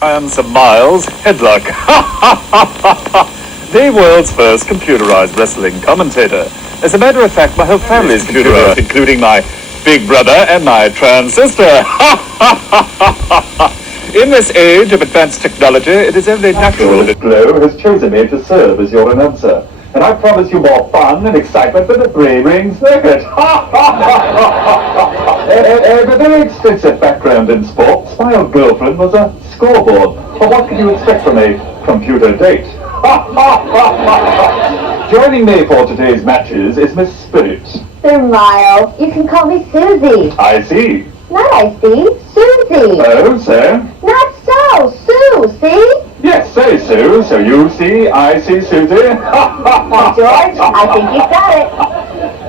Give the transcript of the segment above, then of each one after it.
I am Sir Miles Headlock, the world's first computerized wrestling commentator. As a matter of fact, my whole family is computerized, including my big brother and my trans sister. In this age of advanced technology, it is only natural that Glow has chosen me to serve as your announcer. And I promise you more fun and excitement than the three-ring circuit. A very extensive background in sports. My old girlfriend was a scoreboard. But what can you expect from a computer date? Joining me for today's matches is Miss Spirit. Sir Miles, you can call me Susie. I see. Not I see, Susie. Oh, sir. Not so, Sue, see? Yes, say Sue. So you see, I see Susie. George, I think you've got it.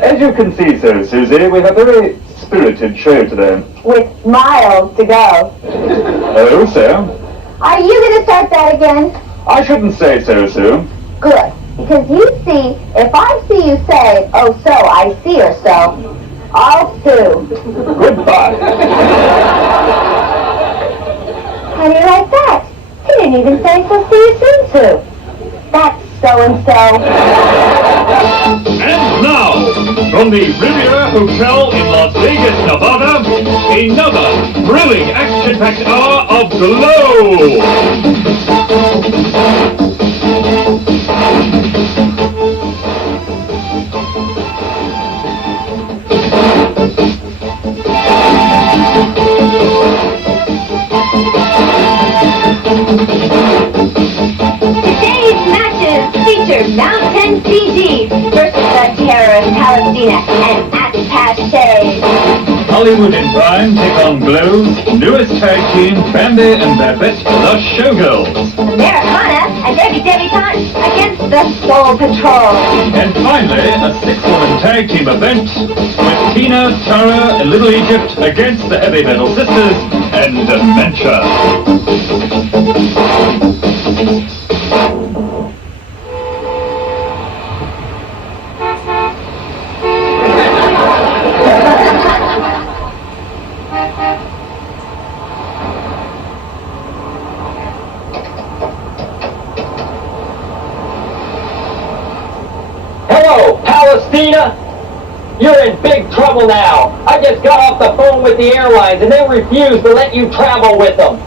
As you can see, so Susie, we have a very spirited show today. With miles to go. Oh, sir. Are you going to start that again? I shouldn't say so, Sue. Good. Because you see, if I see you say, oh, so, I see her so, I'll sue. Goodbye. How do you like that? He didn't even say so see you soon, Sue. That's so-and-so. And now, from the Riviera Hotel in Las Vegas, Nevada, another thrilling action-packed hour of Glow. Today's matches feature Mountain FIJI versus the terrorist Palestina and Apache. Hollywood in Prime take on Glow's newest tag team, Bambi and Babette, the Showgirls. Americana and Debutante against the Soul Patrol. And finally, a six-woman tag team event with Tina, Tara, and Little Egypt against the Heavy Metal Sisters and Dementia. Hello, Palestina! You're in big trouble now. I just got off the phone with the airlines and they refuse to let you travel with them.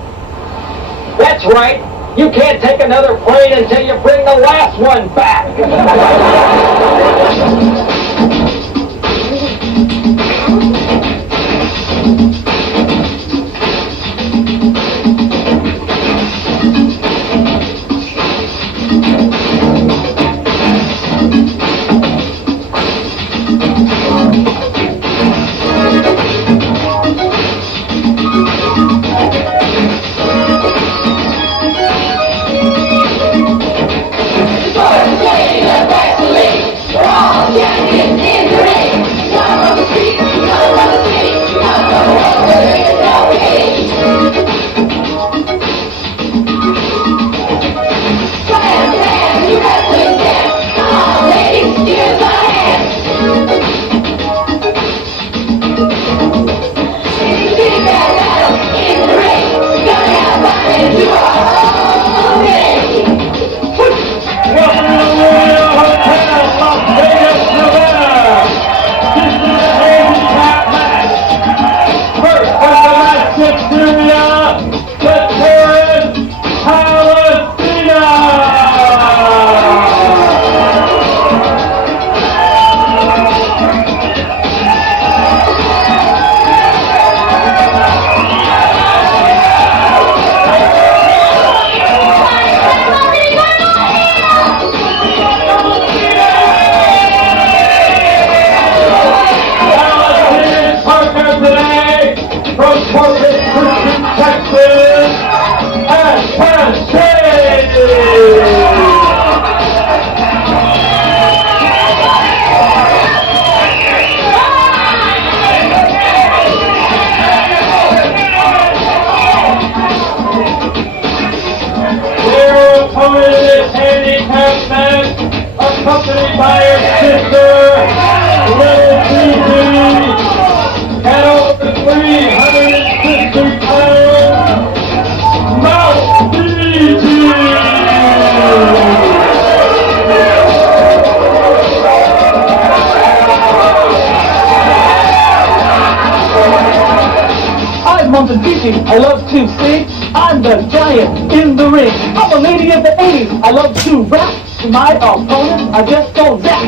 That's right. You can't take another plane until you bring the last one back. accompanied by her sister, Little Susie, and over 350 pounds, Mouse. Fiji, I love to sing. I'm the giant in the ring. I'm a lady of the 80s. I love to rap. My opponents, I just don't zap.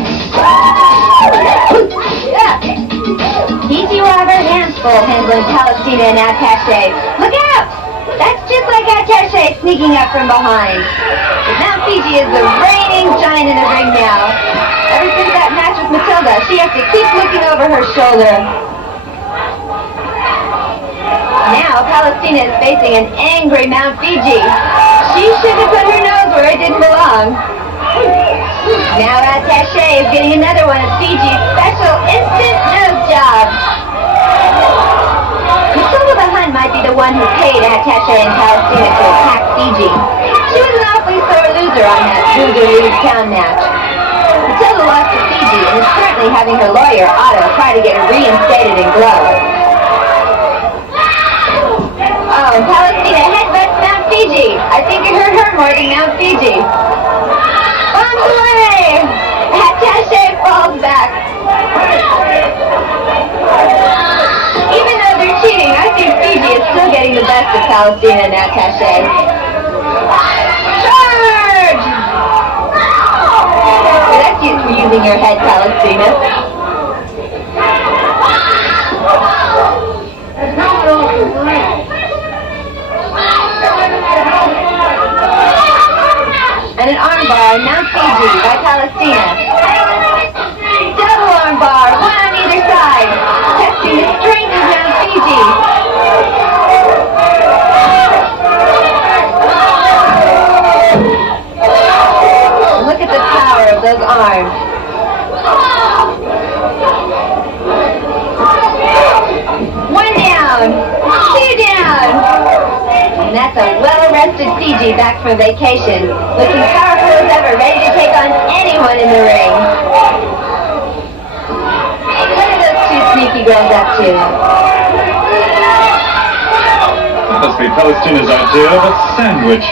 Fiji will have her hands full handling Palestina and Attaché. Look out! That's just like Attaché sneaking up from behind. But now Fiji is the reigning giant in the ring now. Ever since that match with Matilda, she has to keep looking over her shoulder. Now Palestina is facing an angry Mount Fiji. She shouldn't have put her nose where it didn't belong. Now Attaché is getting another one of Fiji's special instant nose jobs. Matilda the Hun might be the one who paid Attaché and Palestina to attack Fiji. She was an awfully sore loser on that loser-lose town match. Matilda lost to Fiji and is currently having her lawyer, Otto, try to get her reinstated in gloves. Oh, and Palestina headbutts Mount Fiji. I think it hurt her more than Mount Fiji. Bombs away! Attaché falls back. Even though they're cheating, I think Fiji is still getting the best of Palestina and Attaché. Charge! So that's it for using your head, Palestina. And an armbar on Mount Fiji by Palestina. Double armbar, one on either side, testing the strength of Mount Fiji. Look at the power of those arms. One down, two down. And that's a well-rested Fiji back from vacation, looking powerful as ever, ready to take on anyone in the ring. What are those two sneaky girls up to? That must be Palestina's idea of a sandwich.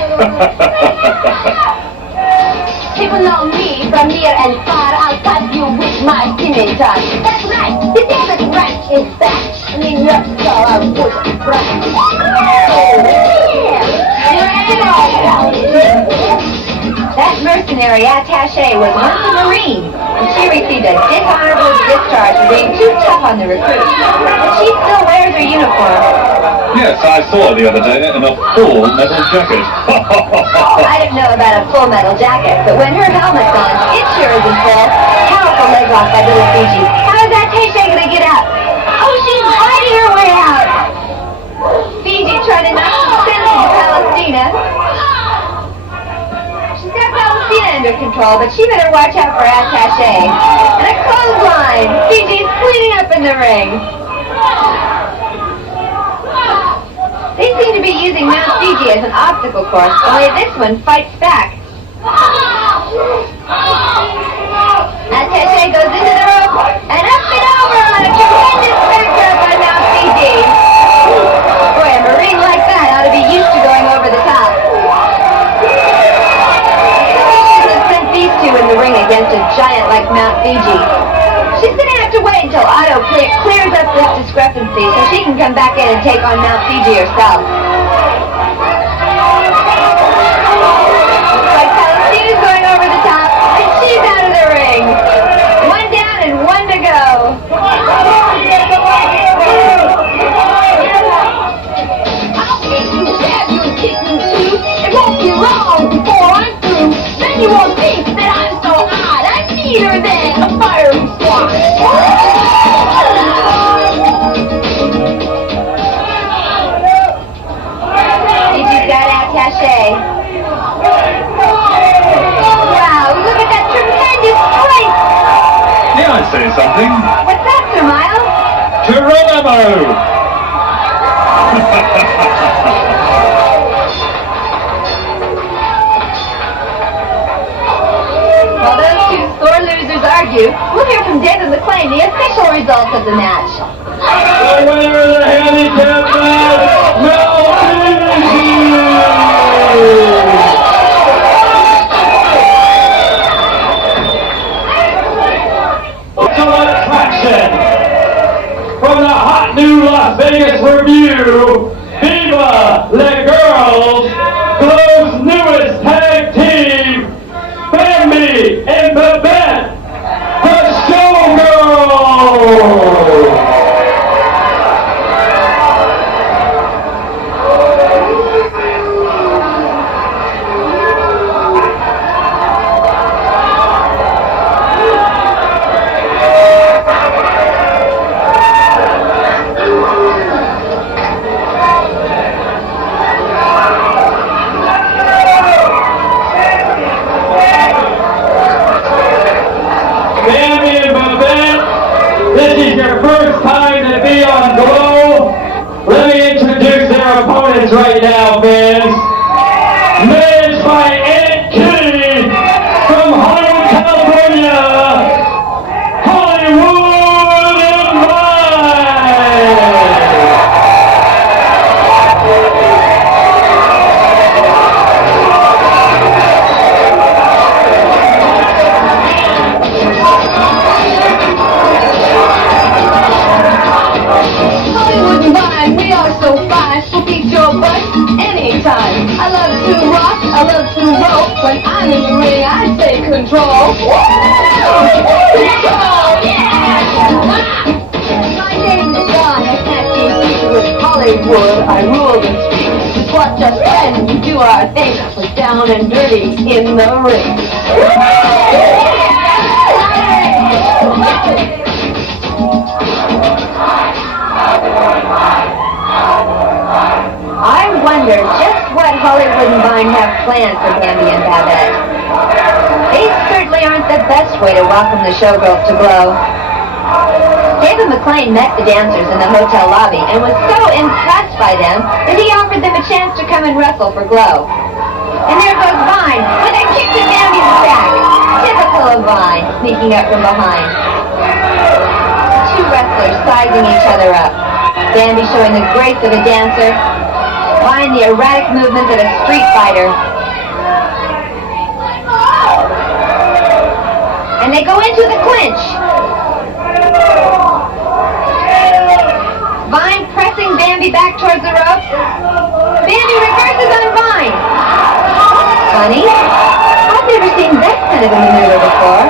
People know me from near and far. I'll touch you with my scimitar. That's right, the David Ranch is back. And in your soul I'll push the front. That mercenary Attaché was once a Marine, and she received a dishonorable discharge for being too tough on the recruits. But she still wears her uniform. Yes, I saw her the other day in a full metal jacket. I don't know about a full metal jacket, but when her helmet's on, it sure isn't full. Powerful leg lock by little Fiji. How is Attaché gonna get up? Oh, she's hiding her way out. Fiji trying to knock some sense into Palestina. She's got Palestina under control, but she better watch out for Attaché. And a clothesline. Fiji's cleaning up in the ring. They seem to be using Mount Fiji as an obstacle course, only this one fights back. Attaché goes into the rope, and up and over on a tremendous backdrop by Mount Fiji. Boy, a Marine like that ought to be used to going over the top. Should have sent these two in the ring against a giant like Mount Fiji. She's going to have to wait until Otto clears up this discrepancy so she can come back in and take on Mount Fiji herself. Looks like Palestina's going over the top, and she's out of the ring. One down and one to go. I'll kick you, stab you, and kick you too. It won't be long before I'm through. Then you won't think that I'm so odd. I'm neater than a fiery squad. Fiji's got Attaché. Wow, look at that tremendous strength! May I say something? What's that, Sir Miles? Geronimo! While those two sore losers argue, we'll hear from David McLean the official results of the match. The winner of the handicap match, Mel Ultimate attraction from the hot new Las Vegas Review. to the rope. When I'm in the ring, I say control. My name is Don. I can't compete with Hollywood. I rule the streets. Just watch us when we do our thing. We're down and dirty in the ring. I wonder just what Hollywood and Vine have planned for Bambi and Babette. They certainly aren't the best way to welcome the showgirls to Glow. David McLean met the dancers in the hotel lobby and was so impressed by them that he offered them a chance to come and wrestle for Glow. And there goes Vine with a kick to Bambi's back. Typical of Vine, sneaking up from behind. Two wrestlers sizing each other up. Bambi showing the grace of a dancer, Vine the erratic movements of a street fighter. And they go into the clinch. Vine pressing Bambi back towards the ropes. Bambi reverses on Vine. Funny, I've never seen that kind of a maneuver before.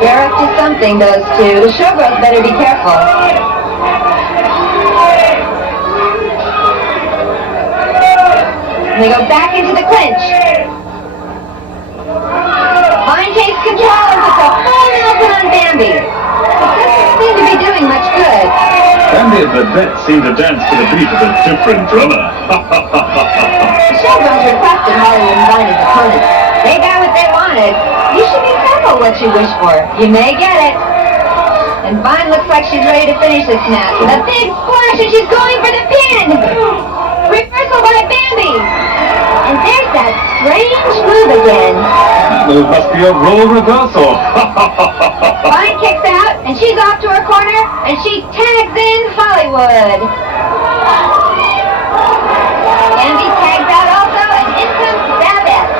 They're up to something, those two. The showgirls better be careful. And they go back into the clinch. Vine takes control and puts a full Nelson on Bambi. It doesn't seem to be doing much good. Bambi and Babette seem to dance to the beat of a different drummer. The showgirls requested Hollywood and Vine as opponents. They got what they wanted. You should be careful what you wish for. You may get it. And Vine looks like she's ready to finish this match with a big splash, and she's going for the pin. Reversal by Bambi. And there's that strange move again. There must be a role reversal. Vine kicks out, and she's off to her corner, and she tags in Hollywood. Bambi tags out also, and in comes Babette.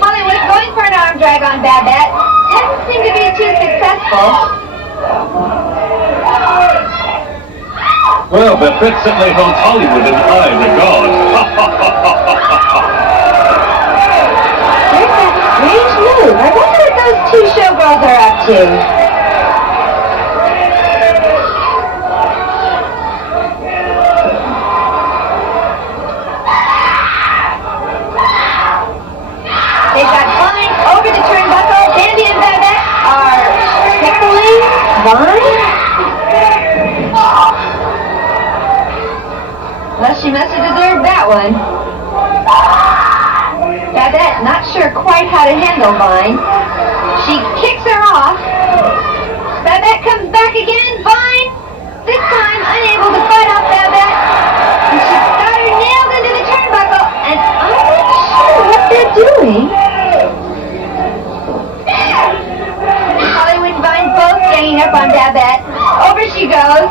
Hollywood going for an arm drag on Babette. Doesn't seem to be too successful. Well, Babette certainly holds Hollywood in high regard. There's that strange move. I wonder what those two showgirls are up to. They've got Vine over the turnbuckle. Bambi and Babette are tickling Vine. Well, she must have deserved that one. Babette not sure quite how to handle Vine. She kicks her off. Babette comes back again. Vine, this time unable to fight off Babette. And she's got her nailed into the turnbuckle. And I'm not sure what they're doing. Hollywood and Vine both ganging up on Babette. Over she goes.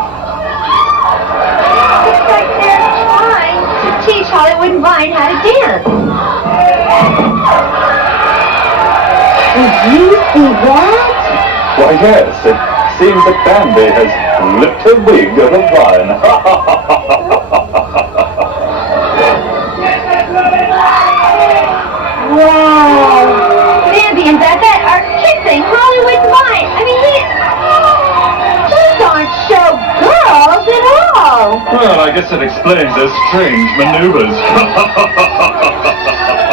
Looks like they're trying to teach Hollywood and Vine how to dance. Did you see that? Why, yes, it seems that Bambi has flipped her wig of a Vine. Wow! Bambi and Babette are kissing Hollywood and Vine. I mean, these aren't showgirls at all. Well, I guess it explains their strange maneuvers.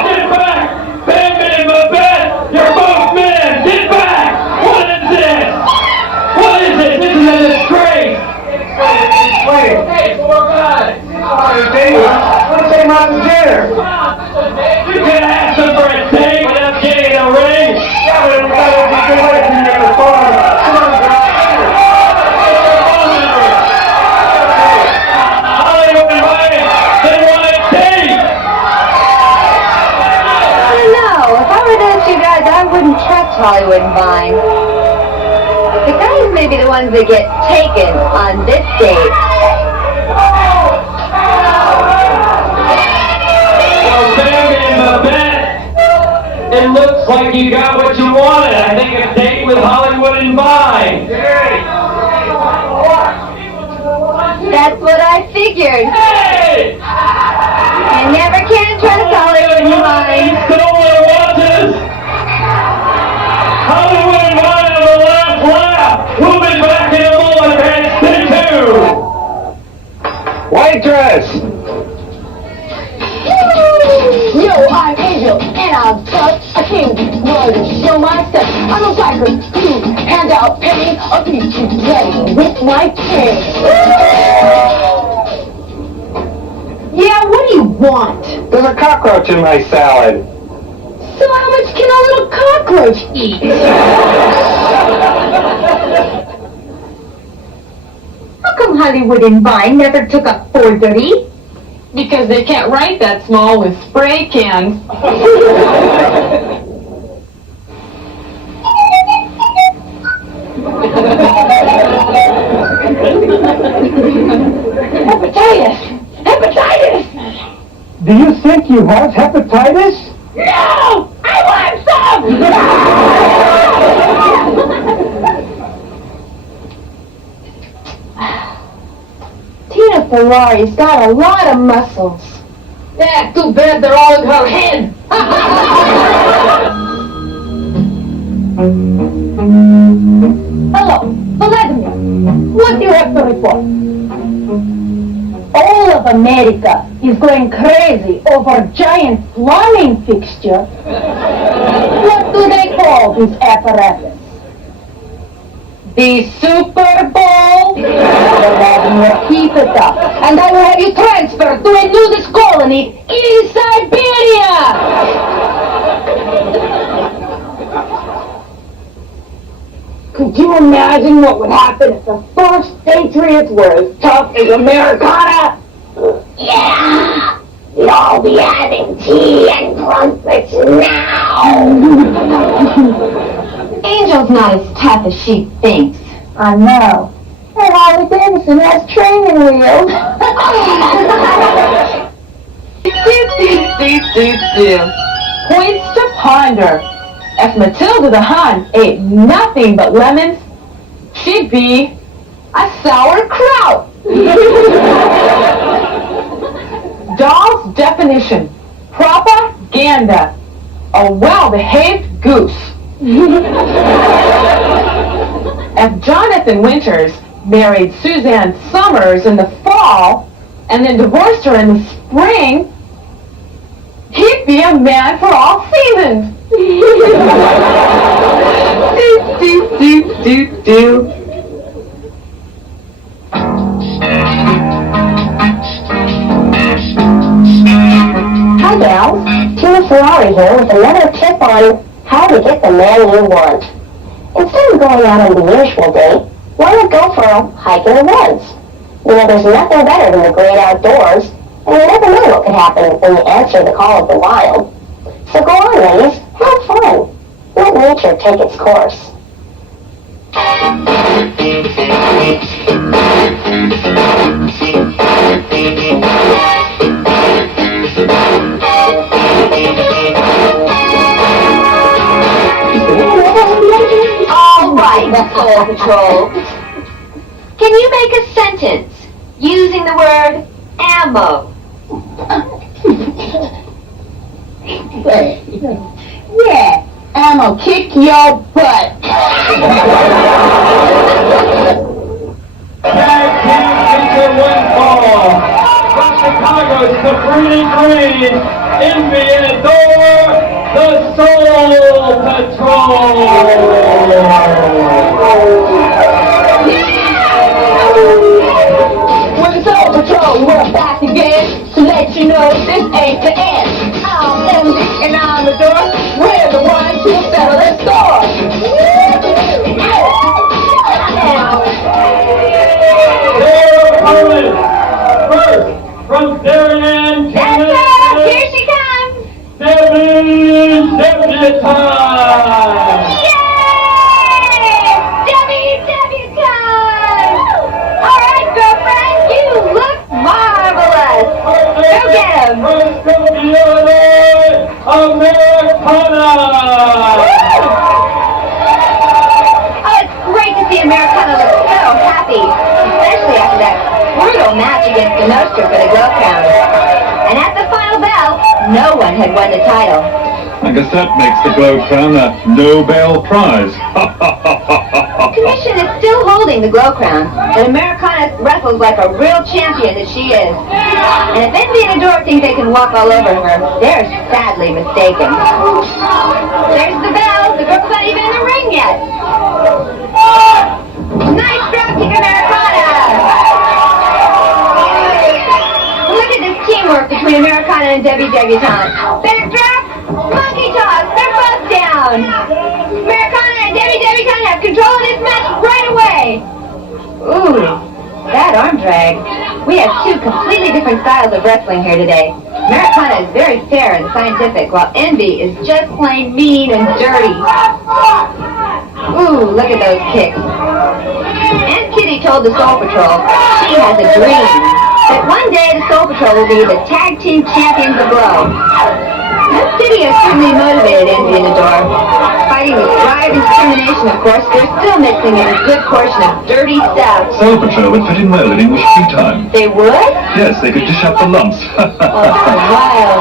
Get back! Bambi and Babette! You're both men! Get back! What is this? What is this? This is a disgrace! Hey, poor guy! Let's take him out to dinner. You can ask them for a date without getting in a ring! Yeah, but we gotta be good away from you at the farm. Come on, girl. Hollywood and Vine, they want a date! I don't know. If I were those two guys, I wouldn't trust Hollywood and Vine. The guys may be the ones that get taken on this date. Well, Bambi and Babette, it looks like you got what you wanted. I think a date with Hollywood and Vine. That's what I figured. Hey! You never can trust Hollywood, you mind. Someone watches! Hollywood Wine of the Last Laugh! We'll be back in a moment, and stay tuned! Waitress! Yo, I'm Angel, and I'm tough. I came to show my stuff. I'm a biker who hand out pennies. I'll be ready with my pen. Yeah, what do you want? There's a cockroach in my salad. So how much can a little cockroach eat? How come Hollywood and Vine never took up forgery? Because they can't write that small with spray cans. Hepatitis! Hepatitis! Do you think you have hepatitis? No! I want some! Tina Ferrari's got a lot of muscles. Yeah, too bad they're all in her head. Hello, Vladimir. What do you have to report? All of America is going crazy over giant plumbing fixture. What do they call this apparatus? The Super Bowl? Vladimir, keep it up, and I will have you transferred to a nudist colony in Siberia! Could you imagine what would happen if the first Patriots were as tough as Americana? Yeah! We'd all be having tea and crumpets now! Angel's not as tough as she thinks. I know. And Harley Davidson has training wheels. Points to ponder. If Matilda the Hun ate nothing but lemons, she'd be a sauerkraut. Doll's definition: propaganda, a well-behaved goose. If Jonathan Winters married Suzanne Summers in the fall and then divorced her in the spring, he'd be a man for all seasons. do. Hi gals, Tina Ferrari here with another tip on how to get the man you want. Instead of going out on the usual date, why not go for a hike in the woods? You know, there's nothing better than the great outdoors, and you never know what could happen when you answer the call of the wild. So go on, ladies, have fun. Let nature take its course. All right, Soul Patrol. Can you make a sentence using the word ammo? Yeah, I'ma kick your butt. Tag team into windfall. From Chicago's the Breeding Green, NBA Door, the Soul Patrol. With the Soul Patrol, we're back again to let you know this ain't the end. I'm MD and I'm the door. We're the ones who settle the score. Their opponent, first from Darien, That's Canada, her! Here she comes! Debutante. Yay! Debutante! All right, girlfriend, you look marvelous! Go get him! First from Illinois, Americana. Oh, it's great to see Americana look so happy happy, especially after that brutal match against NINOTCHKA for the Glow Crown. And at the final bell, no one had won the title. I guess that makes the Glow Crown a Nobel Prize. The commission is still holding the Glow Crown, and Americana wrestles like a real champion that she is. And if Envy and Adore think they can walk all over her, they're sadly mistaken. There's the bell. The girl's not even in the ring yet. Nice dropkick, Americana! Look at this teamwork between Americana and Debutante. Backdrop, monkey toss, they're both down. Americana and Debutante have control of this match right away. Ooh, that arm drag. We have two completely different styles of wrestling here today. Americana is very fair and scientific, while Envy is just plain mean and dirty. Ooh, look at those kicks. Aunt Kitty told the Soul Patrol she has a dream that one day the Soul Patrol will be the tag team champions of Glow. Aunt Kitty has certainly motivated Envy and Adore. Fighting with drive and determination, of course, they're still mixing in a good portion of dirty stuff. Soul Patrol would fit in well in English tea time. They would? Yes, they could dish up the lumps. Oh, wild.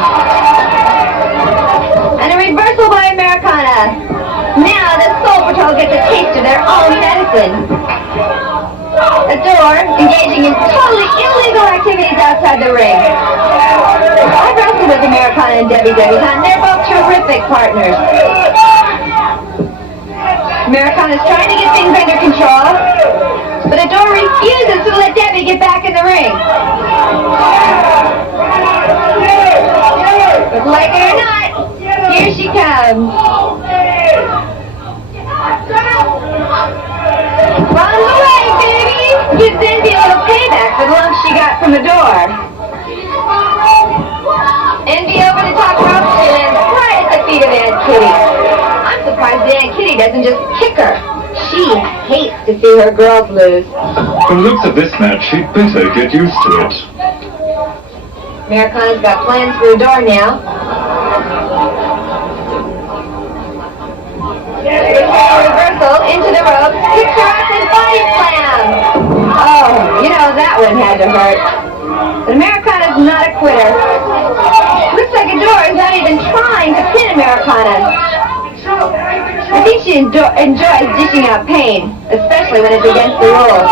And a reversal by Americana. Now the Soul Patrol gets a taste of their own medicine. Adore engaging in totally illegal activities outside the ring. I've wrestled with Americana and Debutante. They're both terrific partners. Americana's trying to get things under control, but Adore refuses to let Debbie get back in the ring. But like it or not, here she comes. Run away, baby! Gives Envy a little payback for the lump she got from Adore. Envy over the top rope and right at the feet of Aunt Kitty. I'm surprised that Aunt Kitty doesn't just kick her. She hates to see her girls lose. From the looks of this match, she'd better get used to it. Americana's got plans for Adore now. Reversal into the ropes, kicks her up and body slam. Oh, you know that one had to hurt. But Americana's not a quitter. Looks like Adore is not even trying to pin Americana. I think she enjoys dishing out pain, especially when it's against the rules.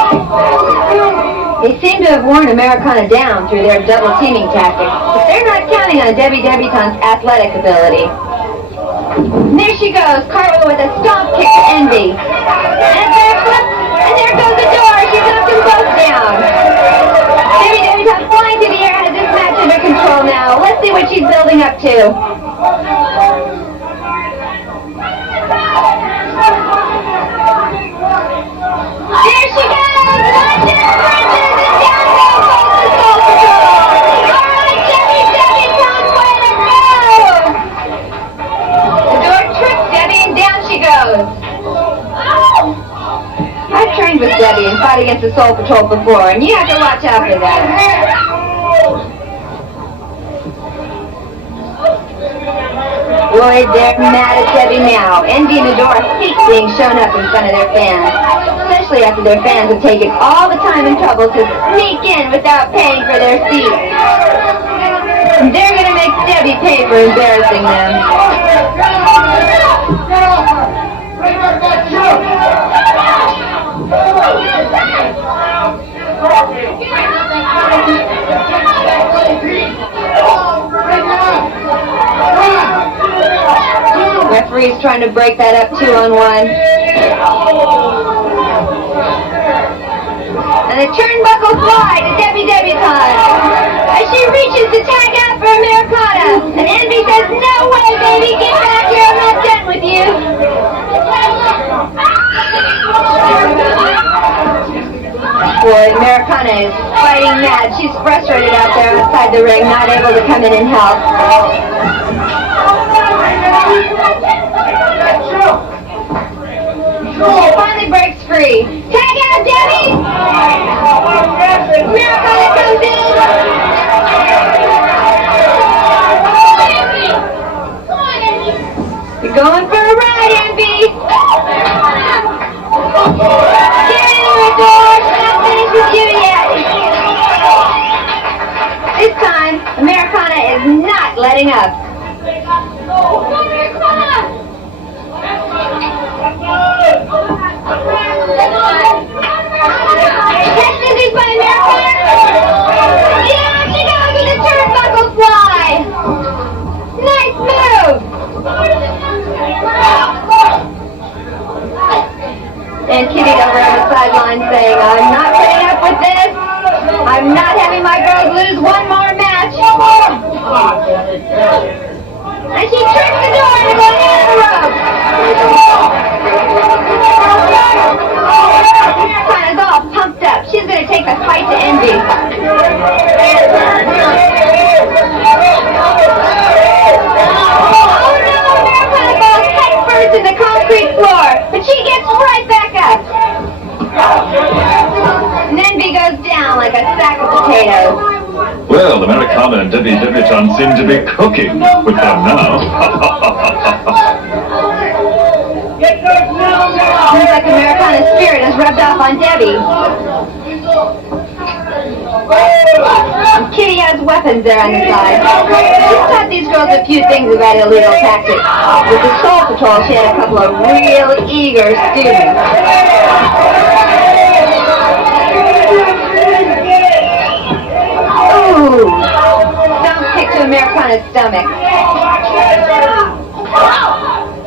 They seem to have worn Americana down through their double teaming tactics, but they're not counting on Debutante's athletic ability. And there she goes, cartwheel with a stomp kick to Envy. And a backflip, and there goes Adore. She knocked them both down. Debutante flying through the air has this match under control now. Let's see what she's building up to. There she goes! Punches, punches, and down goes the Soul Patrol! Alright, Debutante, way to go! Adore trips Debbie and down she goes. I've trained with Debbie and fought against the Soul Patrol before, and you have to watch out for that. Boy, they're mad at Debbie now. Envy and Adore hate being shown up in front of their fans, especially after their fans have taken all the time and trouble to sneak in without paying for their seats. And they're going to make Debbie pay for embarrassing them. Referee's trying to break that up 2-on-1. And a turnbuckle fly to Debutante as she reaches to tag out for Americana. And Envy says, no way, baby, get back here, I'm not done with you. Boy, Americana is fighting mad. She's frustrated out there outside the ring, not able to come in and help. She finally breaks free. Tag out, Debbie! Americana comes in! You're going for a ride, Envy! Get in the door! setting up. Catch Lindsay's by America! Yeah, she goes with a turnbuckle fly! Nice move! And Kitty over on the sideline saying, I'm not putting up with this. I'm not having my girls lose one more match. And she tricked the door to go near the rope. Americana's all pumped up. She's going to take the fight to Envy. Oh no, Americana falls head first in the concrete floor, but she gets right back up. And Envy goes down like a sack of potatoes. Well, Americana and Debutante seem to be cooking with them now. Seems like Americana's spirit has rubbed off on Debbie. And Kitty has weapons there on the side. She's taught these girls a few things about illegal tactics. With the Soul Patrol, she had a couple of real eager students. Ooh! Stomp kick to Americana's stomach.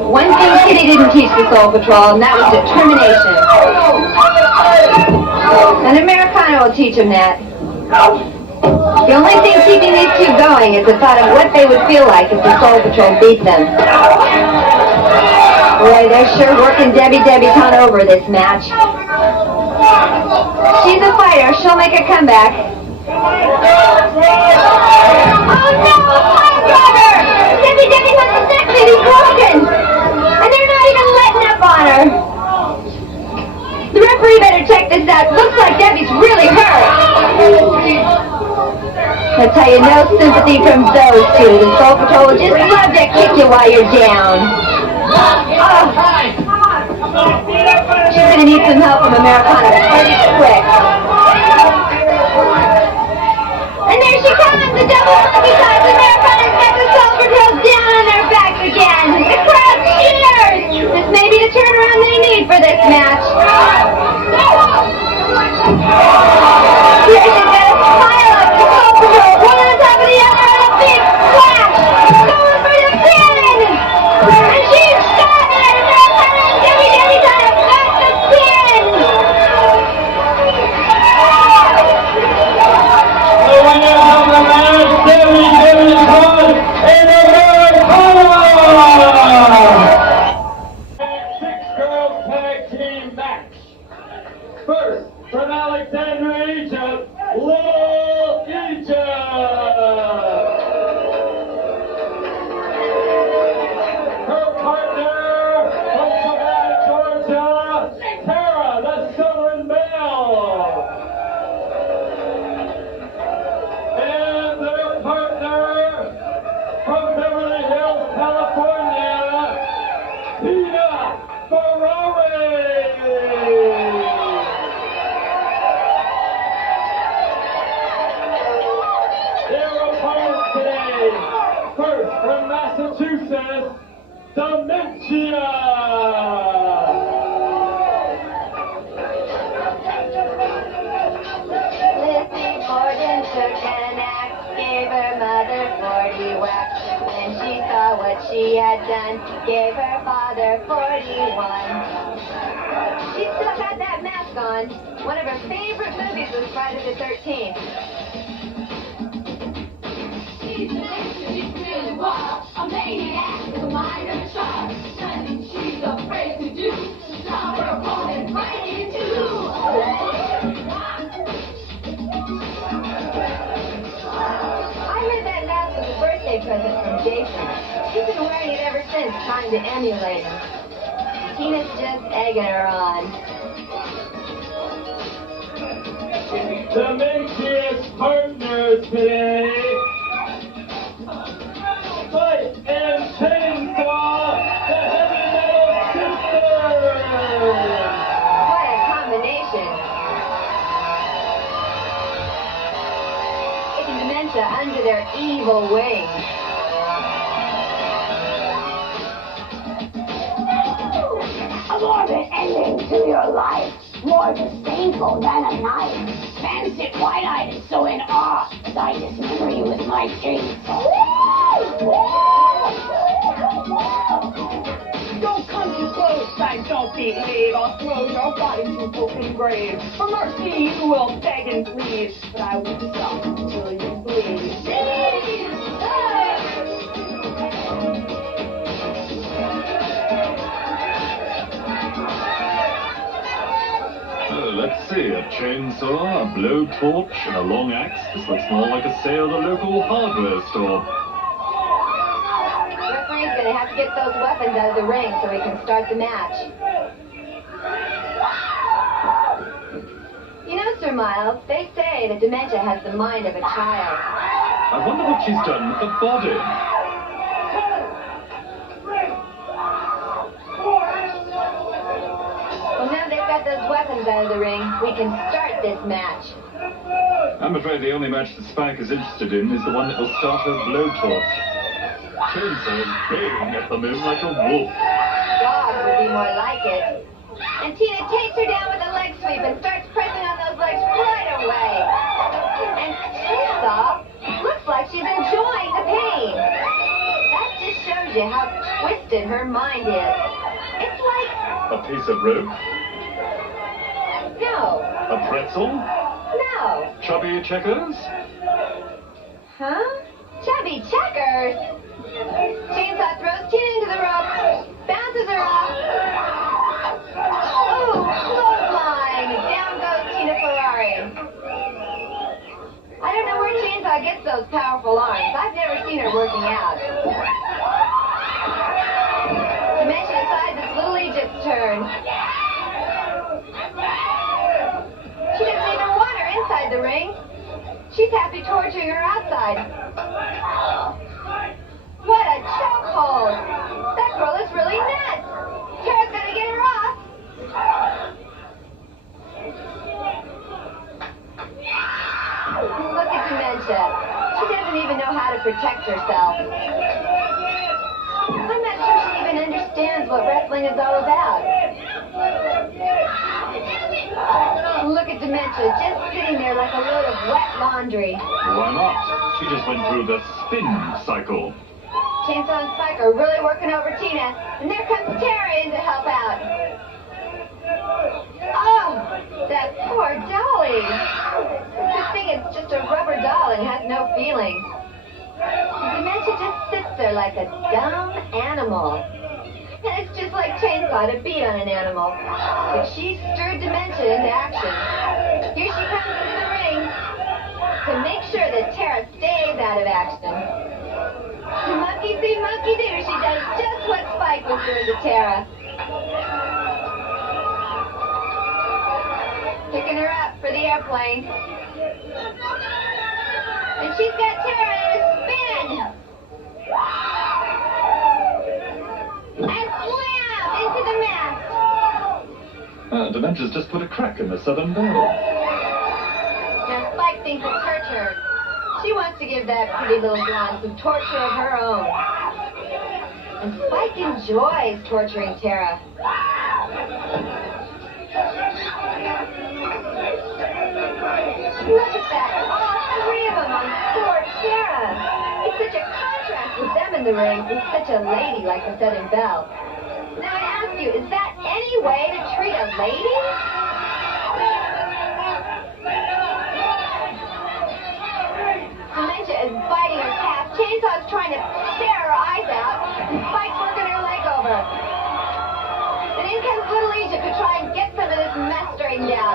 One thing Kitty didn't teach the Soul Patrol, and that was determination. And Americana will teach them that. The only thing keeping these two going is the thought of what they would feel like if the Soul Patrol beat them. Boy, they're sure working Debutante over this match. She's a fighter. She'll make a comeback. Oh no! My brother! Debutante's neck may be broken! And they're not even letting up on her! The referee better check this out. Looks like Debbie's really hurt! I'll tell you, no sympathy from those two. The Soul Patrol would just love to kick you while you're down. Oh. She's gonna need some help from Americana pretty quick. And there she comes, the double monkey size. Americana's got the Soul Patrol down on their backs again. The crowd cheers. This may be the turnaround they need for this match. Here she's got a pile up the Soul Patrol, one on top of the other, and a big splash. Going for the pin. And she's got it. Americana and Debutante have got the pin. The winner of the match, Debutante and Americana! Six-girl tag team match. First, from Alexandria, Egypt, Little Egypt. Her partner from Savannah, Georgia, Tara, the Southern Belle. And their partner from Beverly Hills, California, Ferrari. Their opponents today, first from Massachusetts, Dementia. Lizzie Borden took an axe, gave her mother 40 whacks. Then she saw what she had done, gave her father 41. She still had that mask on. One of her favorite movies was Friday the 13th. She's really wild, a maniac with a mind of a child. Nothing she's afraid to do, stop her opponent right in two. I heard that mask was a birthday present from Jason. She's been wearing it ever since, trying to emulate him. Tina's just egging her on. Dementia's partners today. Fight and Chainsaw, the Heavy Metal Sisters. What a combination. Taking Dementia under their evil wing. of your life, more disdainful than a knife. Men sit wide-eyed and so in awe as I dismember you with my chainsaw. Don't come too close, I don't behave. I'll throw your body to an open grave. For mercy, you will beg and plead, but I won't stop until you bleed. Let's see, a chainsaw, a blowtorch, and a long axe. This looks more like a sale at a local hardware store. Referee's gonna have to get those weapons out of the ring so we can start the match. You know, Sir Miles, they say that dementia has the mind of a child. I wonder what she's done with the body. Well, now they've got those weapons out of the ring, we can start this match. I'm afraid the only match that Spike is interested in is the one that will start her blowtorch. Chainsaw's baying at the moon like a wolf. Dog would be more like it. And Tina takes her down with a leg sweep and starts pressing on those legs right away. And Chainsaw looks like she's enjoying the pain. That just shows you how twisted her mind is. It's like... A piece of rope? No. A pretzel? No. Chubby checkers? Huh? Chubby checkers? Chainsaw throws Tina into the rope, bounces her off. Oh, clothesline! Down goes Tina Ferrari. I don't know where Chainsaw gets those powerful arms. I've never seen her working out. Dementia decides it's Little Egypt's turn. She doesn't even want her inside the ring. She's happy torturing her outside. What a chokehold! That girl is really nuts! Tara's gonna get her off! Look at Dementia. She doesn't even know how to protect herself. I'm not sure she even understands what wrestling is all about. Look at Dementia, just sitting there like a load of wet laundry. Why not? She just went through the spin cycle. Chainsaw and Spike are really working over Tina, and there comes Tara in to help out. Oh, that poor dolly. This thing is just a rubber doll and has no feelings. Dementia just sits there like a dumb animal. And it's just like Chainsaw to beat on an animal. But she stirred Dementia into action. Here she comes into the ring to make sure that Tara stays out of action. Monkey see, monkey do. She does just what Spike was doing to Tara. Picking her up for the airplane. And she's got Tara in a spin. And slam into the mat. Dementia's just put a crack in the southern bell. Now Spike thinks it's her turn. She wants to give that pretty little blonde some torture of her own. And Spike enjoys torturing Tara. Look at that! All three of them on poor Tara! It's such a contrast with them in the ring with such a lady like the Southern Belle. Now I ask you, is that any way to treat a lady? Dementia is biting her calf. Chainsaw's trying to tear her eyes out, and Spike's working her leg over. And in comes Little Egypt to try and get some of this mess straightened out.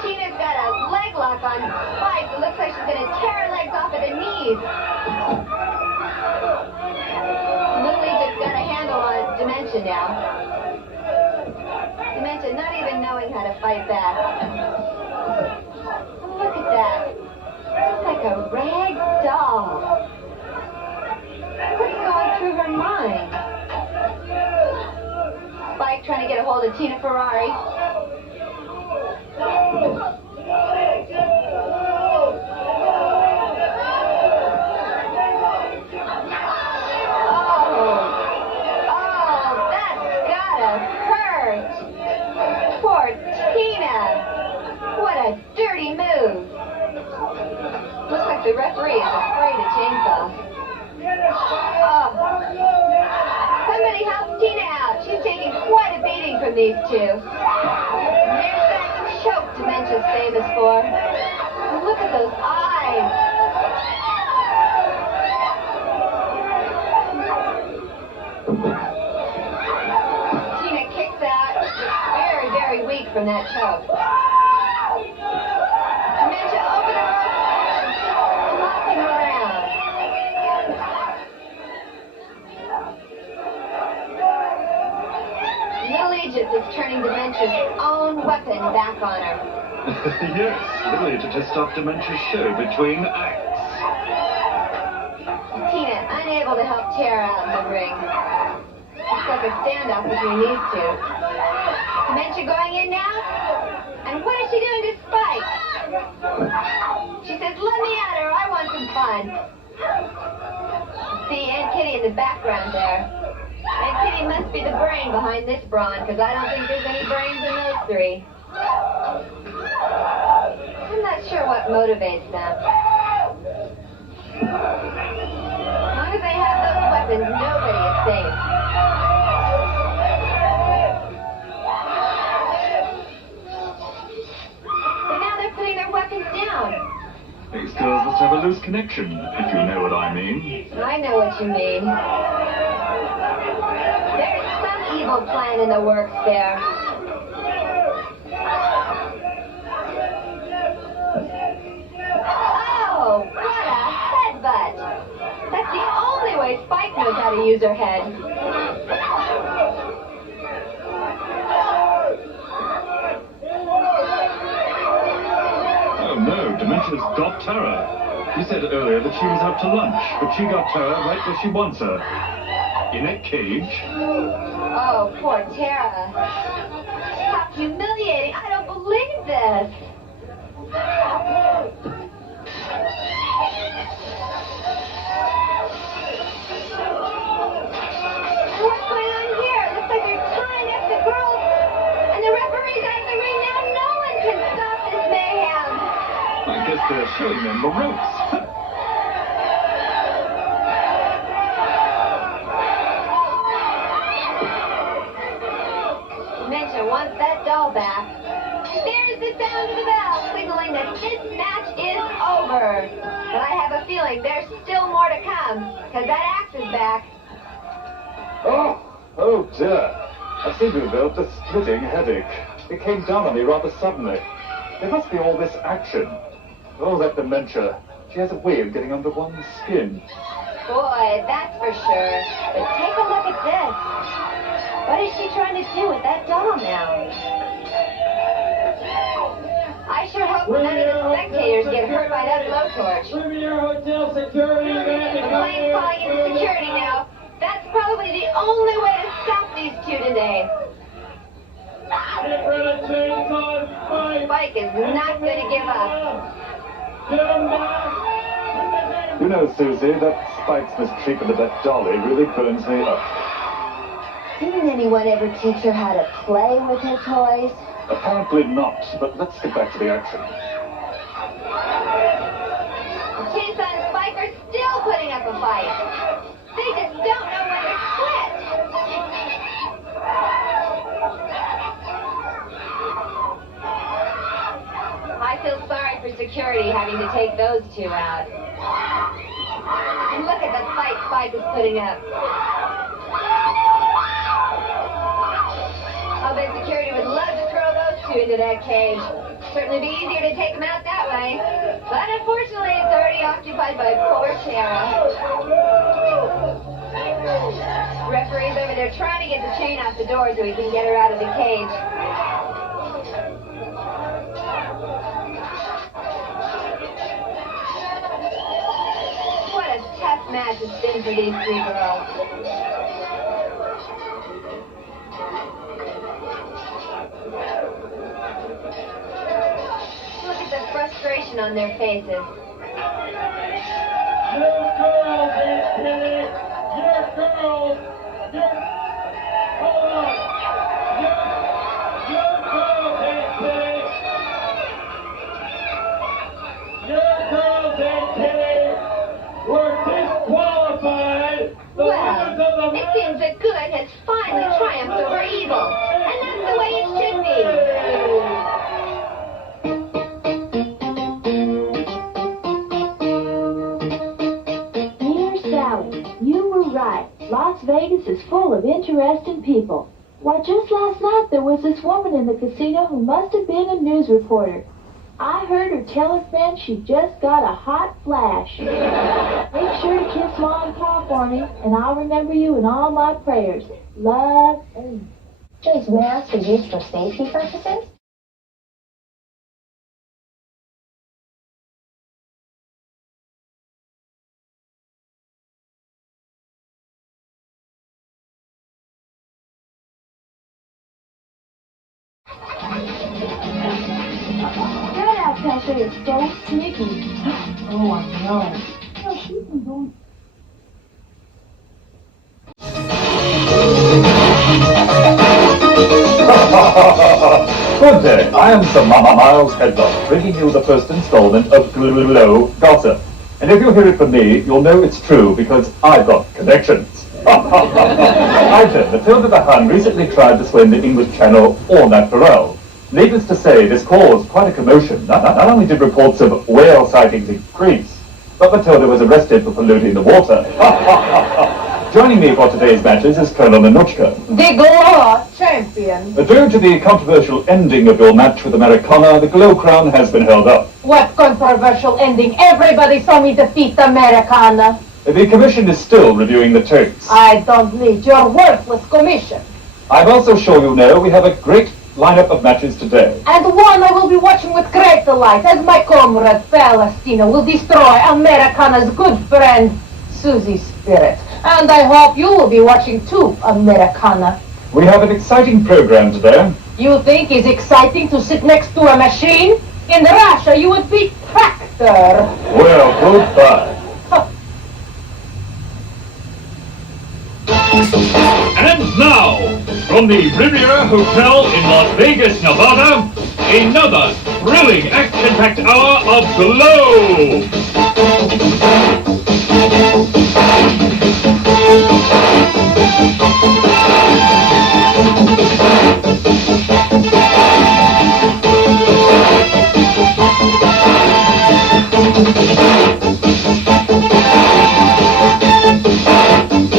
Tina's got a leg lock on Spike. It looks like she's going to tear her legs off at the knees. Little Egypt's got a handle on Dementia now. Dementia not even knowing how to fight back. Look at that. It's like a rag doll. What's going through her mind? Spike trying to get a hold of Tina Ferrari. Oh, that's gotta hurt. The referee is afraid of chainsaws. Oh. Somebody help Tina out. She's taking quite a beating from these two. And there's that choke Dementia's famous for. Look at those eyes. Tina kicks out. Very, very weak from that choke. Dementia over the rope. Locking her around. Little Egypt is turning Dementia's own weapon back on her. Yes, Little Egypt has stopped Dementia's show between acts. Tina, unable to help Tara out in the ring. Looks like a standoff between these two. Dementia going in now? And what is she doing to Spike? She says, let me at her, I want some fun. See Aunt Kitty in the background there. Aunt Kitty must be the brain behind this brawn, because I don't think there's any brains in those three. I'm not sure what motivates them. As long as they have those weapons, nobody is safe. But now they're putting their weapons down. These girls must have a loose connection, if you know what I mean. I know what you mean. There's some evil plan in the works there. Oh, what a headbutt! That's the only way Spike knows how to use her head. Oh no, Dementia's got Tara. You said earlier that she was out to lunch, but she got Tara right where she wants her. In a cage. Oh, poor Tara. How humiliating. I don't believe this. What's going on here? It looks like they're tying up the girls. And the referee's out of the ring now. No one can stop this mayhem. I guess they're showing them the ropes. Dementia wants that doll back. There's the sound of the bell, signaling that this match is over. But I have a feeling there's still more to come, because that axe is back. Oh dear. I seem to have developed a splitting headache. It came down on me rather suddenly. There must be all this action. Oh, that Dementia. She has a way of getting under one's skin. Boy, that's for sure. But take a look at this. What is she trying to do with that doll now? I sure hope none of the spectators get hurt by that blowtorch. Premier Hotel security man. The plane's calling in security now. That's probably the only way to stop these two today. Get rid of chainsaw Spike. Spike is not going to give up. Get him back. You know, Susie, that Spike's mistreatment of that dolly really burns me up. Didn't anyone ever teach her how to play with her toys? Apparently not, but let's get back to the action. Chainsaw and Spike are still putting up a fight. They just don't know when to quit. I feel sorry for security having to take those two out. And look at the fight Spike is putting up. I'll bet security would love to throw those two into that cage. Certainly be easier to take them out that way. But unfortunately, it's already occupied by poor Tara. Referee's over there trying to get the chain off the door so he can get her out of the cage. What a tough match it's been for these three girls. Look at the frustration on their faces. You girls, Aunt Kitty. You girls. Hold on. You girls, Aunt Kitty. You girls, Aunt Kitty. Vegas is full of interesting people. Why, just last night there was this woman in the casino who must have been a news reporter. I heard her tell her friend she just got a hot flash. Make sure to kiss Mom and Pa for me, and I'll remember you in all my prayers. Love, Amy. Is masks used for safety purposes? That outcast is so sneaky. Oh, I know. Oh, she's been going. Good day, I am Sir Miles Headlock, bringing you the first installment of Glow Gossip. And if you hear it from me, you'll know it's true because I've got connections. Item, the film of the Hun recently tried to swim the English Channel au naturel. Needless to say, this caused quite a commotion. Not only did reports of whale sightings increase, but Matilda was arrested for polluting the water. Joining me for today's matches is Colonel NINOTCHKA. The Glow champion. Due to the controversial ending of your match with Americana, the Glow crown has been held up. What controversial ending? Everybody saw me defeat Americana. The commission is still reviewing the tapes. I don't need your worthless commission. I'm also sure you know we have a great lineup of matches today. And one I will be watching with great delight as my comrade Palestina will destroy Americana's good friend SUSIE Spirit. And I hope you will be watching too, Americana. We have an exciting program today. You think it's exciting to sit next to a machine? In Russia you would be tractor. Well, goodbye. And now, from the Riviera Hotel in Las Vegas, Nevada, another thrilling action-packed hour of Glow!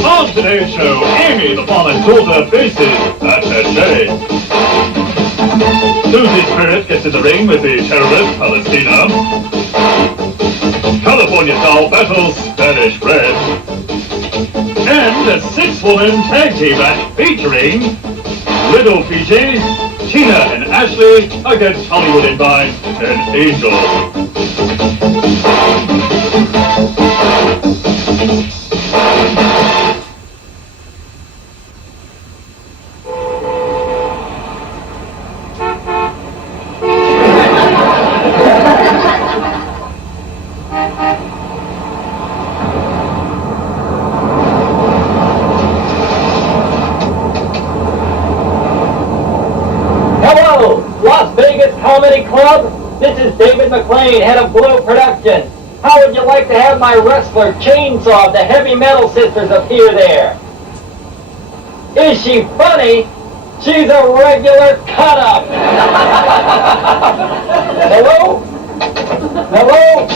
On today's show, Amy, the father's daughter, faces attaché. Susie Spirit gets in the ring with the terrorist Palestina. California Style battles Spanish Red. And a 6-woman tag team match featuring Little Fiji, Tina and Ashley against Hollywood and Vine and Angel. Comedy Club, this is David McLean, head of Glow Production. How would you like to have my wrestler Chainsaw, the Heavy Metal Sisters, appear there? Is she funny? She's a regular cut-up. Hello? Hello?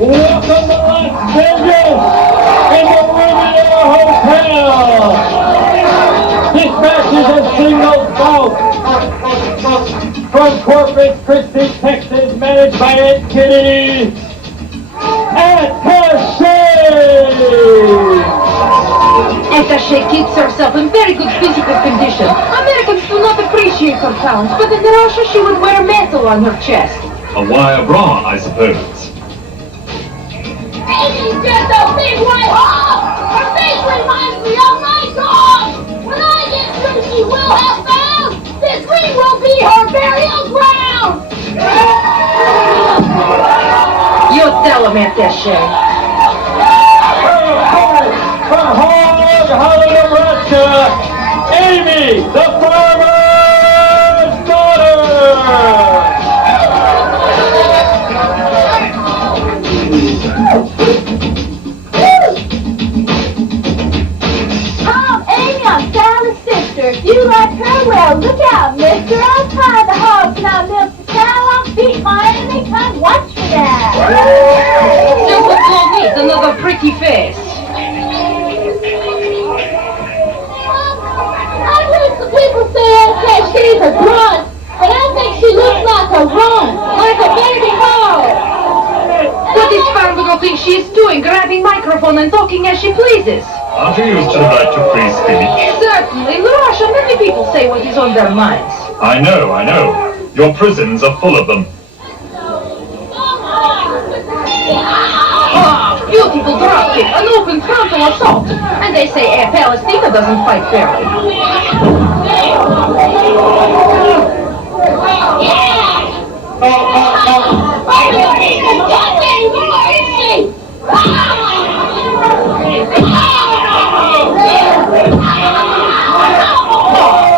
Welcome to Las Vegas in the Riviera Hotel. This match is a single bout from Corpus Christi, Texas, managed by Aunt Kitty at Hershey. And Attaché keeps herself in very good physical condition. Americans do not appreciate her talents, but in Russia she would wear a medal on her chest. A wire bra, I suppose. Amy's just a big white hog! Her face reminds me of my dog! When I get through, she will have found this ring will be her burial ground! You tell him, Attaché. Nebraska, Amy, the farmer's daughter! Tom, Amy, I'm Sally's sister. If you like her, well, look out, mister. I'll tie the hogs and I'll milk the cow. I'll beat my enemy. Come watch for that. Just what Paul needs, another pretty face. I heard some people say Attaché's a grunt, but I think she looks like a runt, like a baby hog. What this farm girl thinks she is doing, grabbing microphone and talking as she pleases? Aren't you used to the right to free speech? Certainly, in Russia, many people say what is on their minds. I know, I know. Your prisons are full of them. Ah, beautiful drop kick, an open frontal assault. And they say Air Palestina doesn't fight fairly.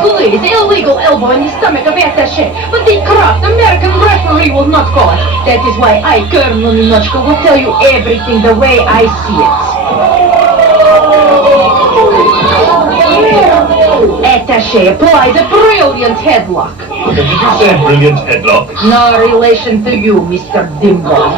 Please, illegal elbow in the stomach of Attaché. But the corrupt American referee will not call it. That is why I, Colonel NINOTCHKA, will tell you everything the way I see it. Attaché applies a brilliant headlock. Did you say brilliant headlock? No relation to you, Mr. Dimwall.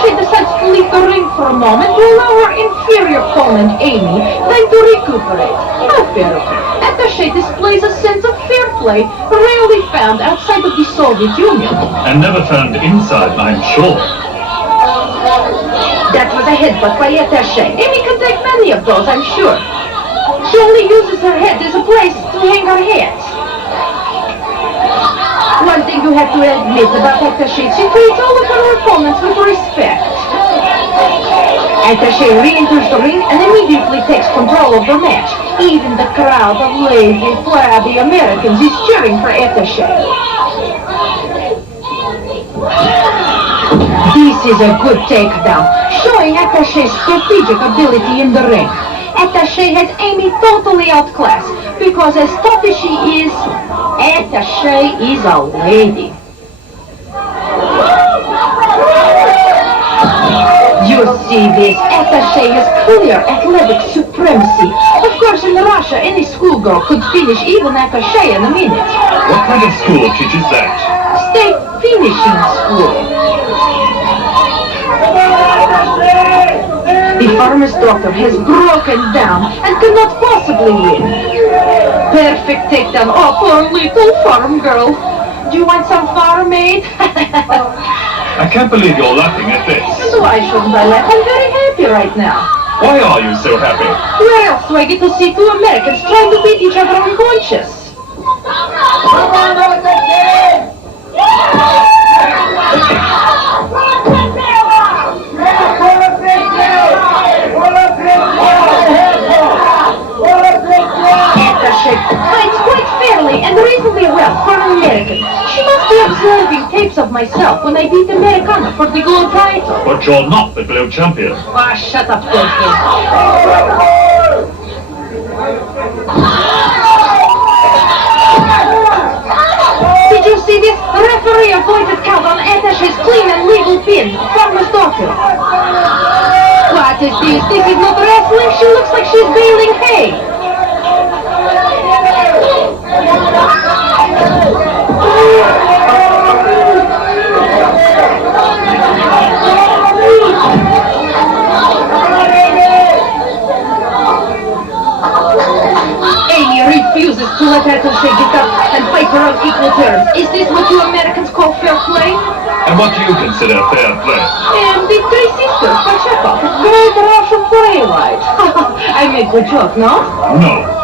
She decides to leave the ring for a moment to allow her inferior opponent, Amy, time to recuperate. How fair of her. Attaché displays a sense of fair play rarely found outside of the Soviet Union. And never found inside, I'm sure. That was a headbutt by Attaché. Amy can take many of those, I'm sure. She only uses her head as a place to hang her hat. One thing you have to admit about Attaché, she treats all of her opponents with respect. Attaché re-enters the ring and immediately takes control of the match. Even the crowd of lazy, flabby Americans is cheering for Attaché. This is a good takedown, showing Attaché's strategic ability in the ring. Attaché has Amy totally outclassed, because as tough as she is, Attaché is a lady. You see this, Attaché has clear athletic supremacy. Of course, in Russia, any schoolgirl could finish even Attaché in a minute. What kind of school teaches that? State finishing school. The farmer's daughter has broken down and cannot possibly win. Perfect takedown. Oh, poor little farm girl. Do you want some farm aid? I can't believe you're laughing at this. So why shouldn't I laugh? I'm very happy right now. Why are you so happy? Where else do I get to see two Americans trying to beat each other unconscious? Attaché fights quite fairly and reasonably well for an American. She must be observing tapes of myself when I beat Americana for the gold title. But you're not the globe champion. Ah, shut up, Tolkien. Did you see this? The referee appointed count on Attaché's clean and legal pin. Farmer's daughter. What is this? This is not wrestling. She looks like she's baling hay. Amy refuses to let Attaché get up and fight fighter on equal terms. Is this what you Americans call fair play? And what do you consider fair play? And the Three Sisters for Chekhov. Great Russian playwright. I make a joke, no? No.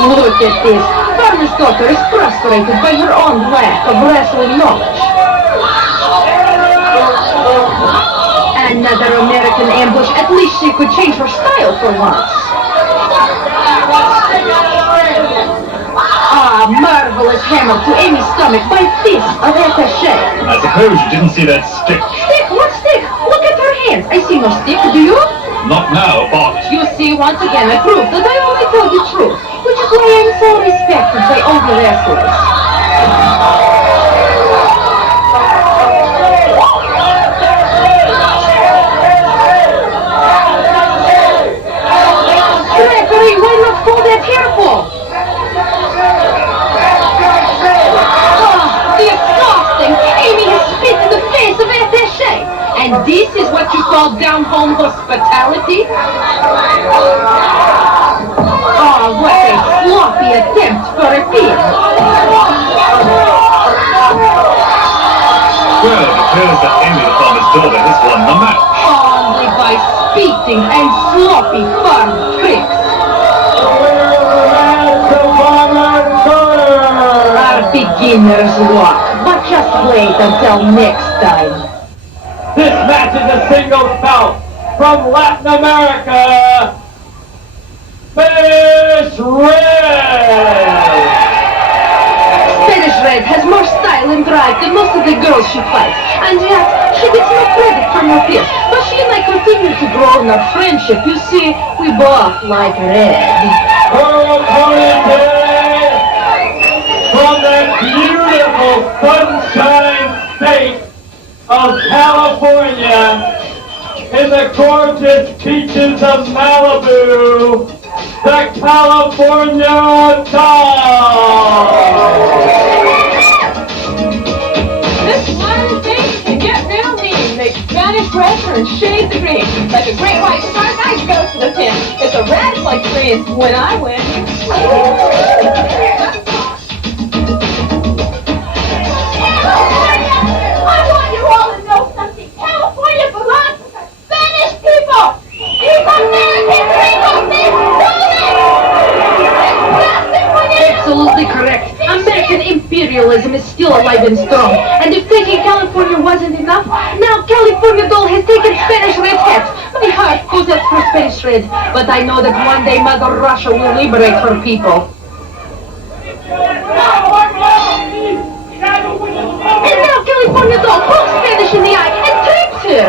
Look at this. Farmer's daughter is frustrated by her own lack of wrestling knowledge. Another American ambush. At least she could change her style for once. Ah, marvelous hammer to Amy's stomach by fist of attaché. I suppose you didn't see that stick. Stick? What stick? Look at her hands. I see no stick. Do you? Not now, but... You see, once again, I prove that I only tell the truth, which is why I'm so respected by all the wrestlers. Referee, why not call that hair pull? Oh, disgusting! Amy has spit in the face of attaché! And this is what you call down-home hospitality? Oh, what a sloppy attempt for a pin! Well, it appears that Amy the farmer's daughter has won the match. Only by spitting and sloppy farm tricks. Our beginner's luck, but just wait until next time. This match is a singles bout from Latin America. Spanish Red! Spanish Red has more style and drive than most of the girls she fights, and yet she gets no credit from her peers. But she and I continue to grow in our friendship. You see, we both like red. Her opponent today, from the beautiful Sunshine State of California, in the gorgeous beaches of Malibu, the California Dog! This one thing can get real mean. Make Spanish red turn shades of green. Like a great white shark, I go for the pin. It's a red like green when I win. I want you all to know something. California belongs to the Spanish people. These American people, they rule it. Absolutely correct. American imperialism is still alive and strong. And if taking California wasn't enough, now California Doll has taken Spanish Red hats. My heart goes out for Spanish Red, but I know that one day Mother Russia will liberate her people. And now California Doll pokes Spanish in the eye and trips her.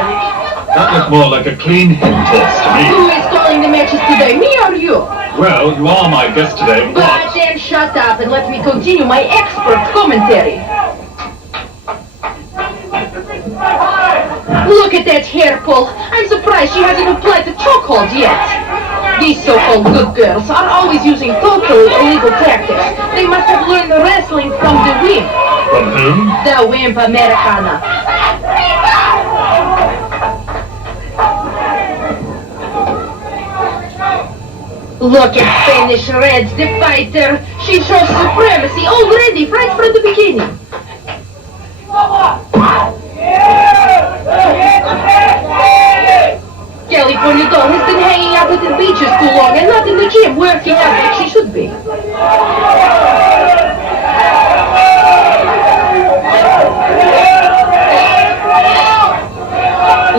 That looked more like a clean hip toss to me. Who is calling the matches today, me or you? Well, you are my guest today, But but... then shut up and let me continue my expert commentary. Look at that hair pull. I'm surprised she hasn't applied the chokehold yet. These so-called good girls are always using totally illegal tactics. They must have learned wrestling from the wimp. From whom? The wimp Americana. Look at Spanish Reds, the fighter. She shows supremacy already right from the beginning. California Doll has been hanging out at the beaches too long and not in the gym working out like she should be.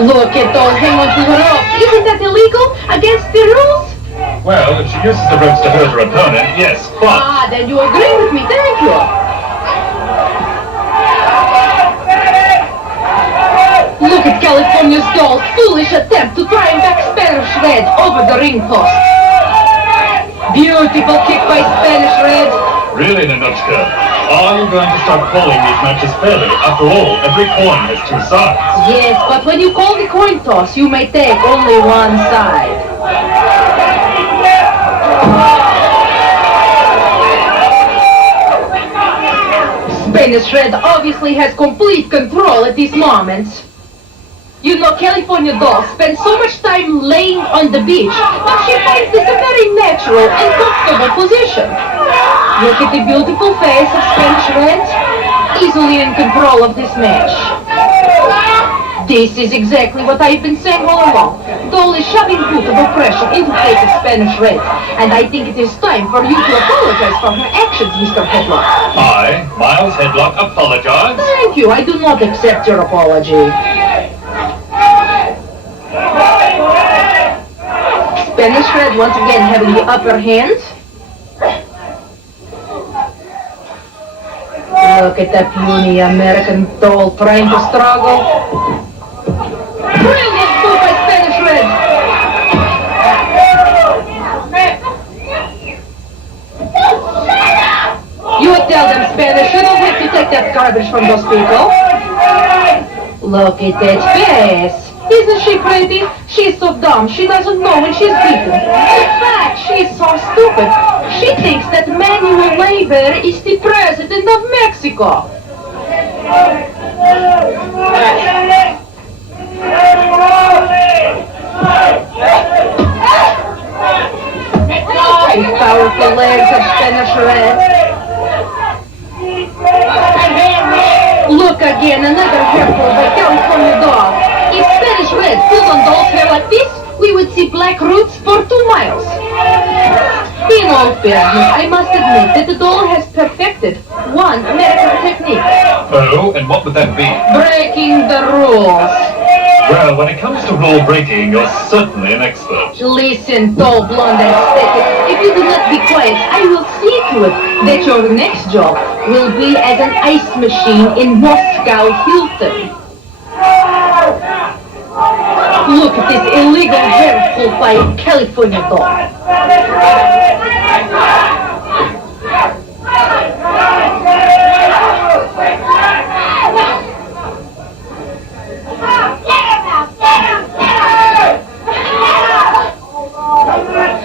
Look at Doll hang on to her rope. Isn't that illegal? Against the rules? Well, if she uses the ropes to hurt her opponent, yes, but... Ah, then you agree with me, thank you. Look at California's Doll's foolish attempt to try and back Spanish Red over the ring post. Beautiful kick by Spanish Red. Really, NINOTCHKA? Are you going to start calling these matches fairly? After all, every coin has two sides. Yes, but when you call the coin toss, you may take only one side. Spanish Red obviously has complete control at this moment. You know, California doll spends so much time laying on the beach that she finds this a very natural and comfortable position. Look at the beautiful face of Spanish Red, easily in control of this mesh. This is exactly what I've been saying all along. Doll is shoving foot of oppression into the face of Spanish Red, and I think it is time for you to apologize for her actions, Mr. Headlock. I, Miles Headlock, apologize. Thank you, I do not accept your apology. Spanish Red once again having the upper hand. Look at that puny American doll trying to struggle. Brilliant move by Spanish Red. You tell them, Spanish, you don't have to take that garbage from those people. Look at that face. Isn't she pretty? She's so dumb, she doesn't know when she's beaten. In fact, she's so stupid. She thinks that manual labor is the president of Mexico. The powerful legs of Spanish Red. Look again, another hairful by California doll. If Spanish Red pulled on doll's hair like this, we would see black roots for 2 miles. In all fairness, I must admit that the doll has perfected one American technique. Oh, and what would that be? Breaking the rules. Well, when it comes to rule breaking, you're certainly an expert. Listen, tall, blonde, and aesthetic, if you do not be quiet, I will see to it that your next job will be as an ice machine in Moscow Hilton. Look at this illegal hair pull by California doll.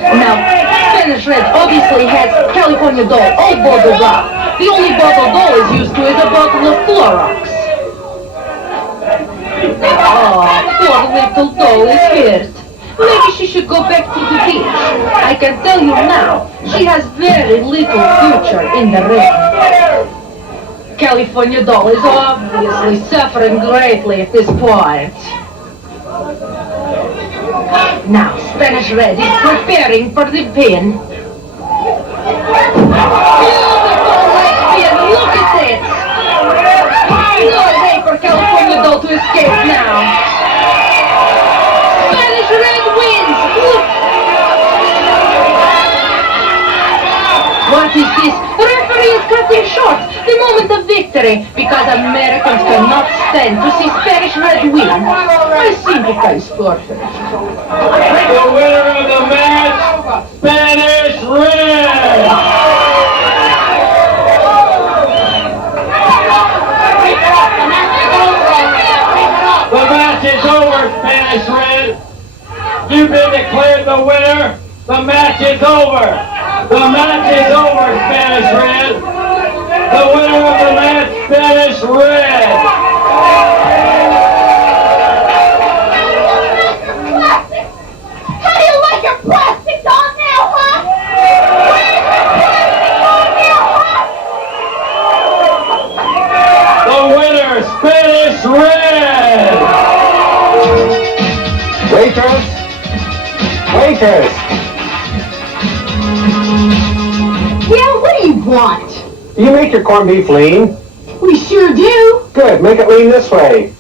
Now, Spanish Red obviously has California doll all bottled up. The only bottle doll is used to is a bottle of Clorox. Oh, poor little doll is hurt. Maybe she should go back to the beach. I can tell you now, she has very little future in the ring. California doll is obviously suffering greatly at this point. Now, Spanish Red is preparing for the pin. Beautiful leg pin, look at it! No way for California doll to escape now. Spanish Red wins! Look! What is this? The referee is cutting short the moment of victory because Americans cannot stand to see Spanish Red win. I sympathize for her. The winner of the match, Spanish Red! The match is over, Spanish Red. You've been declared the winner. The match is over. The match is over, Spanish Red. The winner of the match, Spanish Red. How do you like your plastic doll now, huh? Where's your plastic doll now, huh? The winner, Spanish Red! Waitress! Waitress! Yeah, what do you want? Do you make your corned beef lean? We sure do. Good, make it lean this way.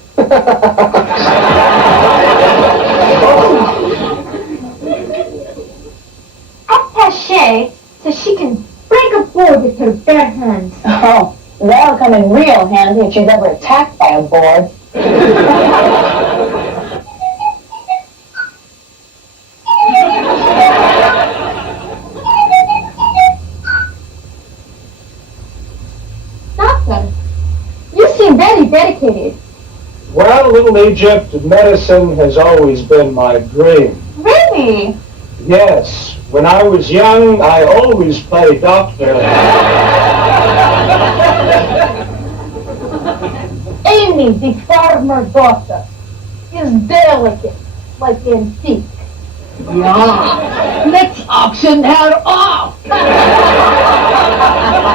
Attaché, so she can break a board with her bare hands. Oh, that'll come in real handy if she's ever attacked by a board. Doctor, you seem very dedicated. Well, Little Egypt, medicine has always been my dream. Really? Yes, when I was young, I always played doctor. Amy, the farmer daughter. is delicate, like antique. Yeah. Let's auction her off.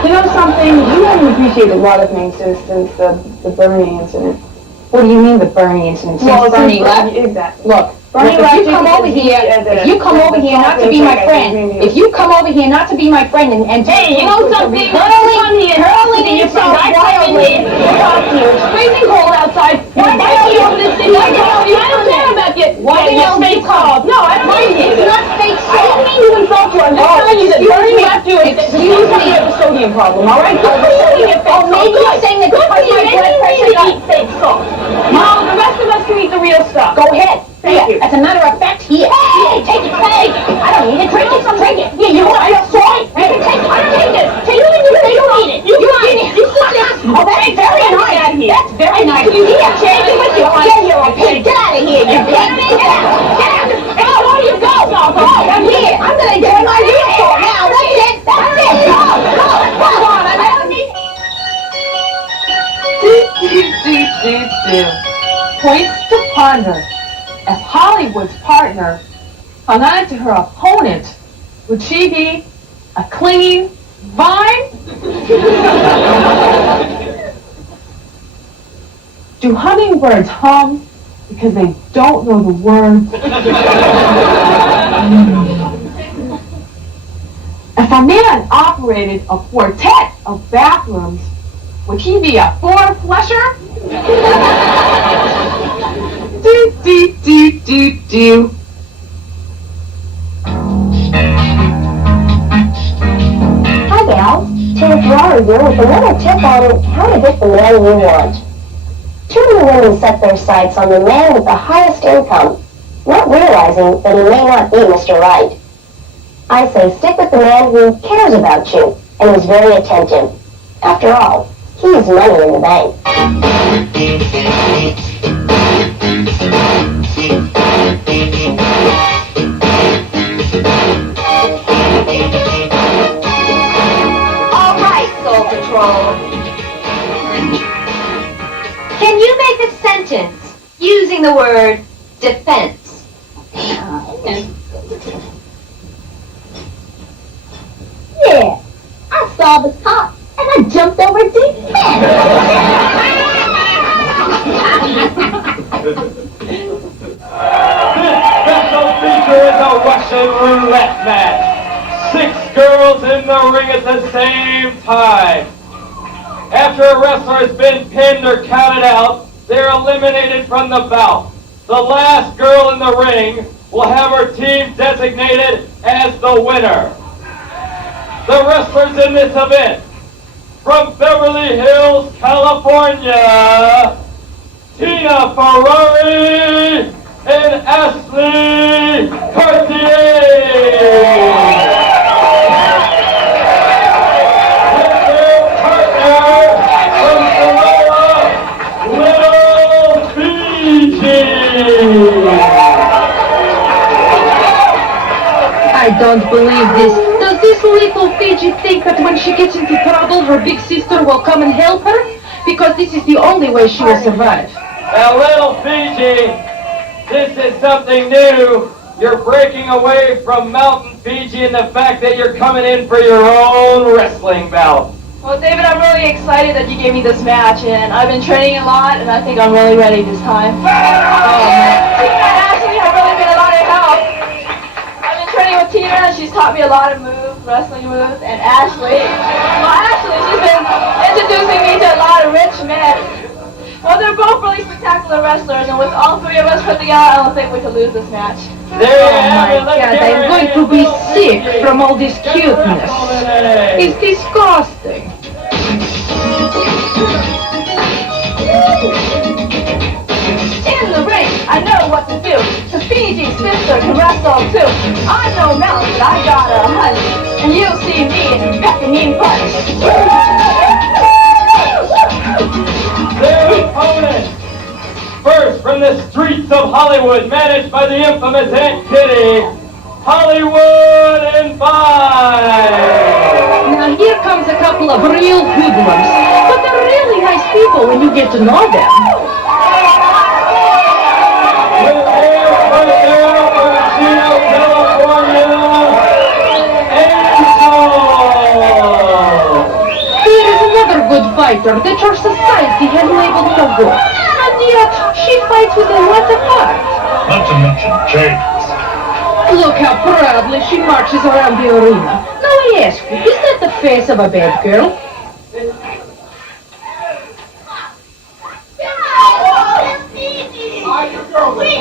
You know something? You haven't appreciated a lot of things since the Bernie incident. What do you mean the Bernie incident? Well, Bernie since left? Exactly. Look, Bernie if left you come over here, if you come over here not to be my friend, if you come over here not to be my friend and hey, you know something? Hurling yourself wildly. It's freezing cold outside. Why the hell you on this city? I don't care about you. Why the hell you called? No, I don't mean it. It's not fake salt. I didn't mean to insult you. I'm just telling you that Bernie left you. Excuse me. You have a sodium problem, all right? Maybe you're saying that because my blood pressure got fake salt. No, the rest of us can eat the real stuff. Go ahead. Thank you. As a matter of fact, here. Hey, take it, take it. I don't need it. Drink it, drink it. Yeah, you want your soy? Take it, take it. I don't take it. Take it, you don't need it. You eat it. You sit down. Oh, that's very nice. That's very nice. Here, take it with you. Get here, okay? Get out of here, you pig. Get out. Get out. Hey, where you go? Go. I'm here. I'm gonna get my real salt now. That's it. That's it. Go. Come on. I don't need Points to ponder. If Hollywood's partner hung on to her opponent, would she be a clinging vine? Do hummingbirds hum because they don't know the words? If a man operated a quartet of bathrooms, would he be a four-flusher? Do. Hi, gals. Tina Ferrari here with another tip on how to get the man you want. Too many women set their sights on the man with the highest income, not realizing that he may not be Mr. Right. I say stick with the man who cares about you and is very attentive. After all, he has money in the bank. All right, Soul Patrol. Can you make a sentence using the word defense? Yeah, I saw the cop and I jumped over Special feature is a Russian roulette match. 6 girls in the ring at the same time. After a wrestler has been pinned or counted out, they're eliminated from the bout. The last girl in the ring will have her team designated as the winner. The wrestlers in this event, from Beverly Hills, California, Tina Ferrari and Ashley Cartier. With their partner from Samoa, Little Fiji. I don't believe this. Does this little Fiji think that when she gets into trouble, her big sister will come and help her? Because this is the only way she will survive. Now, Little Fiji, this is something new. You're breaking away from Mountain Fiji and the fact that you're coming in for your own wrestling bout. Well, David, I'm really excited that you gave me this match, and I've been training a lot, and I think I'm really ready this time. Ashley has really been a lot of help. I've been training with Tina, and she's taught me a lot of moves, wrestling moves, and Ashley, she's been introducing me to a lot of rich men. Well, they're both really spectacular wrestlers, and with all 3 of us put together, I don't think we could lose this match. There you have it. Let's God, give her I'm a going hand to be for Little sick Fiji. from all this cuteness. It's It's disgusting. In the ring, I know what to do. The Fiji sister can wrestle too. I know mountains, but I got a hunch. And you'll see me pack a mean punch. Their opponent, first from the streets of Hollywood, managed by the infamous Aunt Kitty, Hollywood and Fine. Now here comes a couple of real hoodlums, but they're really nice people when you get to know them. fighter that your society has labeled no good. And yet, she fights with a what apart. Not to mention chains. Look how proudly she marches around the arena. Now I ask you, is that the face of a bad girl?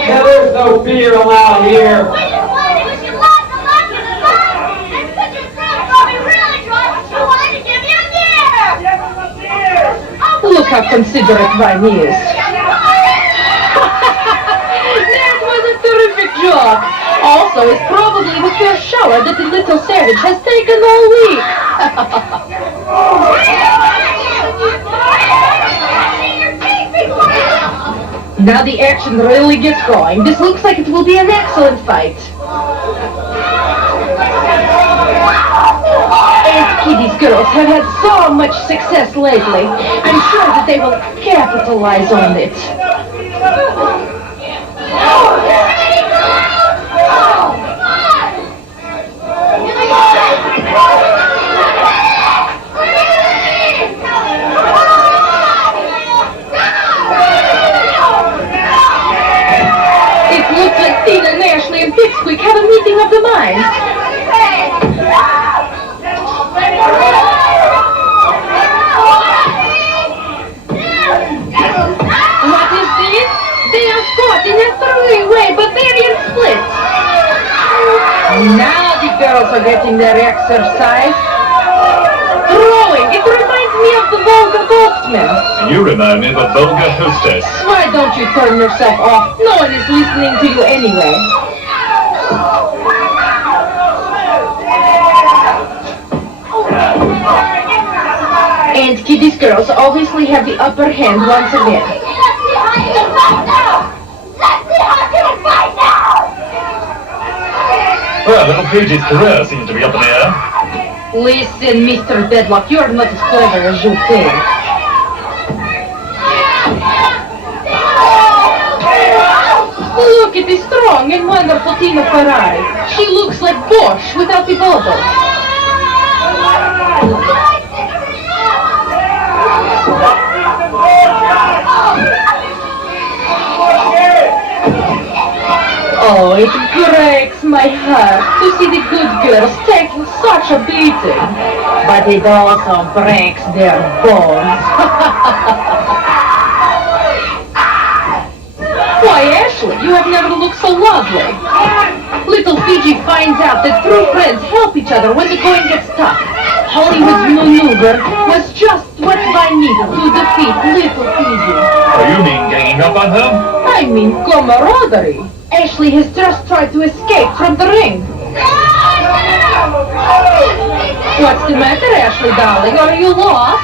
There's no beer allowed here. Look how considerate Vine is. That was a terrific joke. Also, it's probably the first shower that the little savage has taken all week. Now the action really gets going. This looks like it will be an excellent fight. As Kitty's girls have had so much success lately, I'm sure that they will capitalize on it. It looks like Tina and Ashley and Pipsqueak have a meeting of the minds. What is this? They are caught in a three-way Bavarian split. Now the girls are getting their exercise. Throwing, it reminds me of the vulgar goldsman. You remind me of a vulgar hostess. Why don't you turn yourself off? No one is listening to you anyway. And Kitty's girls obviously have the upper hand once again. Well, little Fiji's career seems to be up in the air. Listen, Mr. Deadlock, you're not as clever as you think. Look at this strong and wonderful Tina Ferrari. She looks like Bosch without the bottle. Oh, it breaks my heart to see the good girls taking such a beating. But it also breaks their bones. Why, Ashley, you have never looked so lovely. Little Fiji finds out that true friends help each other when the going gets tough. Hollywood's maneuver was just what I needed to defeat little Fiji. Oh, you mean ganging up on her? I mean camaraderie. Ashley has just tried to escape from the ring. What's the matter, Ashley, darling? Are you lost?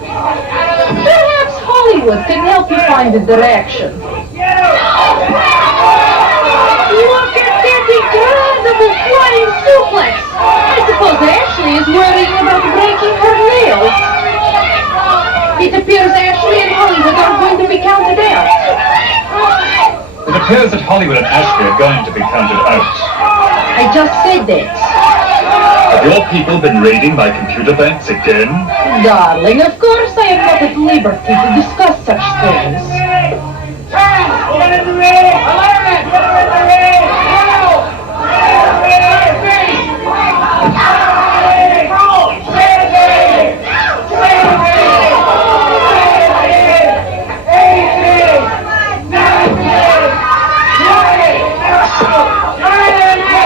Perhaps Hollywood can help you find the direction. Look at that incredible flying suplex! I suppose Ashley is worrying about breaking her nails. It appears Ashley and Hollywood are going to be counted out. It appears that Hollywood and Ashley are going to be counted out. I just said that. Have your people been raiding my computer banks again? Darling, of course I am not at liberty to discuss such things.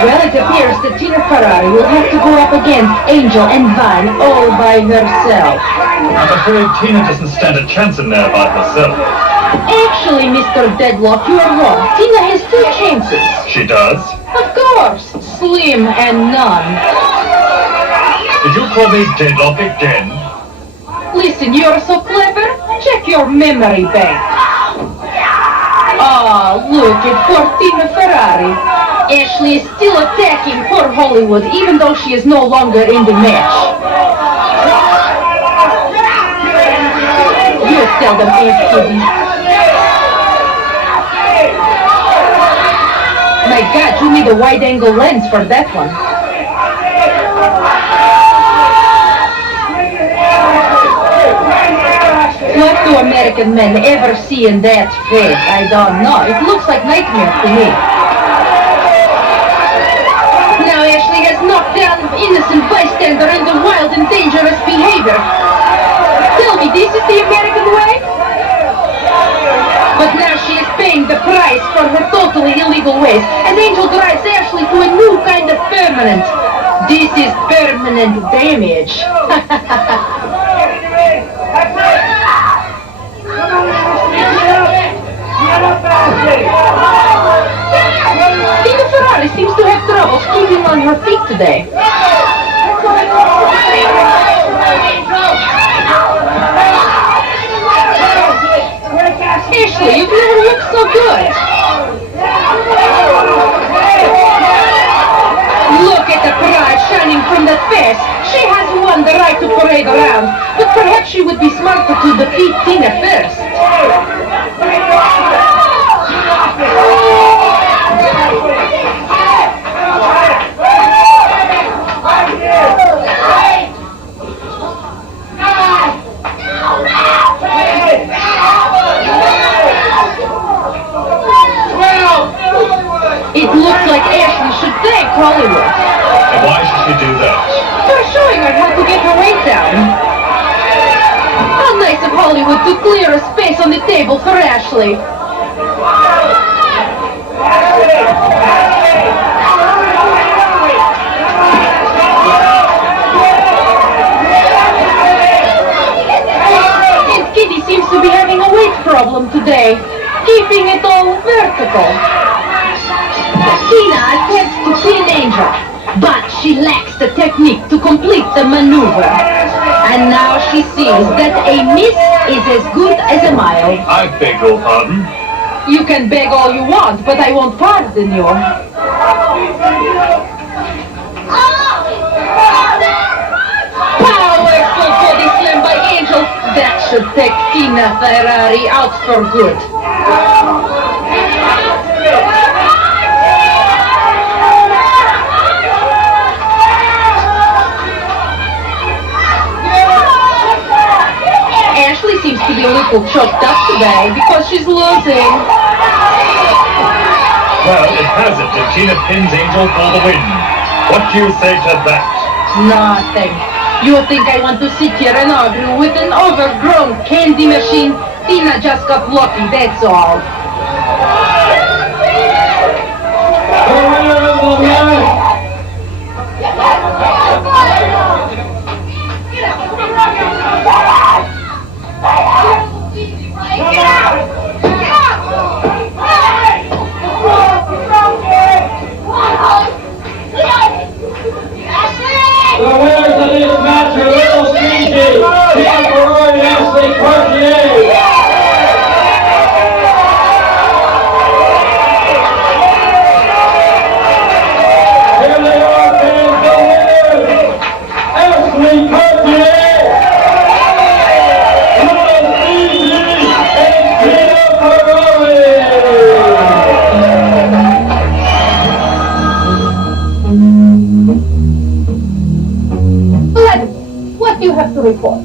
Well, it appears that Tina Ferrari will have to go up against Angel and Vine all by herself. I'm afraid Tina doesn't stand a chance in there by herself. Actually, Mr. Deadlock, you are wrong. Tina has two chances. She does? Of course, slim and none. Did you call me Deadlock again? Listen, you're so clever. Check your memory bank. Ah, look at poor Tina Ferrari. Ashley is still attacking poor Hollywood, even though she is no longer in the match. You tell them, Aunt Kitty. My God, you need a wide-angle lens for that one. What do American men ever see in that face? I don't know. It looks like nightmare to me. Now Ashley has knocked down an innocent bystander in the wild and dangerous behavior. Tell me, this is the American way? But now she is paying the price for her totally illegal ways, and Angel drives Ashley to a new kind of permanent. This is permanent damage. Tina Ferrari seems to have trouble keeping on her feet today. Ashley, you've never looked so good. Look at the pride shining from that face. She has won the right to parade around, but perhaps she would be smarter to defeat Tina first. It looks like Ashley should thank Hollywood. And why should she do that? For showing her how to get her weight down. How nice of Hollywood to clear a space on the table for Ashley. And Kitty seems to be having a weight problem today, keeping it all vertical. Tina attempts to pin Angel, but she lacks the technique to complete the maneuver. And now she sees that a miss is as good as a mile. I beg your pardon. You can beg all you want, but I won't pardon you. Powerful body slam by Angel. That should take Tina Ferrari out for good. Ashley seems to be a little choked up today because she's losing. Well, it has it that Tina pins Angel for the win. What do you say to that? Nothing. You think I want to sit here and argue with an overgrown candy machine? Tina just got lucky, that's all. The winners of this match are Little Fiji, Tina Ferrari, and Ashley Cartier. Here they are, fans, the winners, Ashley Cartier, Little Fiji, and Tina Ferrari. What do you have to report?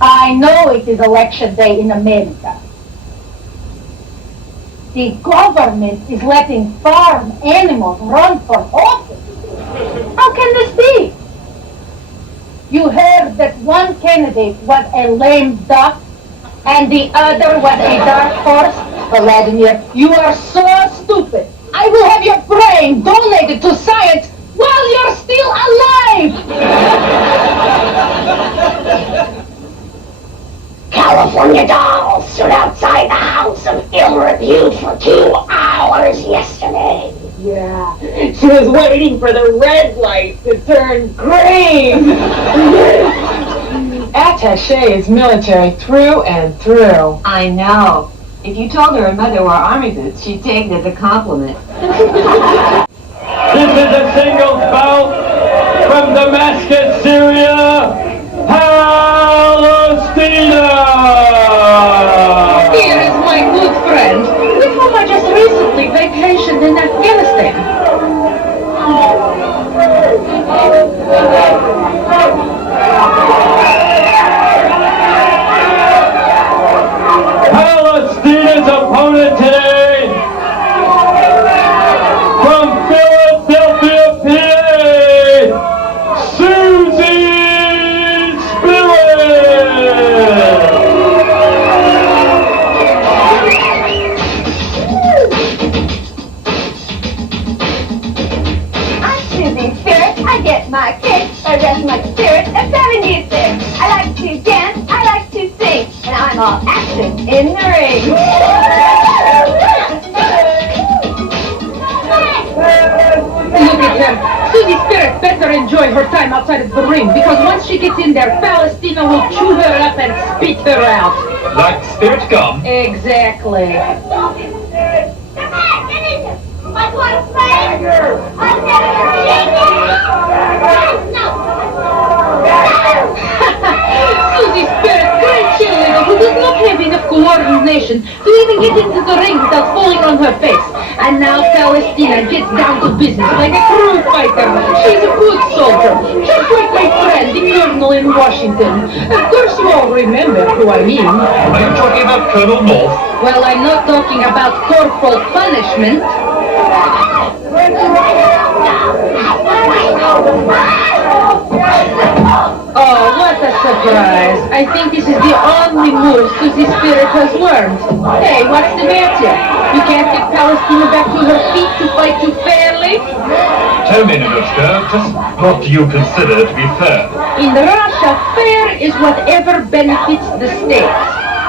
I know it is election day in America. The government is letting farm animals run for office. How can this be? You heard that one candidate was a lame duck and the other was a dark horse? Vladimir, you are so stupid. I will have your brain donated to science while you're still alive! California doll stood outside the house of ill repute for 2 hours yesterday. Yeah, she was waiting for the red light to turn green. Attaché is military through and through. I know. If you told her mother wore army boots, she'd take it as a compliment. This is a singles bout from Damascus, Syria, Palestina! Here is my good friend, with whom I just recently vacationed in Afghanistan. Susie Spirit, I get my kick, I rest my spirit of 76. I like to dance, I like to sing, and I'm all action in the ring. Look at her. Susie Spirit better enjoy her time outside of the ring, because once she gets in there, Palestina will chew her up and spit her out. Like spirit gum. Exactly. I want to play. I'll never Susie Spirit, great cheerleader who does not have enough coordination to even get into the ring without falling on her face. And now Palestina gets down to business like a true fighter. She's a good soldier, just like my friend, the Colonel in Washington. Of course you all remember who I mean. Are you talking about Colonel North? Well, I'm not talking about corporal punishment. Oh, what a surprise. I think this is the only move Susie Spirit has learned. Hey, what's the matter? You can't get Palestina back to her feet to fight you fairly? Tell me, NINOTCHKA, just what do you consider to be fair? In Russia, fair is whatever benefits the state.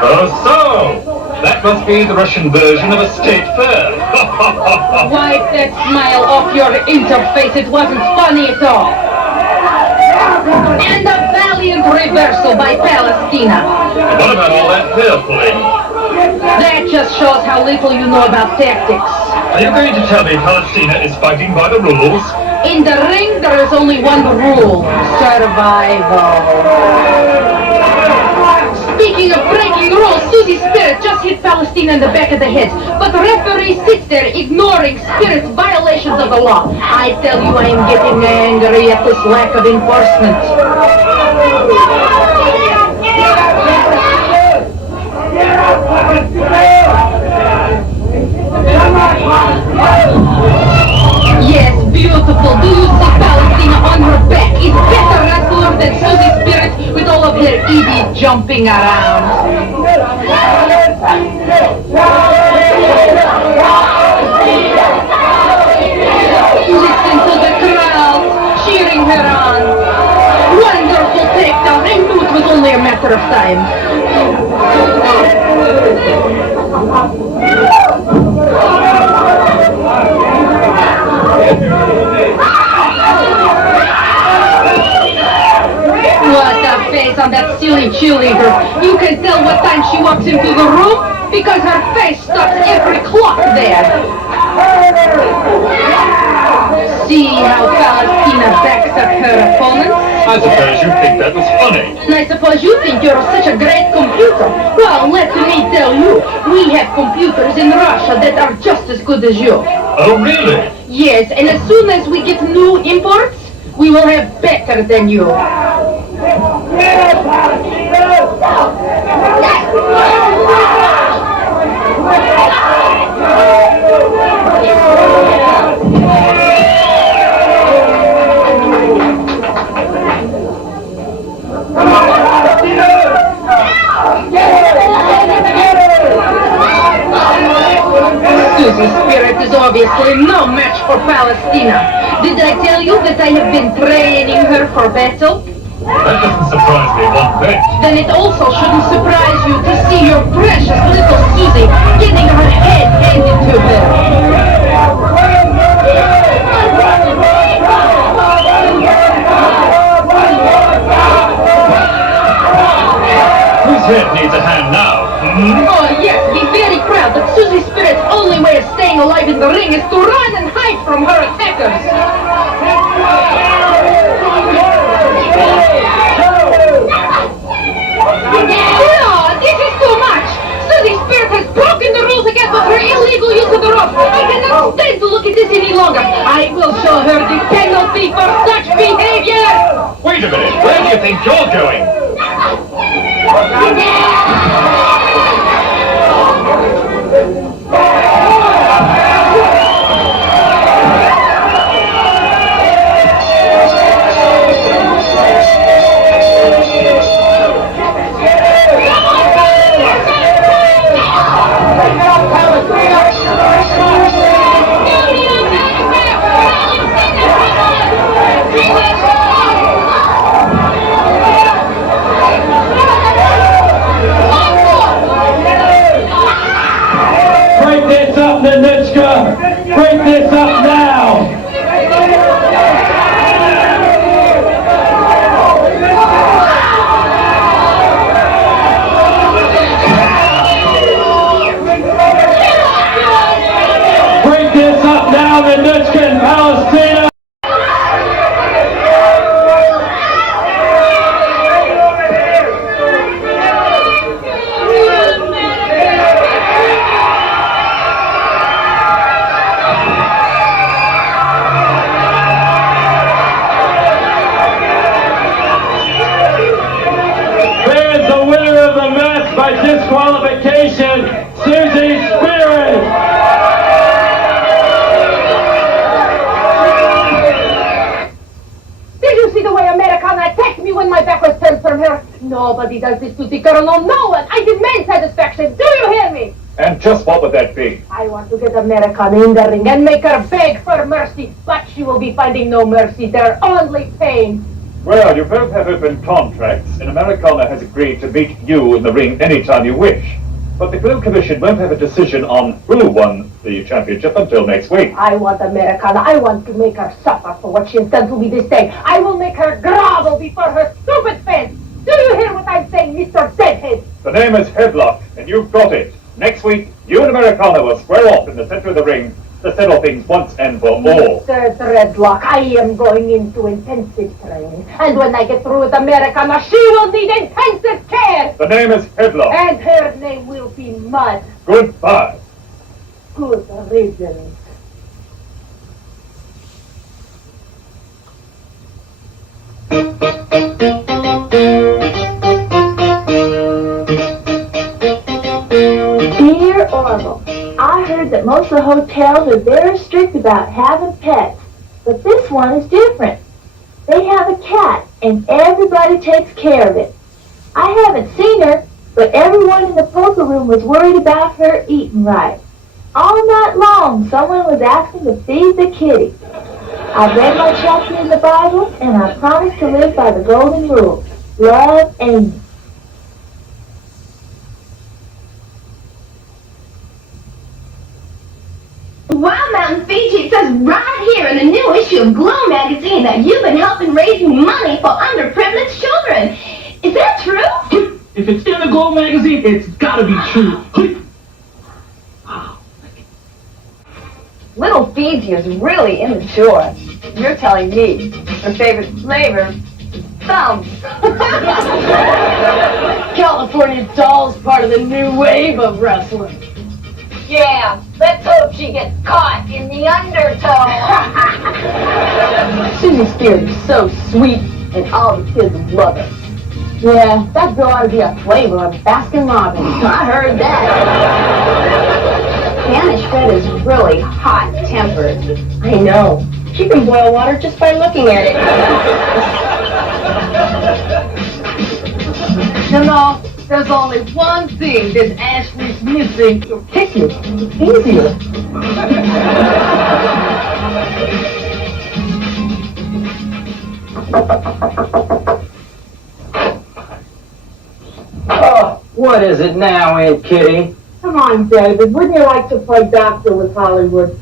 Oh, so! That must be the Russian version of a state fair. Wipe that smile off your interface. It wasn't funny at all. And a valiant reversal by Palestina. What about all that hair pulling? That just shows how little you know about tactics. Are you going to tell me Palestina is fighting by the rules? In the ring, there is only one rule: survival. Speaking of breaking rules, Susie Spirit just hit Palestina in the back of the head, but the referee sits there ignoring Spirit's violations of the law. I tell you, I am getting angry at this lack of enforcement. Yes, beautiful. Do you see Palestina on her back? Is better wrestler than Susie Spirit with all of her ED jumping around. Listen to the crowd cheering her on. Wonderful takedown. I knew it was only a matter of time. What a face on that silly cheerleader. You can tell what time she walks into the room because her face stops every clock there. See how Palestina backs up her opponents? I suppose you think that was funny. And I suppose you think you're such a great computer. Well, let me tell you, we have computers in Russia that are just as good as you. Oh, really? Yes, and as soon as we get new imports, we will have better than you. Susie Spirit is obviously no match for Palestina. Did I tell you that I have been training her for battle? That doesn't surprise me one bit. Then it also shouldn't surprise you to see your precious little Susie getting her head handed to her. Whose head needs a hand now? Oh yes, be very proud that Susie Spirit's only way of staying alive in the ring is to run and hide from her attackers. No, this is too much. Susie Spirit has broken the rules again with her illegal use of the rope. I cannot stand to look at this any longer. I will show her the penalty for such behavior. Wait a minute, where do you think you're going? Disqualification, Susie Spirit! Did you see the way Americana attacked me when my back was turned from her? Nobody does this to the girl, no one. I demand satisfaction. Do you hear me? And just what would that be? I want to get Americana in the ring and make her beg for mercy, but she will be finding no mercy there, only pain. Well, you both have open contracts, and Americana has agreed to meet you in the ring anytime you wish. But the Globe Commission won't have a decision on who won the championship until next week. I want Americana. I want to make her suffer for what she has done to me this day. I will make her grovel before her stupid fans. Do you hear what I'm saying, Mr. Deadhead? The name is Headlock, and you've got it. Next week, you and Americana will square off in the center of the ring to settle things once and for all. Mr. Dreadlock, I am going into intensive training. And when I get through with Americana, she will need intensive care. The name is Headlock. And her name will be Mud. Goodbye. Good riddance. Dear Orville, I heard that most of the hotels are very strict about having pets, but this one is different. They have a cat, and everybody takes care of it. I haven't seen her, but everyone in the poker room was worried about her eating right. All night long, someone was asking to feed the kitty. I read my chapter in the Bible, and I promised to live by the golden rule. Love Amy. Wow, Mountain Fiji, it says right here in the new issue of Glow magazine that you've been helping raise money for underprivileged children. Is that true? If it's in the Glow magazine, it's gotta be true. Little Fiji is really immature. You're telling me her favorite flavor is thumb. California Doll's part of the new wave of wrestling. Yeah, let's hope she gets caught in the undertow. Susie Spears is so sweet, and all the kids love her. Yeah, that girl ought to be a flavor of Baskin Robbins. I heard that. Spanish Fred is really hot-tempered. I know. She can boil water just by looking at it. No, there's only one thing that Ashley's missing. She'll kick you. Easier. Oh, what is it now, Aunt Kitty? Come on, David. Wouldn't you like to play doctor with Hollywood?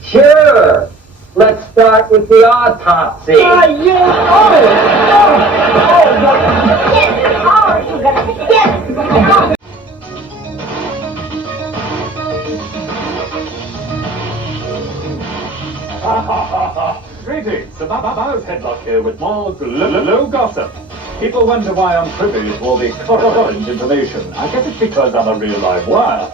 Sure. Let's start with the autopsy. Greetings, the Miles Headlock here with more low gossip. People wonder why I'm privy to all the current information. I guess it's because I'm a real live wire.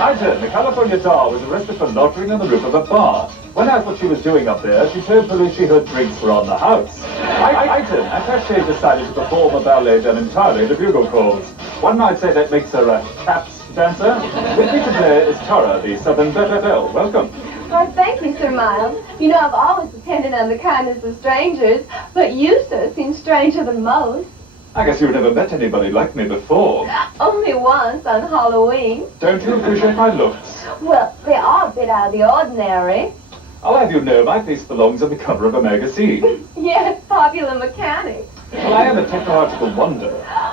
Item, the California doll was arrested for loitering on the roof of a bar. When asked what she was doing up there, she told police she heard drinks were on the house. Item, attaché decided to perform a ballet done entirely to bugle calls. One might say that makes her a taps dancer. With me today is Tara, the Southern Belle. Welcome. Well, thank you, Sir Miles. You know, I've always depended on the kindness of strangers, but you, sir, seem stranger than most. I guess you've never met anybody like me before. Only once on Halloween. Don't you appreciate my looks? Well, they are a bit out of the ordinary. I'll have you know my face belongs on the cover of a magazine. Yes, Popular Mechanics. Well, I am a technological wonder.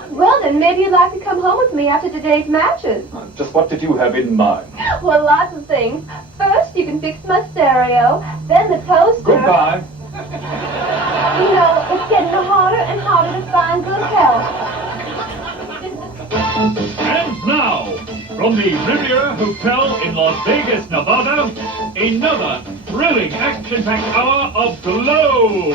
Well, then maybe you'd like to come home with me after today's matches. Just what did you have in mind? Well, lots of things. First, you can fix my stereo, then the toaster. Goodbye. You know, it's getting harder and harder to find good health. And now, from the Riviera Hotel in Las Vegas, Nevada, another thrilling action-packed hour of Glow.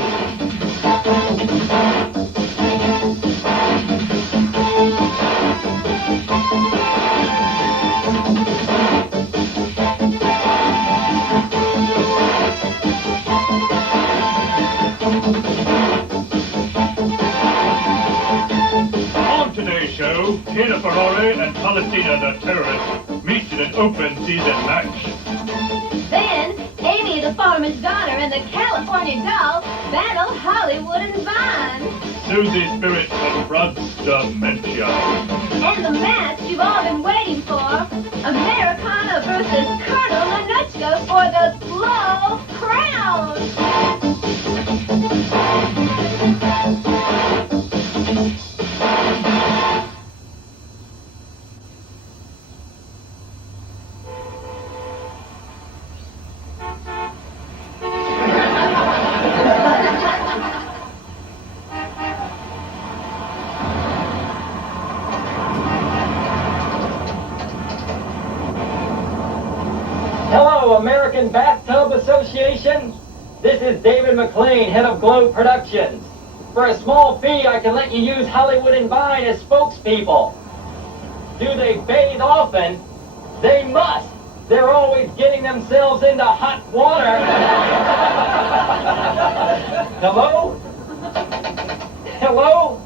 On today's show, Tina Ferrari and Palestina the terrorist meet in an open season match. Then, Amy the farmer's daughter and the California doll battle Hollywood and Vine. Susie Spirit confronts dementia. And the match you've all been waiting for, Americana versus Colonel NINOTCHKA for the Slow Crown. Hello, American Bathtub Association. This is David McLean, head of Globe Productions. For a small fee, I can let you use Hollywood and Vine as spokespeople. Do they bathe often? They must. They're always getting themselves into hot water. Hello? Hello?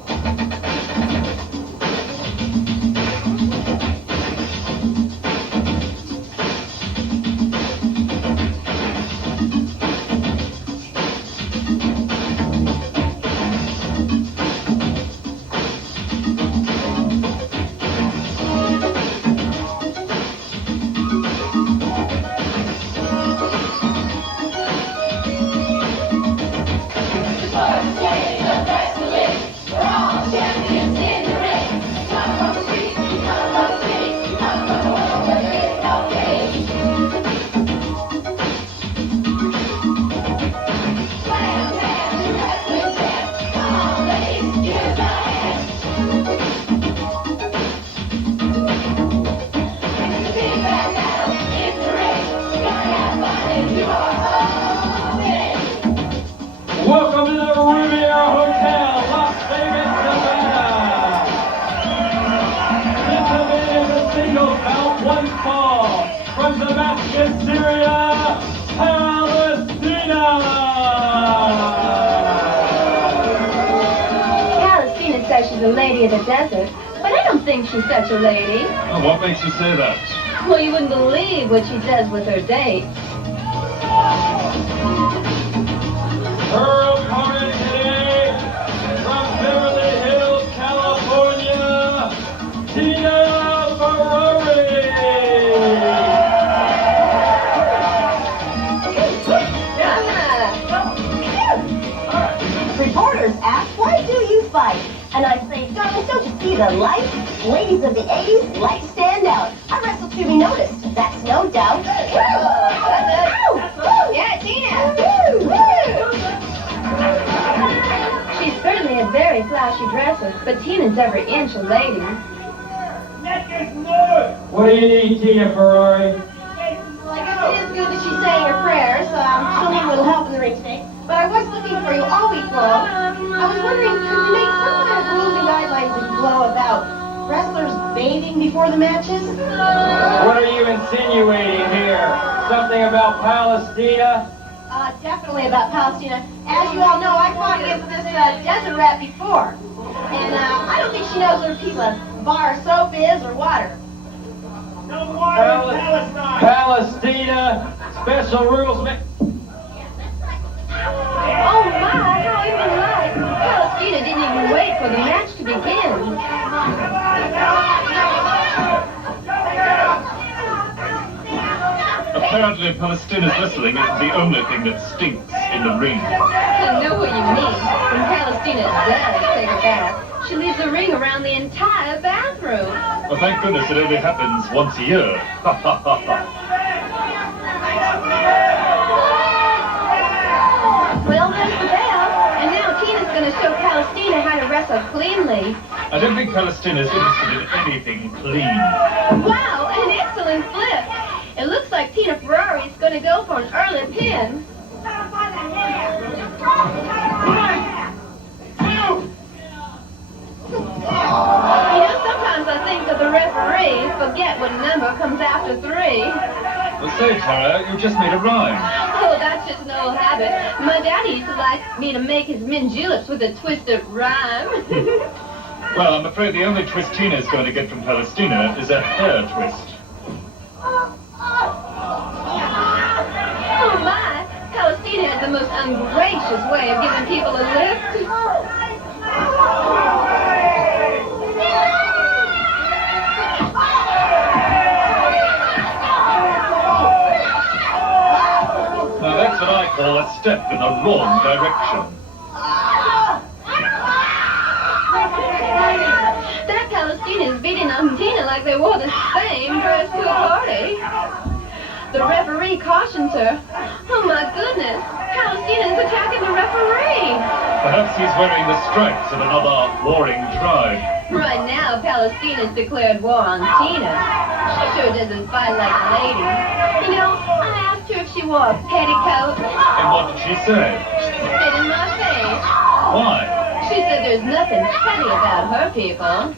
Welcome to the Riviera Hotel, Las Vegas, Nevada. This event is a singles bout, one fall. From Damascus, Syria, Palestina! Palestina says she's a lady of the desert, but I don't think she's such a lady. Oh, what makes you say that? Well, you wouldn't believe what she does with her dates. Her opponent today, from Beverly Hills, California, Tina Ferrari! Reporters ask, why do you fight? And I say, darling, don't you see the light? Ladies of the 80s, light stand out. I wrestle to be noticed, that's no doubt. Yeah, Tina! She's certainly a very flashy dresser, but Tina's every inch a lady. What do you need, Tina Ferrari? Well, I guess it is good that she's saying her prayers, so I'm sure maybe it'll help in the ring today. But I was looking for you all week long. I was wondering, could you make some kind of rules and guidelines in Glow about wrestlers bathing before the matches? What are you insinuating here? Something about Palestina? Definitely about Palestina. As you all know, I fought against this desert rat before. And I don't think she knows what a piece of bar soap is or water. No water in Palestine! Palestina! Special rules Oh my, how even like! Palestina didn't even wait for the match to begin. Apparently, Palestina's wrestling isn't the only thing that stinks in the ring. I know what you mean. When Palestina does take a bath, she leaves a ring around the entire bathroom. Well, thank goodness it only happens once a year. Ha ha ha ha. Well, there's the bell, and now Tina's going to show Palestina how to wrestle cleanly. I don't think Palestina's interested in anything clean. Wow, an excellent flip. It looks like Tina Ferrari's going to go for an early pin. You know, sometimes I think that the referees forget what number comes after 3. Well, say, Tara, you just made a rhyme. Oh, that's just an old habit. My daddy used to like me to make his mint juleps with a twisted rhyme. Well, I'm afraid the only twist Tina's going to get from Palestina is a hair twist. Oh my! Palestina has the most ungracious way of giving people a lift. Now that's what I call a step in the wrong direction. That Palestina is beating on Tina like they wore the same dress to a party. The referee cautions her. Oh my goodness, Palestina is attacking the referee. Perhaps he's wearing the stripes of another warring tribe. Right now, Palestina's declared war on Tina. She sure doesn't fight like a lady. You know, I asked her if she wore a petticoat. And what did she say? She spit in my face. Why? She said there's nothing petty about her people.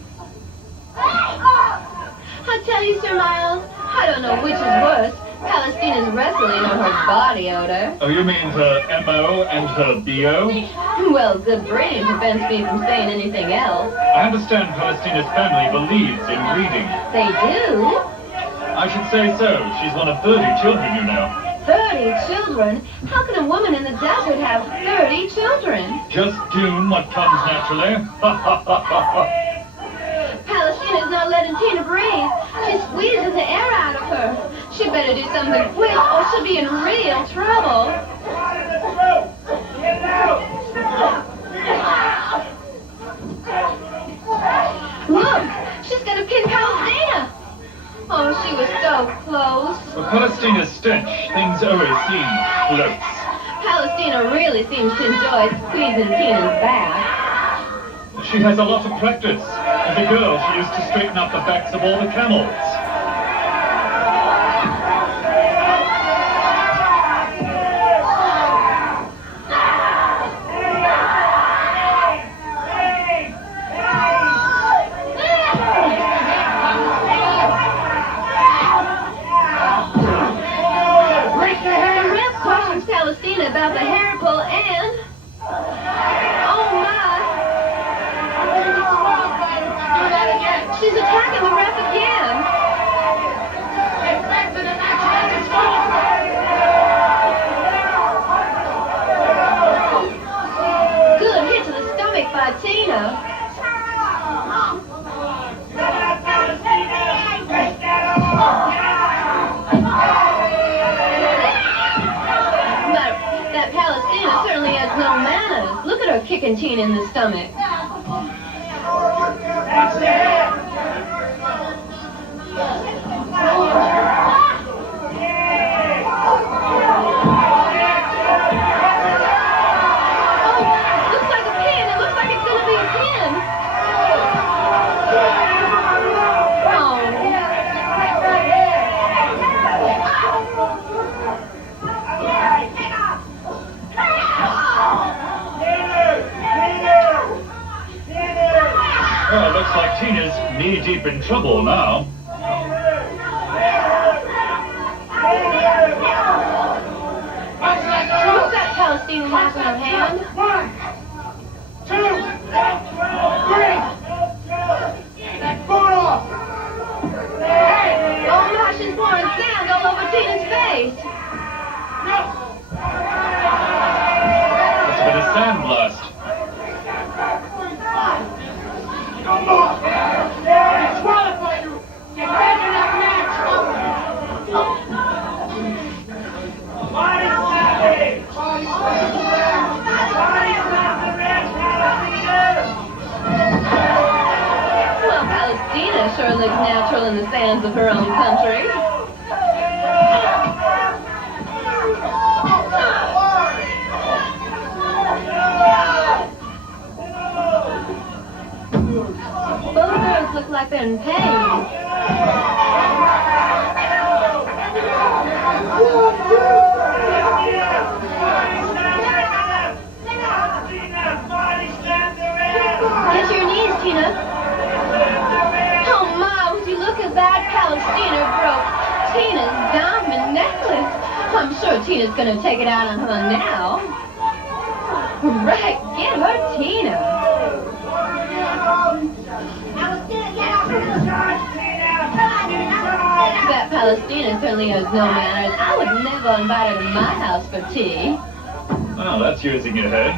I tell you, Sir Miles, I don't know which is worse, Palestina's wrestling or her body odor. Oh, you mean her M.O. and her B.O.? Well, good breeding prevents me from saying anything else. I understand Palestina's family believes in breeding. They do? I should say so. She's one of 30 children, you know. 30 children? How can a woman in the desert have 30 children? Just doom what comes naturally. Palestina's not letting Tina breathe. She's squeezing the air out of her. She better do something quick or she'll be in real trouble. Look, she's gonna pin Palestina. Oh, she was so close. For Palestina's stench, things always seem close. Palestina really seems to enjoy squeezing Tina's back. She has a lot of practice. As a girl, she used to straighten out the backs of all the camels. The ref cautions Palestina about the hair pull and... Oh my! She's attacking the ref again! Good hit to the stomach by Tina. That Palestina certainly has no manners. Look at her kicking Tina in the stomach. Looks like a pin. It looks like it's going to be a pin. Well, it looks like Tina's knee-deep in trouble now. What's that Palestina has in her hand? 1, 2, 3. Boot off. Oh my, she's pouring sand all over Tina's face. It's been a sandblast. Come on. Disqualify you. Get back in that match. Body slapping. Body slap the red Palestina. Well, Palestina sure looks natural in the sands of her own country. Both girls look like they're in pain. Get to your knees, Tina. Oh my, would you look at that? Palestina broke Tina's diamond necklace. I'm sure Tina's gonna take it out on her now. Right, get her, Tina. That Palestina certainly has no manners. I would never invite her to my house for tea. Well, that's using your head.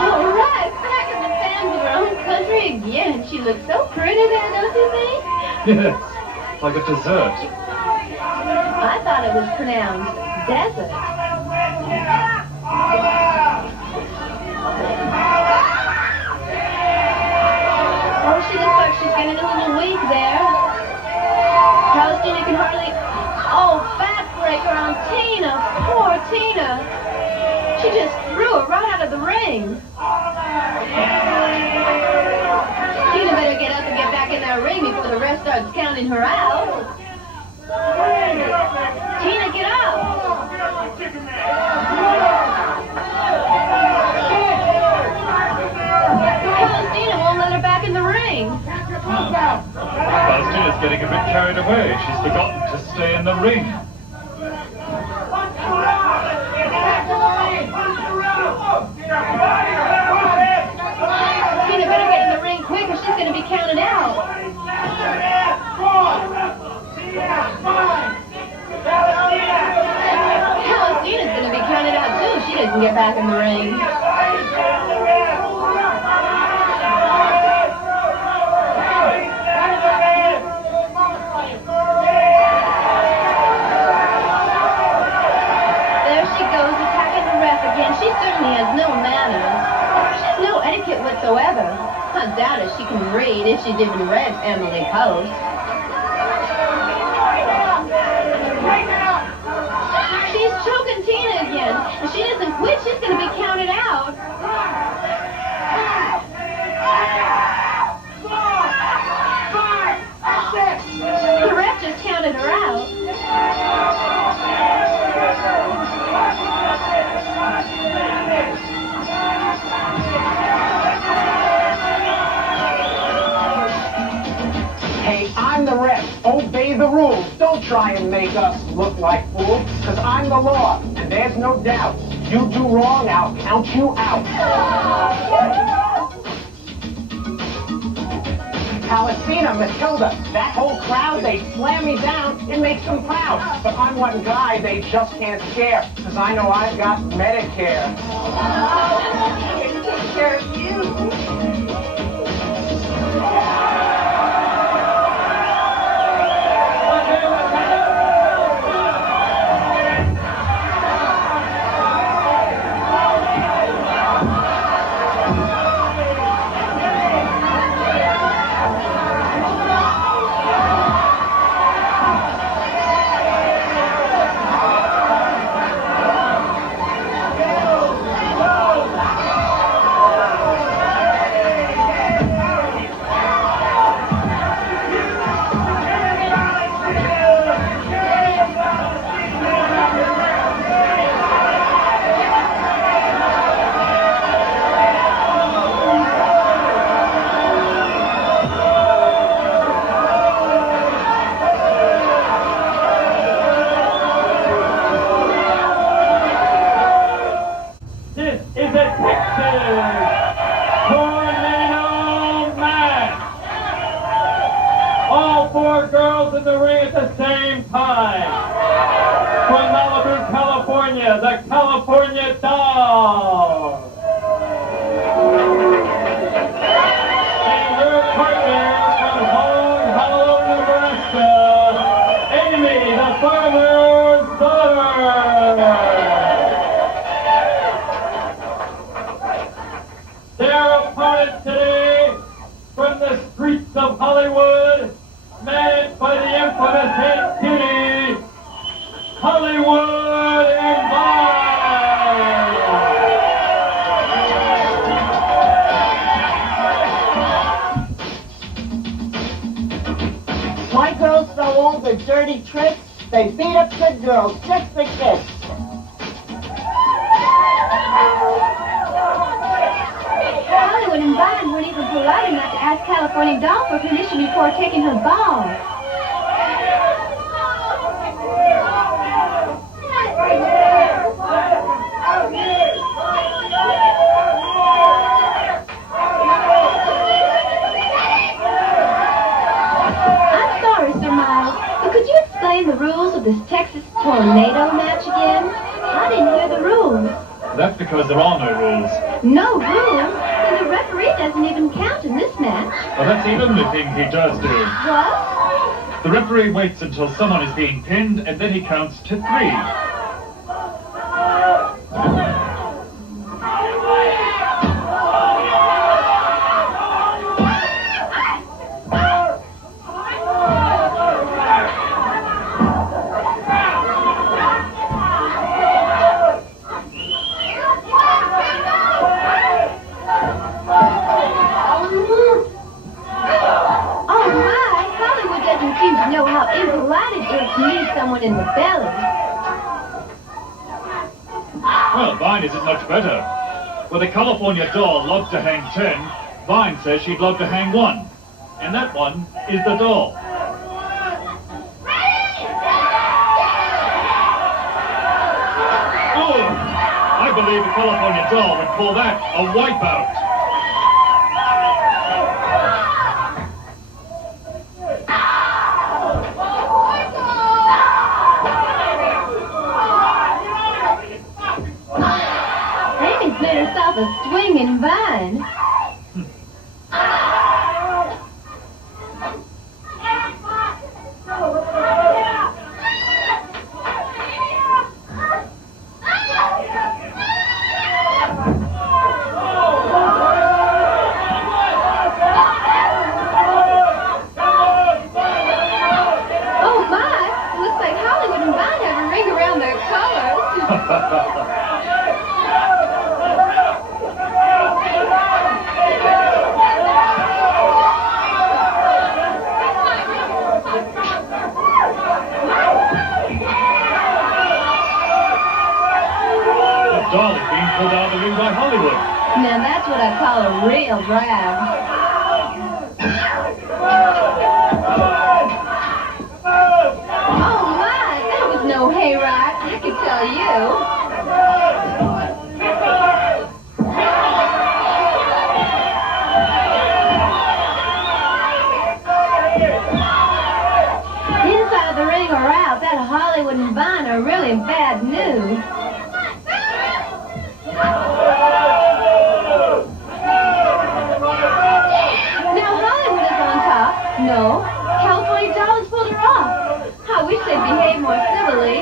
All right, back in the fans of her own country again. She looks so pretty there, don't you think? Yes, like a dessert. I thought it was pronounced desert. Oh, she looks like she's getting a little weak there. Palestina can hardly... Oh, backbreaker on Tina. Poor Tina. She just threw her right out of the ring. Tina better get up and get back in that ring before the ref starts counting her out. Tina, get up. Palestina won't let her back in the ring. Palestina's getting a bit carried away. She's forgotten to stay in the ring. Tina better get in the ring quick or she's going to be counted out. Palestina's going to be counted out too if she doesn't get back in the ring. There she goes, attacking the ref again. She certainly has no manners. She has no etiquette whatsoever. I doubt if she can read if she's even read Emily Post. She's choking Tina again. If she doesn't quit, she's going to be counted out. The ref just counted her out. Hey, I'm the ref. Obey the rules. Don't try and make us look like fools, because I'm the law, and there's no doubt. You do wrong, I'll count you out. Palestina, Matilda, that whole crowd, they slam me down, it makes them proud. But I'm one guy they just can't scare, because I know I've got Medicare. Take care of you. The California Dog. And her partner from Hollow, Nebraska, Amy, the farmer's daughter. Their opponent today from the streets of Hollywood, managed by the infamous head cutie, Hollywood and My girls know all the dirty tricks. They beat up good girls just for kicks. Hollywood and Vine weren't even polite enough to ask California Doll for permission before taking her ball. But could you explain the rules of this Texas tornado match again? I didn't hear the rules. That's because there are no rules. No rules? Then the referee doesn't even count in this match. Well, that's even the thing he does do. What? The referee waits until someone is being pinned, and then he counts to 3. Know how impolite it is to meet someone in the belly. Well, Vine isn't much better. Where the California doll loves to hang 10, Vine says she'd love to hang 1. And that one is the doll. Oh! I believe the California doll would call that a wipeout. A swinging vine. Oh my! Looks like Hollywood and Vine have a ring around their collars. Doll is being pulled out of the ring by Hollywood. Now that's what I call a real drag. Oh my, that was no hayride, I can tell you. Inside the ring or out, that Hollywood and Vine are really bad news. Now Hollywood is on top. No, California doll has pulled her off. I wish they'd behave more civilly.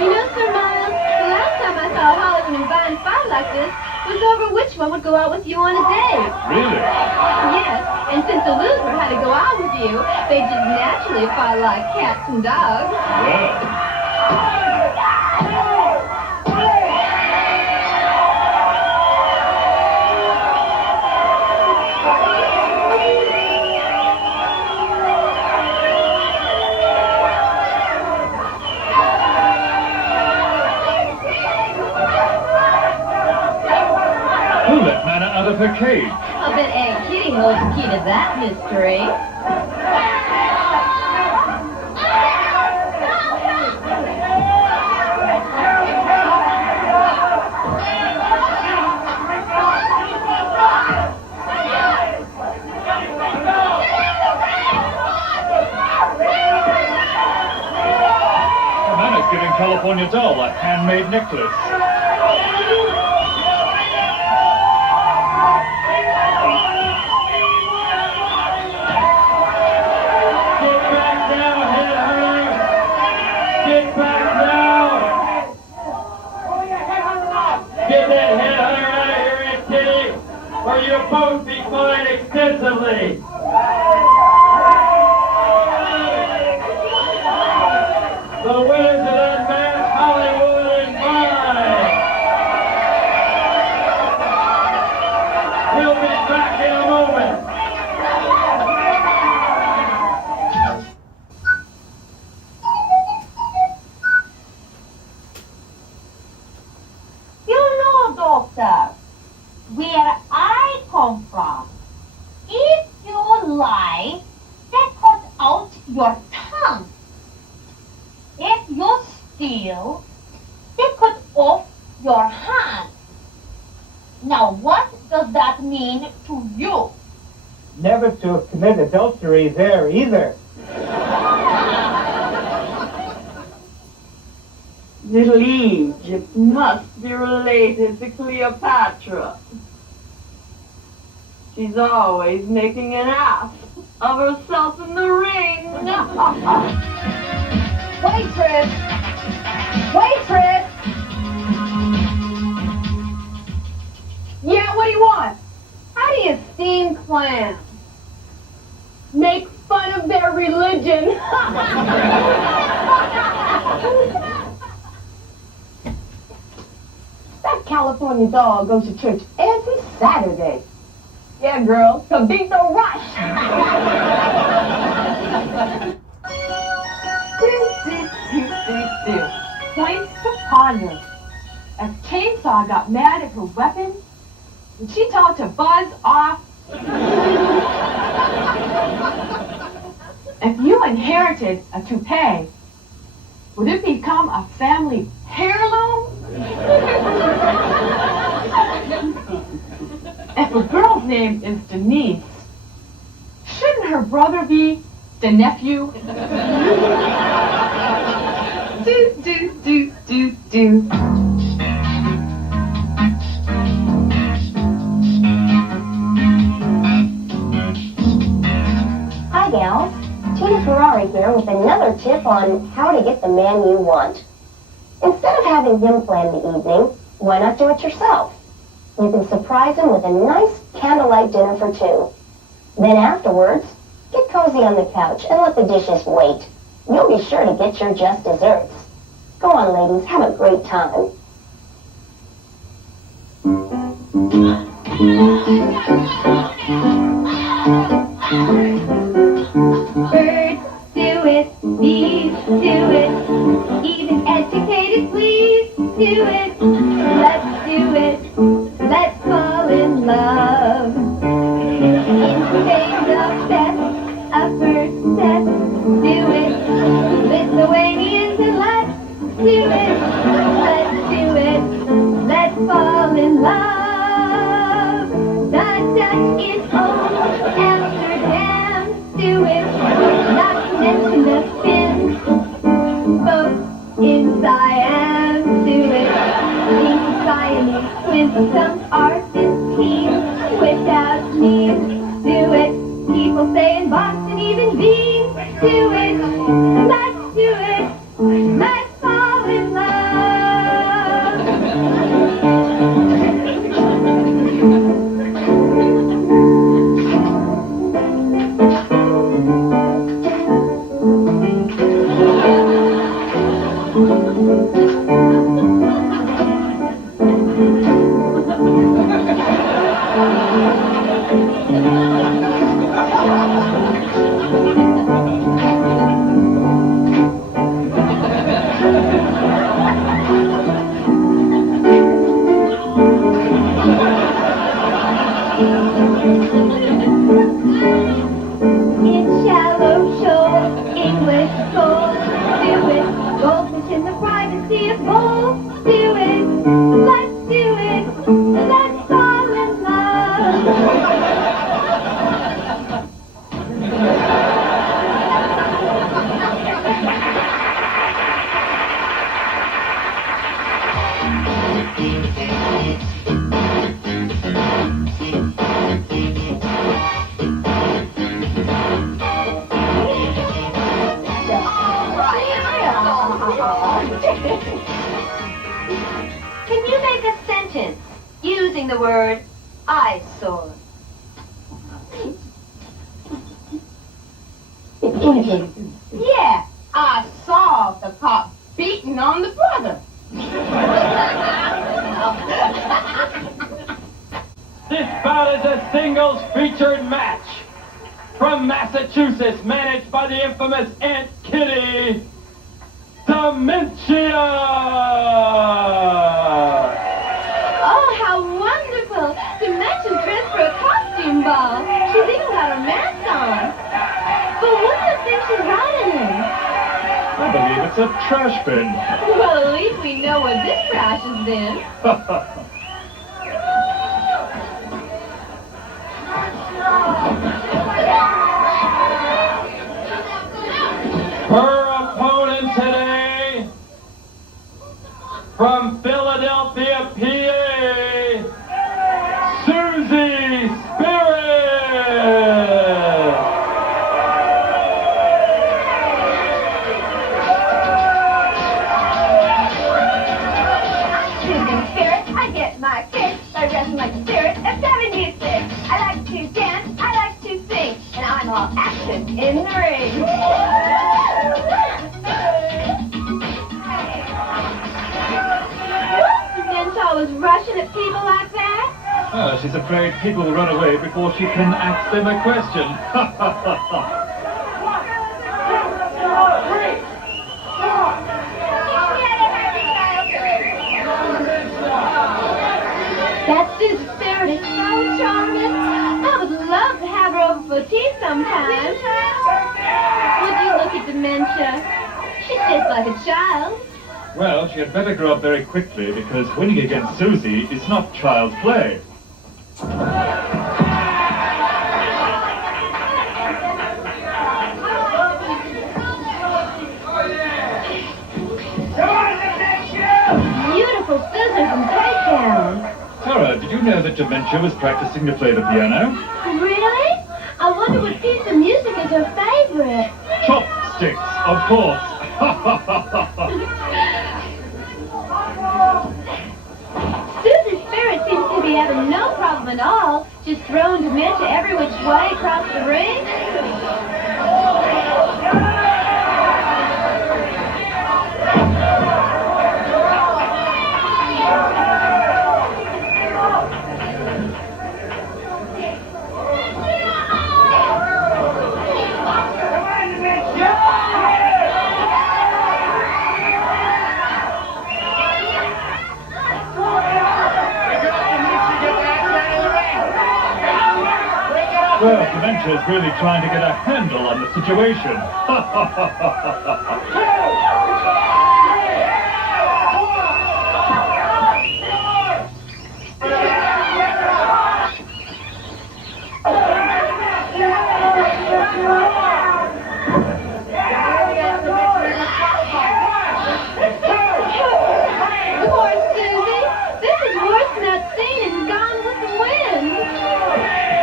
You know, Sir Miles, the last time I saw Hollywood and Vine fight like this was over which one would go out with you on a date. Really? Yes, and since the loser had to go out with you, they just naturally fight like cats and dogs. Well. Who let Manna out of her cage? I'll bet Aunt Kitty holds the key to that mystery. Manna's giving California doll a handmade necklace. You'll both be fined extensively. The winners of that match, Hollywood and Vine. steal, he cut off your hand. Now, what does that mean to you? Never to commit adultery there either. Little Egypt must be related to Cleopatra. She's always making an ass of herself in the ring. Waitress! Waitress! Yeah, what do you want? How do you steam clams? Make fun of their religion. That California dog goes to church every Saturday. Yeah, girl, so beat the rush. Points to ponder. If Chainsaw got mad at her weapon, would she tell it to buzz off? If you inherited a toupee, would it become a family heirloom? If a girl's name is Denise, shouldn't her brother be the nephew? Do. Hi, gals. Tina Ferrari here with another tip on how to get the man you want. Instead of having him plan the evening, why not do it yourself? You can surprise him with a nice candlelight dinner for two. Then afterwards, get cozy on the couch and let the dishes wait. You'll be sure to get your just desserts. Go on, ladies, have a great time. Birds do it, bees do it, even educated fleas do it. Let's do it, let's fall in love. In Spain the best, a first step, do it. Lithuanians and let's do it, let's fall in love. The Dutch is old Amsterdam, do it. Not to mention the Finns, both in Siam, do it. In Siamese twins, some artists teams without means, do it. People say in Boston, even Beans, do it. Let's do it. Let's fall in love. In shallow shoal, English gold, do it. Goldfish in the privacy of bowls, do it. Let's do it. Let's fall in love. Can you make a sentence using the word eyesore? Yeah, I saw the cop beating on the brother. This bout is a singles featured match. From Massachusetts, managed by the infamous Aunt Kitty, Dementia! Oh, how wonderful! Dimension's dressed for a costume ball. She's even got her mask on. But what do you think she's riding in? I believe That's a trash bin. Well, at least we know what this trash has been. Her opponent today, from Philadelphia, PA, Susie Spirit! Susan Spirit, I get my kicks by dressing like the spirit of 76. I like to dance, I like to sing, and I'm all action in the ring. Vince always rushing at people like that? Oh, she's afraid people will run away before she can ask them a question. That Susan Spirit is so charming. I would love to have her over for tea sometime. Would you look at dementia? She's just like a child. Well, she had better grow up very quickly because winning against Susie is not child's play. Beautiful scissors and takedowns. Sarah, did you know that Dementia was practicing to play the piano? Really? I wonder what piece of music is her favorite. Chopsticks, of course. Susie Spirit seems to be having no problem at all, just throwing dementia every which way across the ring. Well, Dementia's really trying to get a handle on the situation. Poor Susie. This is worse than that scene in Gone with the Wind.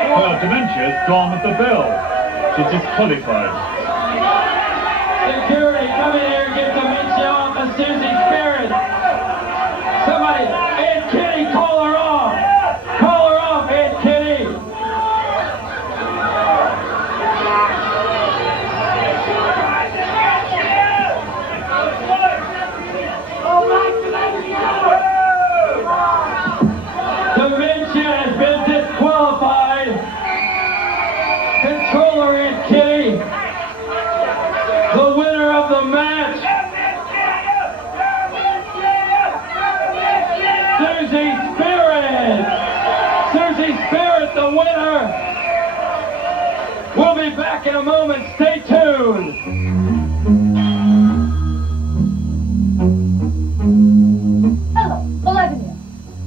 Well, Dementia's gone with the bell. She's disqualified. Security, come in here and get Dementia off of Susie Spirit! Somebody, Aunt Kitty, call her off! Call her off, Aunt Kitty! Dementia has been disqualified! Controller, Aunt Kitty! The winner of the match! Susie Spirit! Susie Spirit, the winner! We'll be back in a moment. Stay tuned! Hello, Vladimir.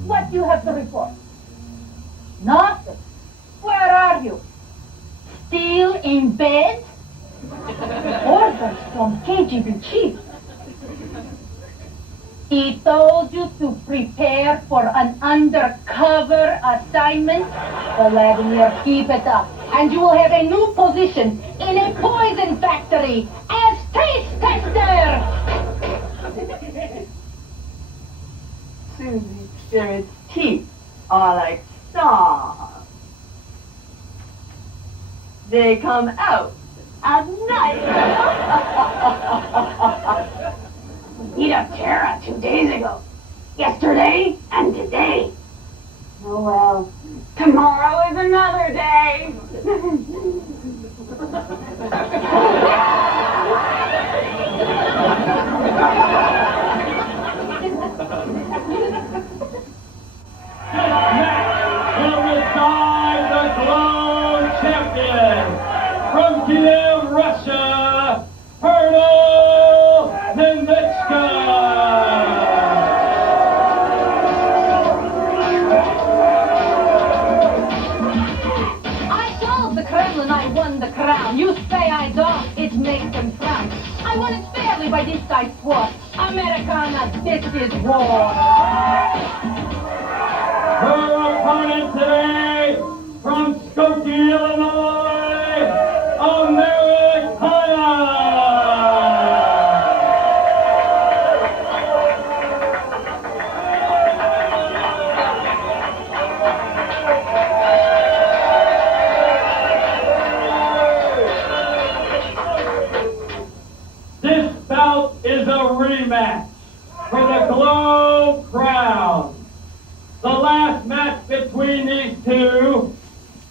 What do you have to report? Nothing. Where are you? Still in bed? Orders from KGB chief. He told you to prepare for an undercover assignment? Vladimir, keep it up. And you will have a new position in a poison factory as taste tester! Susie Spirit's teeth are like stars. They come out at night. Eat a Tara 2 days ago. Yesterday and today. Oh well, tomorrow is another day. Will decide the Globe champion from Kiev, Russia, Hurdle I won it fairly by this guy's sword. Americana, this is war. Her opponent today, from Skokie, Illinois, Americana! This bout is a rematch for the Globe Crown. The last match between these two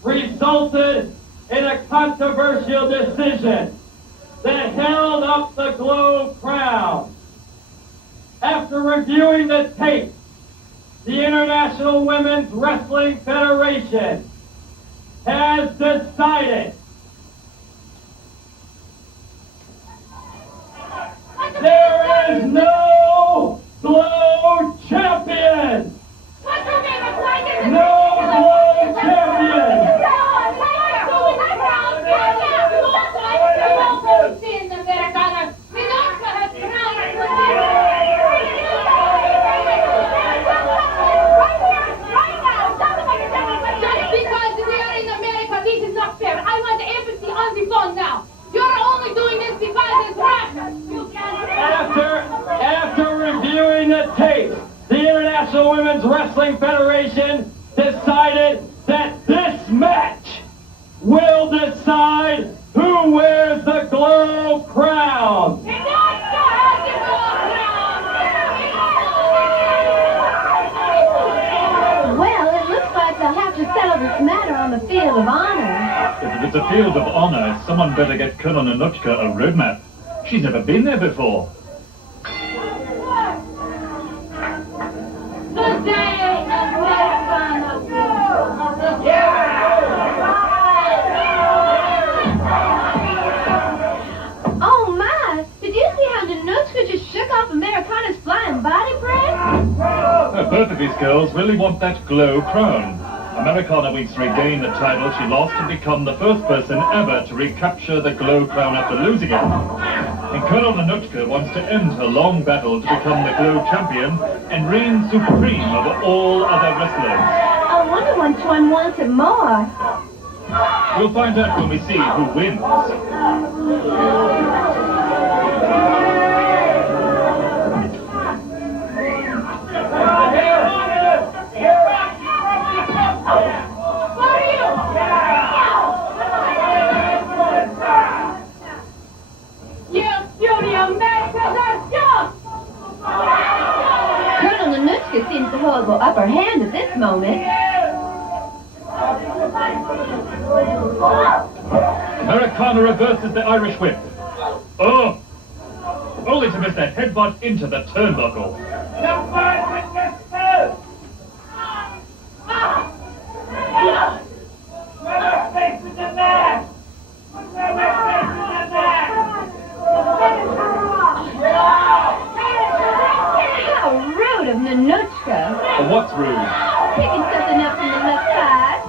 resulted in a controversial decision that held up the Globe Crown. After reviewing the tape, the International Women's Wrestling Federation has decided there is no Globe Champion! No Globe Champion! Just because we are in America, this is not fair. I want empathy on the phone now. You're only doing this because it's Russia. You can't. After reviewing the tape, the International Women's Wrestling Federation decided that this match will decide who wears the Globe Crown. Well, it looks like they'll have to settle this matter on the field of honor. If it's a field of honor, someone better get Colonel NINOTCHKA a roadmap. She's never been there before. Oh my! Did you see how NINOTCHKA just shook off Americana's flying body press? Both of these girls really want that Globe Crown. Americana wants to regain the title she lost and become the first person ever to recapture the Globe Crown after losing it. And Colonel NINOTCHKA wants to end her long battle to become the Globe Champion and reign supreme over all other wrestlers. I wonder which one wants it more. We'll find out when we see who wins. Colonel NINOTCHKA seems to hold the upper hand at this moment. Americana reverses the Irish whip. Oh! Only to miss that headbutt into the turnbuckle. How rude of NINOTCHKA. What's rude? Picking something up from the left side.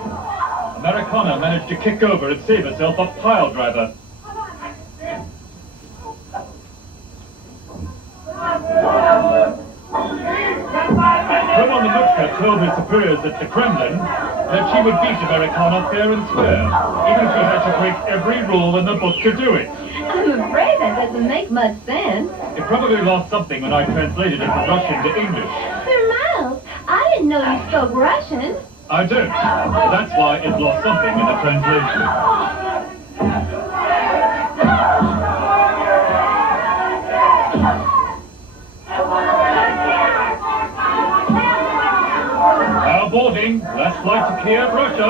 Americana managed to kick over and save herself a pile driver. Colonel NINOTCHKA told her superiors at the Kremlin that she would beat Americana fair and square, even if she had to break every rule in the book to do it. I'm afraid that doesn't make much sense. It probably lost something when I translated it from Russian to English. Sir Miles, I didn't know you spoke Russian. I don't. That's why it lost something in the translation. Now boarding. Last flight to Kiev, Russia.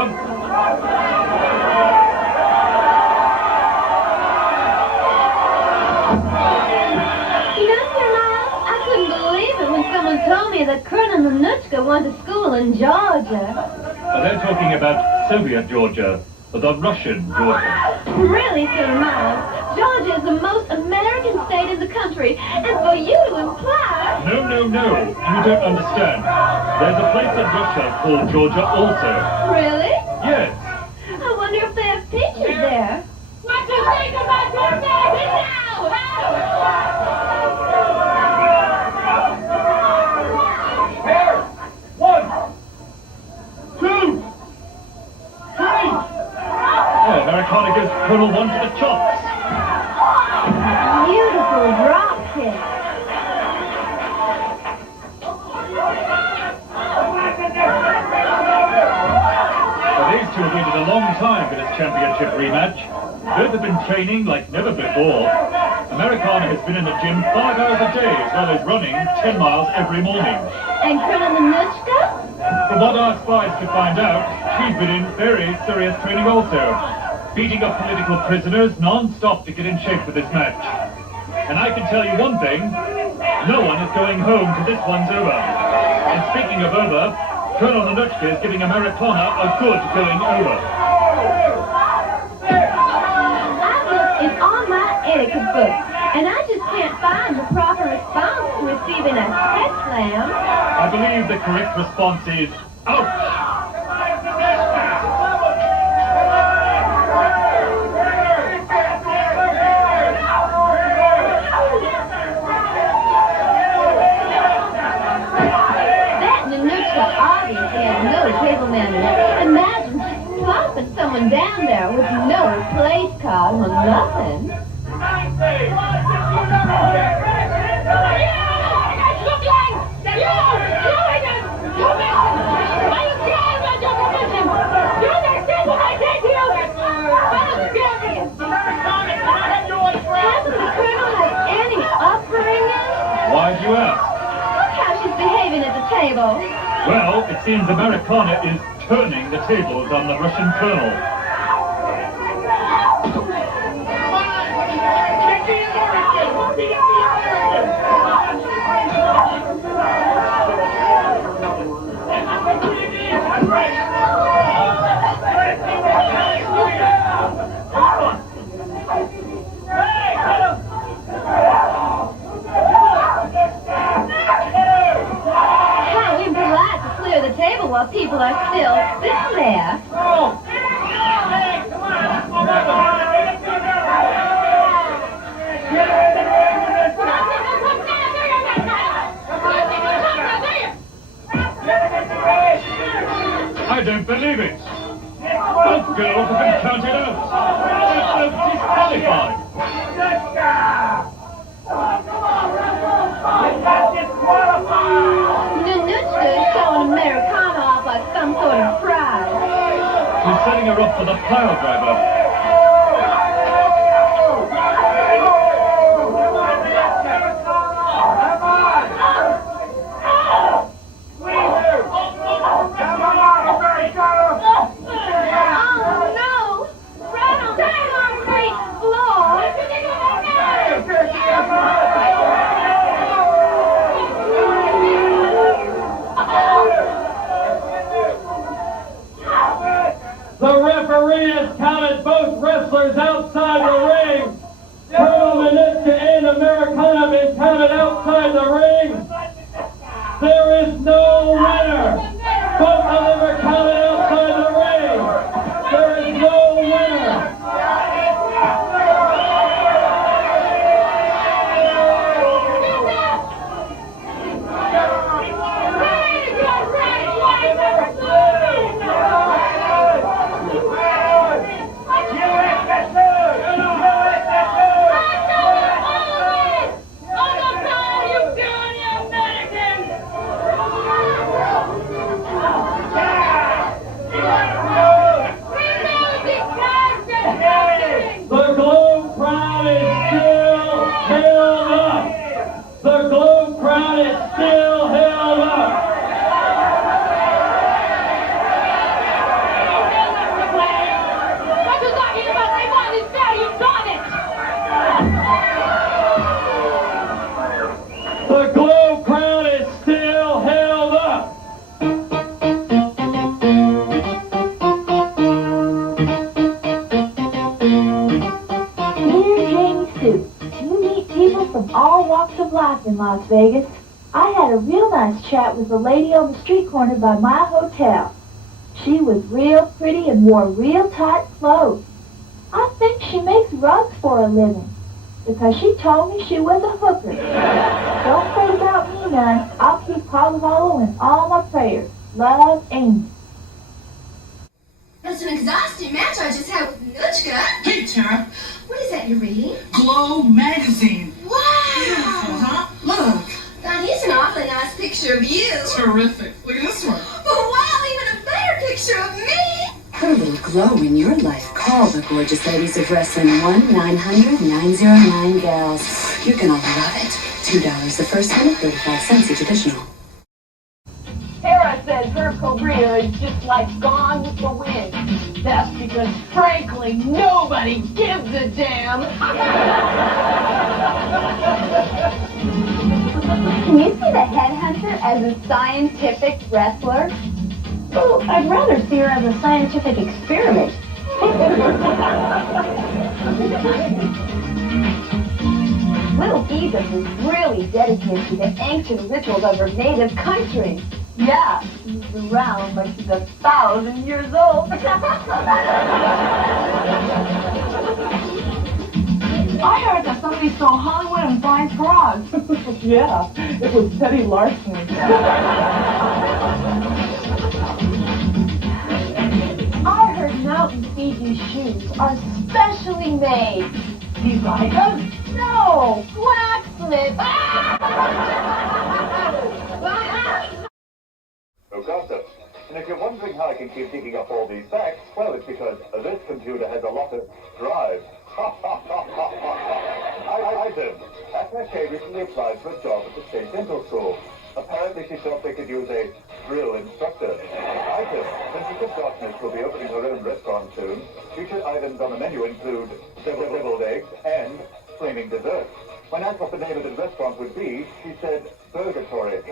You know, Sir Miles, I couldn't believe it when someone told me that Colonel NINOTCHKA went to school in Georgia. They're talking about Soviet Georgia, the Russian Georgia. Really, Sir Miles, Georgia is the most American state in the country, and for you to imply... No, no, no. You don't understand. There's a place in Russia called Georgia also. Really? Yes. I wonder if they have peaches there. What do you think about your baby now, huh? championship rematch. Both have been training like never before. Americana has been in the gym 5 hours a day as well as running 10 miles every morning. And Colonel NINOTCHKA? From what our spies could find out, she's been in very serious training also, beating up political prisoners non-stop to get in shape for this match. And I can tell you one thing, no one is going home till this one's over. And speaking of over, Colonel NINOTCHKA is giving Americana a good going over. It's on my etiquette book, and I just can't find the proper response to receiving a head slam. I believe the correct response is, ouch! That NINOTCHKA obviously has no table manners. Imagine just plopping someone down there with no place card or nothing. Hasn't the colonel had any upbringing? Why'd you ask? Look how she's behaving at the table. Well, it seems Americana is turning the tables on the Russian colonel. How impolite to clear the table while people are still sitting there. I don't believe it. Both girls have been counted out. They're disqualified. NINOTCHKA is showing Americana off like some sort of prize. She's setting her up for the pile driver. Oh no! Right on the concrete floor! The referee has counted both wrestlers outside the ring. Colonel NINOTCHKA and Americana have been counted outside the ring. There is no winner. Both of them are counted outside the ring. There is no winner. The Globe crowd is still held up. The Globe crowd is still held up. What you talking about? I want this guy, you've done it! The Globe crowd is still held up. Dear Jamie Sue, you meet people from all walks of life in Las Vegas. I had a real nice chat with a lady on the street corner by my hotel. She was real pretty and wore real tight clothes. I think she makes rugs for a living, because she told me she was a hooker. Don't pray about me none. I'll keep Hollow Hollow in all my prayers. Love, Amy. That's an exhausting match I just had with NINOTCHKA. Hey, Tara. What is that you're reading? Glow magazine. Wow! Beautiful, huh? Look. God, here's an awfully nice picture of you. Terrific. Look at this one. But wow, even a better picture of me. Kirby, will glow in your life. Call the gorgeous ladies of wrestling 1-900-909-GALS. You're gonna love it. $2 the first minute, 35 cents each additional. Tara says her career is just like Gone with the Wind. That's because, frankly, nobody gives a damn. Can you see the headhunter as a scientific wrestler? Oh, I'd rather see her as a scientific experiment. Little Jesus is really dedicated to the ancient rituals of her native country. Yeah, she's around like she's 1,000 years old. I heard that somebody stole Hollywood and blind frogs. Yeah, it was Teddy Larson. I heard Mountain Fiji shoes are specially made. Do you like them? No, blacksmith. Oh, gossip. And if you're wondering how I can keep digging up all these facts, well, it's because this computer has a lot of drive. Item. Attaché recently applied for a job at the State Dental School. Apparently she thought they could use a drill instructor. Item. Princess of Darkness will be opening her own restaurant soon. Featured items on the menu include deviled eggs and flaming dessert. When asked what the name of the restaurant would be, she said, Burgatory.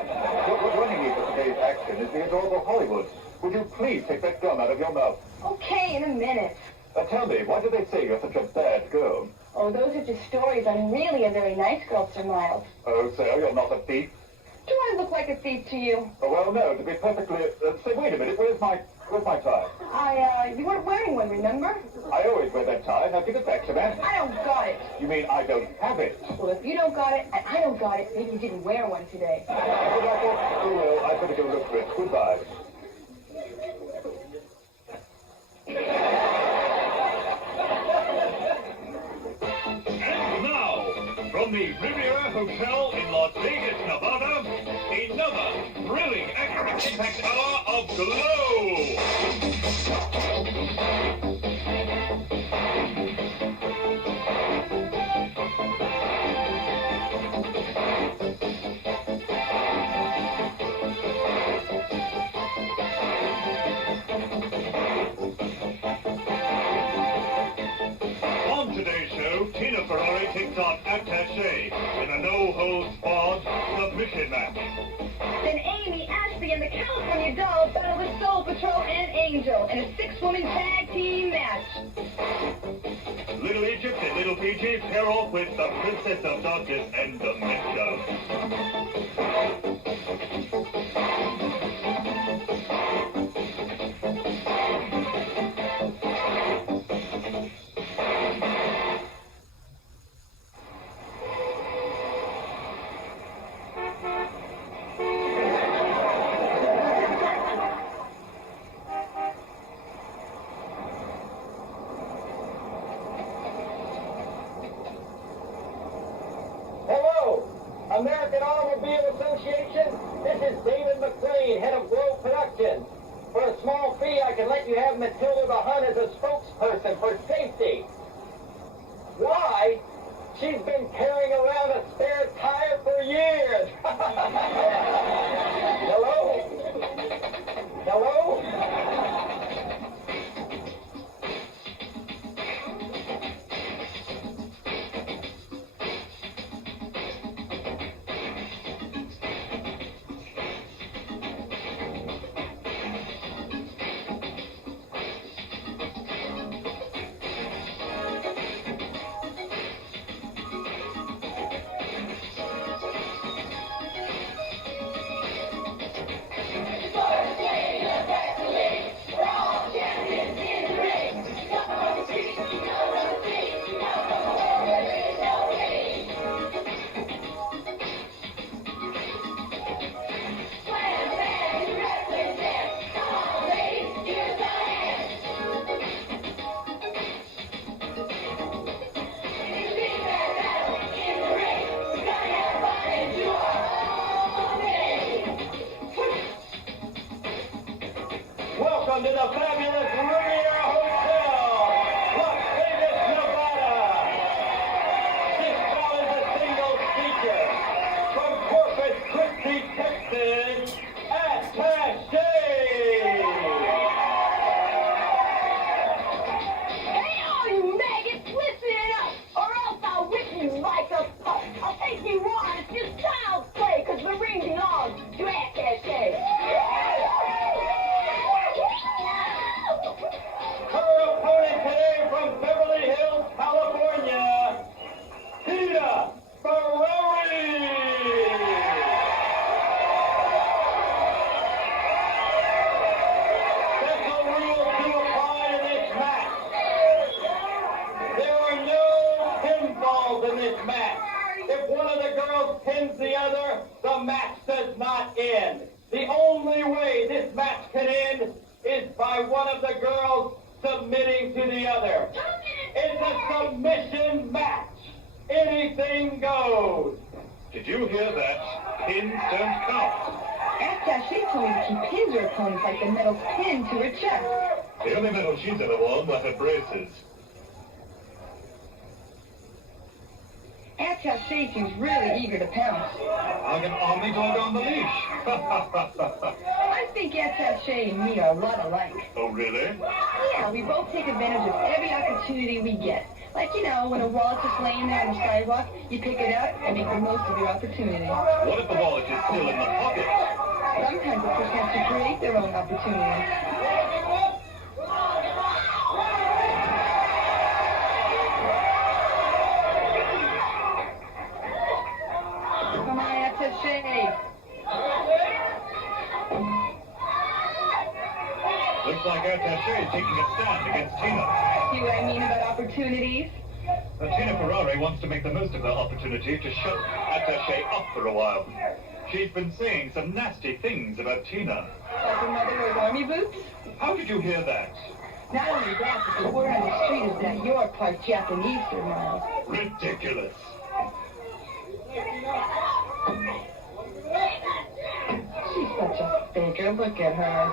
Joining me for today's action is the adorable Hollywood. Would you please take that gum out of your mouth? Okay, in a minute. Tell me, why do they say you're such a bad girl? Oh, those are just stories. I'm really a very nice girl, Sir Miles. Oh, so you're not a thief? Do I look like a thief to you? Oh, well, no, to be perfectly... say, wait a minute, where's my tie? You weren't wearing one, remember? I always wear that tie. Now give it back to me. I don't got it. You mean I don't have it? Well, if you don't got it, and I don't got it, maybe you didn't wear one today. Oh, well, I better go look for it. Goodbye. And now, from the Riviera Hotel in Las Vegas, Nevada, another thrilling action-packed hour of glow. On today's show, Tina Ferrari takes on Attaché in a no-holds-barred submission match. Then Amy, Ashley, and the California Dolls battle the Soul Patrol and Angel in a 6-woman tag team match. Little Egypt and Little Fiji pair off with the Princess of Darkness and Dementia. Hello, American Automobile Association. This is David McLean, head of Glow Production. For a small fee, I can let you have Matilda the Hun as a spokesperson for safety. Why? She's been carrying around a spare tire for years. Hello? Hello? wins the other, the match does not end. The only way this match can end is by one of the girls submitting to the other. It's a submission match. Anything goes. Did you hear that? Pins don't count. Attaché told me to keep pins her opponents like the metal pin to her chest. The only medal she's ever won were her braces. Attaché seems really eager to pounce. Like an army dog on the leash. I think Attaché and me are a lot alike. Oh, really? Yeah, we both take advantage of every opportunity we get. Like, you know, when a wallet's just laying there on the sidewalk, you pick it up and make the most of your opportunity. What if the wallet is still in the pocket? Sometimes a person has to create their own opportunity. Come on, Attaché. Looks like Attaché is taking a stand against Tina. See what I mean about opportunities? Tina Ferrari wants to make the most of her opportunity to shut Attaché up for a while. She's been saying some nasty things about Tina. Like her mother wears army boots? How did you hear that? Not only that, but the word on the street is that you're part Japanese, Sir Miles. Ridiculous. She's such a faker. Look at her.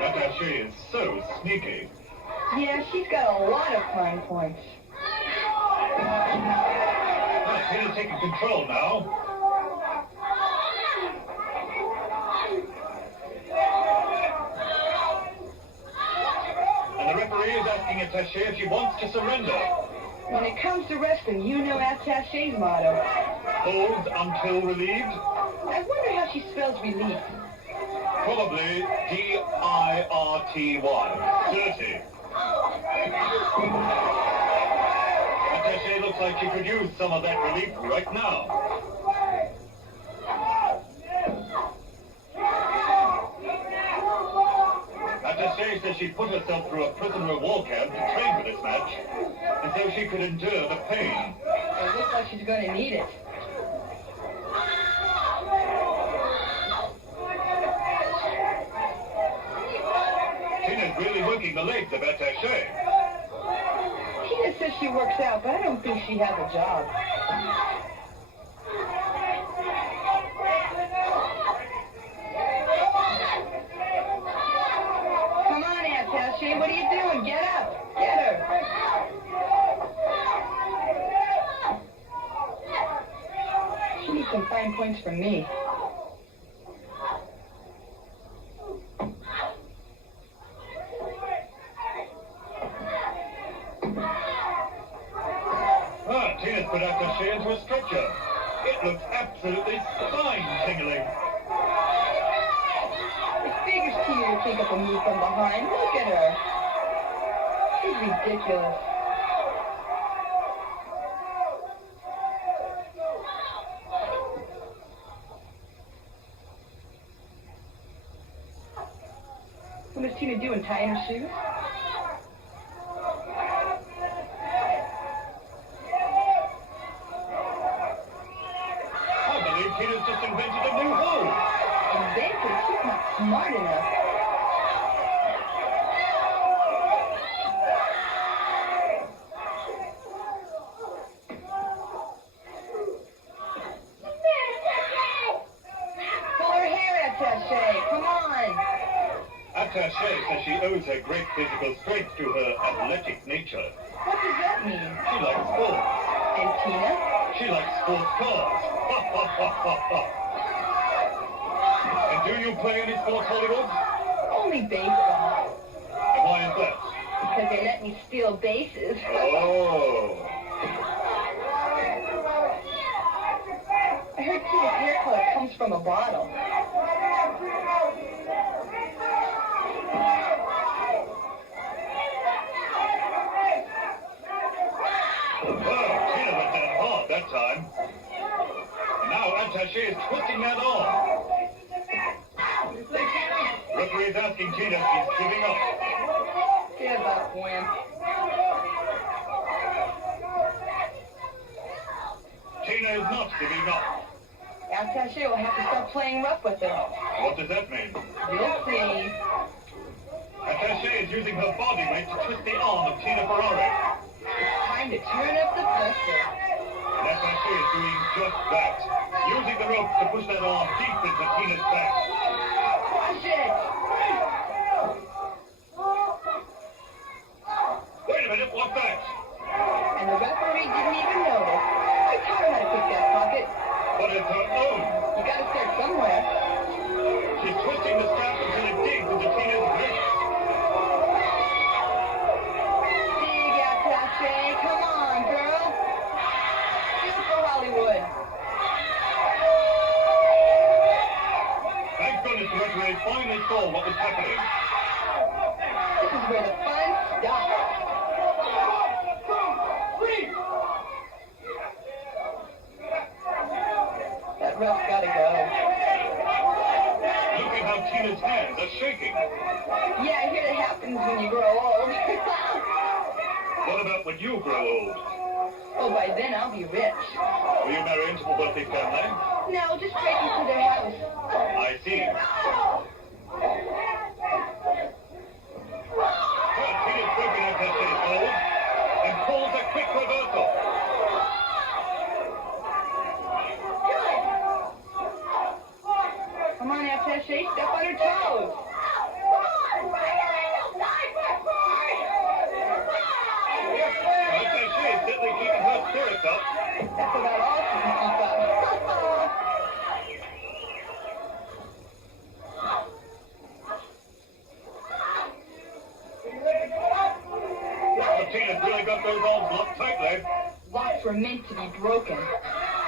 Attaché is so sneaky. Yeah, she's got a lot of fine points. Tina's taking control now. And the referee is asking Attaché if she wants to surrender. When it comes to wrestling, you know Attaché's motto. Hold until relieved? I wonder how she spells relief. Probably D-I-R-T-Y. Dirty. Attaché looks like she could use some of that relief right now. Attaché says she put herself through a prisoner of war camp to train for this match, and so she could endure the pain. It looks like she's going to need it. Tina's really working the legs of Attaché. Tina says she works out, but I don't think she has a job. Come on, Attaché, what are you doing? Get up! Get her! She needs some fine points from me. Tina's put Attaché into a stretcher. It looks absolutely spine-tingling. It figures Tina to take up a move from behind. Look at her. She's ridiculous. What is Tina doing, tying her shoes? Tina's just invented a new hold. Invented? She's not smart enough. Pull her hair, Attaché. Come on. Attaché says she owes her great physical strength to her athletic nature. What does that mean? She likes sports. And Tina? She likes sports cars. And do you play any sports, Hollywood? Only baseball. And why is that? Because they let me steal bases. Oh. I heard Tina's hair color comes from a bottle. Well, Tina went down hard that time. Now Attaché is twisting that arm. Referee is asking Tina if she's giving up. Give up, wimp. Tina is not giving up. Attaché will have to start playing rough with her. What does that mean? You'll see. Attaché is using her body weight to twist the arm of Tina Ferrari. It's time to turn up the pressure. And Attaché is doing just that. Using the rope to push that arm deep into Tina's back. Watch it! Wait a minute, what's that? And the referee didn't even notice. I taught her how to pick that pocket. But it's her own. You gotta start somewhere. She's twisting the strap until it digs into Tina's wrist. Big attaché, come on, girl. Shoot for Hollywood. Thank goodness the referee finally saw what was happening. This is where the fun stops. That ref's gotta go. Look at how Tina's hands are shaking. Yeah, I hear that happens when you grow old. What about when you grow old? Oh, by then I'll be rich. Will you marry into a wealthy family? No, just take me to their house. I see. Well, Tina's broken Attaché's hold and pulls a quick reversal. Come on, Attaché, step on her toes. Attaché is certainly keeping her spirits up. That's about all she can keep up. Well, Tina's really got those arms locked tightly. Locks were meant to be broken.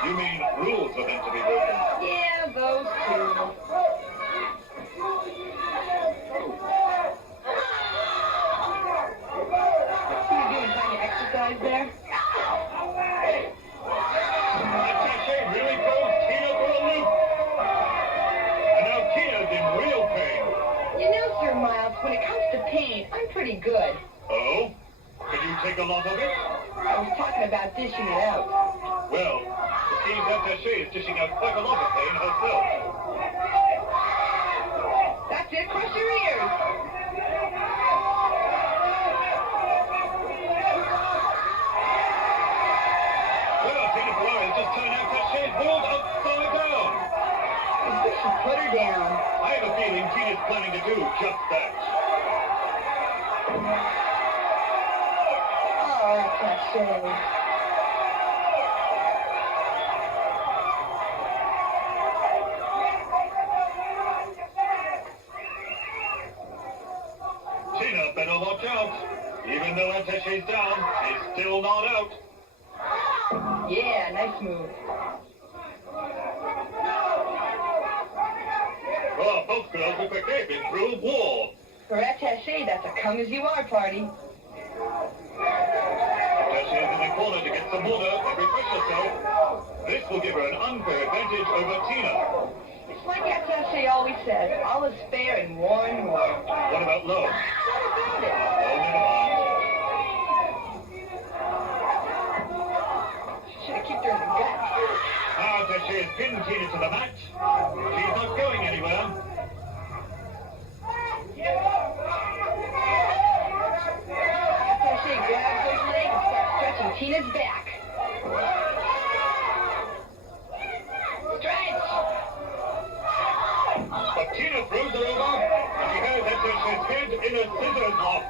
You mean rules are meant to be broken? Yeah, those two. What are you doing, trying to exercise there? Attaché really throws Tina for a loop. And now Tina's in real pain. You know, Sir Miles, when it comes to pain, I'm pretty good. Oh? Can you take a lot of it? I was talking about dishing it out. Well, it seems Attaché is dishing out quite a lot of pain herself. That's it, crush your ears. Well, Tina Ferrari has just turned Attaché's world upside down. I wish you put her down. I have a feeling Tina's planning to do just that. Oh, Attaché. Tina better watch out. Even though Attaché's down, she's still not out. Yeah, nice move. Oh, both girls look like they've been through a war. For Attaché, that's a come-as-you-are party. Attaché is in the corner to get some water and refresh herself. This will give her an unfair advantage over Tina. It's like Attaché always says, all is fair in war and war. What about love? What about it? Oh, never mind. Should have kicked her in the gut. Now Attaché has pinned Tina to the mat. She's not going anywhere. Attaché grabs those legs and starts stretching Tina's back. Stretch! But Tina throws her over, and she has Attaché's head in a scissors lock.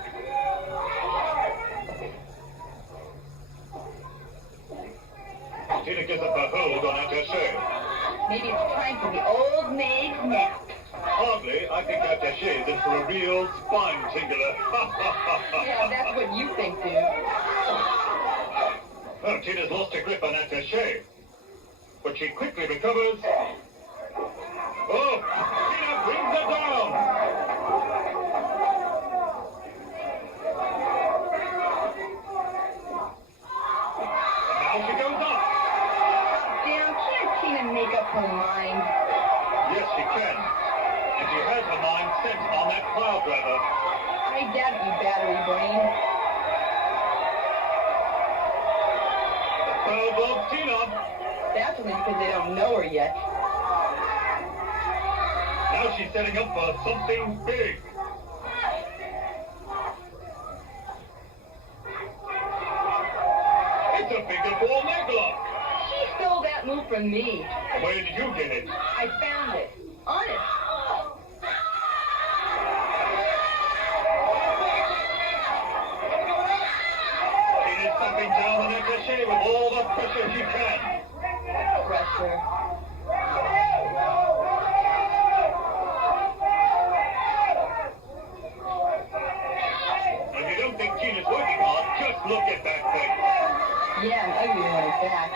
Tina gets up her hold on Attaché. Maybe it's time for the old maid's nap. Hardly. I think Attaché is in for a real spine tingler. Yeah, that's what you think, dude. Oh, Tina's lost her grip on Attaché. But she quickly recovers. Oh, Tina brings her down. And now she goes up. Damn, can't Tina make up her mind? Yes, she can. And she has her mind set on that cloud driver. I doubt you, battery brain. The crowd loves Tina. That's only because they don't know her yet. Now she's setting up for something big. It's a figure 4 leg lock. She stole that move from me. Where did you get it? I found it. Honest. Tina's slapping down the NINOTCHKA with all the pressure she can. Pressure. If you don't think Tina's working hard, just look at that thing. Yeah, an ugly one at that.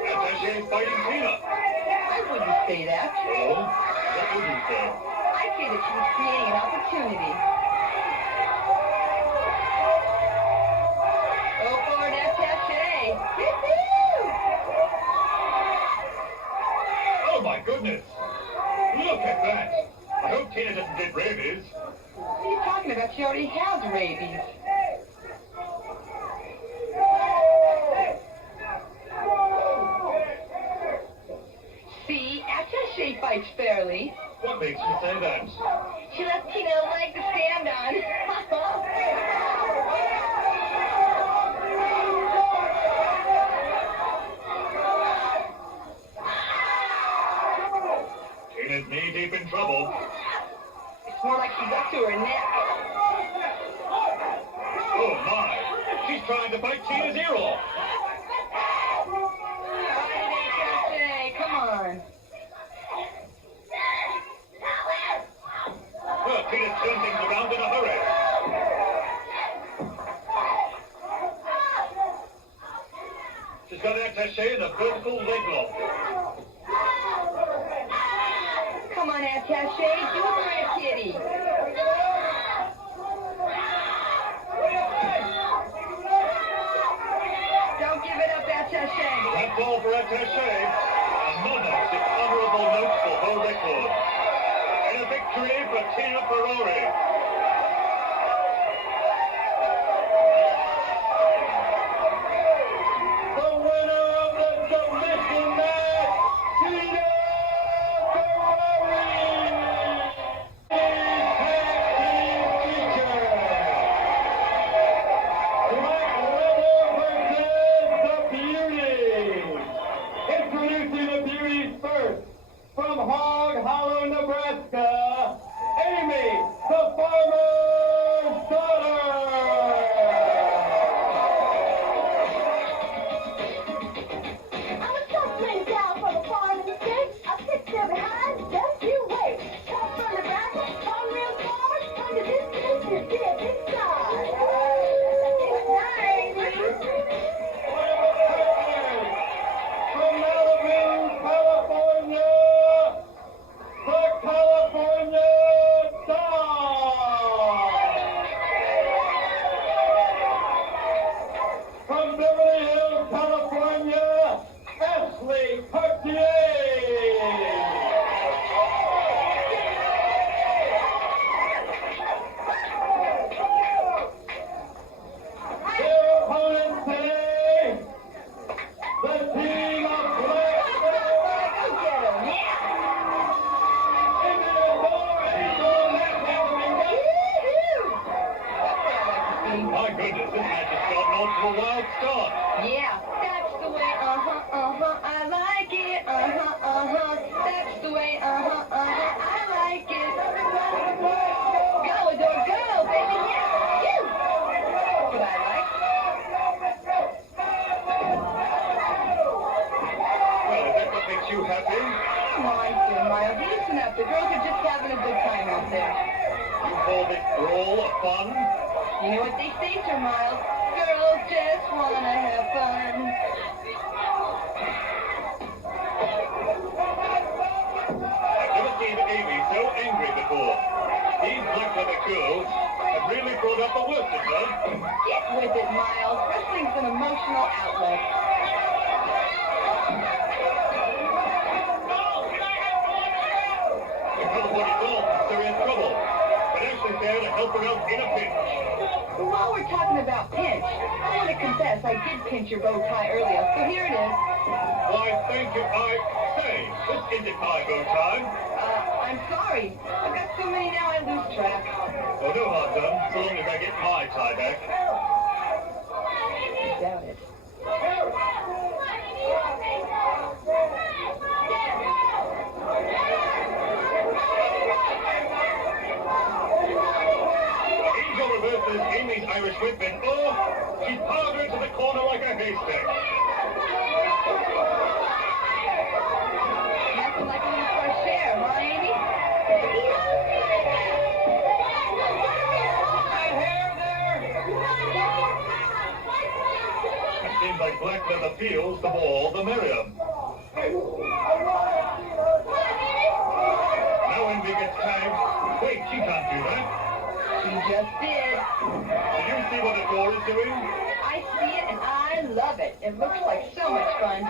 NINOTCHKA fighting Tina. I wouldn't say that. Oh, what would you say? I'd say that she was creating an opportunity. Go for it, NINOTCHKA. Oh my goodness! Look at that! I hope Tina doesn't get rabies. What are you talking about? She already has rabies. See, NINOTCHKA fights fairly. What makes you say that? She left Tina a leg to stand on. Tina's knee deep in trouble. It's more like she's up to her neck. Oh my! She's trying to bite Tina's ear off. Fight it, NINOTCHKA. Come on. Well, Tina's turned things around in a hurry. She's got NINOTCHKA in a vertical leg lock. Come on, NINOTCHKA. Do it for a kitty. Don't give it up, NINOTCHKA. That's all for NINOTCHKA. Another 6 honorable notes for her record. And a victory for Tina Ferrari. The winner of the submission match, Tina Ferrari! Tag team feature. Black Leather versus the Beauties. Introducing the Beauties first. From Hog Hollow, Nebraska, Amy, the farmer's daughter! I was just laying down for the farm mistake. I picked them behind, just you wait. Come from Nebraska, come real farmers, come to this place and see a big star. From Malibu, California, the California Star! From Beverly Hills, California, Ashley Cartier! Their opponents today, the team of Black My goodness, this match has gotten off to a wild start. Yeah, that's the way, I like it, that's the way, I like it. Go, Adore, go, baby, yeah, you. That's what I like. Well, is that what makes you happy? Come on, dear Miles, listen up, the girls are just having a good time out there. You call this brawl a fun? You know what they say, Sir Miles, girls just wanna have fun. I've never seen Amy so angry before. These Black Leather girls have really brought out the worst in her. Get with it, Miles. Wrestling's an emotional outlet. The California Dolls in serious trouble. But Ashley's there to help her out in a pinch. While we're talking about pinch, I want to confess I did pinch your bow tie earlier, so here it is. Why, thank you. Say, this isn't my bow tie. I'm sorry. I've got so many now I lose track. Oh, no harm done, so long as I get my tie back. I doubt it. Angel reverses Amy's Irish whip and she's powdered to the corner like a haystack. Nothing like a little fresh air, huh, Amy? It seems like black leather feels, the more the merrier. Now Envy gets tagged. Wait, she can't do that. She just did. Do you see what the door is doing? I see it and I love it. It looks like so much fun.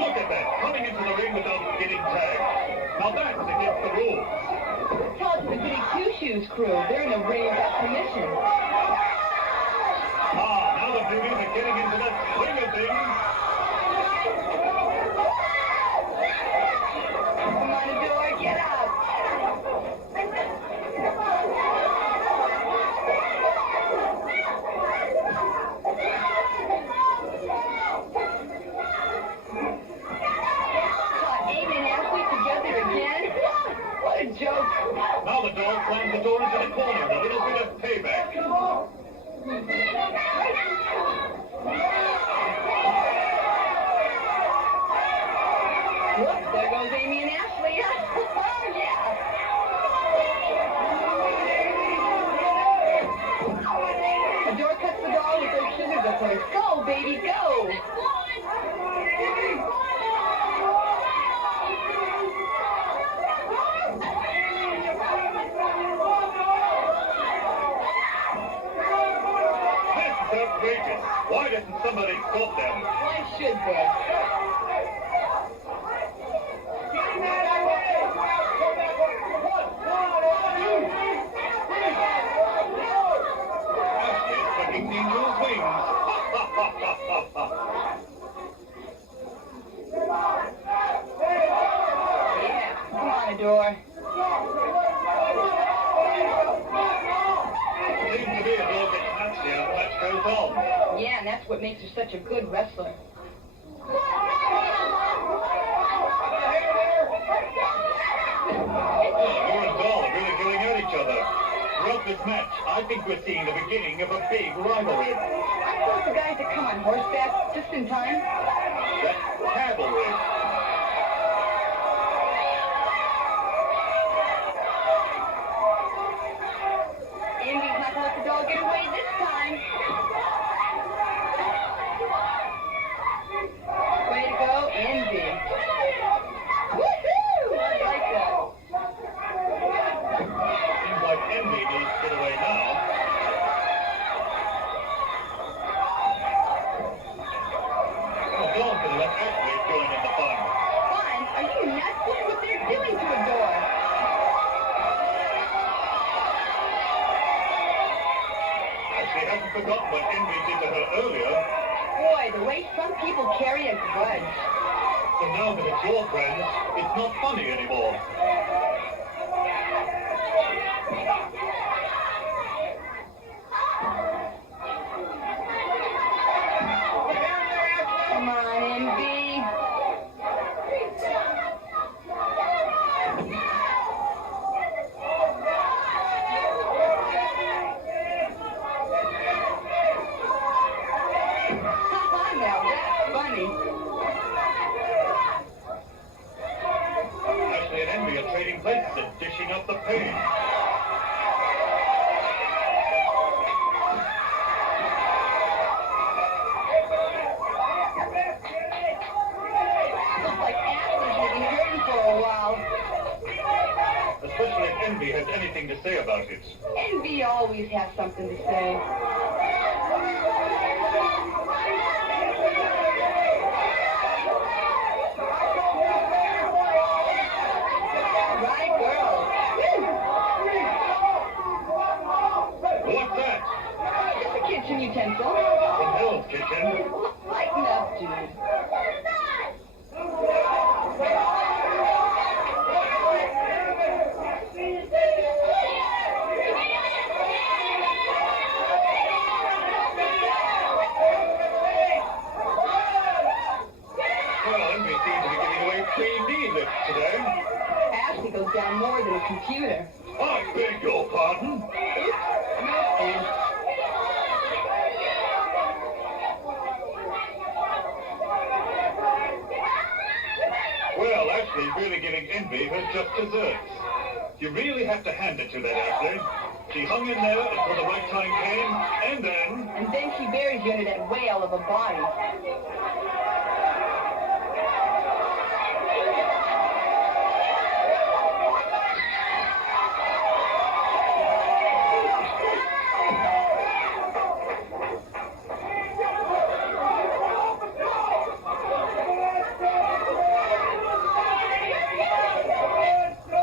Look at that, coming into the ring without getting tagged. Now that's against the rules. Tell it to the Goody Two-Shoes crew. They're in the ring without permission. Now the beauties are getting into the swing of things. Come on, Adore, get up. Amy and Ashley together again? What a joke. Now the dog slams the door into the corner, a little bit of payback. Whoops, there goes Amy and Ashley. Oh, yeah. Adore cuts the doll with those scissors of hers. Go, baby, go. This is outrageous. Why doesn't somebody stop them? Why should they? Ashley's fucking Angel's wings. Yeah, come on, Adore. Seems to be a dog that snaps here, the match goes on. Yeah, and that's what makes her such a good wrestler. You and Doll are really going at each other. Throughout this match, I think we're seeing the beginning of a big rivalry. I thought the guys to come on horseback just in time. That's cavalry. Envy's not gonna let the dog get away this time. Way to go, Envy. Woohoo! I like that. Seems like Envy needs to get away now. The dog can let Ashley join in the fun. Fun? Are you nuts? Look what they're doing to Adore. Ashley hasn't forgotten what Envy did to her earlier. Boy, the way some people carry a grudge. So now that it's your friends, it's not funny anymore. Come on, Envy. Now that's funny. Ashley and Envy are trading places and dishing up the pain. Looks like Ashley's gonna be hurting for a while. Especially if Envy has anything to say about it. Envy always has something to say. be giving away free knee lifts today. Ashley goes down more than a computer. I beg your pardon. Well, Ashley's really giving Envy her just desserts. You really have to hand it to that, Ashley. She hung in there until the right time came, and then... And then she buried you into that whale of a body.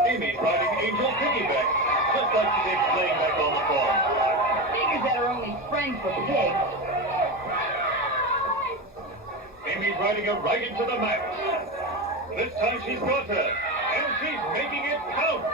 Amy's riding Angel piggyback, just like she did playing back on the farm. Figures that are only friends with pigs. Amy's riding her right into the max. This time she's got her, and she's making it count.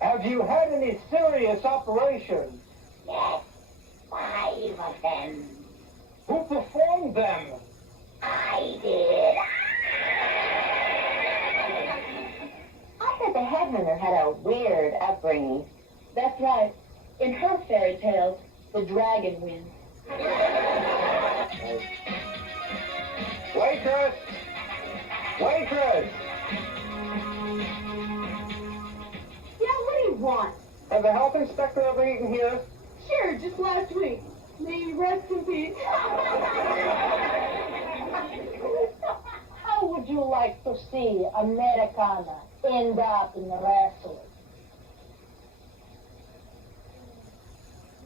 Have you had any serious operations? Yes, 5 of them. Who performed them? I did. I thought the headhunter had a weird upbringing. That's right. In her fairy tales, the dragon wins. Waitress! Waitress! Yeah, what do you want? Has the health inspector ever eaten here? Sure, just last week. May you rest in peace. How would you like to see Americana end up in wrestling?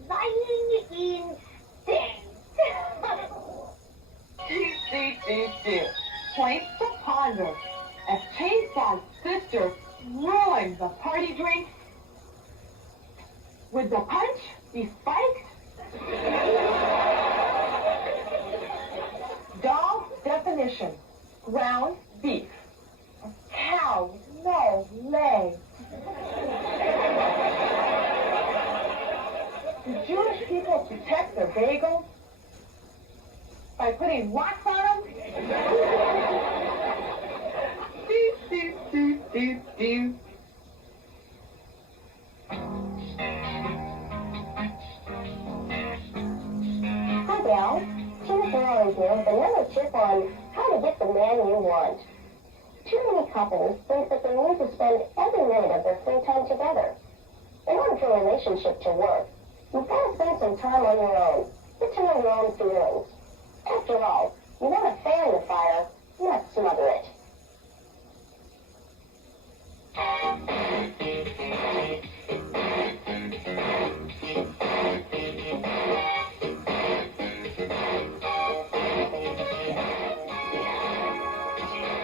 Lying in sink. Points to ponder. As Chainsaw's sister ruined the party drink, would the punch be spiked? Dog definition. Ground beef. A cow with no legs. Do Jewish people protect their bagels? By putting wax on them? Hi, Gal. Tina Ferrari here with another tip on how to get the man you want. Too many couples think that they need to spend every minute of their free time together. In order for a relationship to work, you've got to spend some time on your own. Get to know your own feelings. After all, you want to fan the fire, not smother it.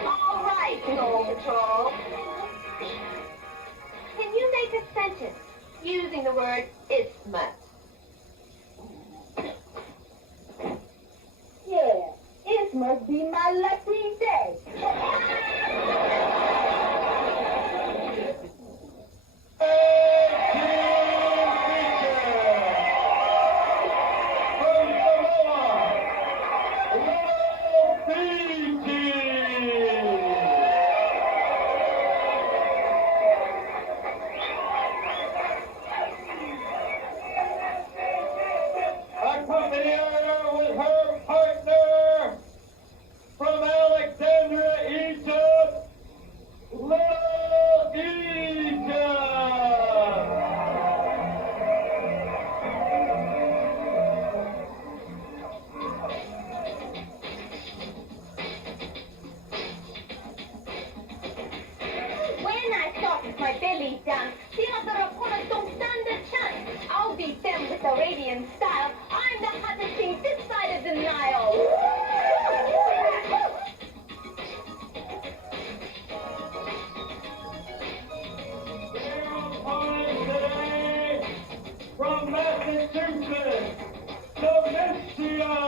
All right, Soul Patrol. Can you make a sentence using the word isthmus? Yeah, it must be my lucky day. Accompany her with her partner from Alexandria, Arabian style. I'm the hottest thing this side of the Nile. From Massachusetts, Dementia!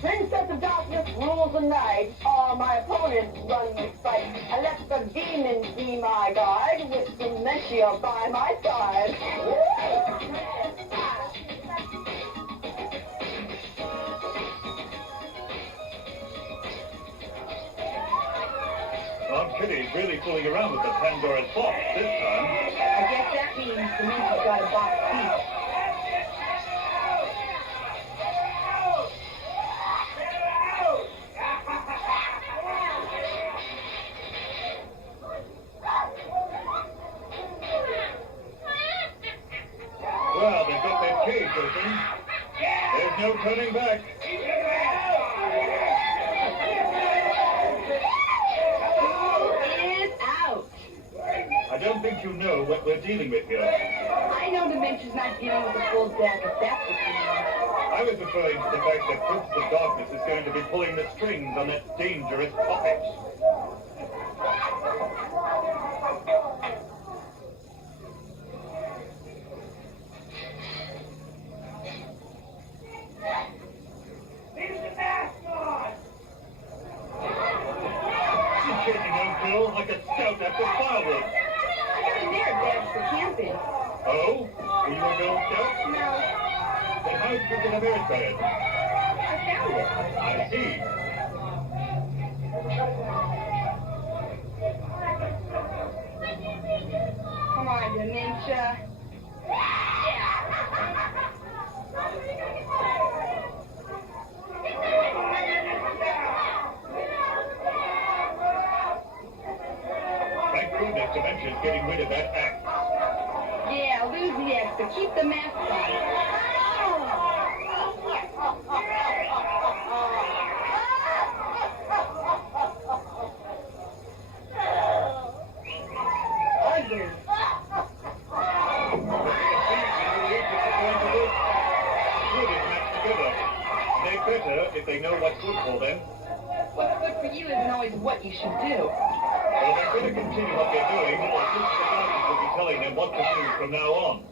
Princess of Darkness rules the night. All my opponents run with fight. I let the demons be my guide, with dementia by my side. Aunt Kitty's really fooling around with the Pandora's box this time. I guess that means dementia's got a box seat. Well, they've got that cage open. There's no turning back. Is out. I don't think you know what we're dealing with here. I know dementia's not dealing with a full deck, if that's what you mean. I was referring to the fact that Princess of Darkness is going to be pulling the strings on that dangerous puppet. She's shaking her bill like a scout after firewood. I got a merit badge for camping. Oh? Were you a Girl Scout? No, Then how'd you get a merit badge? I found it. I see. Come on, dementia. Thank goodness Dementia's getting rid of that axe. Yeah, lose the X, but keep the mask Ugly. They better if they know what's good for them. What's good for you isn't always what you should do. Well, they're going to continue what they're doing, or Princess of Darkness will be telling them what to do from now on.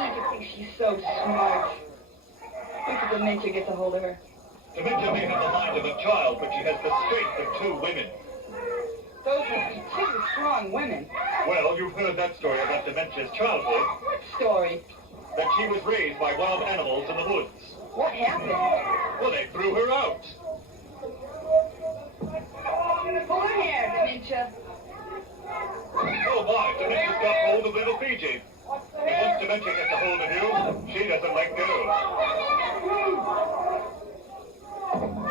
Egypt thinks she's so smart. Wait till dementia gets a hold of her. Dementia may have the mind of a child, but she has the strength of two women. Those must be two strong women. Well, you've heard that story about Dementia's childhood. What story? That she was raised by wild animals in the woods. What happened? Well, they threw her out. Pull her hair, dementia. Oh my, Dementia's got hold of little Fiji. And once Dementia gets a hold of you, she doesn't let go.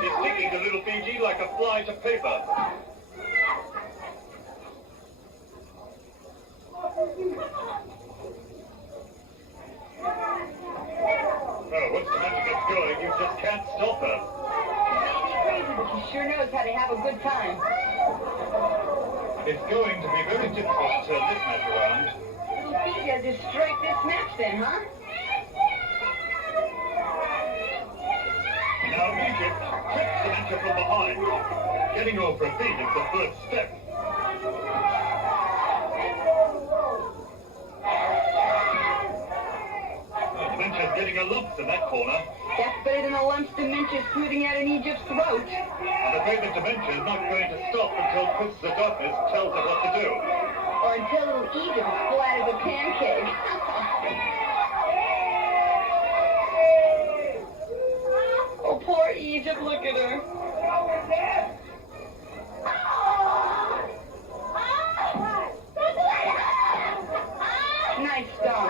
She's sticking to little Fiji like a fly to paper. Oh, once Dementia gets going, you just can't stop her. She may be crazy, but she sure knows how to have a good time. It's going to be very difficult to turn this match around. Little Fiji has destroyed this match then, huh? Now Egypt trips Dementia from behind. Getting over her feet is the first step. Dementia's getting her lumps in that corner. That's better than the lumps dementia smoothing out in Egypt's throat. I'm afraid the dementia is not going to stop until Princess of Darkness tells her what to do. Or until little Egypt is flat as a pancake. Oh, poor Egypt, look at her. Nice stop.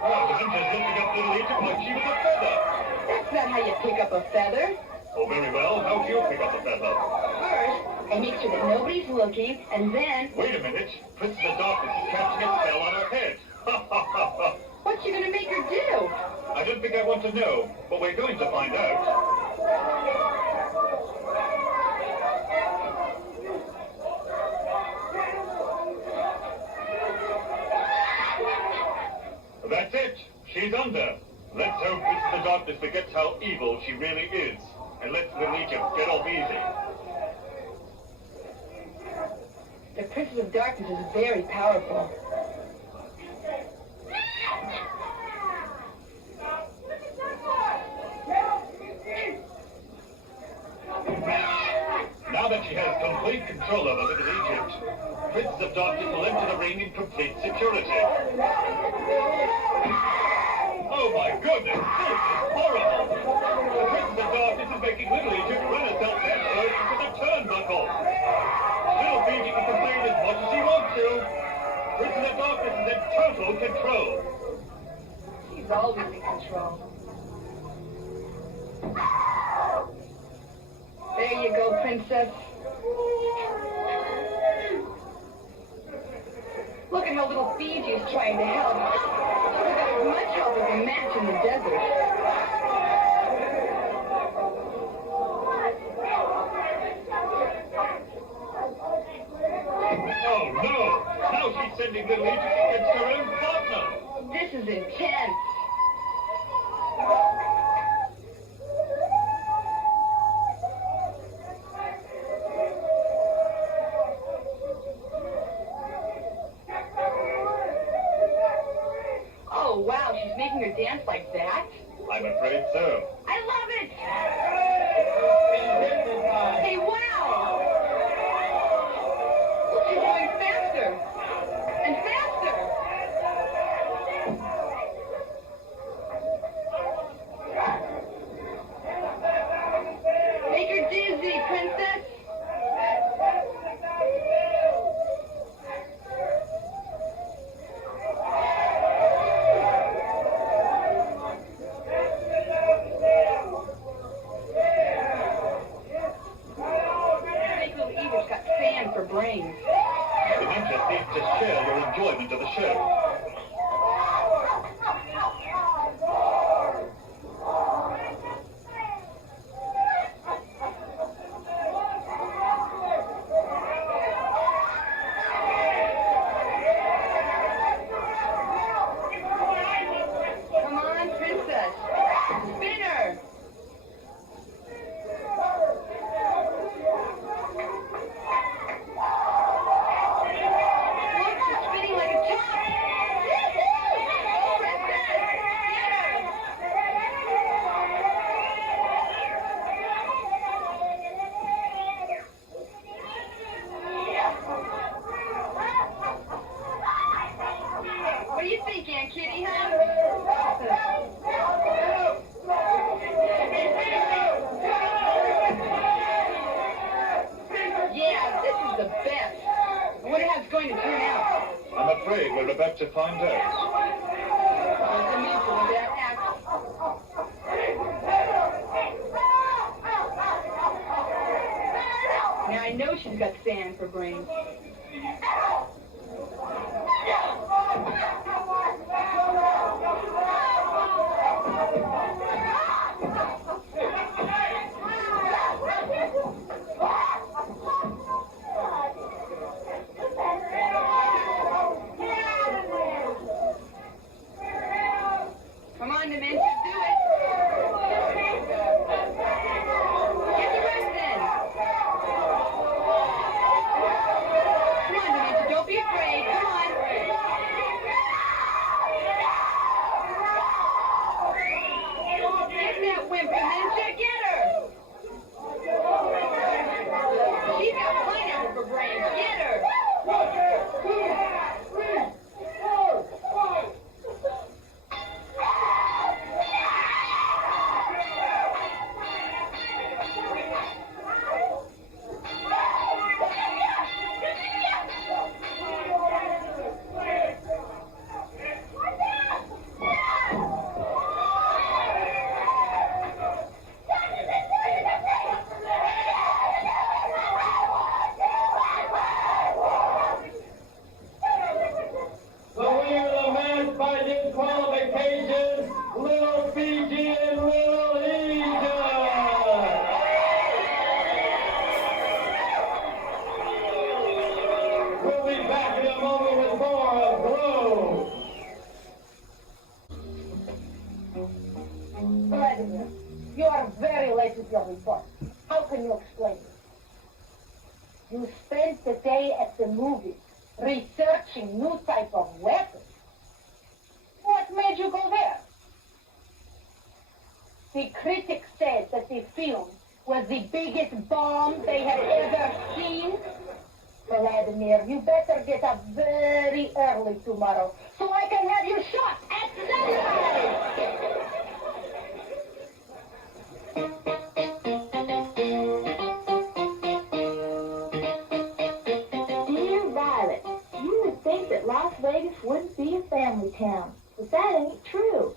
Well, dementia's lifting up little Egypt like she was a feather. That's not how you pick up a feather. Oh, very well. How do you pick up a feather? First, I make sure that nobody's looking, and then... Wait a minute. Princess of Darkness is casting a spell on her head. Ha ha ha ha. What you gonna make her do? I don't think I want to know, but we're going to find out. That's it. She's under. Let's hope Princess of Darkness forgets how evil she really is, and lets little Egypt get off easy. The Princess of Darkness is very powerful. Now that she has complete control over little Egypt, Princess of Darkness will enter the ring in complete security. Oh my goodness, this is horrible! The Princess of Darkness is making little Egypt run herself headfirst into the turnbuckle. Still, Fiji can complain as much as she wants to. Princess of Darkness is in total control. She's always in control. There you go, Princess. Look at how little Fiji is trying to help. She got as much help as a match in the desert. Oh no! Now she's sending little Egypt against her own partner! This is intense. Oh wow, she's making her dance like that? I'm afraid so. I love it! Hey, wow! Look, she's going faster! And faster! Make her dizzy, Princess! For brains. Dementia seems to share your enjoyment of the show. Come on, Princess. Spin her. What do you think, Aunt Kitty, huh? Yeah, this is the best. I wonder how it's going to turn out. I'm afraid we're about to find out. What's the mental of that act? Now I know she's got sand for brains. Come on, Dementia, do it! Get the rest in! be back in a moment with more of Glow. Vladimir, you are very late with your report. How can you explain it? You spent the day at the movies researching new type of weapons. What made you go there? The critics said that the film was the biggest bomb they had ever seen. Vladimir, you better get up very early tomorrow so I can have you shot at sunrise! Dear Violet, you would think that Las Vegas wouldn't be a family town, but that ain't true.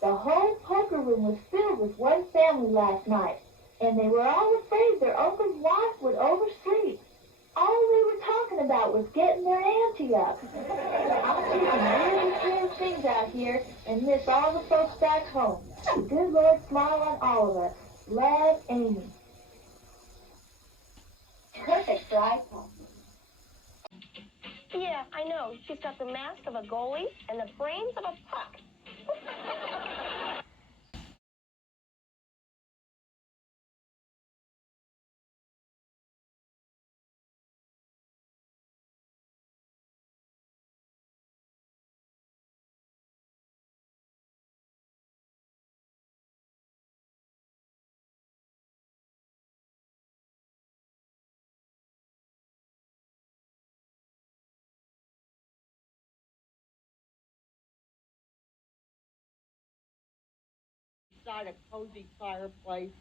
The whole poker room was filled with one family last night, and they were all afraid their uncle's wife would oversleep. All they were talking about was getting their ante up. I'm seeing really weird things out here and miss all the folks back home. The good Lord smile on all of us. Love, Amy. Perfect for iPhone. Yeah, I know. She's got the mask of a goalie and the brains of a puck. Inside a cozy fireplace.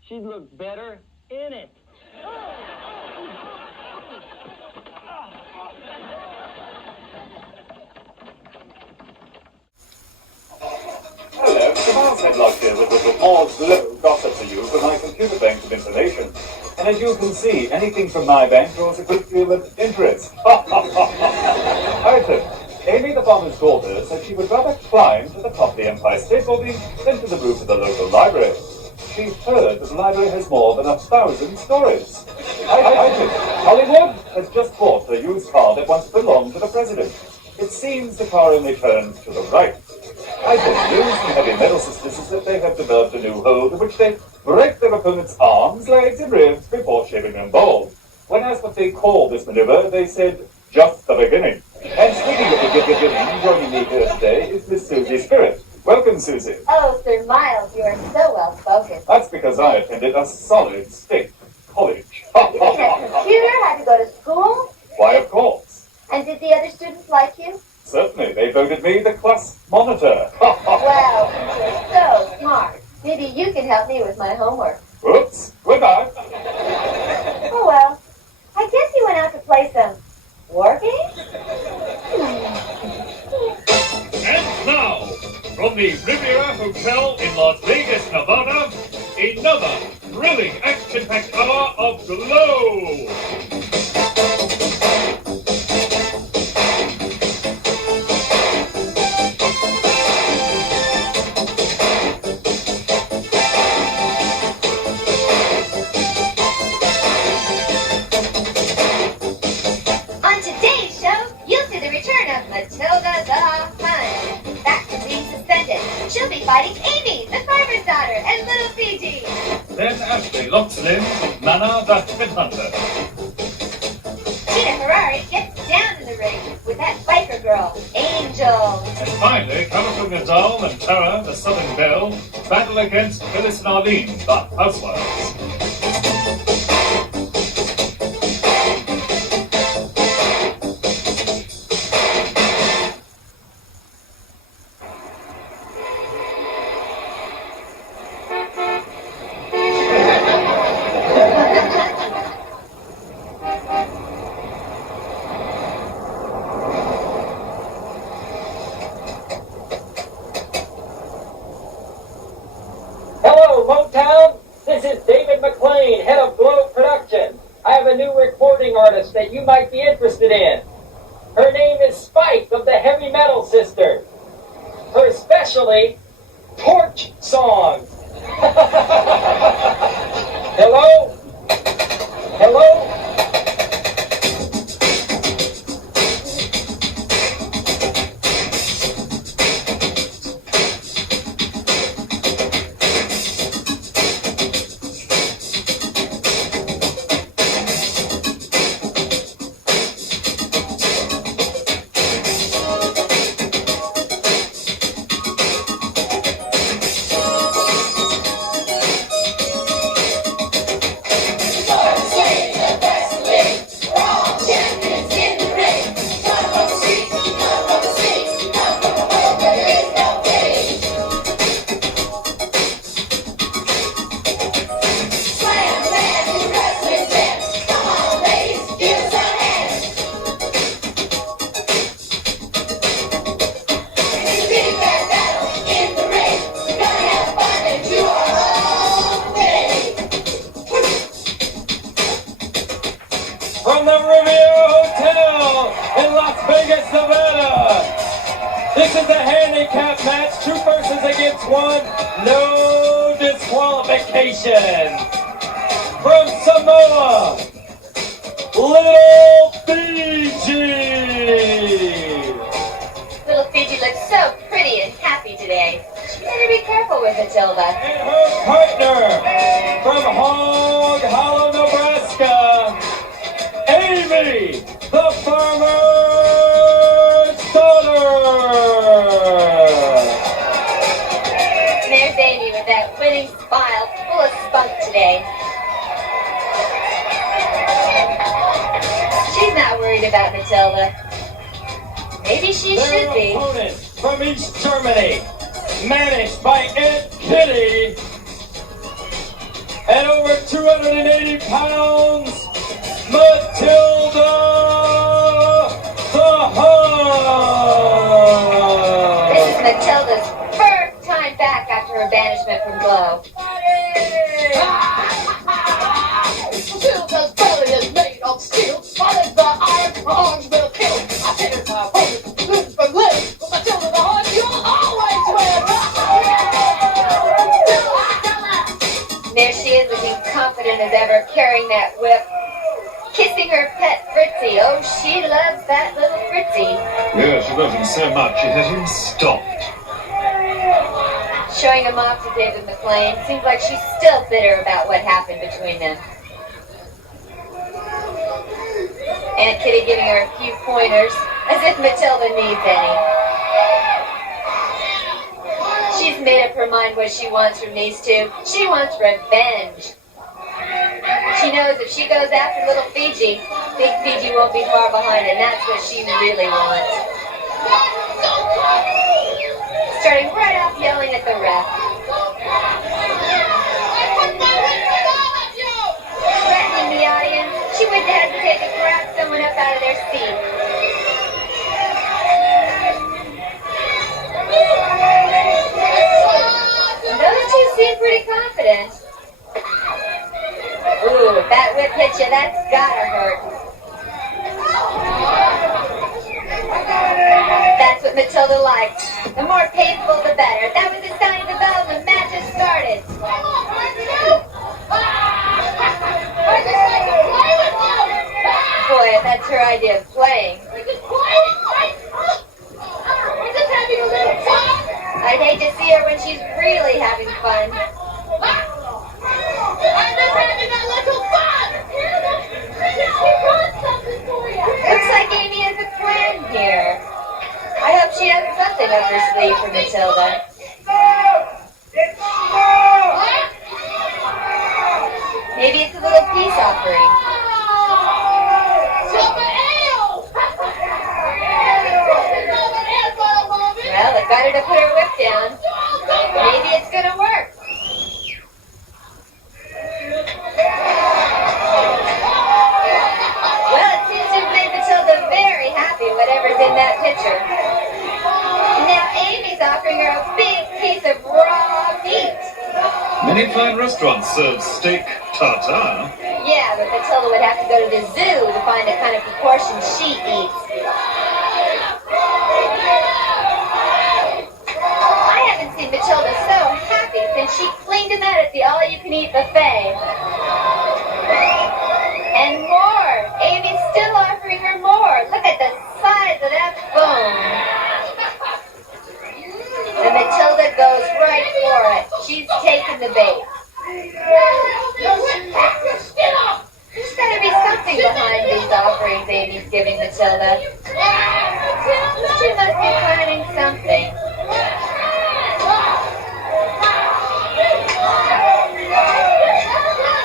She'd look better in it. Hello, Miles HEADLOCK here with more Glow gossip for you from my computer bank of information. And as you can see, anything from my bank draws a good deal of interest. Item. Amy, the farmer's daughter, said she would rather climb to the top of the Empire State Building than to the roof of the local library. She's heard that the library has more than 1,000 stories. Item. Hollywood has just bought a used car that once belonged to the president. It seems the car only turns to the right. Item. News from Heavy Metal Sisters is that they have developed a new hold in which they break their opponent's arms, legs, and ribs before shaving them bald. When asked what they call this maneuver, they said, just the beginning. And speaking of the beginning, joining me here today is Miss Susie Spirit. Welcome, Susie. Oh, Sir Miles, you are so well spoken. That's because I attended a solid state college. You didn't have a computer, had to go to school? Why, of course. And did the other students like you? Certainly, they voted me the class monitor. Well, since you're so smart, maybe you can help me with my homework. Oops, goodbye. Oh, well, I guess you went out to play some war games? And now, from the Riviera Hotel in Las Vegas, Nevada, another thrilling action-packed hour of Glow. On today's show, you'll see the return of Matilda the Hun. Back from being suspended, she'll be fighting Amy, the farmer's daughter, and little Fiji. Then Ashley locks limbs with Nana the headhunter. Tina Ferrari gets down in the ring with that biker girl, Angel. And finally, Carlos Nadal and Tara, the Southern Belle, battle against Phyllis and Arlene, the housewives. Hello, Motown. This is David McLean, head of Glow Production. I have a new recording artist that you might be interested in. Her name is Spike of the Heavy Metal Sisters. Her specialty, torch songs. Hello? Hello? from the Riviera Hotel in Las Vegas, Nevada. This is a handicap match, 2 persons against 1, no disqualification. From Samoa, Little Fiji. Little Fiji looks so pretty and happy today. She better be careful with Matilda. And her partner from Hog Hollow, Nebraska, Amy, the farmer's daughter. And there's Amy with that winning smile, full of spunk today. She's not worried about Matilda. Maybe she should be. Their opponent from East Germany, managed by Aunt Kitty, at over 280 pounds, Matilda the Hun. This is Matilda's first time back after her banishment from Glow. Matilda's belly is made of steel. What is the iron arms will kill? I said it's my opponent, live from live. But Matilda the Hun, you'll always win. There she is, looking confident as ever, carrying that whip. Kissing her pet Fritzy. Oh, she loves that little Fritzy. Yeah, she loves him so much she has him stopped. Showing him off to David McLean. Seems like she's still bitter about what happened between them. Aunt Kitty giving her a few pointers, as if Matilda needs any. She's made up her mind what she wants from these two. She wants revenge. She knows if she goes after little Fiji, big Fiji won't be far behind, and that's what she really wants. Starting right off yelling at the ref. Threatening the audience, she wouldn't hesitate to grab someone up out of their seat. Those two seem pretty confident. Ooh, if that whip hits you, that's gotta hurt. That's what Matilda likes. The more painful, the better. That was the sign of the bell, and the match has started. Boy, if that's her idea of playing. I'd hate to see her when she's really having fun. Looks like Amy has a plan here. I hope she has something up her sleeve for Matilda. Maybe it's a little peace offering. Well, it got her to put her whip down. Maybe it's gonna work. Well, it seems to have made Matilda very happy, whatever's in that pitcher. Now Amy's offering her a big piece of raw meat. Many fine restaurants serve steak tartare. Yeah, but Matilda would have to go to the zoo to find the kind of proportion she eats. I haven't seen Matilda so happy since she cleaned him out at the all-you-can-eat buffet. And more! Amy's still offering her more. Look at the size of that bone. And Matilda goes right for it. She's taking the bait. There's got to be something behind these offerings Amy's giving Matilda. She must be planning something.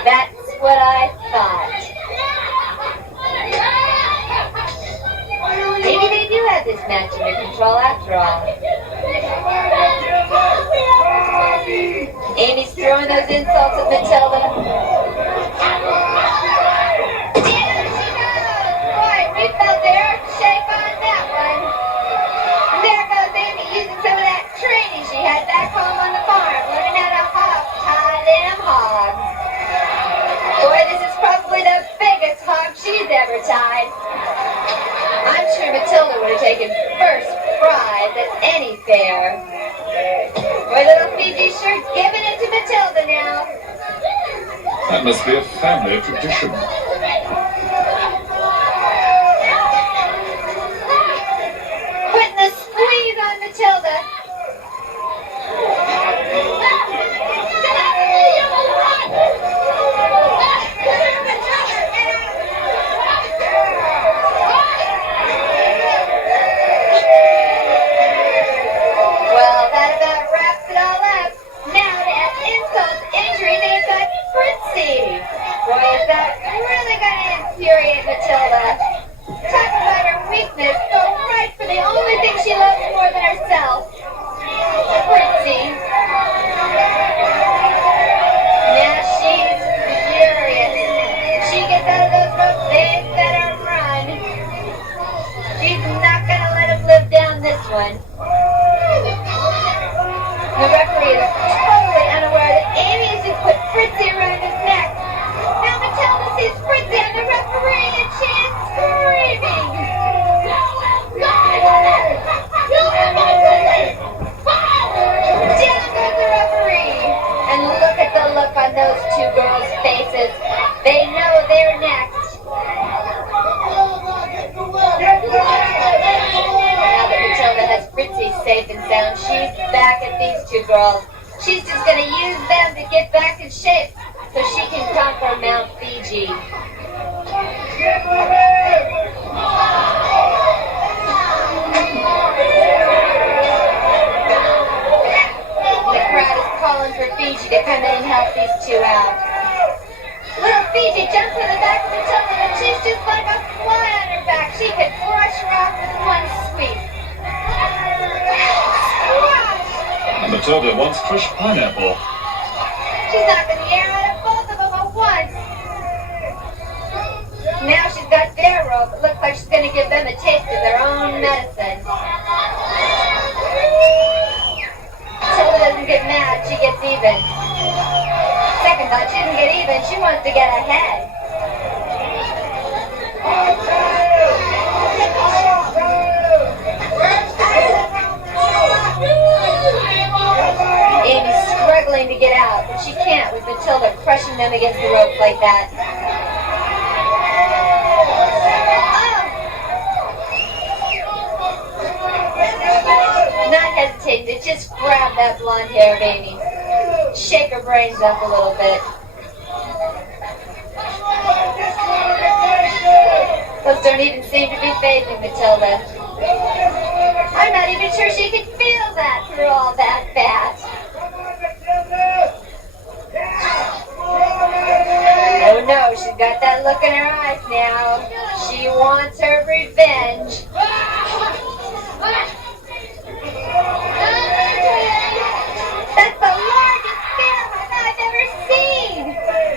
That's what I thought. Maybe they do have this match under control after all. Amy's throwing those insults at Matilda. Boy, we felt the earth shake on that one. And there goes Amy using some of that training she had back home on the farm, learning how to tie them hogs. Boy, this is probably the biggest hog she's ever ever tied. I'm sure Matilda would have taken first prize at any fair. Boy, little Fiji sure giving it to Matilda now. That must be a family tradition. Putting the squeeze on Matilda. Well, that about wraps it all up. Now to add insult to injury, they've got Fritzy. Boy, is that really gonna infuriate Matilda. Talk about her weakness, go right for the only thing she loves more than herself. Fritzy. Now she's furious. If she gets out of those ropes, they better run. She's not gonna let him live down this one. The referee is totally unaware that Amy has just put Fritzy around his neck. Now Matilda sees Fritzy on the referee and she is screaming. Down goes the referee. And look at the look on those two girls' faces. They know they're next. Now that Matilda has Fritzy safe and sound, she's back at these two girls. She's just going to use them to get back in shape so she can conquer Mount Fiji. The crowd is calling for Fiji to come in and help these two out. Little Fiji jumps on the back of Matilda, but she's just like a fly on her back. She could brush her off with one sweep. Matilda wants fresh pineapple. She's knocking the air out of both of them at once. Now she's got their rope. It looks like she's going to give them a taste of their own medicine. Matilda doesn't get mad, she gets even. Second thought, she doesn't get even, she wants to get ahead. Amy's struggling to get out, but she can't with Matilda crushing them against the ropes like that. Oh! Not hesitating to just grab that blonde hair of Amy. Shake her brains up a little bit. Those don't even seem to be phasing Matilda. I'm not even sure she could feel that through all that fat. Oh no, she's got that look in her eyes now. She wants her revenge. That's the largest family I've ever seen.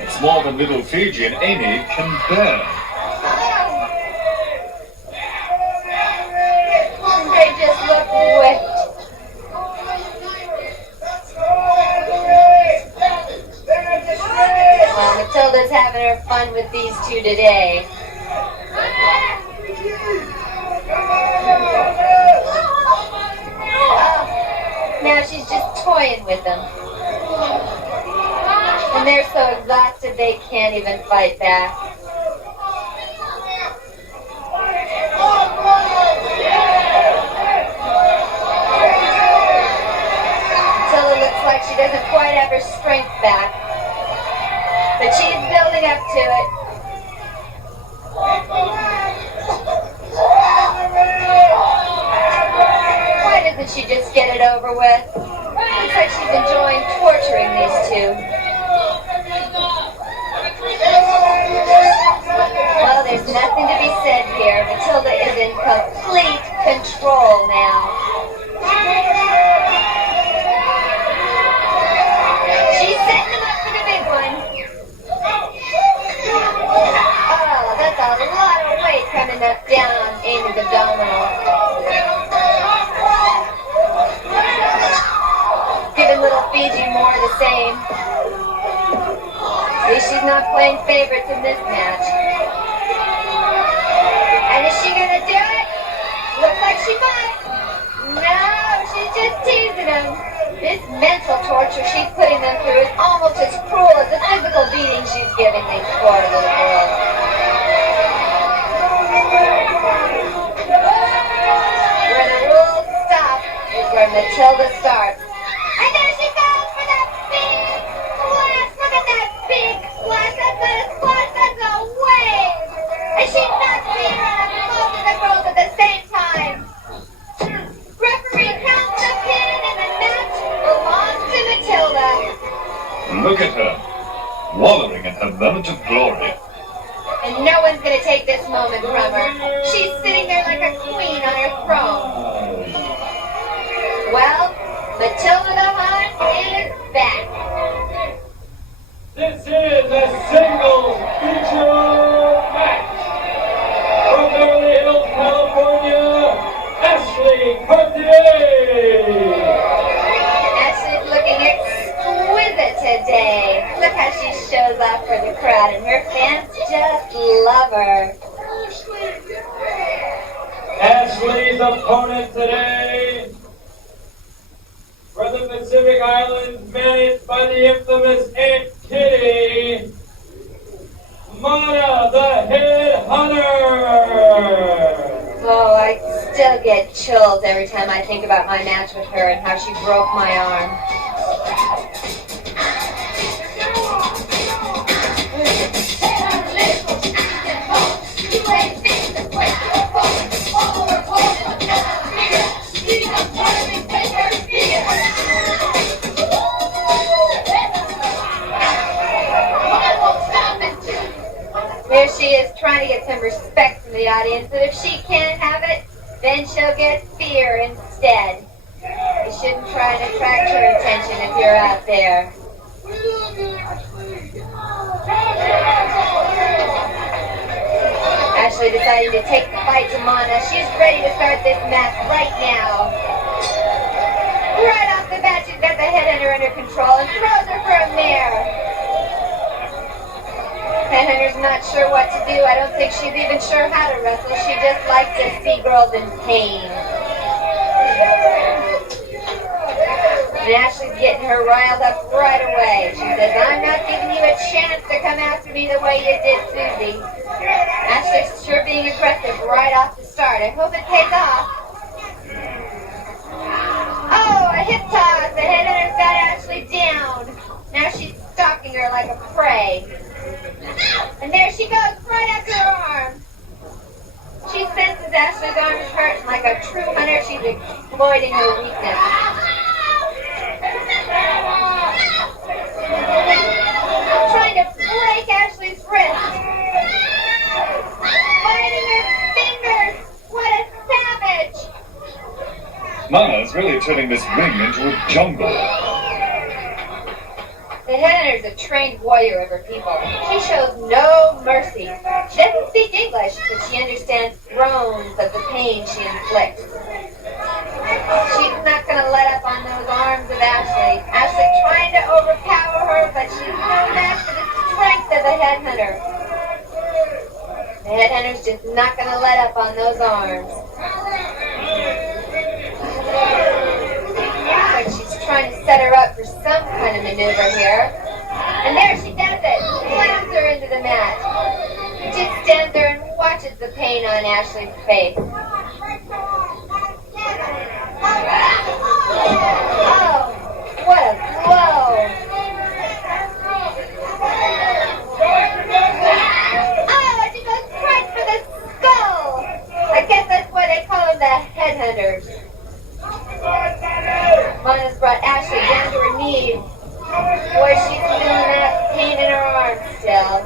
It's more than little Fiji and Amy can bear. They just look whipped. Well, Matilda's having her fun with these two today. Oh, now she's just toying with them. And they're so exhausted they can't even fight back. Matilda looks like she doesn't quite have her strength back. But she's building up to it. Why doesn't she just get it over with? Looks like she's enjoying torturing these two. Well, there's nothing to be said here. Matilda is in complete control now. She's setting them up for the big one. Oh, that's a lot of weight coming up down Amy's abdominal. Giving little Fiji more of the same. At least she's not playing favorites in this match. This mental torture she's putting them through is almost as cruel as the physical beating she's giving these poor little girls. Where the rules stop is where Matilda starts. And there she goes for that big splash! Look at that big splash! That's a splash! That's a wave! And she knocks the air out of both of the girls at the same time. Referee counts the pin and the match belongs to Matilda. Look at her, wallowing in her moment of glory. And no one's gonna take this moment from her. She's sitting there like a queen on her throne. Well, Matilda the Hunt is back. This is a singles feature match. From Beverly Hills, California, Ashley Cartier. Ashley's looking exquisite today. Look how she shows off for the crowd, and her fans just love her. Ashley's opponent today, from the Pacific Islands, managed by the infamous Aunt Kitty, Mana the Headhunter. Oh, I still get chills every time I think about my match with her and how she broke my arm. There she is, trying to get some respect from the audience, but if she can't have it, then she'll get fear instead. You shouldn't try and attract her attention if you're out there. Ashley deciding to take the fight to Mana. She's ready to start this match right now. Right off the bat, she's got the headhunter under control and throws her for a mare. Headhunter's not sure what to do. I don't think she's even sure how to wrestle. She just likes to see girls in pain. And Ashley's getting her riled up right away. She says, I'm not giving you a chance to come after me the way you did Susie. Ashley's sure being aggressive right off the start. I hope it pays off. Oh, a hip toss. The headhunter's got Ashley down. Now she's stalking her like a prey. And there she goes, right after her arm. She senses Ashley's arm is hurt, and like a true hunter, she's exploiting her weakness. Trying to break Ashley's wrist. Biting her fingers. What a savage. Mana's really turning this ring into a jungle. The headhunter's a trained warrior of her people. She shows no mercy. She doesn't speak English, but she understands groans of the pain she inflicts. She's not going to let up on those arms of Ashley. Ashley trying to overpower her, but she's no match for the strength of the headhunter. The headhunter's just not going to let up on those arms. But she's trying to set her up for some kind of maneuver here. And there she does it! Slams her into the mat. She just stands there and watches the pain on Ashley's face. Oh, what a blow! Oh, she goes right for the skull! I guess that's why they call them the headhunters. Mana's brought Ashley down to her knees. Boy, she's feeling that pain in her arm still.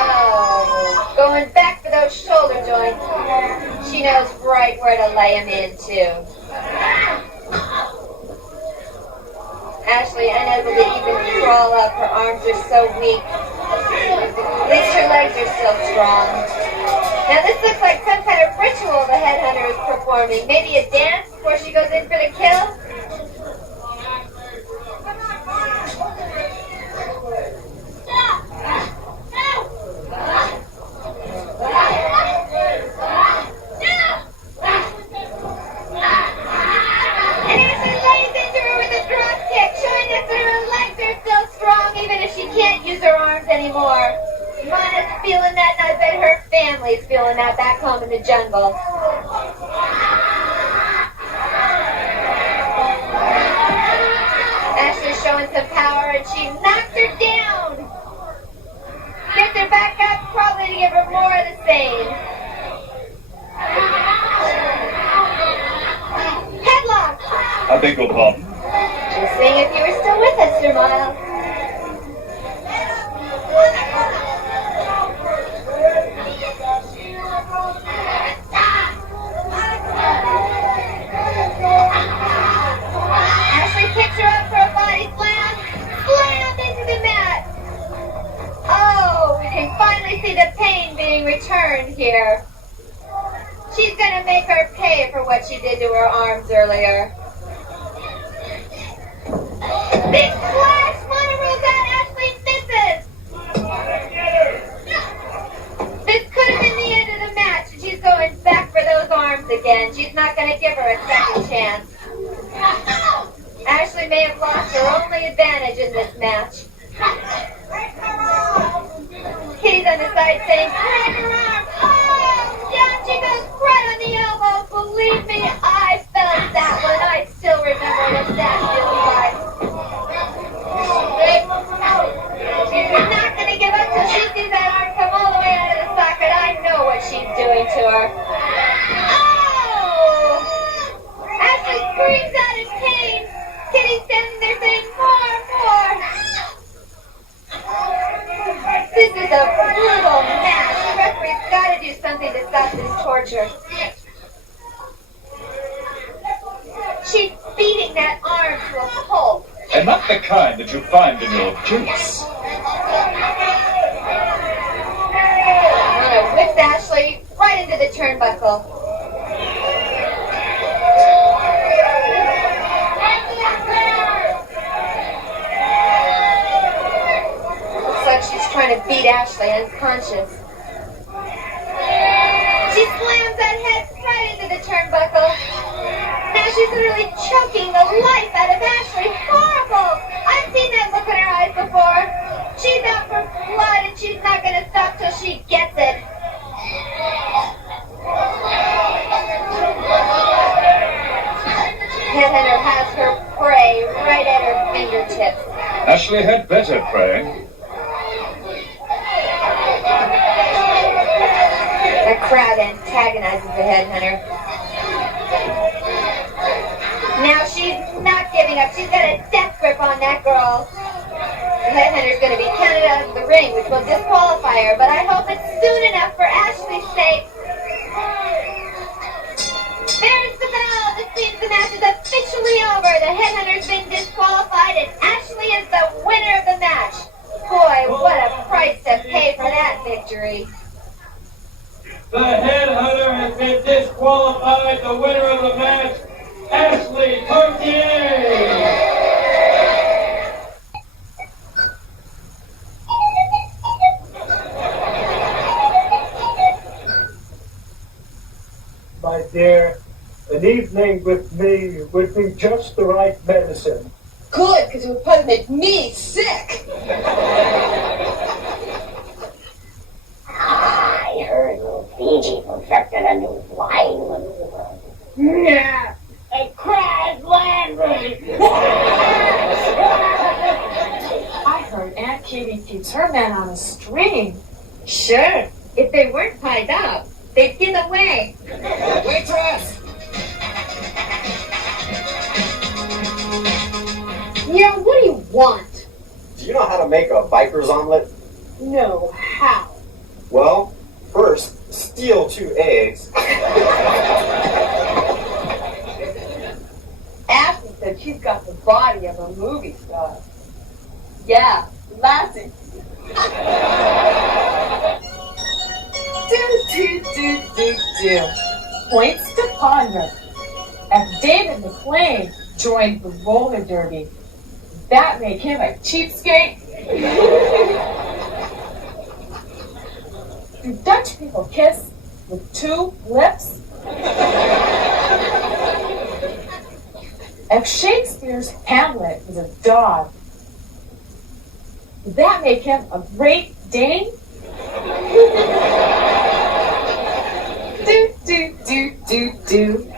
Oh, going back for those shoulder joints. She knows right where to lay him in, too. Ashley, unable to even crawl up, her arms are so weak. At least her legs are still strong. Now this looks like some kind of ritual the headhunter is performing. Maybe a dance before she goes in for the kill? anymore. Mana's feeling that, and I bet her family's feeling that back home in the jungle. Ashley's showing some power, and she knocks her down. Gets her back up, probably to give her more of the same. Headlock! I beg your pardon. Just seeing if you were still with us, Sir Miles. Ashley picks her up for a body slam. Slam into the mat. Oh, we can finally see the pain being returned here. She's gonna make her pay for what she did to her arms earlier. Big splash! Mana rolls out, Ashley misses! This could have been the end of the match, and she's going back for those arms again. She's not going to give her a second chance. Ashley may have lost her only advantage in this match. Kitty's on the side saying, break her arm! Oh! Down she goes right on the elbow! Believe me, I felt that one. I still remember what that feels like. She's not going to give up till she sees that arm come all the way out of the socket. I know what she's doing to her. Oh! Ashley screams out in pain. Kitty's standing there saying, more, more. This is a brutal match. The referee's got to do something to stop this torture. She's beating that arm to a pulp. And not the kind that you find in your juice. I'm gonna whip Ashley right into the turnbuckle. Looks like she's trying to beat Ashley unconscious. She slams that head right into the turnbuckle. Now she's literally choking the life out of Ashley. Horrible! I've seen that look in her eyes before. She's out for blood and she's not going to stop till she gets it. Headhunter has her prey right at her fingertips. Ashley had better prey. The crowd antagonizes the headhunter. Now she's not giving up. She's got a death grip on that girl. The headhunter's going to be counted out of the ring, which will disqualify her, but I hope it's soon enough for Ashley's sake. There's the bell. This means the match is officially over. The headhunter's been disqualified, and Ashley is the winner of the match. Boy, what a price to pay for that victory. The headhunter has been disqualified. The winner of the match, Ashley Cotier. My dear, an evening with me would be just the right medicine. Good, because it would probably make me sick. I heard Fiji perfected a new flying maneuver. Yeah, a crash landing. I heard Aunt Katie keeps her men on a string. Sure. If they weren't tied up, they'd get away. Waitress! Yeah, what do you want? Do you know how to make a biker's omelet? No, how? Well, first, steal 2 eggs. Ashley said she's got the body of a movie star. Yeah, Lassie. Do. Points to ponder. If David McLean joined the roller derby, does that make him a cheapskate? Do Dutch people kiss with 2 lips? If Shakespeare's Hamlet was a dog, would that make him a great Ding. Do.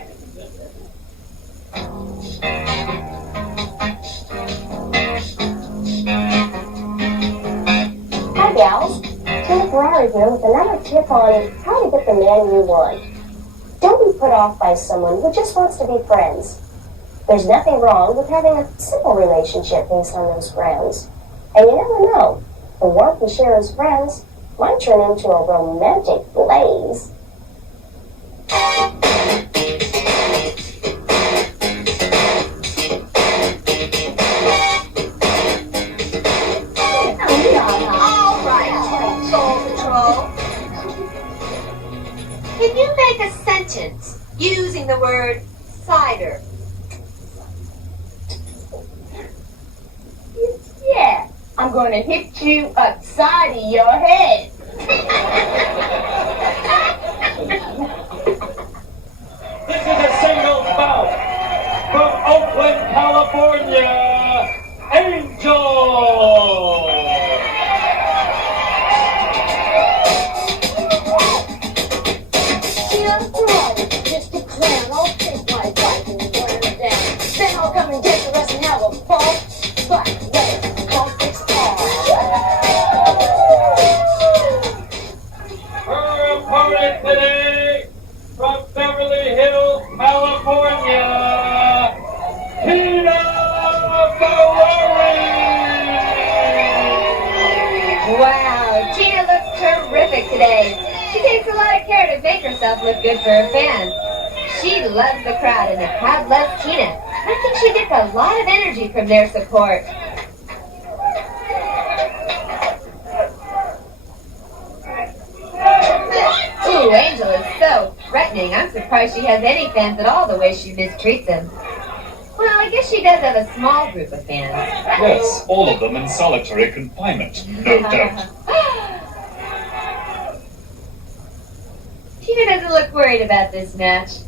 Hi gals, Tina Ferrari here with another tip on how to get the man you want. Don't be put off by someone who just wants to be friends. There's nothing wrong with having a simple relationship based on those friends. And you never know, the warmth we share as friends might turn into a romantic blaze. Can you make a sentence using the word cider? Yeah, I'm going to hit you upside of your head. This is a single bout from Oakland, California, Angel! Just a clown, I'll take my bike and burn it down. Then I'll come and get the rest and have a ball. But wait, conflicts are. Her opponent today, from Beverly Hills, California, Tina Ferrari! Wow, Tina looks terrific today. She takes a lot of care to make herself look good for her fans. She loves the crowd and the crowd loves Tina. I think she gets a lot of energy from their support. Ooh, Angel is so threatening. I'm surprised she has any fans at all the way she mistreats them. Well, I guess she does have a small group of fans. Yes, all of them in solitary confinement, no doubt. Tina doesn't look worried about this match.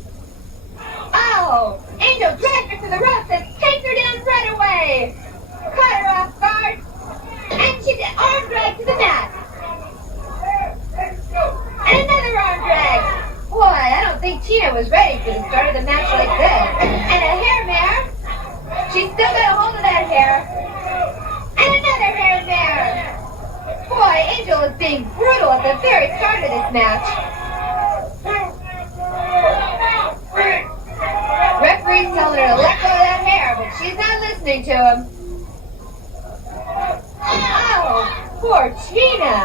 Oh! Angel dragged her to the ropes and takes her down right away! Caught her off guard! And she did arm drag to the mat! And another arm drag! Boy, I don't think Tina was ready for the start of the match like this. And a hair mare! She's still got a hold of that hair! And another hair mare! Boy, Angel is being brutal at the very start of this match. Referee's telling her to let go of that hair, but she's not listening to him. Oh, poor Tina.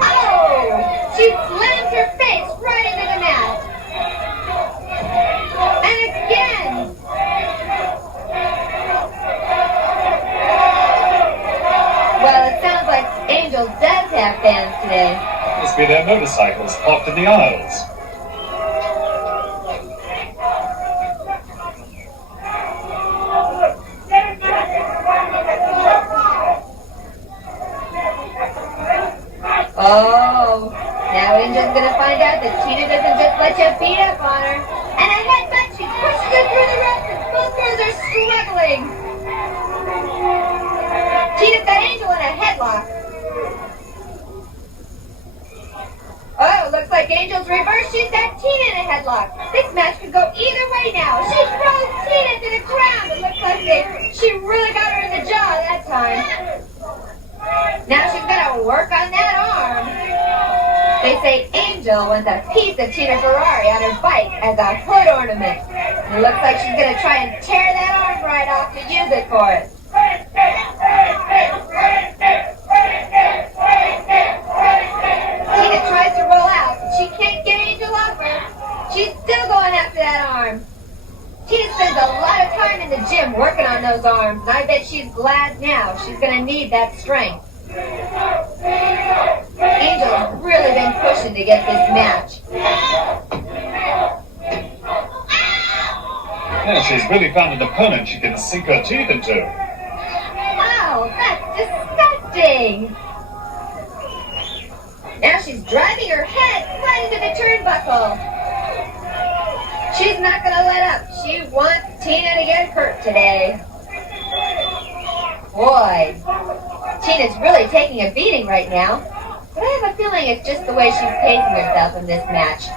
Oh, she slammed her face right into the mat. And again. Well, it sounds like Angel does have fans today. Must be their motorcycles parked in the aisles. Oh, now Angel's gonna find out that Tina doesn't just let you beat up on her. And a headbutt, she pushes her through the ropes and both girls are struggling. Tina's got Angel in a headlock. Oh, looks like Angel's reversed. She's got Tina in a headlock. This match could go either way now. She throws Tina to the ground. It looks like she really got her in the jaw that time. Now she's got to work on that arm. They say Angel wants a piece of Tina Ferrari on her bike as a hood ornament. It looks like she's going to try and tear that arm right off to use it for it. Tina tries to roll out, but she can't get Angel off her. She's still going after that arm. Tina spends a lot of time in the gym working on those arms, and I bet she's glad now. She's going to need that strength. Angel's really been pushing to get this match. Yeah, she's really found an opponent she can sink her teeth into. Oh, that's disgusting! Now she's driving her head right into the turnbuckle. She's not gonna let up. She wants Tina to get hurt today. Boy, Tina's really taking a beating right now. But I have a feeling it's just the way she's pacing herself in this match.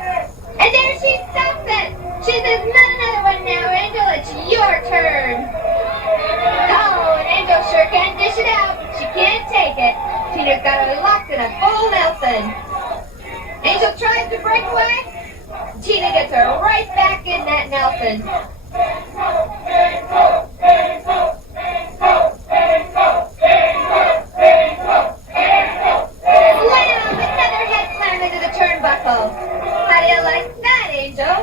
And there she stops it! She says, not another one now, Angel, it's your turn! Oh, and Angel sure can't dish it out. She can't take it. Tina's got her locked in a full Nelson. Angel tries to break away. Tina gets her right back in that Nelson. Slam! Another head slam into the turnbuckle. How do you like that, Angel?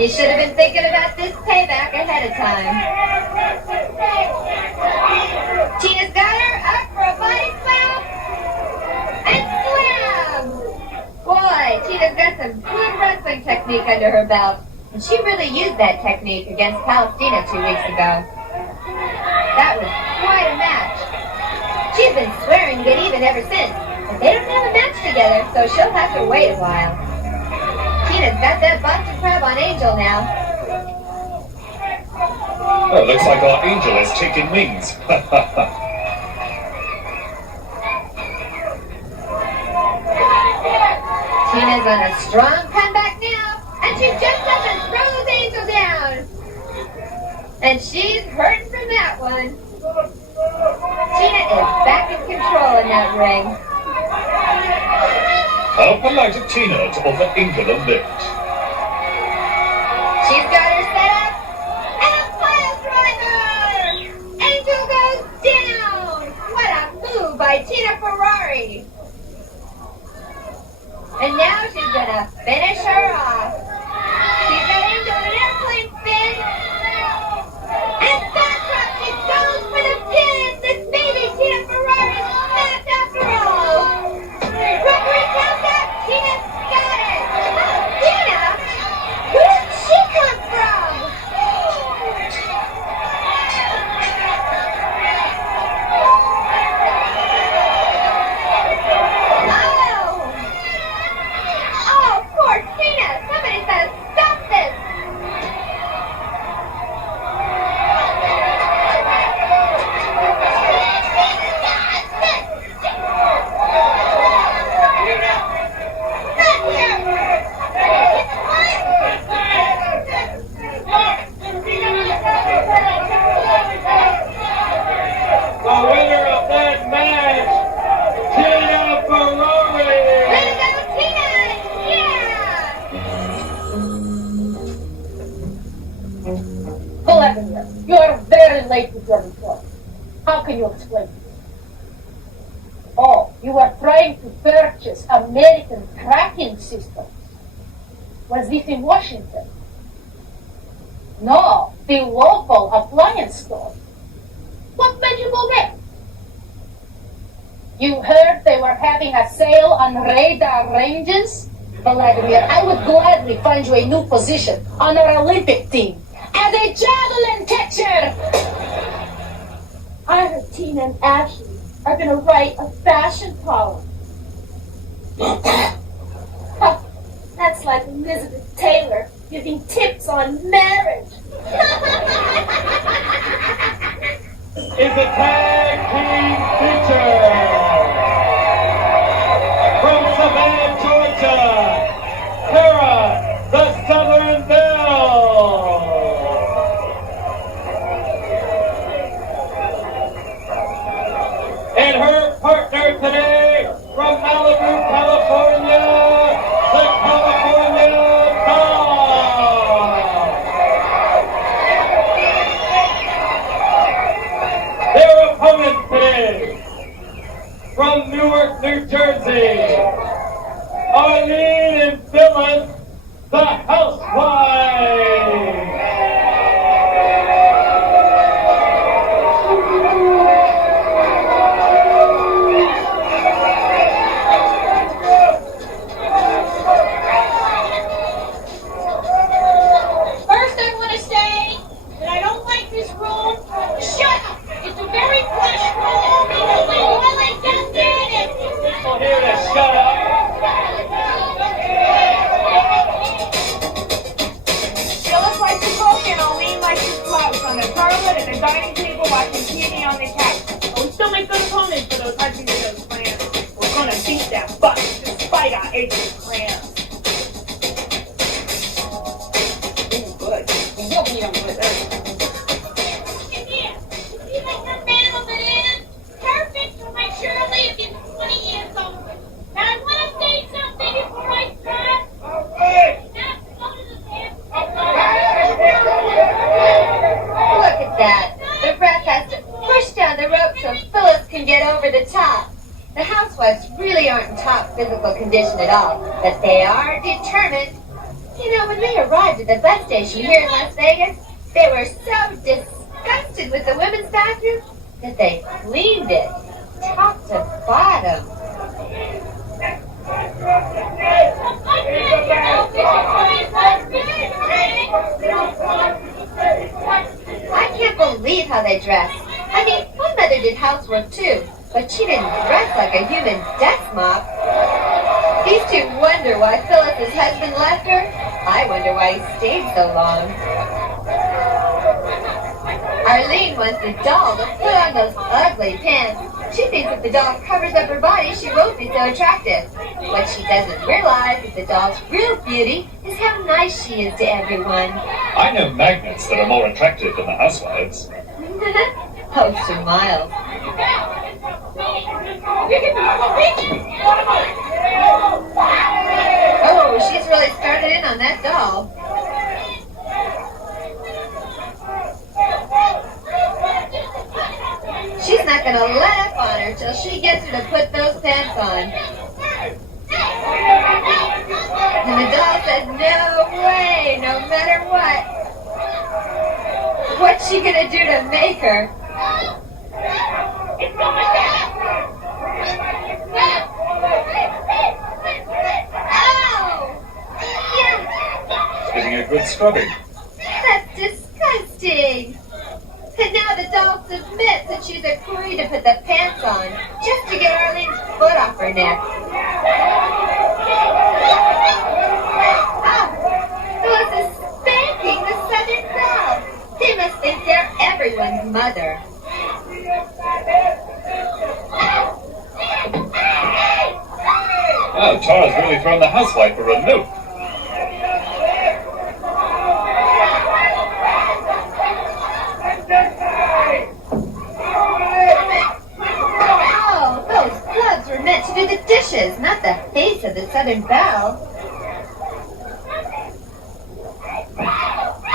You should have been thinking about this payback ahead of time. Tina's got her up for a body slam. And slam! Boy, Tina's got some good wrestling technique under her belt. And she really used that technique against Palestina 2 weeks ago. That was quite a match. She's been swearing to get even ever since. But they don't have a match together, so she'll have to wait a while. Tina's got that Boston Crab on Angel now. Oh, looks like our Angel is taking wings. Tina's on a strong comeback now, and she jumps up and throws Angel down. And she's hurting from that one. Tina is back in control in that ring. How polite of Tina to offer Angel a lift. She's got her set up, and a pile driver! Angel goes down! What a move by Tina Ferrari! And now she's gonna finish her off. She's got Angel in an airplane spin. And backdrop, she goes for the pin! This baby Tina Ferrari is smacked after all! Referee counts out, Tina's got it! Oh, Tina? Where did she come from? Oh, poor Tina! Somebody's gotta stop this! The winner of that match, Tina Ferrari! Way to go, Tina! Yeah! Vladimir, you are very late with your report. How can you explain this? Oh, you are trying to purchase American tracking systems. Was this in Washington? No, the local appliance store. What made you go there? You heard they were having a sale on radar ranges? Vladimir, I would gladly find you a new position on our Olympic team as a javelin catcher! I heard Tina and Ashley are going to write a fashion column. That's like Elizabeth Taylor giving tips on marriage. Is a tag team feature from Savannah, Georgia, Kara, the Southern Belle. And her partner today from Malibu, California, the California Dog. Their opponent today, from Newark, New Jersey, Arlene and Phyllis, the Housewives. First, I want to say that I don't like this room. Shut up! It's a very plush room. It's well adjusted. People here to shut up. because I've been in those plans. We're gonna beat that butt despite our ancient plans. Ooh, good. We'll beat them with this. Perfect for my Shirley if it's 20 years old. Now I want to say something before I start. Look at that. The ref has to push down the rope so Phyllis can get over the top. The housewives really aren't in top physical condition at all, but they are determined. You know, when they arrived at the bus station here in Las Vegas, they were so disgusted with the women's bathroom that they cleaned it, top to bottom. I can't believe how they dress. I mean, my mother did housework too, but she didn't dress like a human death mop. These two wonder why Phyllis's husband left her. I wonder why he stayed so long. Arlene wants the doll to put on those ugly pants. She thinks if the doll covers up her body, she won't be so attractive. What she doesn't realize is the doll's real beauty is how nice she is to everyone. I know magnets that are more attractive than the housewives. Poster Miles. Oh, she's really started in on that doll. She's not going to let up on her till she gets her to put those pants on. And the doll says, no way, no matter what. What's she going to do to make her? Oh! Yeah. Getting a good scrubbing. That's disgusting. And now the doll submits and she's agreed to put the pants on just to get Arlene's foot off her neck. Ah, Phyllis is spanking the Southern Belle. They must think they're everyone's mother. Oh, Tara's really thrown the housewife for a loop. Oh, those gloves were meant to do the dishes, not the face of the Southern Belle.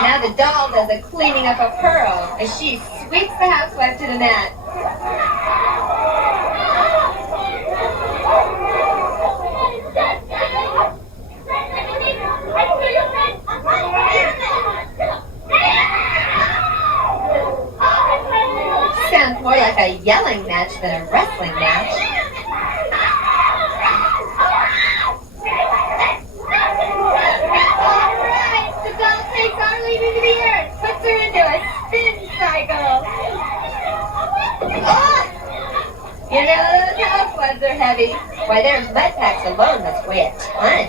Now the doll does a cleaning up of Pearl as she sweeps the housewife to the mat. Sounds more like a yelling match than a wrestling match. Alright, the doll takes Arlene into the air and puts her into a spin cycle. Oh! You know, those housewives are heavy. Why, their mud packs alone must weigh a ton.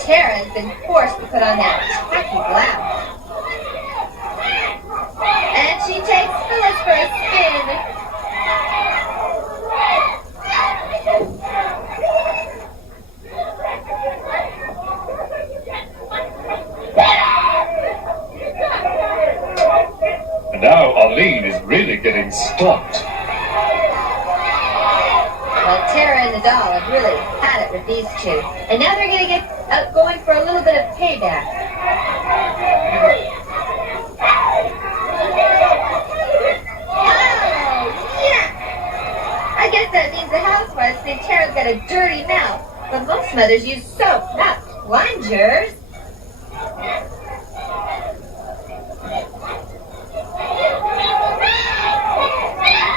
Tara's been forced to put on that tacky blouse. And she takes Phyllis for a spin. And now Arlene is really getting stomped. Well, Tara and the doll have really had it with these two. And now they're going to get going for a little bit of payback. I guess that means the housewives think Tara's got a dirty mouth. But most mothers use soap, not plungers.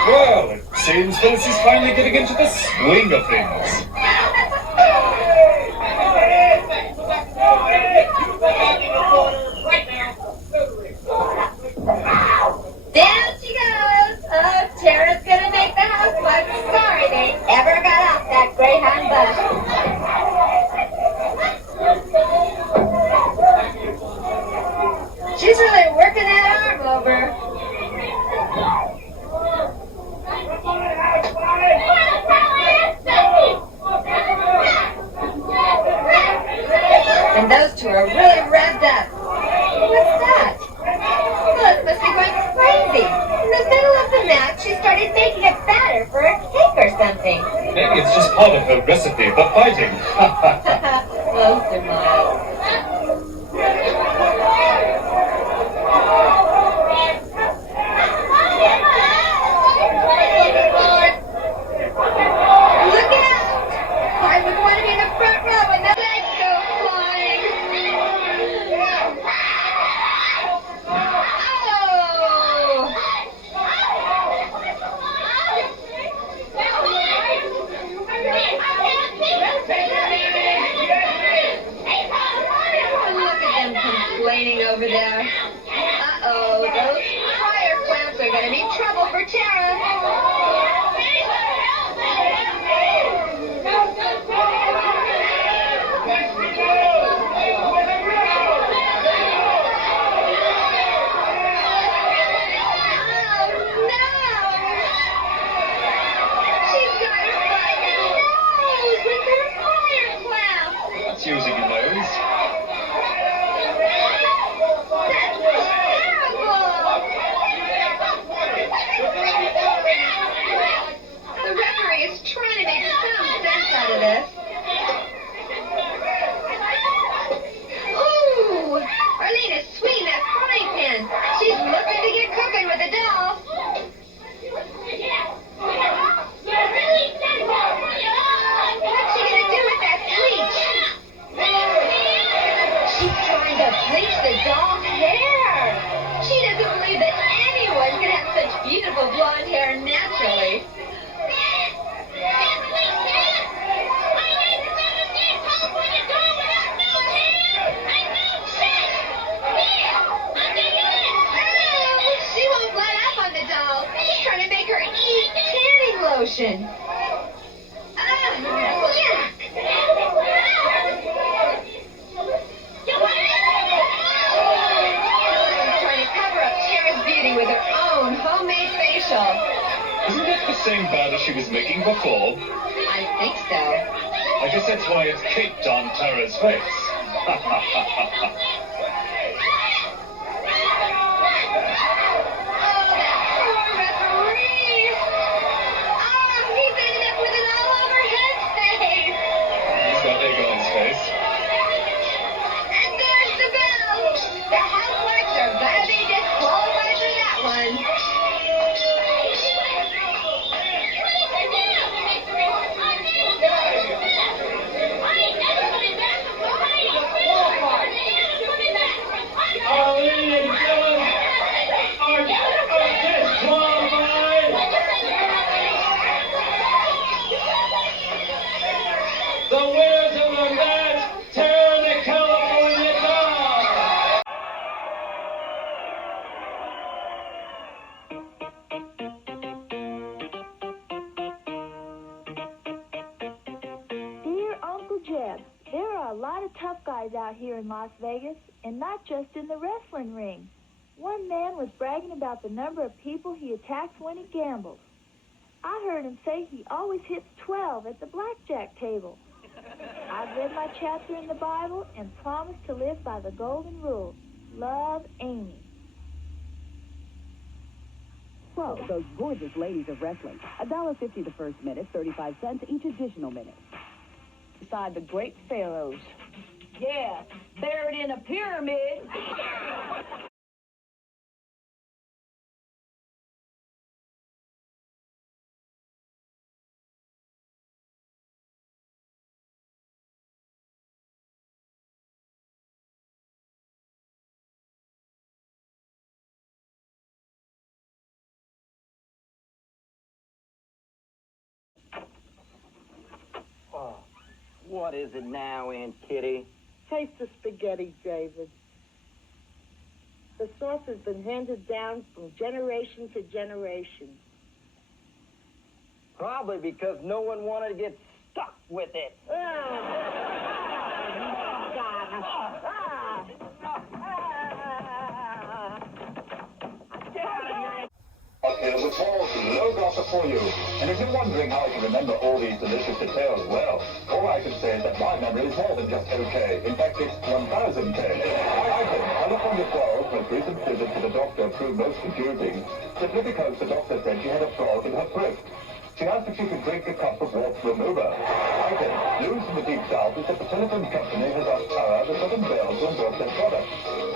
Well, it seems Phyllis is finally getting into the swing of things. Down she goes. Oh, Tara's gonna make the housewives sorry they ever got off that Greyhound bus. She's really working that arm over. something. Maybe it's just part of her recipe for fighting. Most of Miles. Look out! I would want to be in the front row when the legs go flying. Look at them complaining over there. Uh-oh, those fire clamps are going to be trouble for Tara. That's using your nose. The referee is trying to make some sense out of this. Ooh! Arlene is swinging that frying pan. She's looking to get cooking with the doll. What's she gonna do with that bleach? She's trying to bleach the doll's hair. She doesn't believe that anyone can have such beautiful blonde hair naturally. She won't let up on the doll. She's trying to make her eat tanning lotion. She's trying to cover up Tara's beauty with her own homemade facial. Isn't that the same batter she was making before? I think so. I guess that's why it's caked on Tara's face. He's got egg on his face. And there's the bell. The housewives are gonna be disqualified for that one. Arlene and Dylan are disqualified. The winners of the match, Tara the California Doll. Dear Uncle Jeb, there are a lot of tough guys out here in Las Vegas, and not just in the wrestling ring. One man was bragging about the number of people he attacks when he gambles. I heard him say he always hits 12 at the blackjack table. I've read my chapter in the Bible and promised to live by the golden rule. Love Amy. Whoa, those gorgeous ladies of wrestling. $1.50 the first minute, 35 cents each additional minute. Beside the great pharaohs. Yeah, buried in a pyramid. What is it now, Aunt Kitty? Taste the spaghetti, David. The sauce has been handed down from generation to generation. Probably because no one wanted to get stuck with it. Here's a small, low gossip for you. And if you're wondering how I can remember all these delicious details, well, all I can say is that my memory is more than just okay. In fact, it's 1,000K. I think California 12, most recent visit to the doctor proved most confusing, simply because the doctor said she had a frog in her throat. She asked if she could drink a cup of water remover. Item, news from the Deep South is that the telephone company has asked Tara, the Southern Belle, to endorse their product.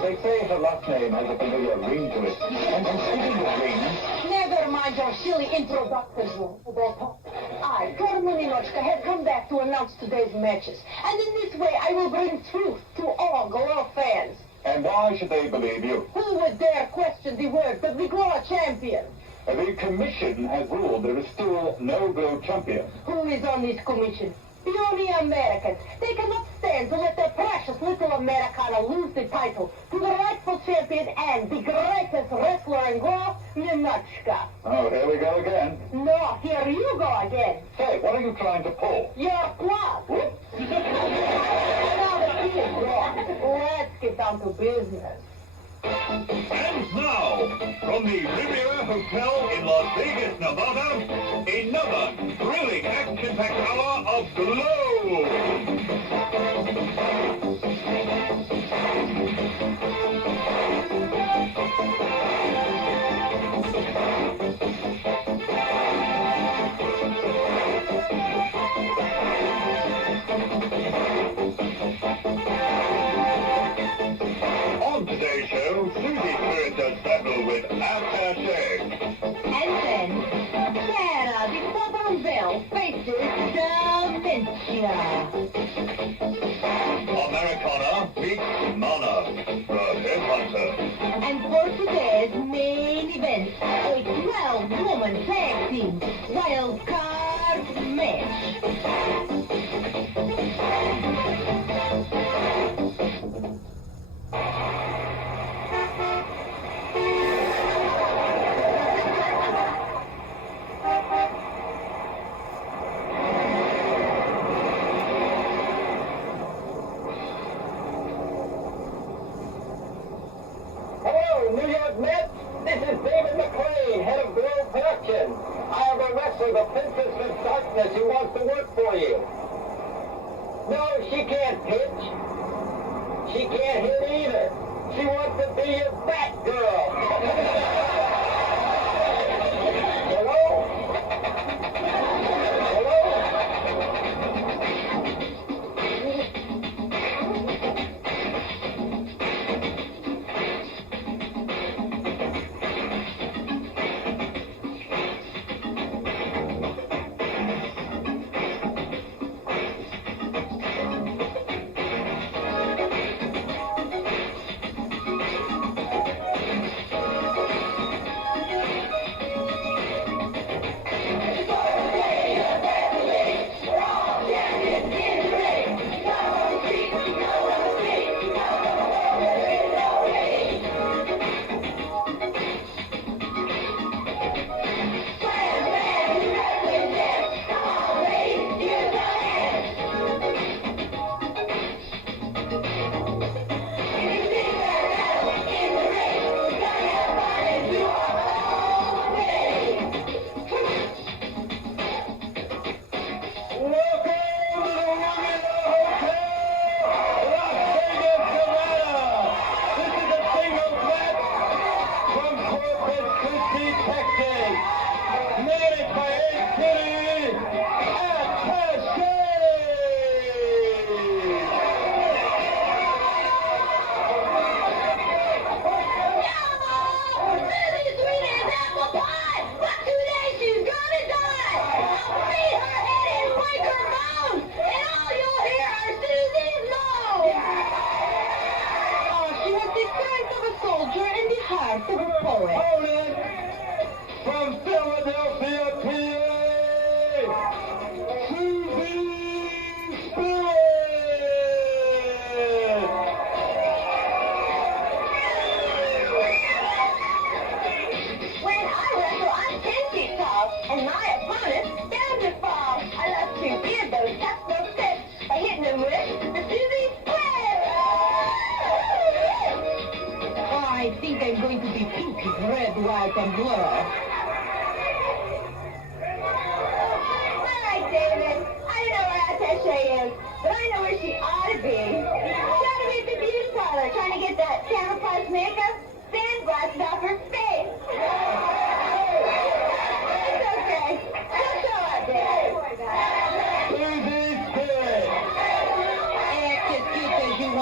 They say her last name has a familiar ring to it. And speaking of rings... Never mind your silly introductions, Roberto. I, Colonel NINOTCHKA, have come back to announce today's matches. And in this way, I will bring truth to all Glow fans. And why should they believe you? Who would dare question the word of the Glow champion? The commission has ruled there is still no Glow champion. Who is on this commission? The only Americans. They cannot stand to let their precious little Americana lose the title to the rightful champion and the greatest wrestler in Glow, NINOTCHKA. Oh, here we go again. No, here you go again. Say, what are you trying to pull? Your plug. Whoops. Now that he is gone, let's get down to business. And now, from the Riviera Hotel in Las Vegas, Nevada, another thrilling action-packed hour of Glow! On today's show, Susie Spirit does battle with Attaché. And then, Sarah, the Southern Belle, faces Dementia. Americana meets Mana, the Headhunter. And for today's main event, a 12-woman tag team wild card match. Hello, New York Mets. This is David McLean, head of Glow Production. I have a wrestler, the Princess of Darkness, who wants to work for you. No, she can't pitch. She can't hit either. She wants to be your Batgirl. Hello? Hello?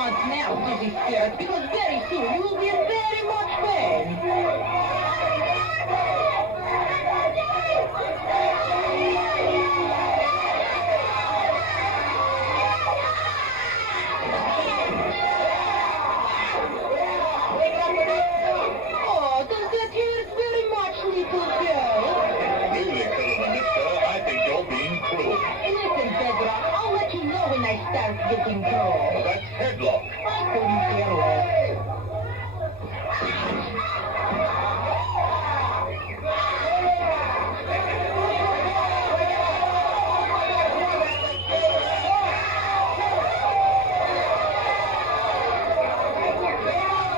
month now, Susie Spirit, because very soon you will be in very much pain. Oh, does that hurt very much, little girl? Really, Colonel Mister, I think you're being cruel. Listen, Bedrock, I'll let you know when I start getting cruel. That's headlock. I couldn't care less.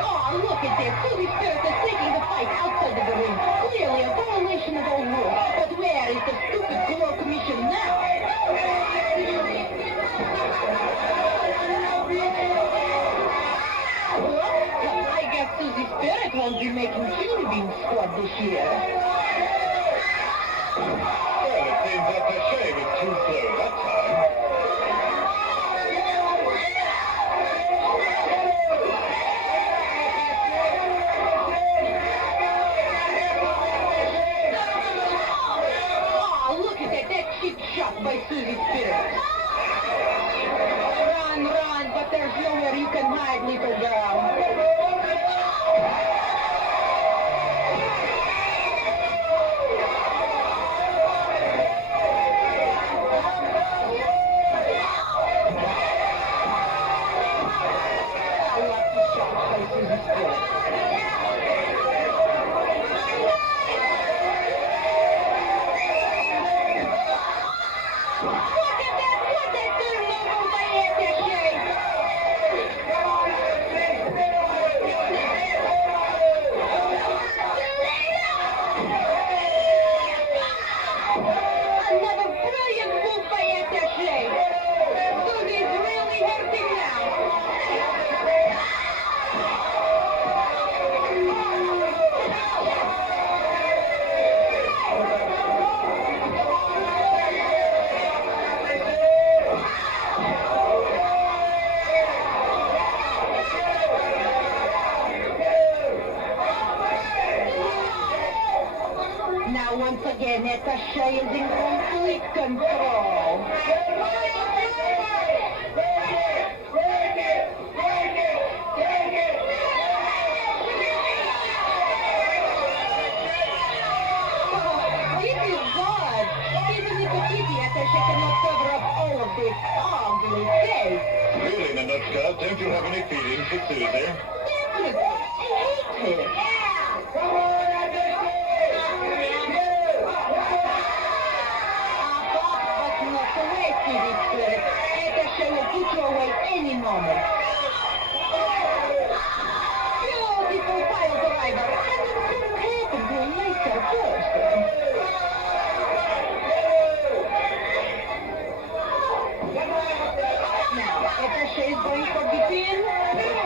Oh, look at this. Susie Spirit is taking the fight outside of the ring. Clearly a violation of all rules. But where is the stupid Glow Commission now? Well, I guess Susie Spirit won't be making Chili Bean Squad this year. Well, it seems that the shave is too slow that time. Oh, look at that. That cheap shot by Susie Spirit. Run, but there's nowhere you can hide, little girl. I love the shot by Susie Spirit. Look at that! Put that third logo by Another brilliant move by Attaché. Susie's really hurting now once again, Attaché is in complete control. This is good. Even if it's easy, Attaché cannot cover up all of this ugly face. Really, NINOTCHKA, don't you have any feelings for Susie? Definitely. I hate it. But not the way, Susie Spirit. Attaché will put you away any moment. Beautiful pile driver. And it couldn't happen to a nicer person. Now, Attaché is going for the pin.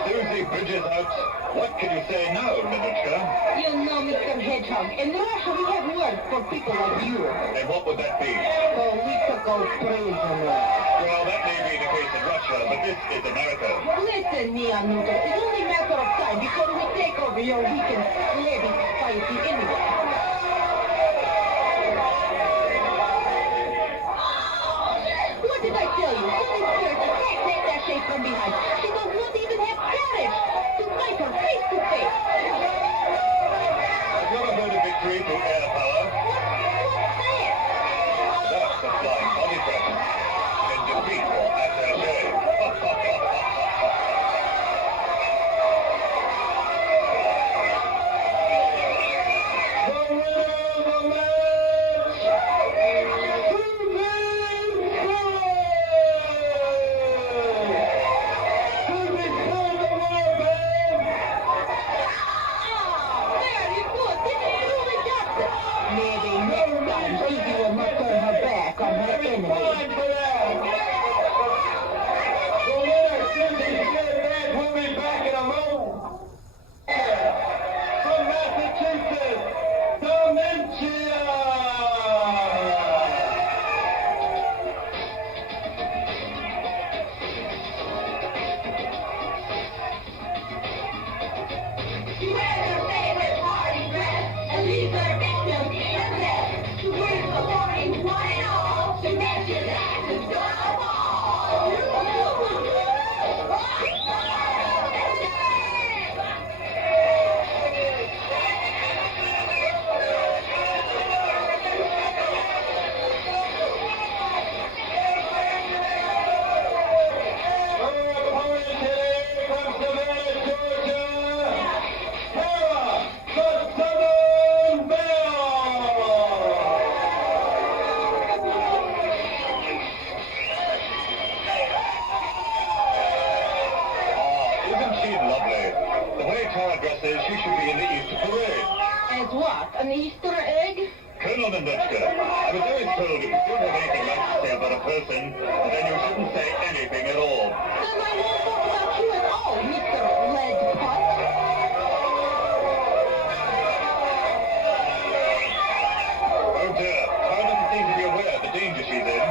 Susie bridges out. What can you say now, NINOTCHKA? You know, Mr. Hedgehog, in Russia we have words for people like you. And what would that be? Political prisoner. Well, that may be the case in Russia, but this is America. Listen, Mianuto, it's only a matter of time before we take over your weekend slave society anyway. What did I tell you? Susie Spirit attacked Attaché from behind. She does not even have courage to fight her face to face. Have you ever heard of victory through air power? What's that? That's the flying body press. And defeat for Attaché. Very good. This is truly justice. Maybe next time Susie will not turn her back on her enemy. We'll be back in a moment. From Massachusetts, Dementia! an Easter egg? Colonel NINOTCHKA, I was always told if you don't have anything nice to say about a person, then you shouldn't say anything at all. Then I won't talk about you at all, Mr. Leadpot. Oh dear, Tara doesn't seem to be aware of the danger she's in.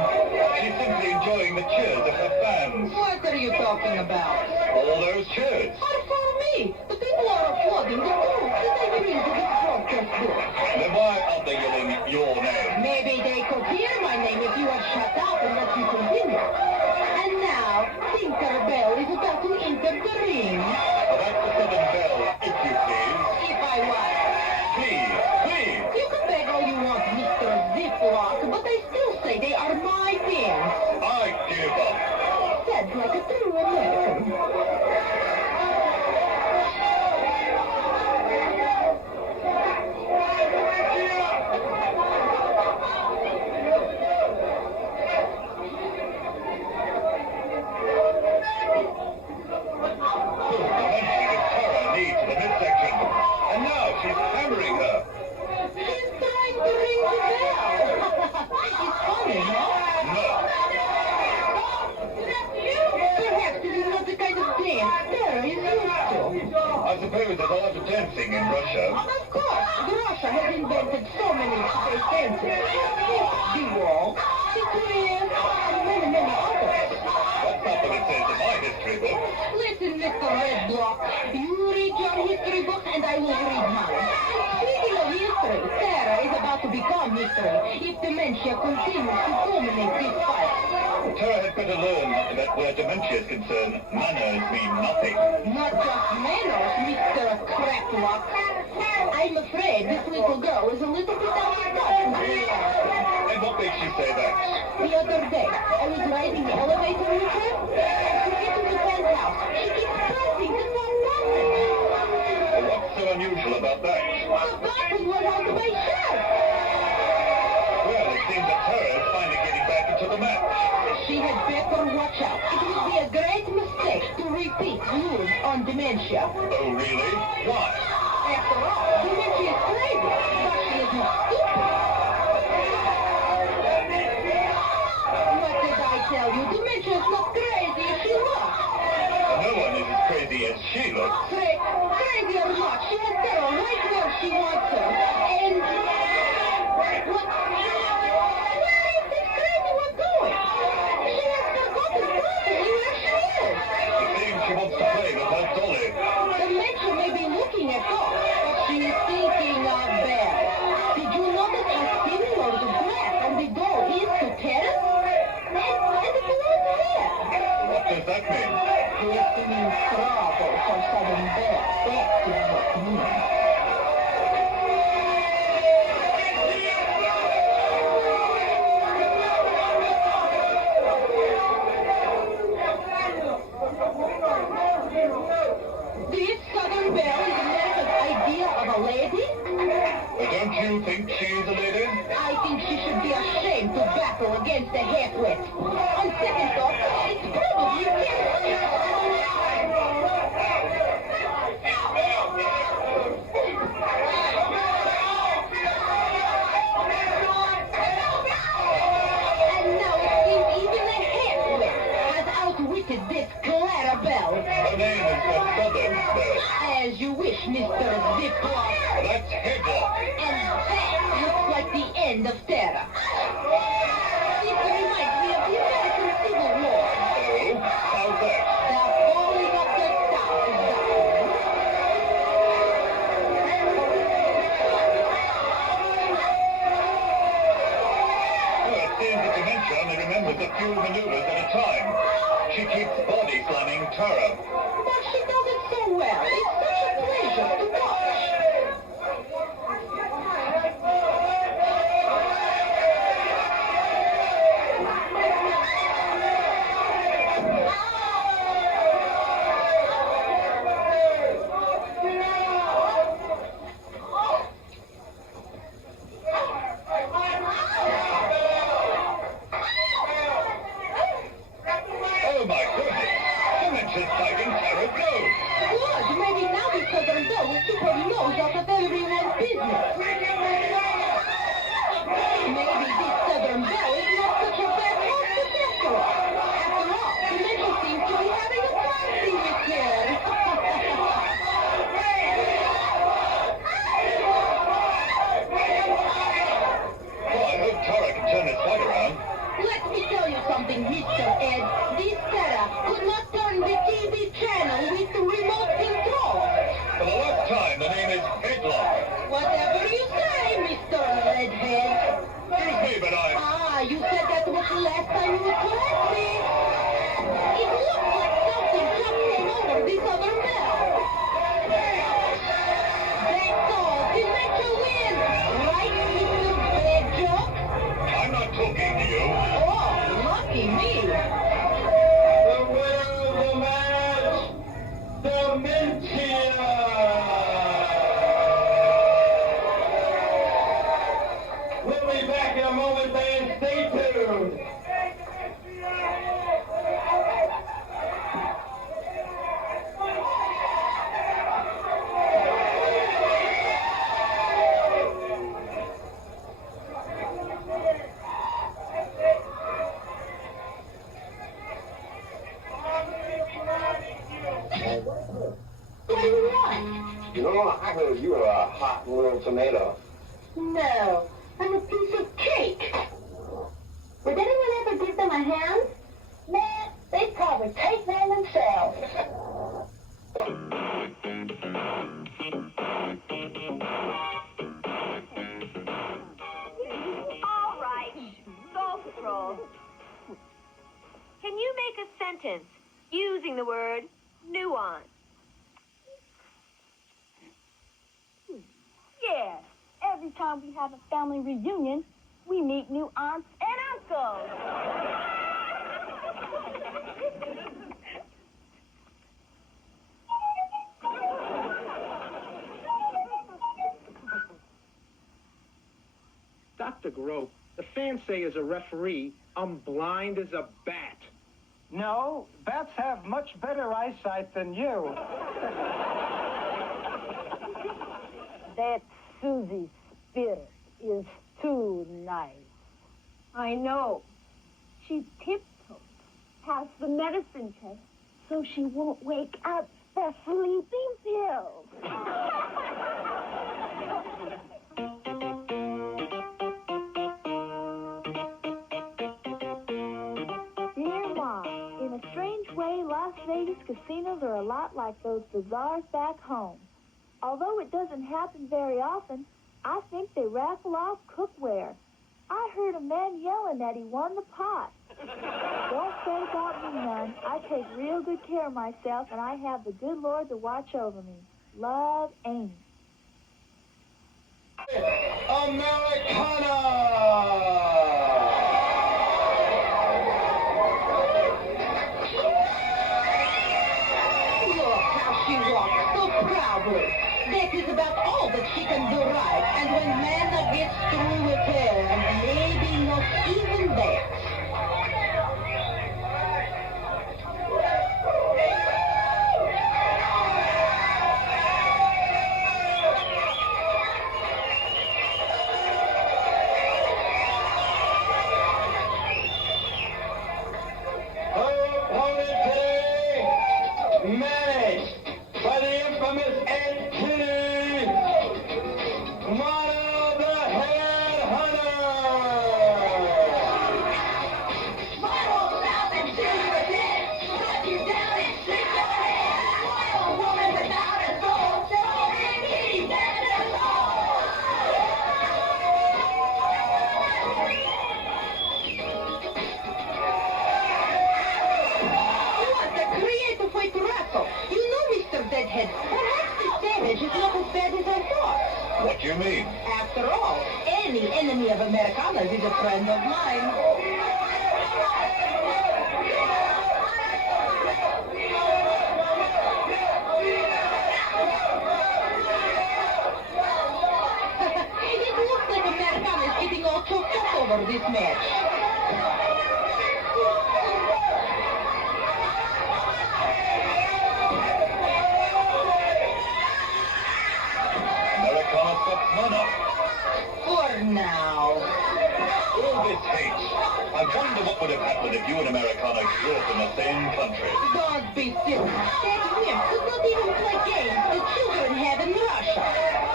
She's simply enjoying the cheers of her fans. What are you talking about? All those cheers. Are for me. The people are applauding the move that I bring to this broadcast booth. Then why aren't they yelling your name? Maybe they could hear my name if you had shut up and let me continue. And now, Tinkerbell is about to enter the ring. Well, that's the southern bell, if you please. If I was. Please, please. You can beg all you want, Mr. Ziplock, but I still say they are my fans. I give up. Said like a true American. Tara needs the midsection. And now she's hammering her. She's trying to ring the bell. It's funny, huh? No. Perhaps this is not the kind of dance Tara is used to. I suppose there's a lot of dancing in Russia. Of course, Russia has invented so many space dances. The waltz, the twist, and many others. That's not what it says in my history book. Listen, Mr. Redblock, you read your history book and I will read mine. Speaking of history, Tara is about to become history if dementia continues to dominate this fight. Tara had better learn that where dementia is concerned, manners mean nothing. Not just manners, Mr. Cracklock. I'm afraid this little girl is a little bit out of touch with reality. And what makes you say that? The other day, I was riding the elevator with her. To get to the penthouse, she keeps pressing the top button. Well, what's so unusual about that? The button was on my shirt. Well, it seems that Tara is finally getting back into the match. She had better watch out. It would be a great mistake to repeat rules on dementia. Oh, really? Why? After all, dementia is crazy, but she is not stupid. What did I tell you? Dementia is not crazy if she looks. No one is as crazy as she looks. Crazy or not, she has Tara right where she wants her. And... What? Where is this crazy one going? She has forgotten totally where she is. It seems she wants to play with her dolly. Dementia may be looking at us, but she is thinking of Belle. Did you notice how similar the glass on the door is to Tara? And it was there. What does that mean? It means trouble for Southern Belle. That's what it means. This Southern Belle is America's idea of a lady? Don't you think she's a lady? I think she should be ashamed to battle against a half-wit. On second thought, it's probably And now it seems even a half-wit has outwitted this Clara Belle. Her name is the Southern Belle. As you wish, Mr. Ziplock. That's Headlock. And that looks like the end of Tara. It reminds me of the American Civil War. Oh, how's that? The falling of the South is down. Well, it seems that dementia only remembers a few maneuvers at a time. She keeps body slamming Tara. But she does it so well. It's such a pleasure to watch. Oh my goodness! Dementia's fighting Tara Blow! Good, maybe something, Mr. Ed? This setup could not turn the TV channel with the remote control. For the last time, the name is HEADLOCK. Whatever you say, Mr. Redhead. Excuse me, but I... Ah, you said that was the last time you would correct me. It looks like something just came over this other bell. That's all. You make your win. Right, Mr. Bad Joke? I'm not talking to you. Oh, lucky me. The winner of the match, Dementia! We'll be back in a moment, man. Stay tuned. You know, I heard you were a hot little tomato. No, I'm a piece of cake. Did anyone ever give them a hand? Nah, they probably take one themselves. All right, Soul Patrol. Can you make a sentence using the word nuance? Yeah, every time we have a family reunion, we meet new aunts and uncles. Dr. Grope, the fans say as a referee, I'm blind as a bat. No, bats have much better eyesight than you. That Susie's spirit is too nice. I know. She tiptoes past the medicine chest so she won't wake up the sleeping pills. Dear Mom, in a strange way, Las Vegas casinos are a lot like those bazaars back home. Although it doesn't happen very often, I think they raffle off cookware. I heard a man yelling that he won the pot. Don't say about me none. I take real good care of myself, and I have the good Lord to watch over me. Love, Amy. Look how she walks so proudly. That is about all that she can do right. And when Manda gets through with her, maybe not even that. Her opponent today, managed by the infamous Ed Kitty, Mono the Headhunter. Mono south and shoot you dead. Cut you down and stick your head. Wild woman without a soul. So Kitty, that's the What a creative way to wrestle. You know, Mr. Deadhead, perhaps this savage is not as bad as I thought. What do you mean? After all, any enemy of Americanas is a friend of mine. It looks like Americana is getting all choked up over this match. Americana got none up. For now. All this hate. I wonder what would have happened if you and Americana grew up in the same country. Don't be silly. That wimp could not even play games the children have in Russia.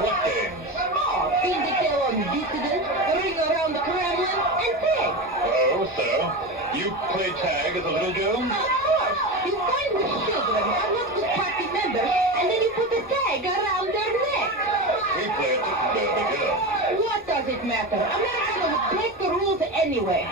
What games? Oh, pin the tail on dissidents, ring around the Kremlin, and pig. Oh, so? You play tag as a little girl? Of course. You find the children are not good party members, and then you put a tag around their neck. We play a different way over here. What does it matter? Americans would break the rules anyway.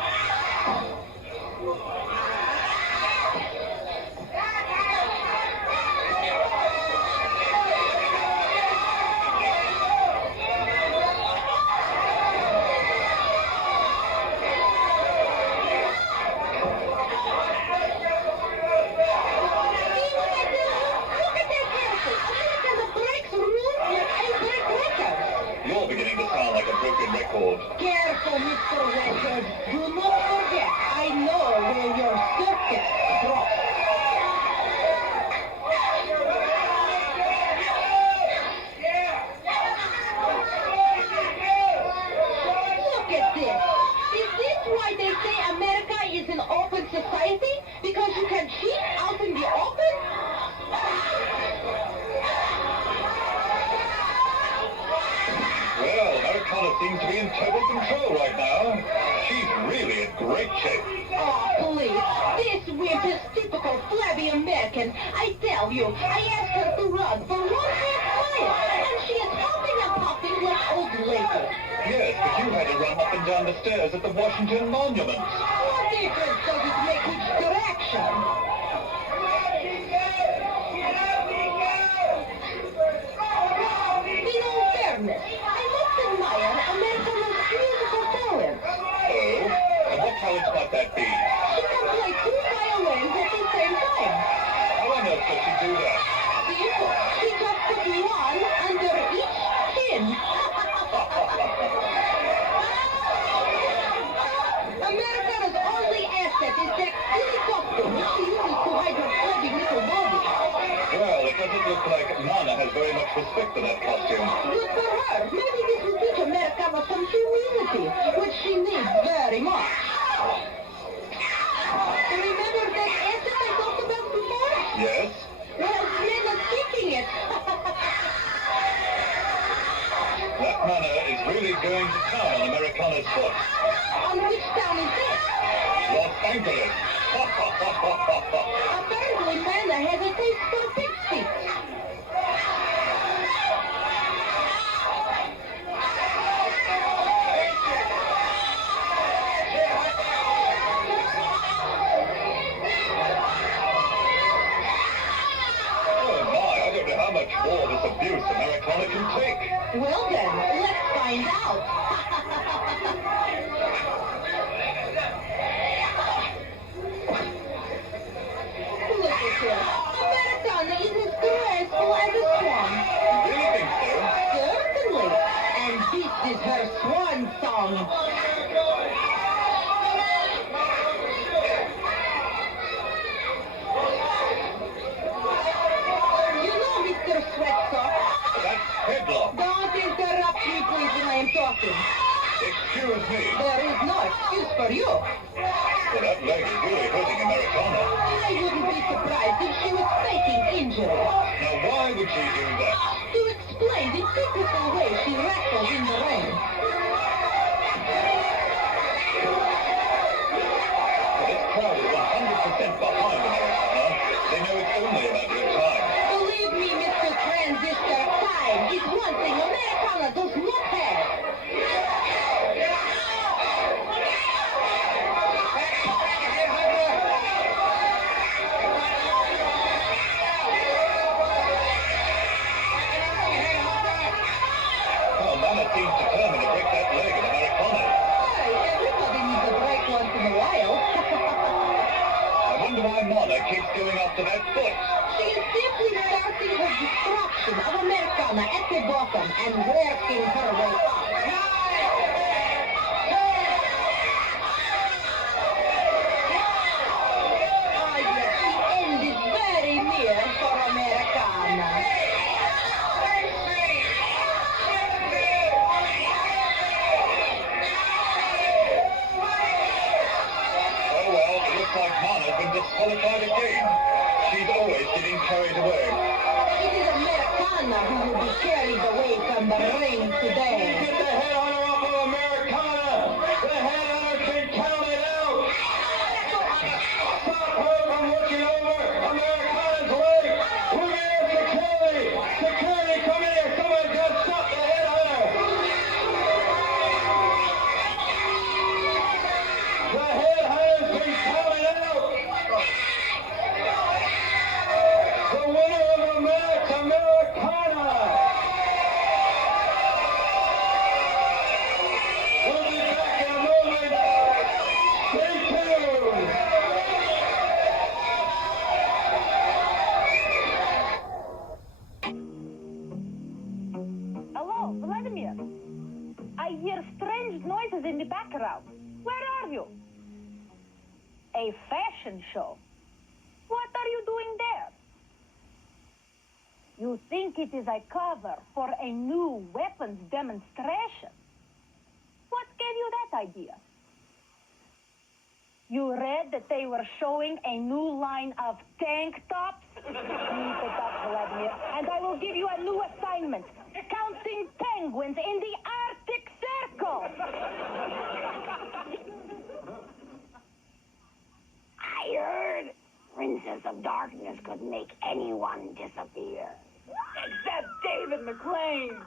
You're beginning to sound like a broken record. Careful, Mr. Record. Do not forget, I know where your circuit drops. Look at this. Is this why they say America is an open society? Because you can cheat out in the open? Well, Americana seems to be in total control right now. She's really in great shape. Oh, please. This wimp is typical flabby American. I tell you, I asked her to run for 1.5 miles, and she is hopping and popping like old lady. Yes, but you had to run up and down the stairs at the Washington Monument. What difference does it make which direction? In all fairness, I must admire America's musical talent. Oh? And what talent might that be? She can play 2 violins at the same time. How on earth does she do that? Simple. She just put one under each chin. America's only asset is that silly costume which she uses to hide her flabby little body. Well, it doesn't look like Nana has very much respect for that costume. Good for her. Maybe this will teach Americana some humility, which she needs very much. Remember that asset I talked about before? Yes? Well, Nana's kicking it. That Nana is really going to town on Americana's foot. On which town is this? Los Angeles. Apparently, Nana has a taste for pig's feet. Oh my, I don't know how much more of this abuse Americana can take. Well then, let's find out. Look at this. Americana is as graceful as a swan. You really think so? Certainly. And this is her swan song. You know, Mr. Sweatsock. That's headlock. Don't interrupt me, please, when I am talking. Excuse me. There is no excuse for you. Well, that leg is really hurting Americana. I wouldn't be surprised if she was faking injury. Now, why would she do that? To explain the typical way she wrestles in the ring. Well, this crowd is 100% behind Americana. They know it's only a matter of time. Believe me, Mr. Transistor, time is one thing Americana does not have. Well, Nana seems determined to break that leg of Americana. Hey, everybody needs a break once in a while. I wonder why Nana keeps going after that foot. She is simply starting her destruction of Americana at the bottom and working her way up. I guess the end is very near for Americana. Oh well, it looks like Nana's been disqualified again. She's always getting carried away. It is Americana who will be carried away from the ring today. Get the head on her off of Americana! The head on her can count it out! stop her from looking over Americana's lake. We're getting security. Security, come in here. Someone just stop the headhunter. The headhunter's been coming out. The winner of the match, Americana. We'll be back in a moment. Stay tuned. Hello, Vladimir. I hear strange noises in the background. Where are you? A fashion show. What are you doing there? You think it is a cover for a new weapons demonstration? What gave you that idea? You read that they were showing a new line of tank tops? Keep it up, Vladimir, and I will give you a new assignment. Counting penguins in the Arctic Circle! I heard Princess of Darkness could make anyone disappear. Except David McLean.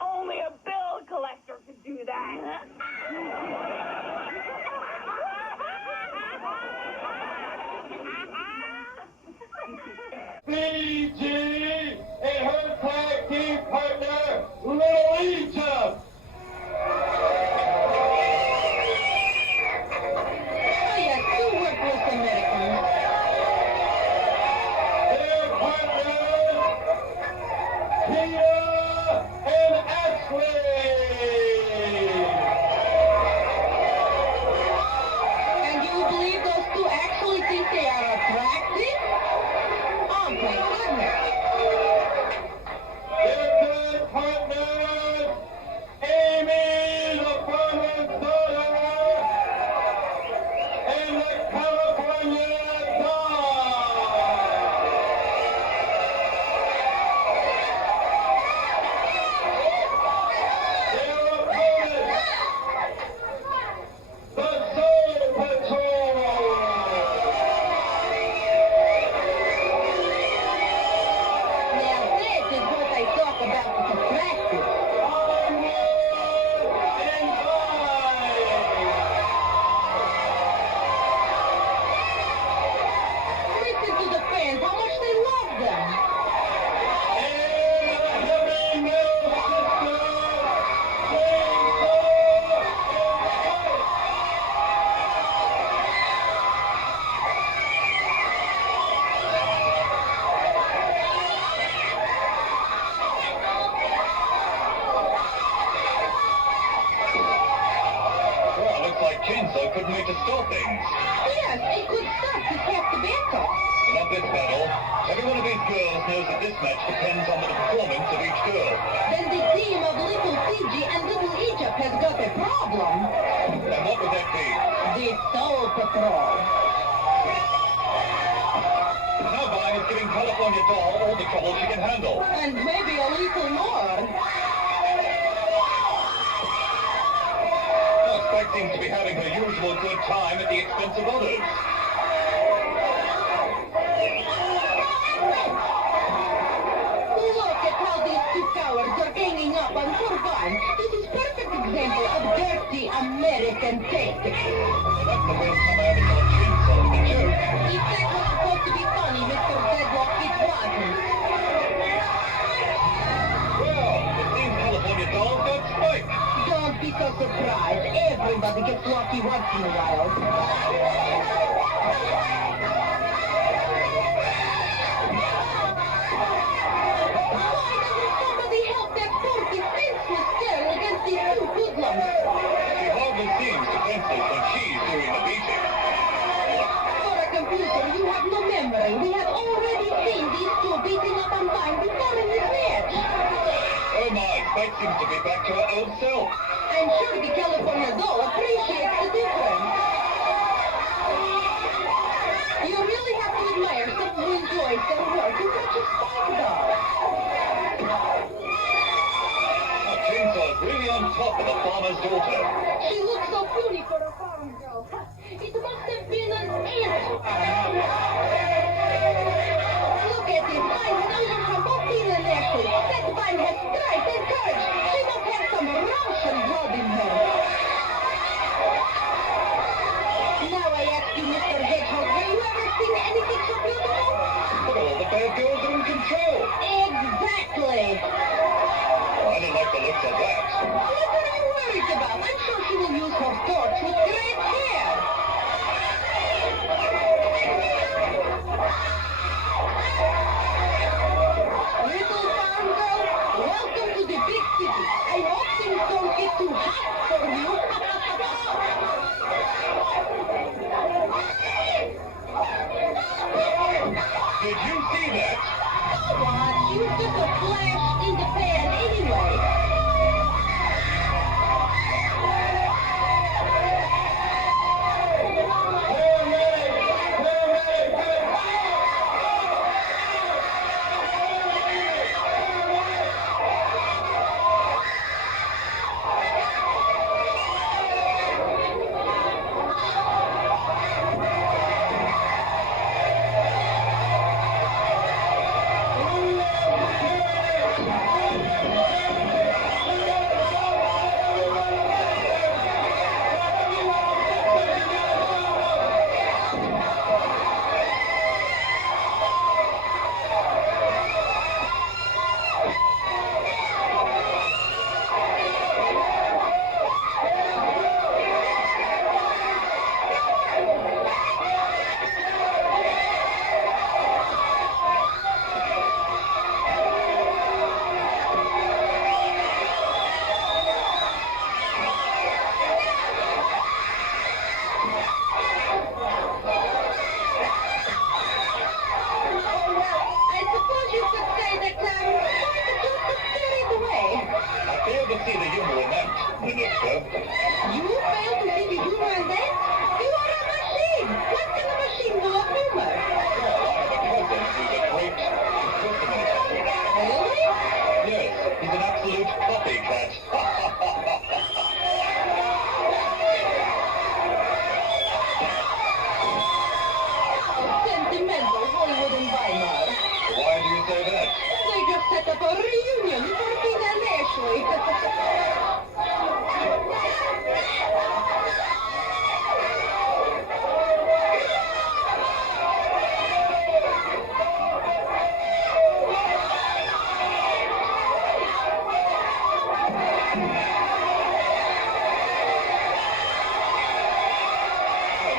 Only a bill collector could do that. FIJI and her tag team partner, Little Egypt. Oh, yes, two worthless Americans. Their partners, Tina and Ashley. And you believe those two actually think they are attractive? Oh, my goodness. Their good partners, Amy, the farmer's daughter, and the California dog. Their opponents, the Soul Patrol. Now this is what I talk about as attractive. Listen to the fans, how much they love them. Well, looks like Chainsaw couldn't wait to start things. Yes, a good start to tap the battle. Not this battle. Every one of these girls knows that this match depends on the performance of each girl. Then the team of Little Fiji and Little Egypt has got a problem. And what would that be? The Soul Patrol. Now Vi is giving California Doll all the trouble she can handle. And maybe a little more. Now Spike seems to be having her usual good time at the expense of others. Look at how these two cowards are ganging up on poor Vaughn. This is perfect example of dirty American tactics. That's the first time I ever saw Chainsaw in a joke. If that was supposed to be funny, Mr. Deadlock, it wasn't. Well, it seems California Doll got Spike. Don't be so surprised. Everybody gets lucky once in a while. Why doesn't somebody help that poor defenseless girl against these two hoodlums? She hardly seems defenseless when she's doing the beating. For a computer, you have no memory. We have already seen these two beating up on Vine before in this match. Oh my, Spike seems to be back to her old self. I'm sure the California Doll appreciates the difference. You really have to admire someone who enjoys their work in such a Spike doll. Now Chainsaw's really on top of the farmer's daughter. She looks so puny for a farm girl. It must have been an ant Look at this fine soldier from both Tina and Ashley. That fine has strength and courage. She must have some Russian blood in her. Now I ask you, Mr. Hedgehog, have you ever seen anything so beautiful? But all the bad girls are in control. Exactly. I don't like the looks of that. What are you worried about? I'm sure she will use her torch with great care. Little farm girl, welcome to the big city. I hope things don't get too hot for you. Did you see that? Come on, she was just a flash in the pan anyway. NINOTCHKA. You fail to see the humor in that? You are a machine! What can a machine do of humor? Well, I have a cousin who's a great impersonator. Really? Yes, he's an absolute copycat. Sentimental Hollywood and Weimar. Why do you say that? They just set up a reunion for Tina and Ashley.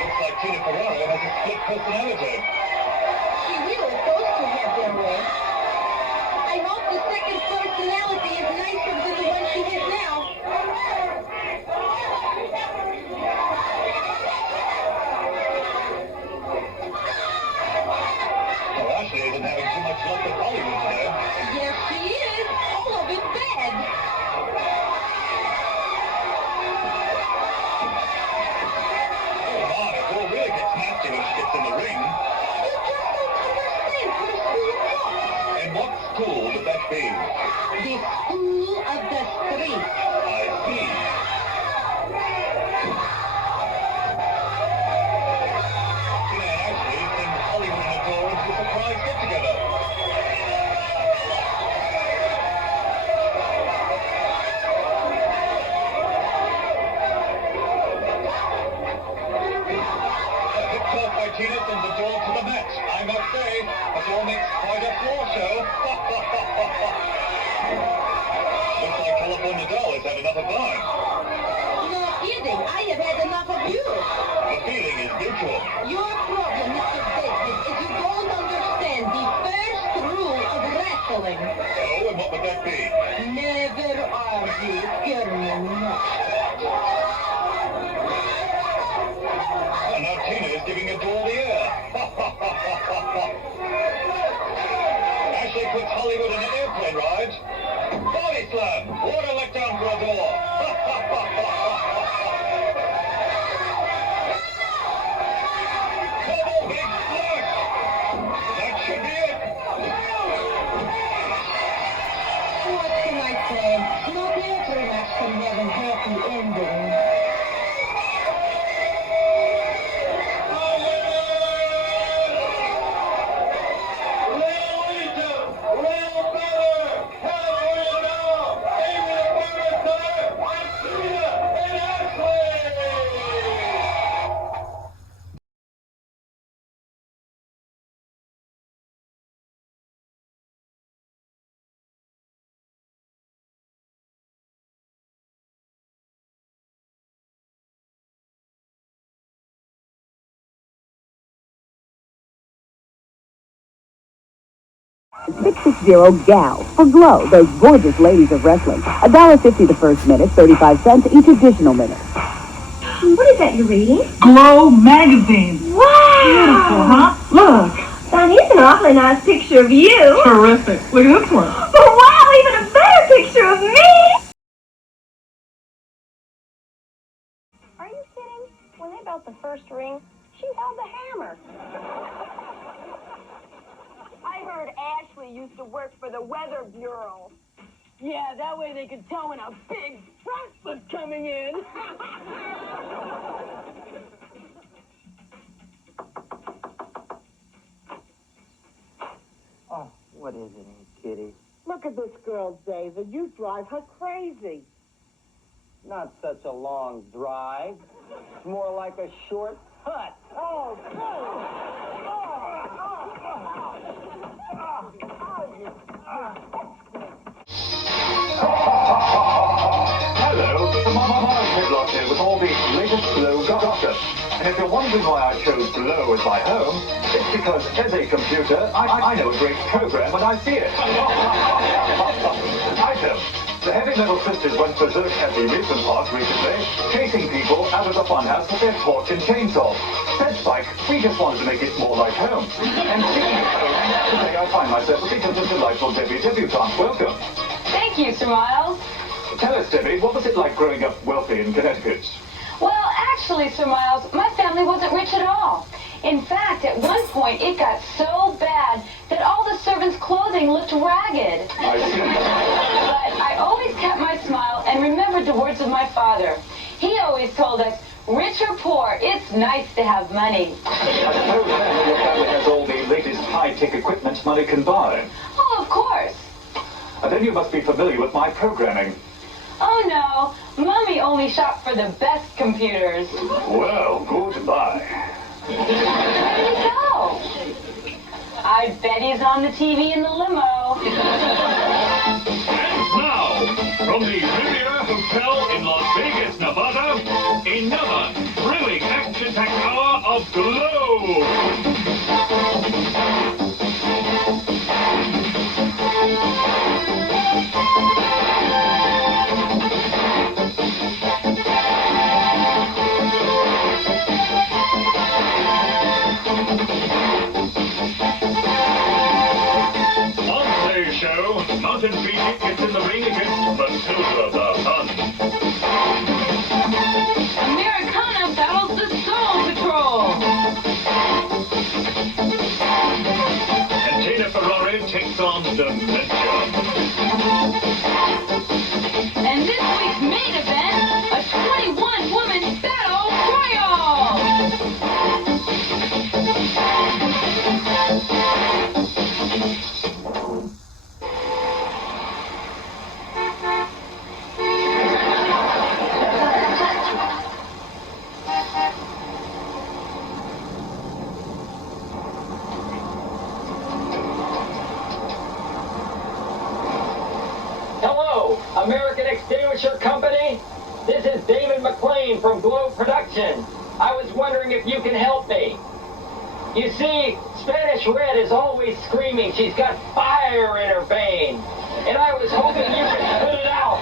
Looks like Tina Ferrari has a split personality. She really supposed to have their way. I hope the second personality is nicer than the one she has now. Oh, Ashley isn't having too much luck with Hollywood today. Yes, she is. All of it bad. Oh, my, it all really gets nasty when she gets in the ring. You just don't understand her school of thought. And what school would that be? The school of the street. I see. Tina and Ashley send Hollywood and Adora to a surprise get-together. A hip toss by Tina sends Adora to the mat. I must say, Adora makes quite a floor show. Looks like California Doll has had enough of mine. No kidding. I have had enough of you. The feeling is mutual. Your problem, Mr. Davis, is you don't understand the first rule of wrestling. Oh, and what would that be? Never argue, German. And now Tina is giving Adora the air. Ashley puts Hollywood in an airplane ride. Body slam! What a letdown for Adora! Double big splash! That should be it! What can I say? Not every match can have a happy ending. Oh, 660 Gal for Glow, those gorgeous ladies of wrestling. $1.50 the first minute, 35 cents each additional minute. What is that you're reading? Glow magazine. Wow! Beautiful, huh? Look. Son, here's an awfully nice picture of you. Terrific. Look at this one. Oh, wow, even a better picture of me! Are you kidding? When they built the first ring, she held the hammer. I heard Ashley used to work for the Weather Bureau. Yeah, that way they could tell when a big front was coming in. Oh, what is it, Aunt Kitty? Look at this girl, David. You drive her crazy. Not such a long drive. It's more like a short cut. Oh, Hello, it's the Miles Headlock here with all the latest Glow gossip. And if you're wondering why I chose Glow as my home, it's because as a computer, I know a great program when I see it. Item. The Heavy Metal Sisters went berserk at the amusement park recently, chasing people out of the funhouse with their torch and chainsaw. Said Spike, we just wanted to make it more like home. And speaking of home, today I find myself with the delightful Debbie Debutante. Welcome. Thank you, Sir Miles. Tell us, Debbie, what was it like growing up wealthy in Connecticut? Well, actually, Sir Miles, my family wasn't rich at all. In fact, at one point, it got so bad that all the servants' clothing looked ragged. I see. But I always kept my smile and remembered the words of my father. He always told us, rich or poor, it's nice to have money. I suppose then your family has all the latest high-tech equipment money can buy. Oh, of course. And then you must be familiar with my programming. Oh, no. Mommy only shopped for the best computers. Well, goodbye. Where did he go? I bet he's on the TV in the limo. And now, from the Riviera Hotel in Las Vegas, Nevada, another thrilling action-packed hour of Glow. Show, Mountain Fiji gets in the ring against Matilda the Hun. Americana battles the Soul Patrol. And Tina Ferrari takes on Dementia. And this week's main event, a 21-woman battle royal. American Extinguisher Company? This is David McLean from Glow Production. I was wondering if you can help me. You see, Spanish Red is always screaming she's got fire in her veins. And I was hoping you could put it out.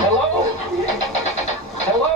Hello? Hello?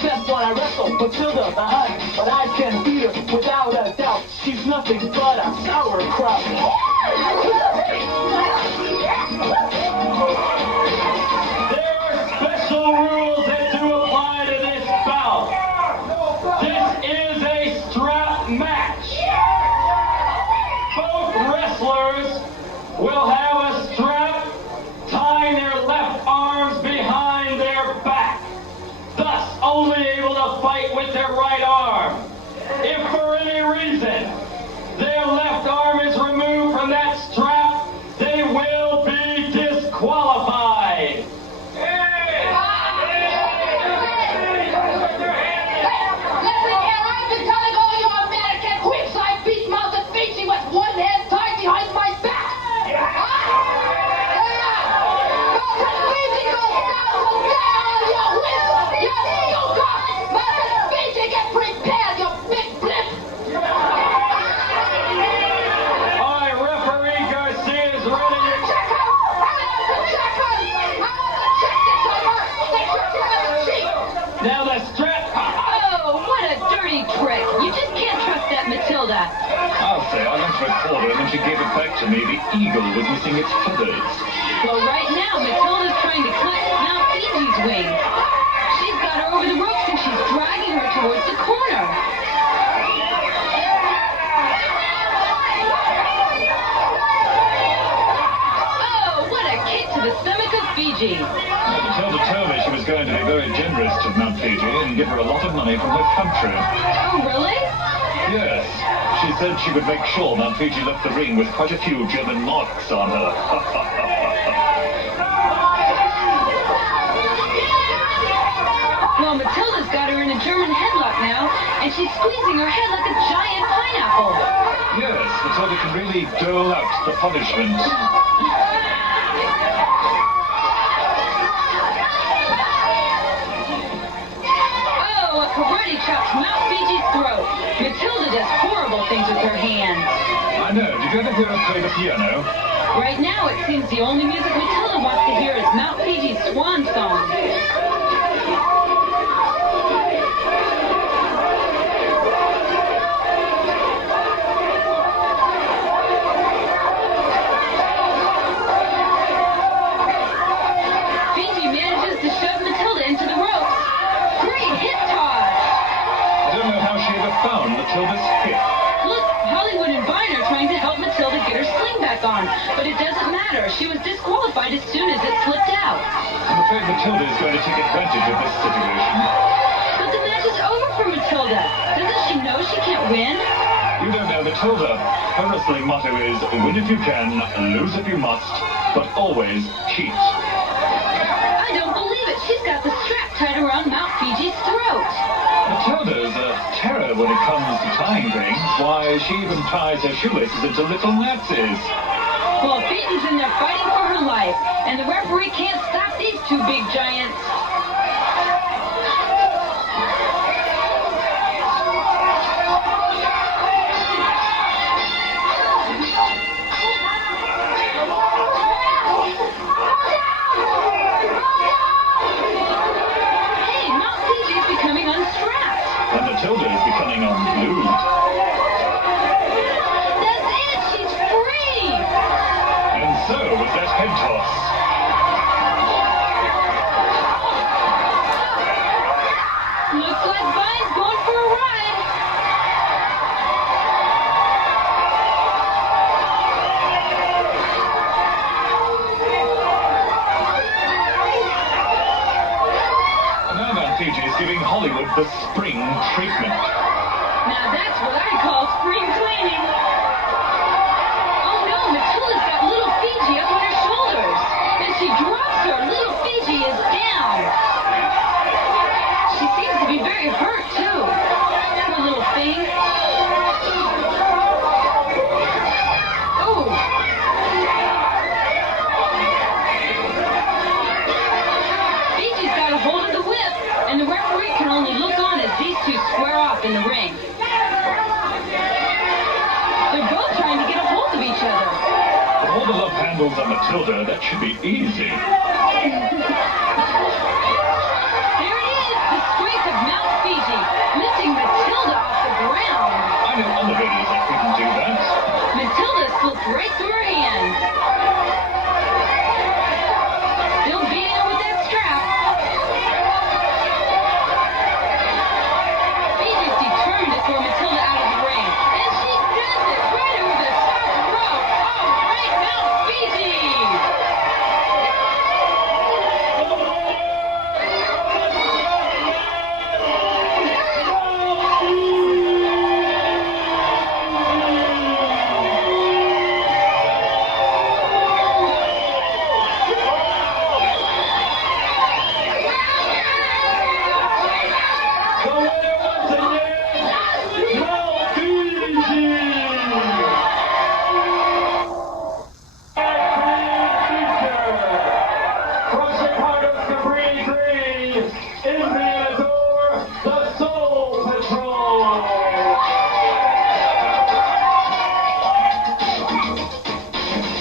chest when I wrestle Matilda behind, but I can beat her without a doubt. She's nothing but a sauerkraut. There are special rules that do apply to this bout. This is a strap match. Both wrestlers will have a strap tying their left arms behind their back, thus only able to fight with their right arm. If for any reason their left arm is removed from that strap, they will be disqualified. One hand tied behind my back. Alright, referee Garcia is ready. Now the strap. Oh, what a dirty trick. You just can't trust that Matilda. I'll say, I went to record her and when she gave it back to me, the eagle was missing its feathers. Well, right now, Matilda's trying to clip Mount Fiji's wing. She's got her over the ropes and she's dragging her towards the corner. Oh, what a kick to the stomach of Fiji. Matilda told me she was going to be very generous to Mount Fiji and give her a lot of money from her country. Oh, really? Yes. She said she would make sure Mount Fiji left the ring with quite a few German marks on her. Well, Matilda's got her in a German headlock now, and she's squeezing her head like a giant pineapple. Yes, Matilda can really dole out the punishment. Oh, a karate chop to Mount Fiji's throat. Matilda does horrible things with her hands. I know. Did you ever hear her play the piano? Right now, it seems the only music Matilda wants to hear is Mount Fiji's swan song. Fiji manages to shove Matilda into the ropes. Great hip toss! I don't know how she ever found Matilda's hip. Look, Hollywood and Vine are trying to help Matilda get her sling back on, but it doesn't matter. She was disqualified as soon as it slipped out. I'm afraid Matilda is going to take advantage of this situation. But the match is over for Matilda. Doesn't she know she can't win? You don't know Matilda. Her wrestling motto is, win if you can, lose if you must, but always cheat. I don't believe it. She's got the strap tied around Mount Fiji's throat. Matilda's a terror when it comes to tying things. Why, she even ties her shoelaces into little Nazis. Well, Fiji's in there fighting for her life, and the referee can't stop these two big giants. Hey, Mount Fiji is becoming unstrapped. And Matilda is becoming unglued. That's it, she's free! And so was that head toss. Looks like Vine's going for a ride. And now Mount Fiji is giving Hollywood the spring treatment. Now that's what I call spring cleaning. Oh no, Matilda's got little Fiji up on her shoulders. And she drops her. Little Fiji is down. She seems to be very hurt too. Poor little thing. Ooh. Fiji's got a hold of the whip, and the referee can only look on as these two square off in the ring. They're both trying to get a hold of each other. With all the love handles on Matilda, that should be easy. There it is, the strength of Mount From Chicago's Capri Green, in the Azure, the Soul Patrol!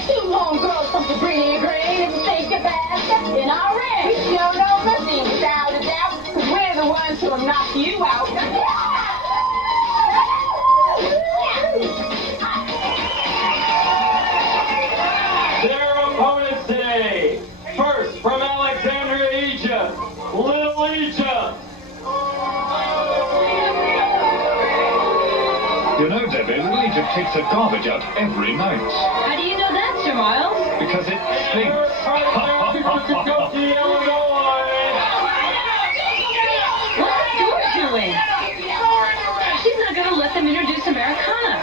Two homegirls from Cabrini Green, if you think you're bad, step in our ring. We show no mercy without a doubt, 'cause we're the ones who'll knock you out. Their opponents today, first from Alexandria, Egypt, Little Egypt. You know, Debbie, Little Egypt takes her garbage out every night. How do you know that, Sir Miles? Because it stinks. What's the door doing? She's not going to let them introduce Americana.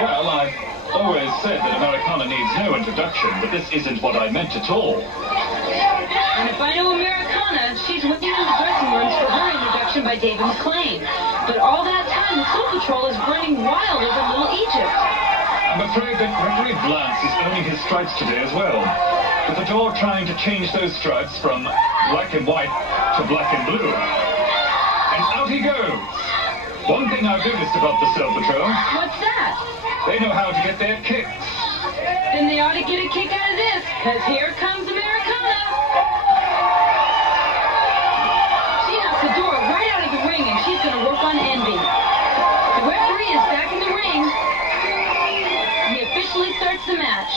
Well, I've always said that Americana needs no introduction, but this isn't what I meant at all. And if I know Americana, she's waiting in the dressing rooms for her introduction by David McLean. But all that time, the Soul Patrol is running wild over Little Egypt. I'm afraid that Gregory Blance is earning his stripes today as well. With the door trying to change those stripes from black and white to black and blue. And out he goes. One thing I've noticed about the Soul Patrol, What's that? they know how to get their kicks. Then they ought to get a kick out of this, because here comes Americana. She knocks the door right out of the ring, and she's going to work on Envy. The referee is back in the ring. He officially starts the match.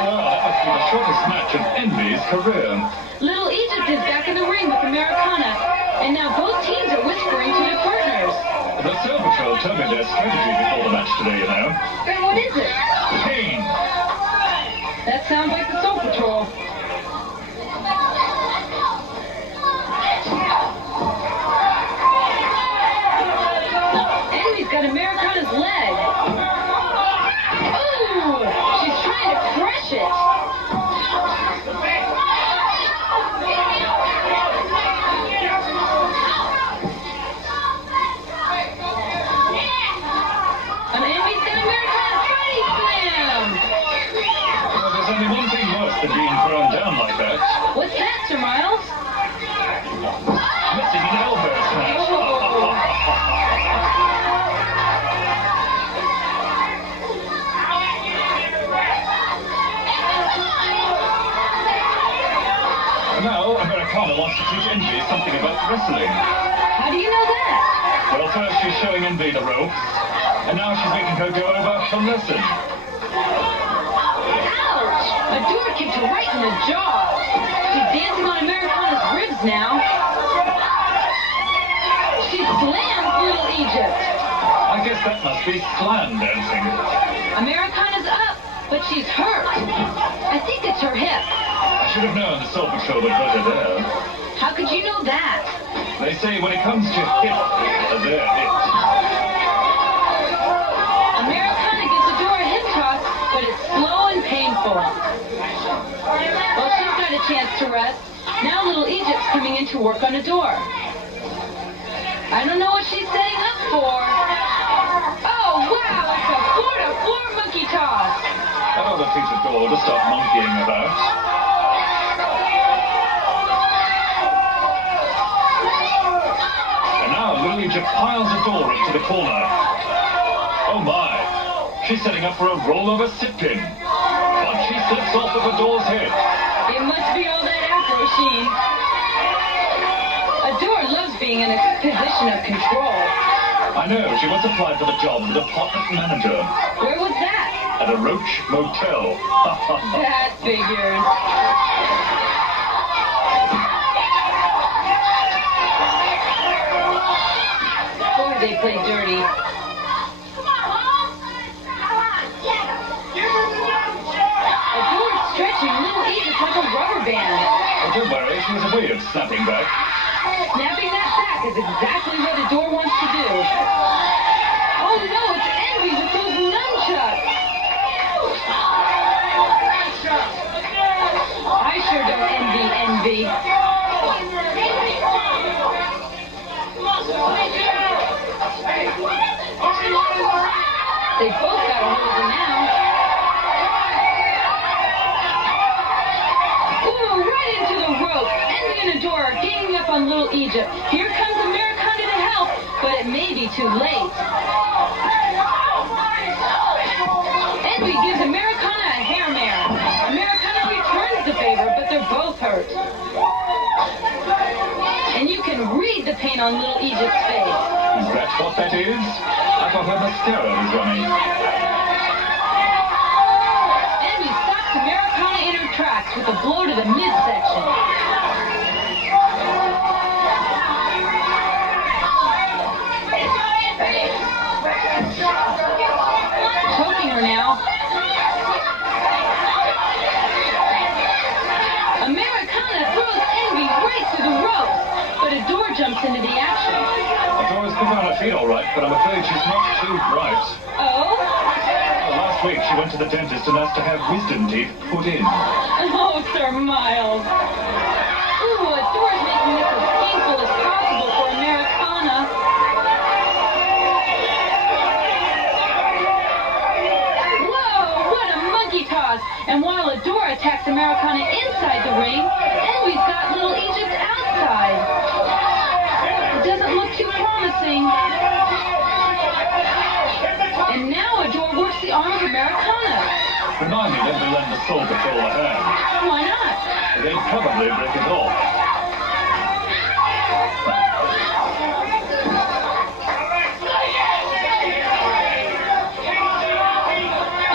Well, that must be the shortest match of Envy's career. Little Egypt is back in the ring with Americana, and now both teams are whispering to their partners. The Soul Patrol told me their strategy before the match today, you know. And what is it? Pain. That sounds like the Soul Patrol. Envy's got Americana's leg. Ooh! She's trying to crush it. And Envy's got Americana's body slam. Well, there's only one thing worse than being thrown down like that. What's that, Sir Miles? Missing an elbow smash. Now, Americana wants to teach Envy something about wrestling. How do you know that? Well, first she's showing Envy the ropes, and now she's making her go over some lesson. Ouch! A door kicked her right in the jaw. She's dancing on Americana's ribs now. She slams Little Egypt. I guess that must be slam dancing. Americana's up, but she's hurt. I think it's her hip. I should have known the Soul Patrol would put her there. How could you know that? They say when it comes to hip, they're it. Americana gives the door a hip toss, but it's slow and painful. Well, she's got a chance to rest. Now Little Egypt's coming in to work on a door. I don't know what she's setting up for. Oh, wow, it's a floor-to-floor monkey toss. I ought to teach a door to stop monkeying about. And now Little Egypt piles a door into the corner. Oh my, she's setting up for a rollover sit-pin. But she slips off of the door's head. It must be all that Afro sheen. A door loves being in a position of control. I know, she once applied for the job of the department manager. Where was that? At a Roach Motel. That figures. Boy, they play dirty. A door's stretching Little Egypt like a rubber band. Oh, don't worry, she has a way of snapping back. Snapping that back is exactly what a door wants to do. Oh no, it's Envy with those nunchucks. I sure don't envy. They both got a hold of her now. Ooh, right into the rope. Envy and Adora are ganging up on Little Egypt. Here comes Americana to help, but it may be too late. Envy gives Americana a hair mare. Americana returns the favor, but they're both hurt. And you can read the pain on Little Egypt's face. That's what that is? I thought her mascara was running. Envy stops Americana in her tracks with a blow to the midsection. Choking her now. Americana throws Envy right to the rope, but Adora jumps into the action. Adora's put on her feet all right, but I'm afraid she's not too bright. Oh? Last week she went to the dentist and asked to have wisdom teeth put in. Oh, Sir Miles. Ooh, Adora's making this as painful as possible for Americana. Whoa, what a monkey toss. And while Adora attacks Americana inside the ring, Envy's got Little Egypt outside. It doesn't look too promising. And now Adora works the arm of Americana. Remind me then to lend the Soul Patrol a hand. Why not? They'd probably break it off.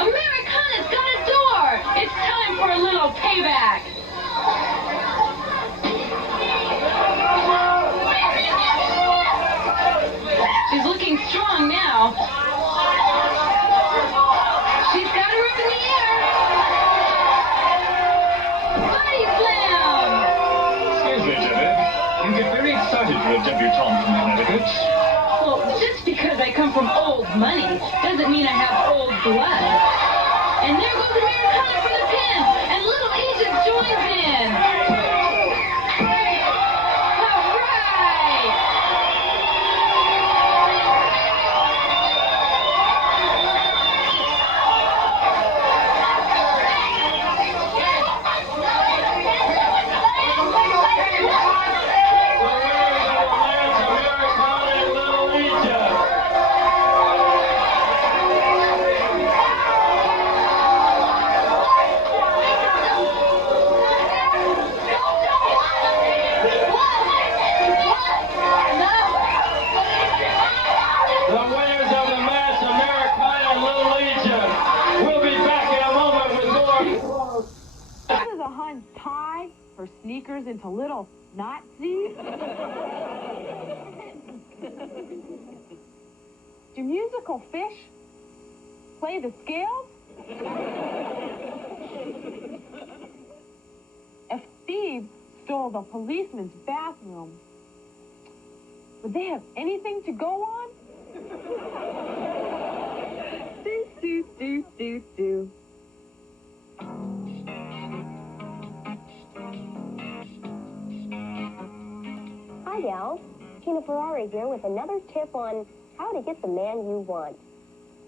Americana's got a door! It's time for a little payback! She's looking strong now. She's got her up in the air. Body slam! Excuse me, Debbie. You get very excited for a debutante from Connecticut. Well, just because I come from old money doesn't mean I have old blood. And there goes Americana for the pin, and Little Egypt joins in. All right! Sneakers into little Nazis? Do musical fish play the scales? If thieves stole the policeman's bathroom, would they have anything to go on? Do. Hi, gals. Tina Ferrari here with another tip on how to get the man you want.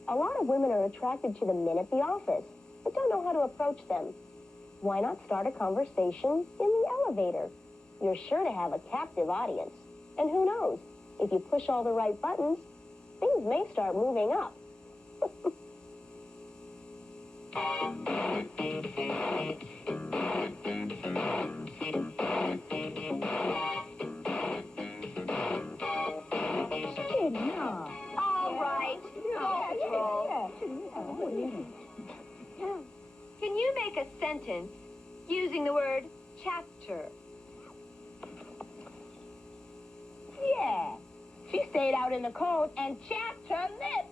A lot of women are attracted to the men at the office, but don't know how to approach them. Why not start a conversation in the elevator? You're sure to have a captive audience. And who knows, if you push all the right buttons, things may start moving up. All right. Can you make a sentence using the word chapter? Yeah. She stayed out in the cold and chapped her lips.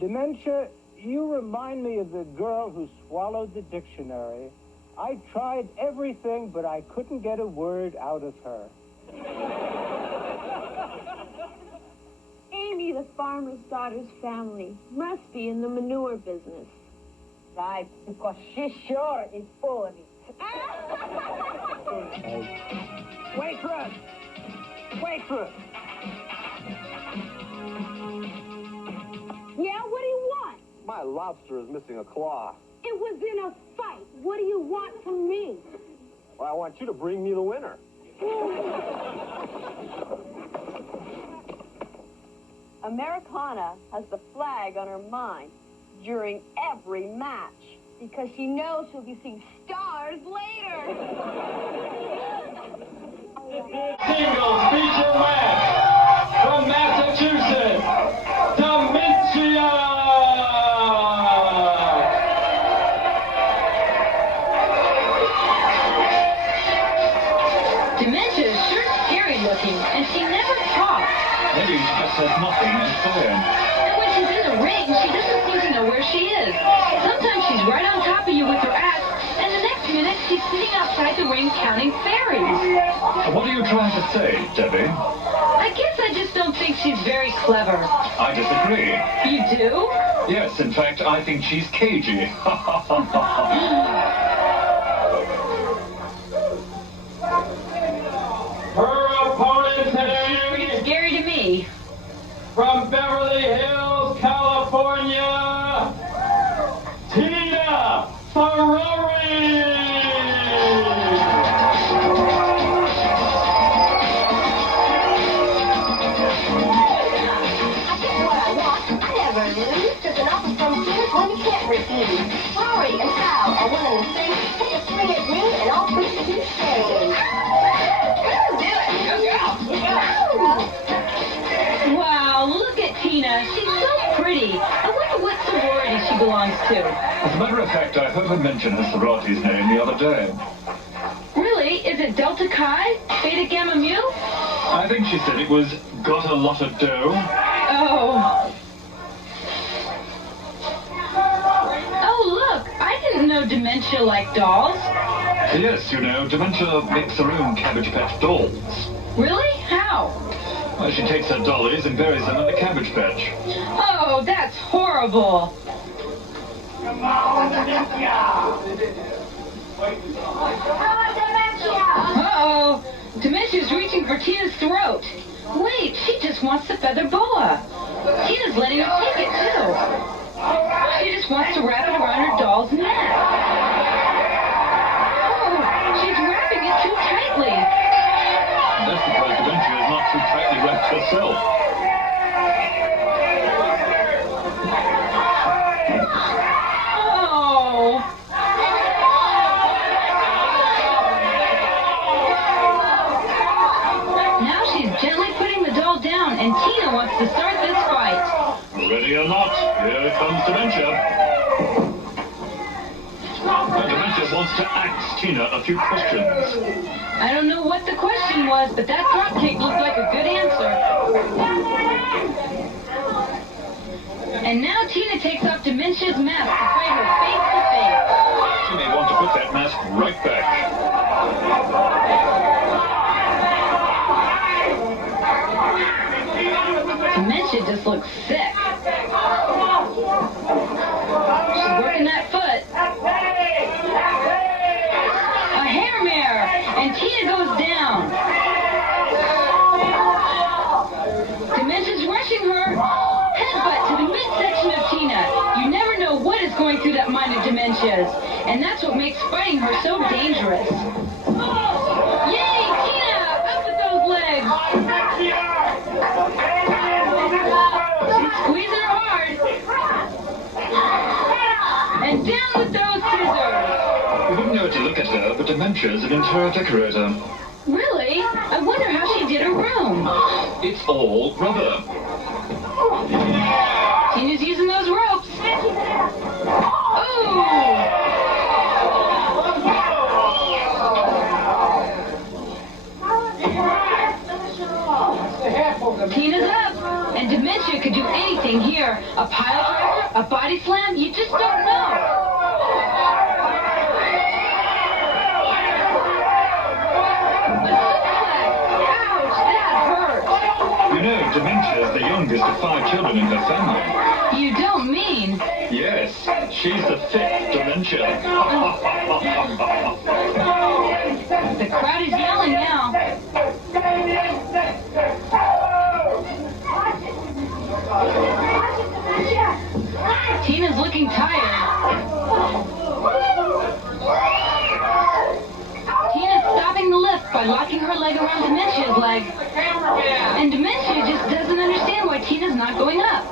Dementia, you remind me of the girl who swallowed the dictionary. I tried everything, but I couldn't get a word out of her. Amy, the farmer's daughter's family, must be in the manure business. outside because she sure is full of it. Waitress! Waitress! Yeah, what do you want? My lobster is missing a claw. It was in a fight. What do you want from me? Well, I want you to bring me the winner. Americana has the flag on her mind during every match because she knows she'll be seeing stars later. Singles feature match from Massachusetts, Dementia! Dementia is sure scary looking, and she never talks. Maybe she just has nothing to say. And when she's in the ring, she doesn't seem to know where she is. Sometimes she's right on top of you with her axe, and the next minute she's sitting outside the ring counting fairies. What are you trying to say, Debbie? I guess I just don't think she's very clever. I disagree. You do? Yes, in fact, I think she's cagey. Her opponent today, Pretty scary to me. from Beverly Hills, California, Tina Ferrari! Ferrari and Kyle are one and the same. Take a swing at me and I'll push you to the stage. Do it. Go, girl. Wow, look at Tina. She's so pretty. I wonder what sorority she belongs to. As a matter of fact, I heard her mention her sorority's name the other day. Really? Is it Delta Chi? Beta Gamma Mu? I think she said it was got a lot of dough. Oh. Oh, look. I didn't know Dementia liked dolls. Yes, you know, Dementia makes her own Cabbage Patch dolls. Really? How? Well, she takes her dollies and buries them in the Cabbage Patch. Oh, that's horrible. Come on, Dementia! Uh-oh. Dementia's reaching for Tina's throat. Wait, she just wants the feather boa. Tina's letting her take it, too. She just wants to wrap it around her doll's neck. Oh, she's wrapping it too tightly. That's because Dementia is not too tightly wrapped herself. Oh. Now she's gently putting the doll down, and Tina wants to start this fight. Ready or not, here comes Dementia. Dementia wants to ask Tina a few questions. I don't know what the question was, but that dropkick looked like a good answer. And now Tina takes off Dementia's mask to fight her face to face. She may want to put that mask right back. Dementia just looks sick. She's working that foot. A hair mare, and Tina goes down. Dementia's rushing her. Headbutt to the midsection of Tina. You never know what is going through that mind of Dementia's, and that's what makes fighting her so dangerous. Yay, Tina! Up with those legs! She's squeezing her hard. And down with those scissors. You wouldn't know to look at her, but Dementia's an interior decorator. Really? I wonder how she did her room. It's all rubber. Tina's using those ropes. Oh! Tina's up, and Dementia could do anything here. A pile driver, a body slam, you just don't know. You know, Dementia's the youngest of 5 children in her family. You don't mean... Yes, she's the 5th Dementia. The crowd is yelling now. Tina's looking tired. Tina's stopping the lift by locking her leg around Dementia's leg. And Dementia just doesn't understand why Tina's not going up.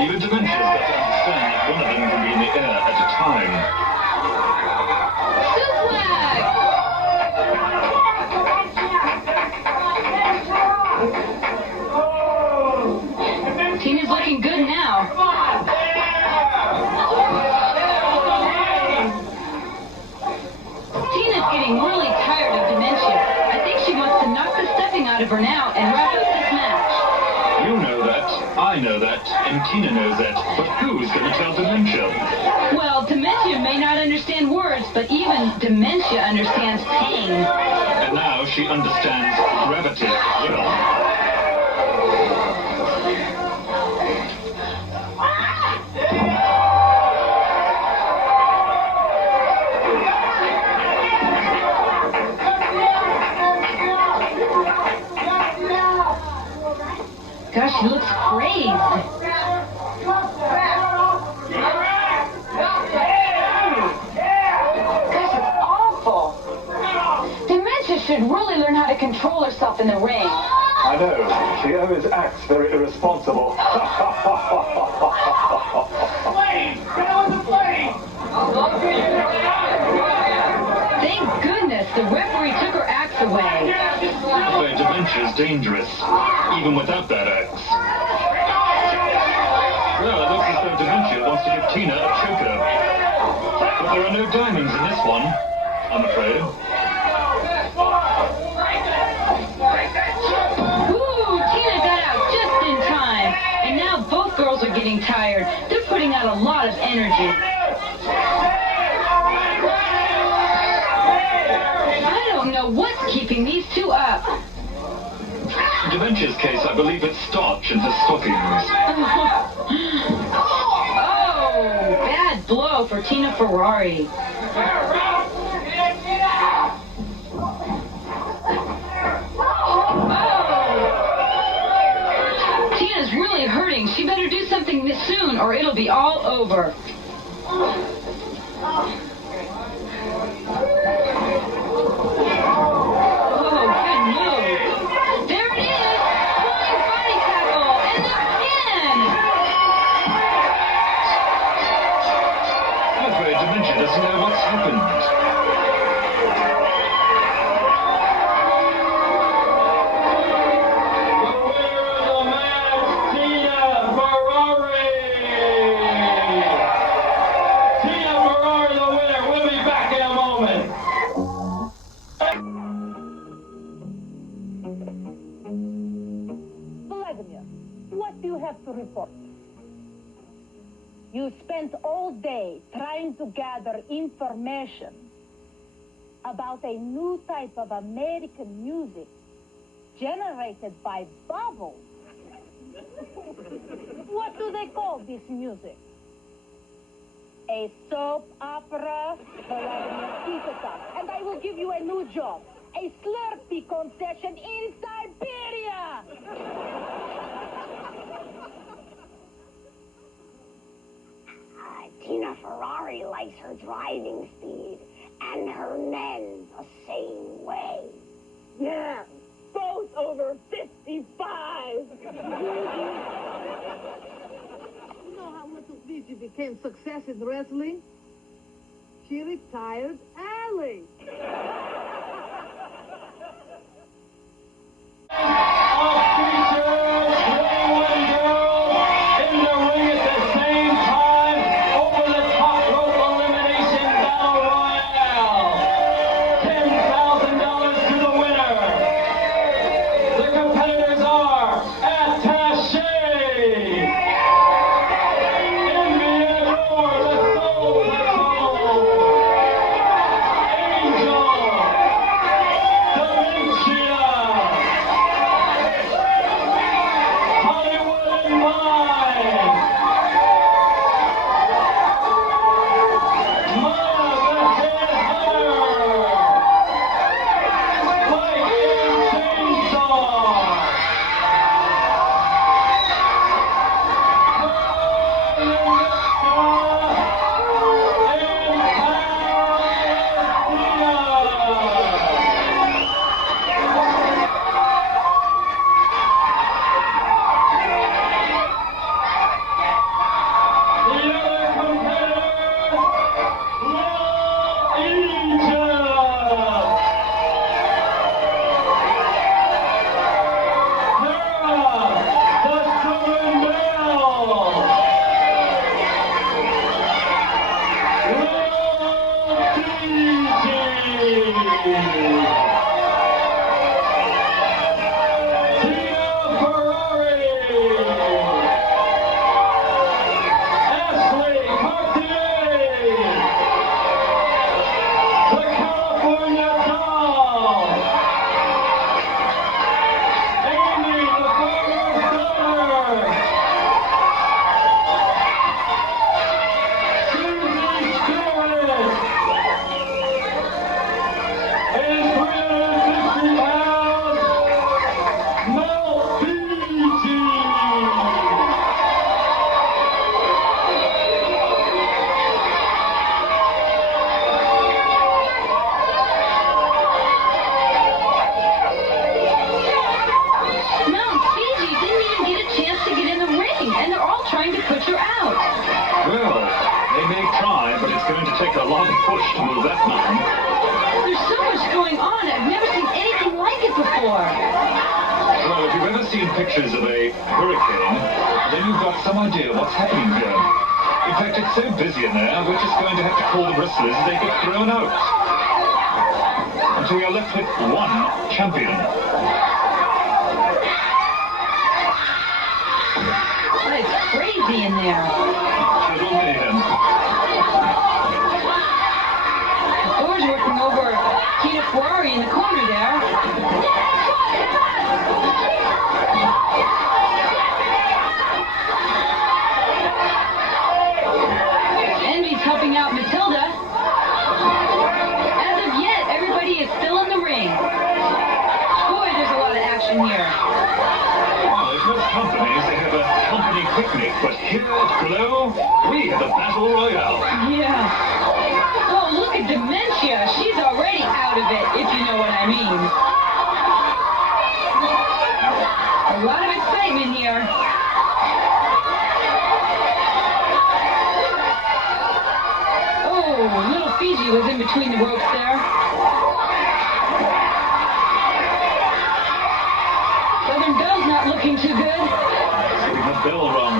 Even Dementia's got to understand that one of them can be in the air at a time. Tina's looking good now. Tina's getting really tired of Dementia. I think she wants to knock the stuffing out of her now and wrap up this match. You know that, I know that, and Tina knows that, but who's going to tell Dementia? Well, Dementia may not understand words, but even Dementia understands pain. And now she understands gravity as well. Gosh, she looks crazed. Gosh, it's awful. Dementia should really learn how to control herself in the ring. I know. She always acts very irresponsible. Thank goodness the referee took her axe away. But Dementia's dangerous, even without that axe. Well, it looks as though Dementia wants to give Tina a choker. But there are no diamonds in this one, I'm afraid. Ooh, Tina got out just in time. And now both girls are getting tired. They're putting out a lot of energy. I don't know what's keeping these two up. In Dementia's case, I believe it's starch in her stockings. Oh, bad blow for Tina Ferrari. Oh. Tina's really hurting. She better do something soon or it'll be all over. Dementia doesn't know what's happened. The winner of the match, Tina Ferrari! Tina Ferrari, the winner. We'll be back in a moment. Vladimir, what do you have to report? You spent all day trying to gather information about a new type of American music generated by bubbles. What do they call this music? A soap opera? Vladimir, keep it up, and I will give you a new job. A Slurpee concession in Siberia! Tina Ferrari likes her driving speed, and her men the same way. Yeah, both over 55. You know how little Fiji became success in wrestling? She retired early. Angel! Pictures of a hurricane, then you've got some idea what's happening here. In fact, it's so busy in there, we're just going to have to call the wrestlers as they get thrown out. Until we are left with one champion. It's crazy in there. Total mayhem. Thor's working over Tina Ferrari in the corner there. Helping out Matilda. As of yet, everybody is still in the ring. Boy, there's a lot of action here. Well, there's most companies, they have a company picnic, but here at Glow, we have a battle royale. Yeah. Oh, look at Dementia. She's already out of it, if you know what I mean. A lot of excitement here. Little Fiji was in between the ropes there. Southern Bell's not looking too good. Getting the bell rung.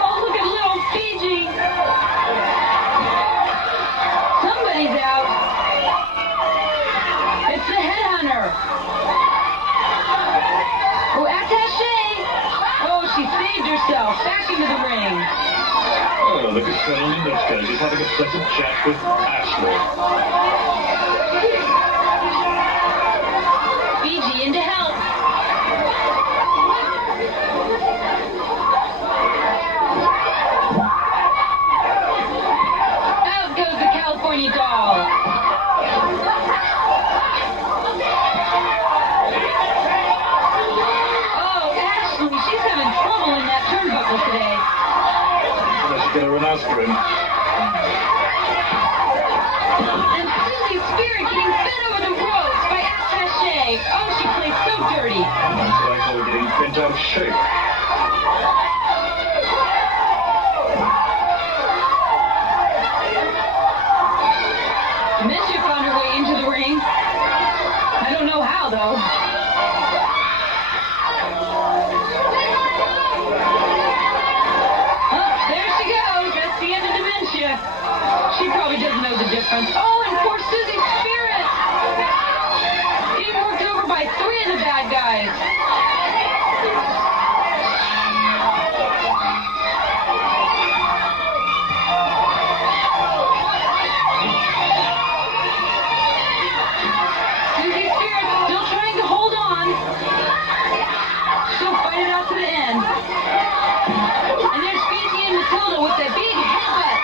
Oh, look at little Fiji. Somebody's out. It's the headhunter. Oh, attaché. Oh, she saved herself. Back into the ring. Oh, look at Colonel NINOTCHKA. She's having a pleasant chat with Ashley. Fiji in to help. Out goes the California doll. Oh, Ashley, she's having trouble in that turnbuckle today. Get her an aspirin. And Susie's Spirit getting bent over the ropes by attaché. Oh, she played so dirty. That's what I call getting bent out of shape. Dementia found her way into the ring. I don't know how, though. She probably doesn't know the difference. Oh, and poor Susie's Spirit! Getting worked over by 3 of the bad guys. Susie's Spirit still trying to hold on. She'll fight it out to the end. And there's Fiji and Matilda with that big headbutt.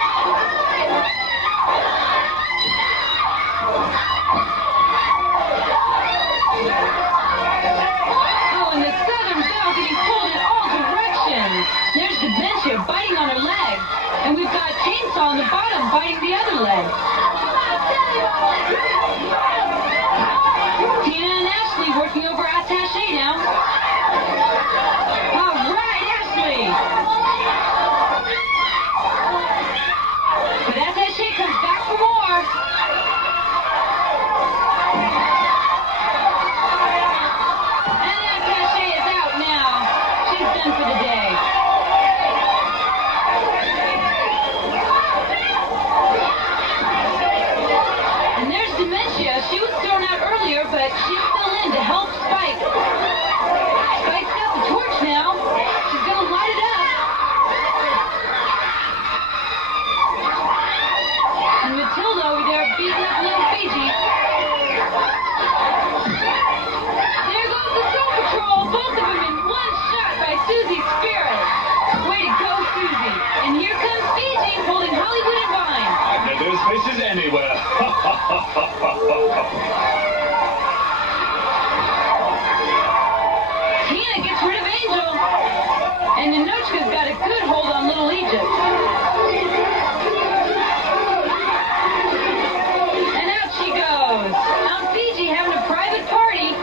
Oh, and the Southern Belle getting pulled in all directions. There's Dementia biting on her leg. And we've got Chainsaw on the bottom biting the other leg. Tina and Ashley working over attaché now. All right, Ashley. But attaché comes back for more. And attaché is out now. She's done for the day. And spaces anywhere. Tina gets rid of Angel. And NINOTCHKA's got a good hold on Little Egypt. And out she goes. Out Fiji having a private party.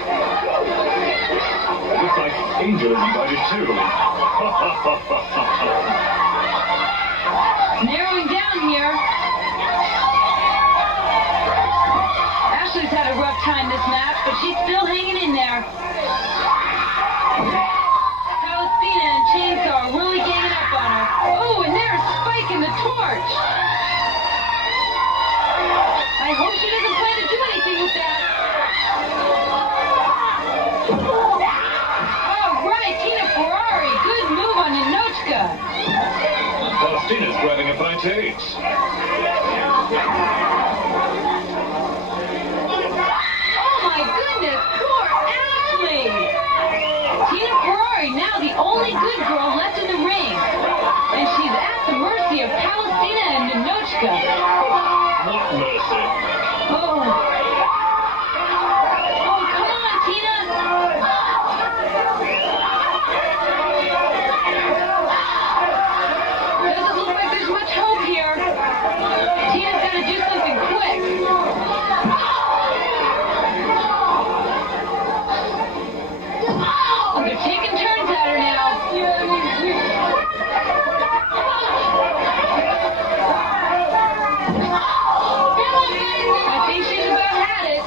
Looks like Angel is invited too. Narrowing down here. Ashley's had a rough time this match, but she's still hanging in there. Palestina and Chainsaw are really ganging up on her. Oh, and there's Spike in the torch. I hope she doesn't plan to do anything with that. All right, Tina Ferrari. Good move on NINOTCHKA. Palestina's grabbing a bite to eat. Oh my goodness, poor Ashley! Tina Ferrari now the only good girl left in the ring. And she's at the mercy of Palestina and NINOTCHKA. What mercy? Oh. Oh, come on, Tina! Doesn't look like there's much hope here. Tina's got to do something quick. Oh, they're taking turns at her now. I think she's about had it.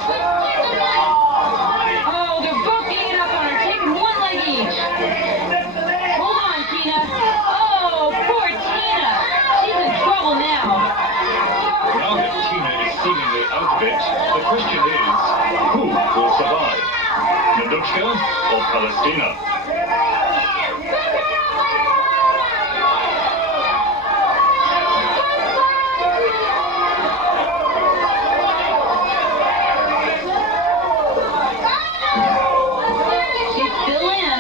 Oh, they're both ganging up on her, taking one leg each. Hold on, Tina. Oh, poor Tina. She's in trouble now. Now that Tina is seemingly out of it, the question is, who will survive? NINOTCHKA or Palestina? She's still in.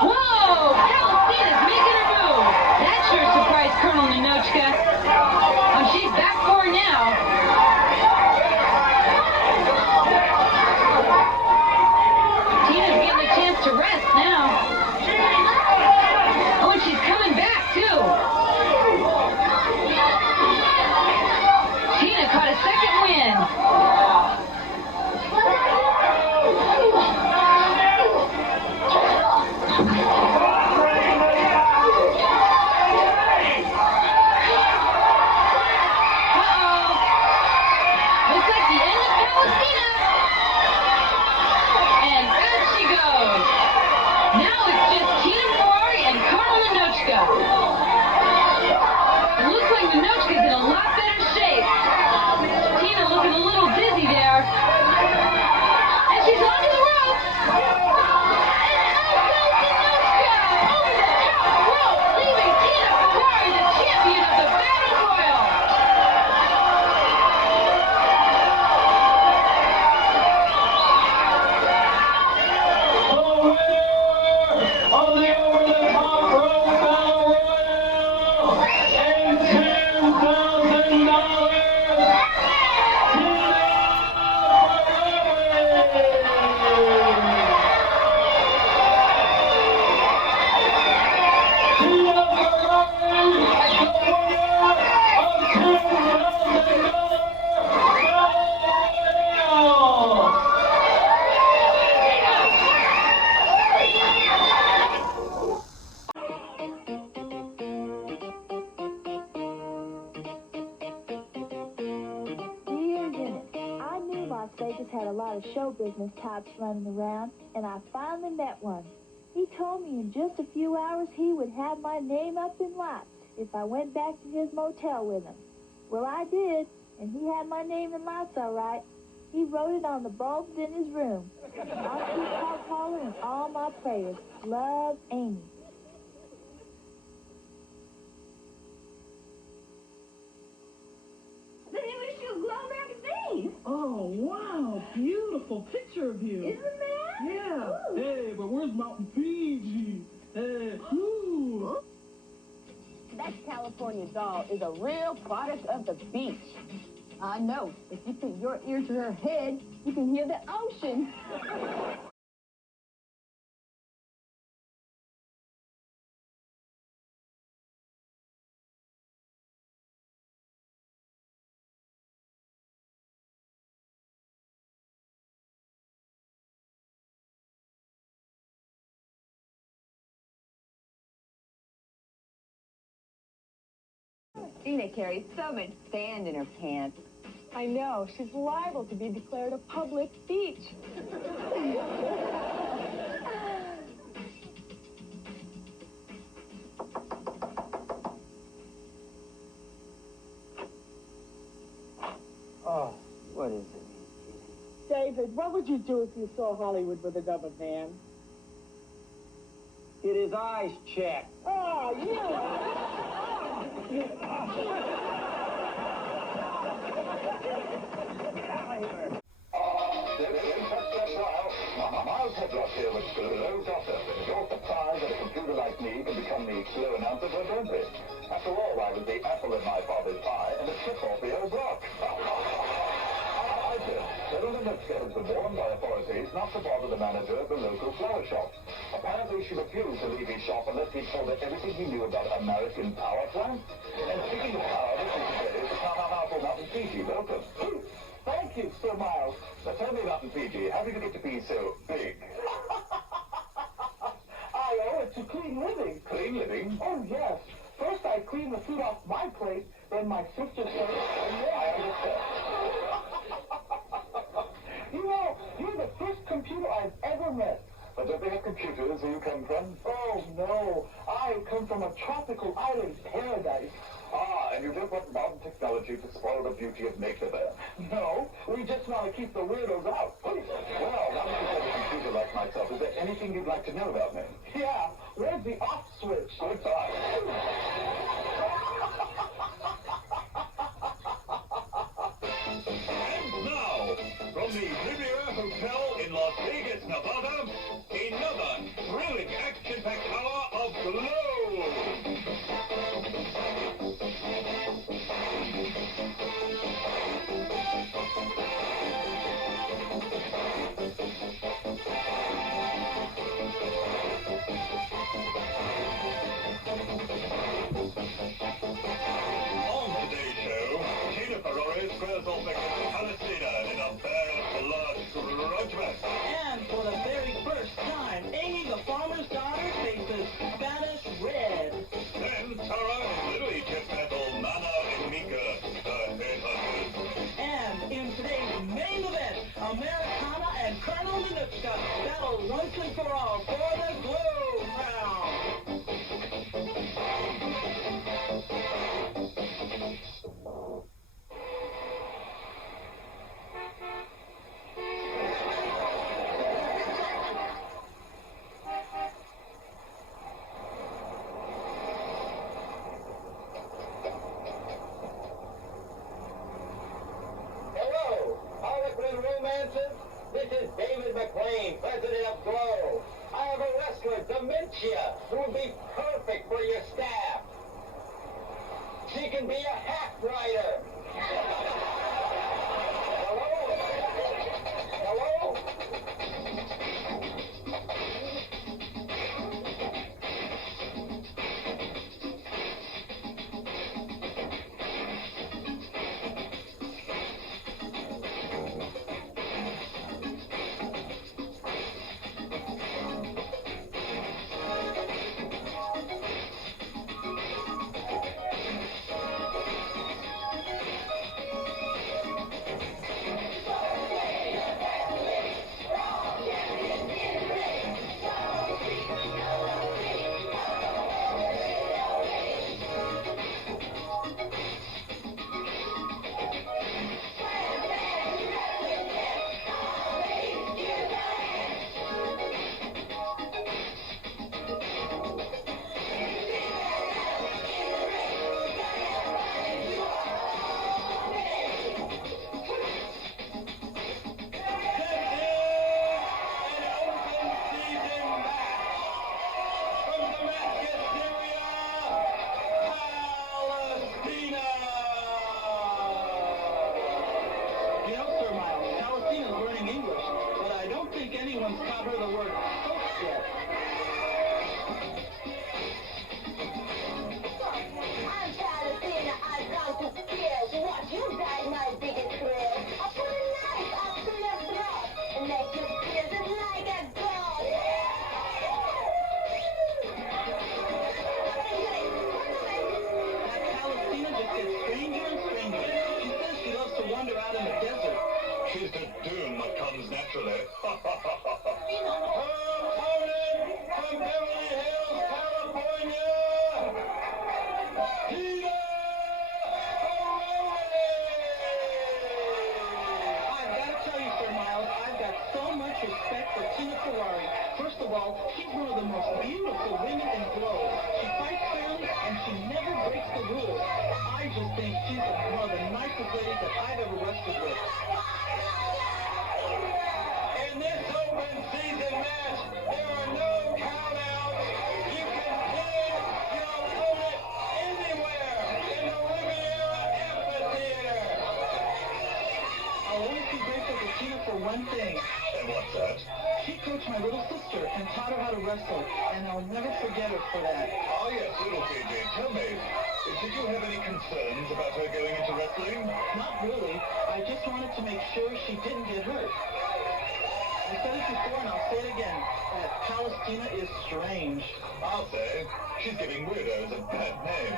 Whoa! Palestina's making her move. That sure surprised Colonel NINOTCHKA. She's back for her now. Tina's getting a chance to rest now. Oh, and she's coming back, too. Tina caught a second win. Looks like the end of Palestina. And out she goes. Now it's just Tina Ferrari and Colonel NINOTCHKA. It looks like NINOTCHKA's in a lot better shape. Tina looking a little dizzy there. And she's on the ropes. And out goes NINOTCHKA over the top rope, leaving Tina Ferrari the champion of the Battle Royal. Had a lot of show business types running around, and I finally met one. He told me in just a few hours he would have my name up in lights if I went back to his motel with him. Well, I did, and he had my name in lights all right. He wrote it on the bulbs in his room. I'll keep calling in all my prayers. Love, Amy. The new issue of Glow magazine. Oh, wow. Beautiful picture of you. Isn't that? Yeah. Ooh. Hey, but where's Mountain Fiji? Hey, ooh. That California doll is a real product of the beach. I know. If you put your ear to her head, you can hear the ocean. Tina carries so much sand in her pants. I know. She's liable to be declared a public beach. Oh, what is it? David, what would you do if you saw Hollywood with another man? Get his eyes checked. Oh, Miles HEADLOCK here with Slow Doctor. You're surprised that a computer like me can become the slow announcer, so don't be. After all, I was the apple in my father's pie and a chip off the old block. I did. NINOTCHKA has been warned by authorities not to bother the manager of the local flower shop. Apparently, she refused to leave his shop unless he told her everything he knew about American power plants. And speaking of power, this is today is the powerful Mountain Fiji. Welcome. Thank you, Sir Miles. But tell me, Mountain Fiji, how did you get to be so big? I owe it to clean living. Clean living? Oh, yes. First I cleaned the food off my plate, then my sister said, I understand. You know, you're the first computer I've ever met. But don't they have computers where you come from? Oh, no. I come from a tropical island paradise. Ah, and you don't want modern technology to spoil the beauty of nature there? No, we just want to keep the weirdos out. Well, now that you've got a computer like myself, is there anything you'd like to know about me? Yeah, where's the off switch? Goodbye. And now, from the Riviera Hotel in Las Vegas, Nevada, another thrilling action-packed hour of glow. On today's show, Tina Ferrari squares off against Palestina in a fair blood grudge match. And for the very first time, Amy the farmer's daughter faces Spanish Red. Then Tara in Little Egypt battle Nana and Mika, the headhunters. And in today's main event, Americana and Colonel NINOTCHKA battle once and for all for the Glow Crown. Hello, Harlequin Romances. This is David McLean, president of Glow. I have a wrestler, Dementia, who would be perfect for your staff. She can be a hack writer. Hello? Hello? anyone's taught her the word host yet. I'm Palestina, I've come to kill. What you guys my biggest thrill? I'll put a knife up to your throat and make you feel just like a ghost. That Palestina just gets stranger and stranger. She says she loves to wander out in the desert. She's the doom that comes naturally. From Beverly Hills, California, Tina I've got to tell you, Sir Miles, I've got so much respect for Tina Ferrari. First of all, she's one of the most beautiful women in clothes. She fights fairly, and she never breaks the rules. I just think she's one of the nicest ladies that I've ever wrestled with. In this open season match, there are no countouts. You can pin, you'll own it anywhere in the Riviera Amphitheater. I'll always be grateful to Tina for one thing. And what's that? She coached my little sister and taught her how to wrestle, and I'll never forget her for that. Oh yes, little Fiji, tell me, did you have any concerns about her going into wrestling? Not really. I just wanted to make sure she didn't get hurt. I said it before and I'll say it again, that Palestina is strange. I'll say, she's giving weirdos a bad name.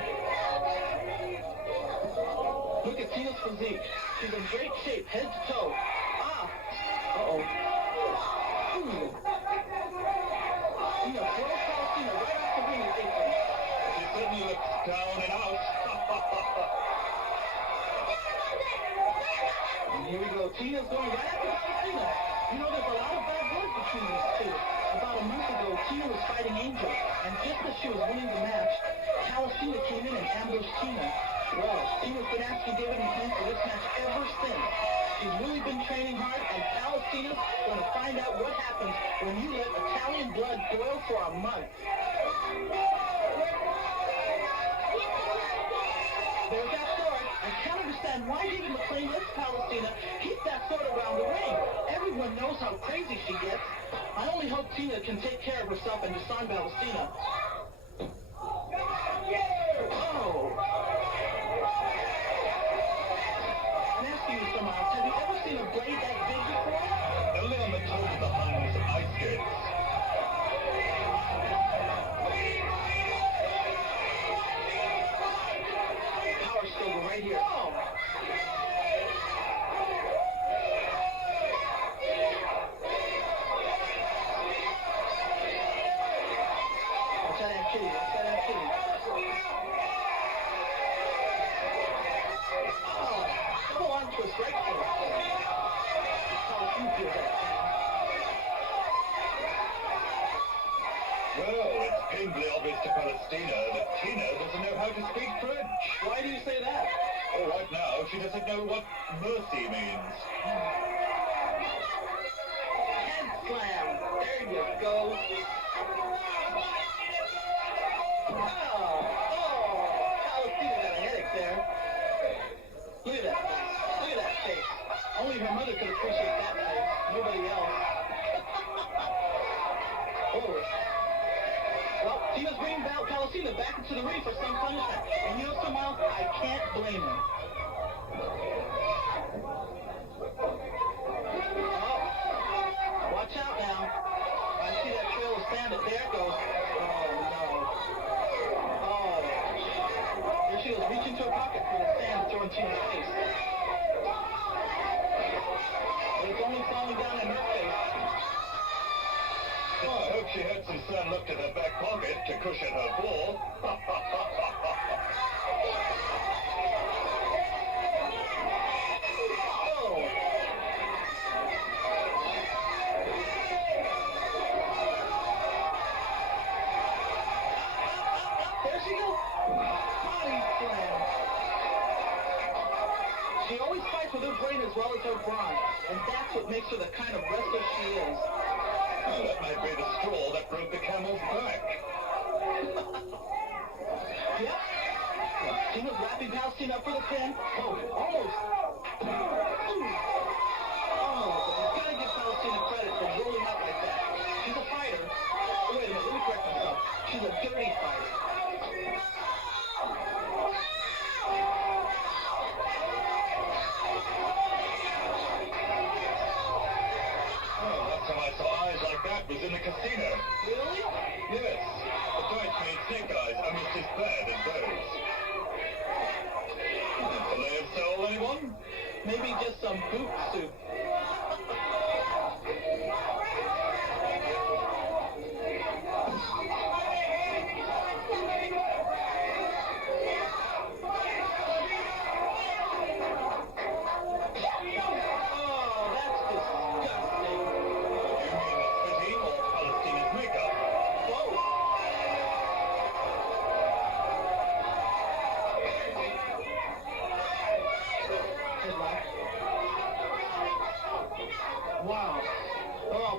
Look at Tina's physique. She's in great shape, head to toe. Ah! Uh-oh. Ooh. Tina throws Palestina right off the ring and apron. She certainly looks down and out. And here we go. Tina's going right after Palestina. You know, there's a lot of bad blood between these two. About a month ago, Tina was fighting Angel, and just as she was winning the match, Palestina came in and ambushed Tina. Well, Tina's been asking David and Clint for this match ever since. She's really been training hard, and Palestina's going to find out what happens when you let Italian blood boil for a month. There's that sword. I can't understand why David McClain lets Palestina keep that sword around the ring. Everyone knows how crazy she gets. I only hope Tina can take care of herself and disarm Palestina. Oh. I'm asking you, Sir Miles, have you ever seen a blade that big before? Only on the top of the Heinz ice skates. Power struggle right here. Oh. Watch that Aunt Kitty. Watch that Aunt Kitty. Oh, double arm twist right there. How you feel that? Well, it's painfully obvious to Palestina that Tina doesn't know how to speak French. Why do you say that? Well, right now, she doesn't know what mercy means. Head slam. There you go. Palestina got a headache there. Look at that face. Look at that face. Only her mother could appreciate that face. Nobody else. Oh. Well, Tina's bringing Palestina back into the ring for some punishment. And you know, Sir Miles, I can't blame her. Oh. Watch out now. I see that trail of sand. There it goes. Oh, no. Oh. There she goes, reaching to her pocket for the sand to throw in Tina's face. But it's only falling down in her face. Oh, I hope she had some sand left in her back pocket to cushion her fall. Oh. There she goes. Body slam. She always fights with her brain as well as her brawn, and that's what makes her the kind of wrestler she is. Oh, that might be the straw that broke the camel's back. Yep. Tina's wrapping Palestina up for the pin. Oh, almost. Ooh. Oh, but you've got to give Palestina credit for rolling out like Maybe just some boot soup.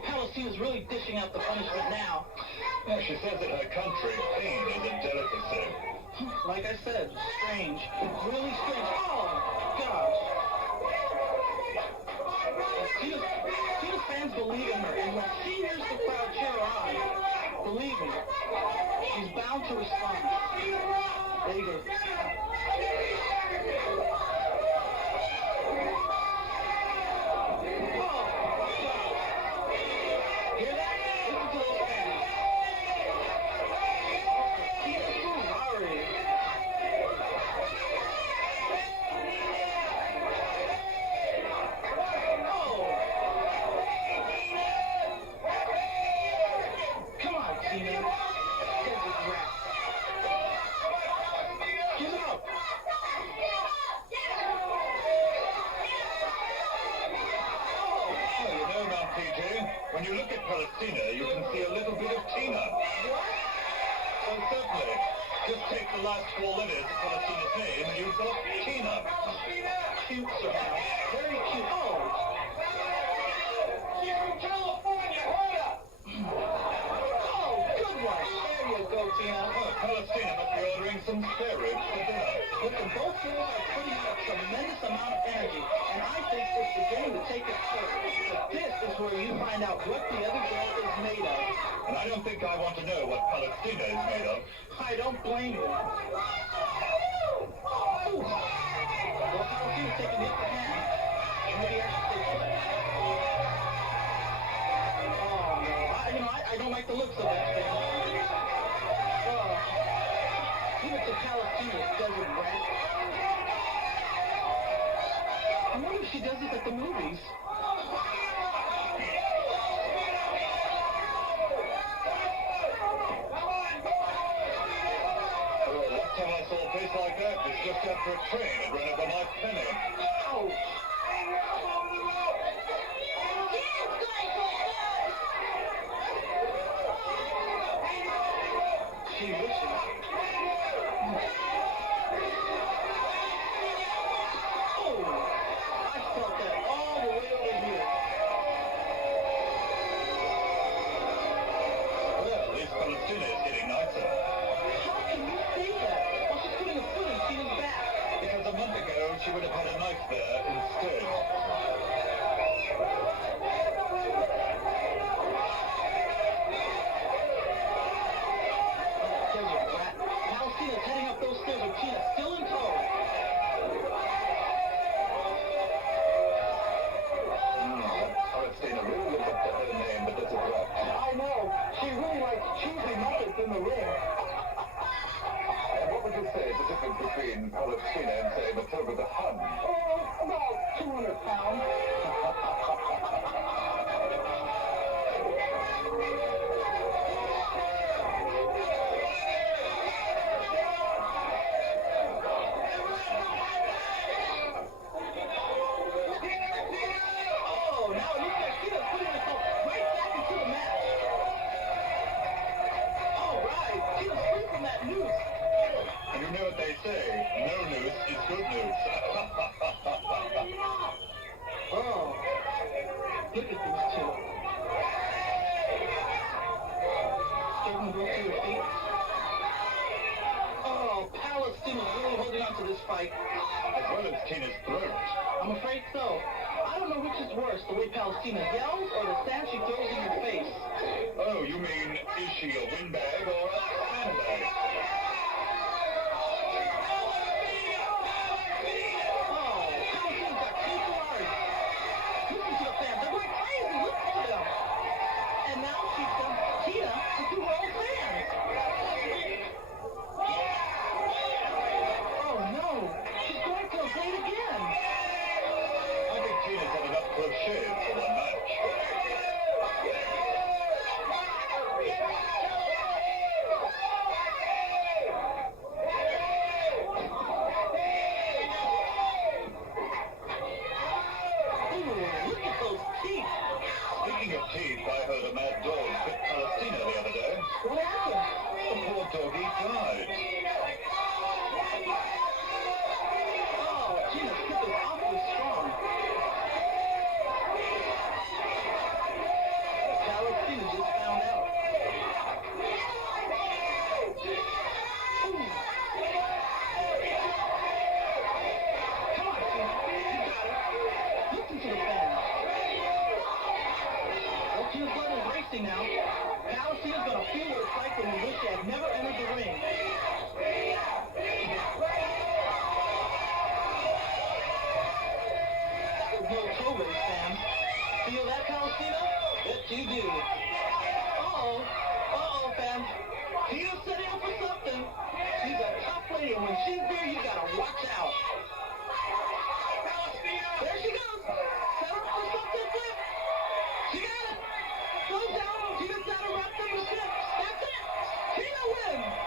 Palestina's really dishing out the punishment now. Yeah, she says that her country, pain is a delicacy. Like I said, strange. Really strange. Oh, gosh. Tina's fans believe in her, and when she hears the crowd cheer her on, believe me, she's bound to respond. There you go. When you look at Palestina, you can see a little bit of Tina. So certainly, just take the last 4 letters of Palestina's name and you've got Tina. Cute, sir. Very cute. Oh! She's from California, hold up! Oh, good one. There you go, Tina. Oh, Palestina must be ordering some spare ribs for dinner. Listen, both girls are putting out a tremendous amount of energy, and I think it's beginning to take its toll. But this is where you find out what the other girl is made of. And I don't think I want to know what Palestina is made of. I don't blame you. Well, Palestina's taking the upper hand. Maybe I should take it. Oh, no. I don't like the looks of that thing. Oh. Give it to Palestina, desert rat. I wonder if she does this at the movies. Last time I saw a face like that was just after a train had run over my penny. Ow! She wishes. Oh! I felt that all the way over here. Well, at least Palestina is getting nicer. How can you say that? Well, she's putting a foot in Tina's back. Because a month ago, she would have had a knife there instead. Desert rat. Palestina's heading up those stairs with Tina still in tow. Palestina really lives up to her name, but that's a rat. I know. She really likes cheesy muppets in the ring. And what would you say is the difference between Palestina and, say, Matilda the Hun? Oh, about 200 pounds. Oh, now it looks like Tina's putting herself right back into the match. All right, Tina's free from that noose. And you know what they say, no news is good news. Oh, look at these two. Starting to go to your feet. Oh, Palestina's really holding on to this fight. As well as Tina's throat. I'm afraid so. I don't know which is worse, the way Palestina yells or the sand she throws in your face. Oh, you mean, is she a windbag or a sandbag? Oh, Palestina's got two Ferraris. Listen to the fans, they're going crazy, listen to them. And now she's done Tina into her own fans. Oh no, she's going for a blade again. slow race, Sam. Feel that, Palestina? Yes, you do. Uh-oh, Sam. Tina's setting up for something. She's a tough lady, and when she's there, you gotta watch out. There she goes. Set up for something, flip. She got it. Goes down. She just got to wrap them with flip. That's it. Tina wins.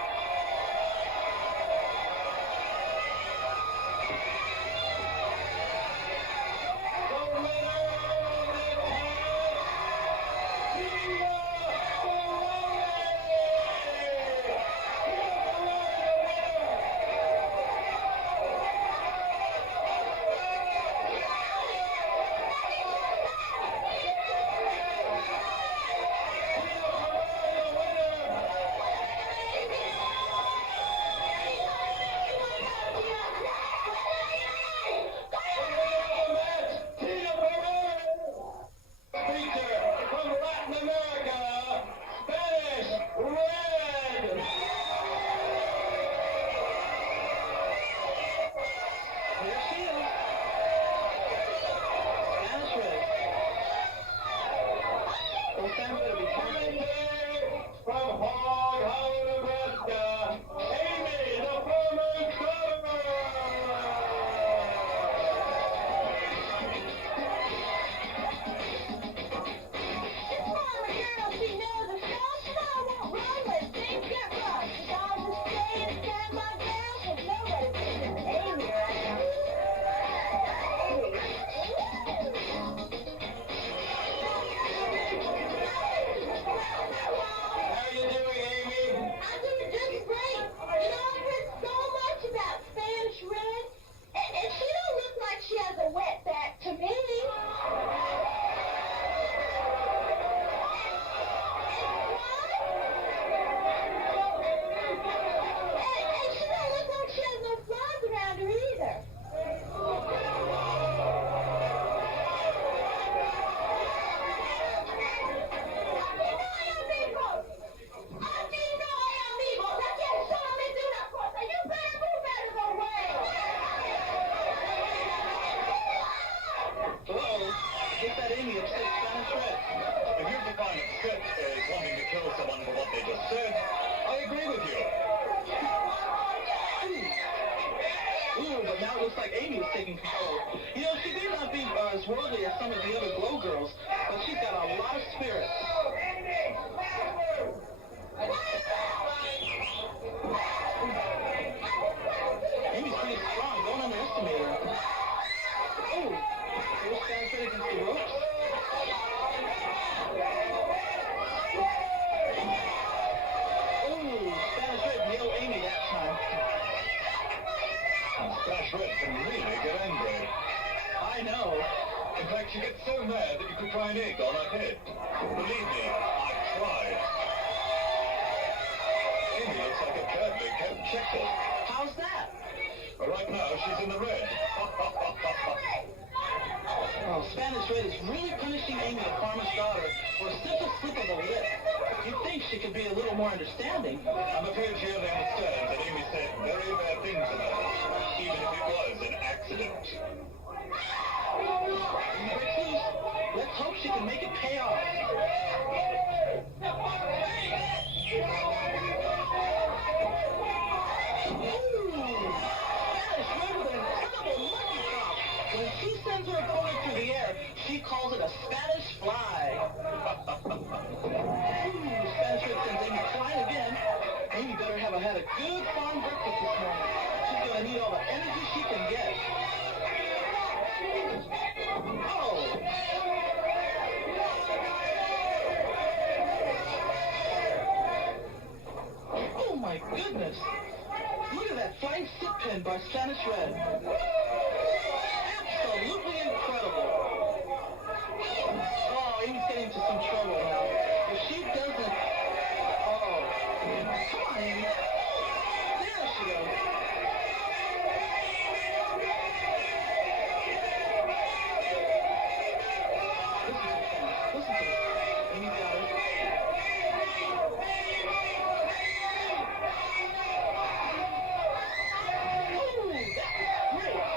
Great.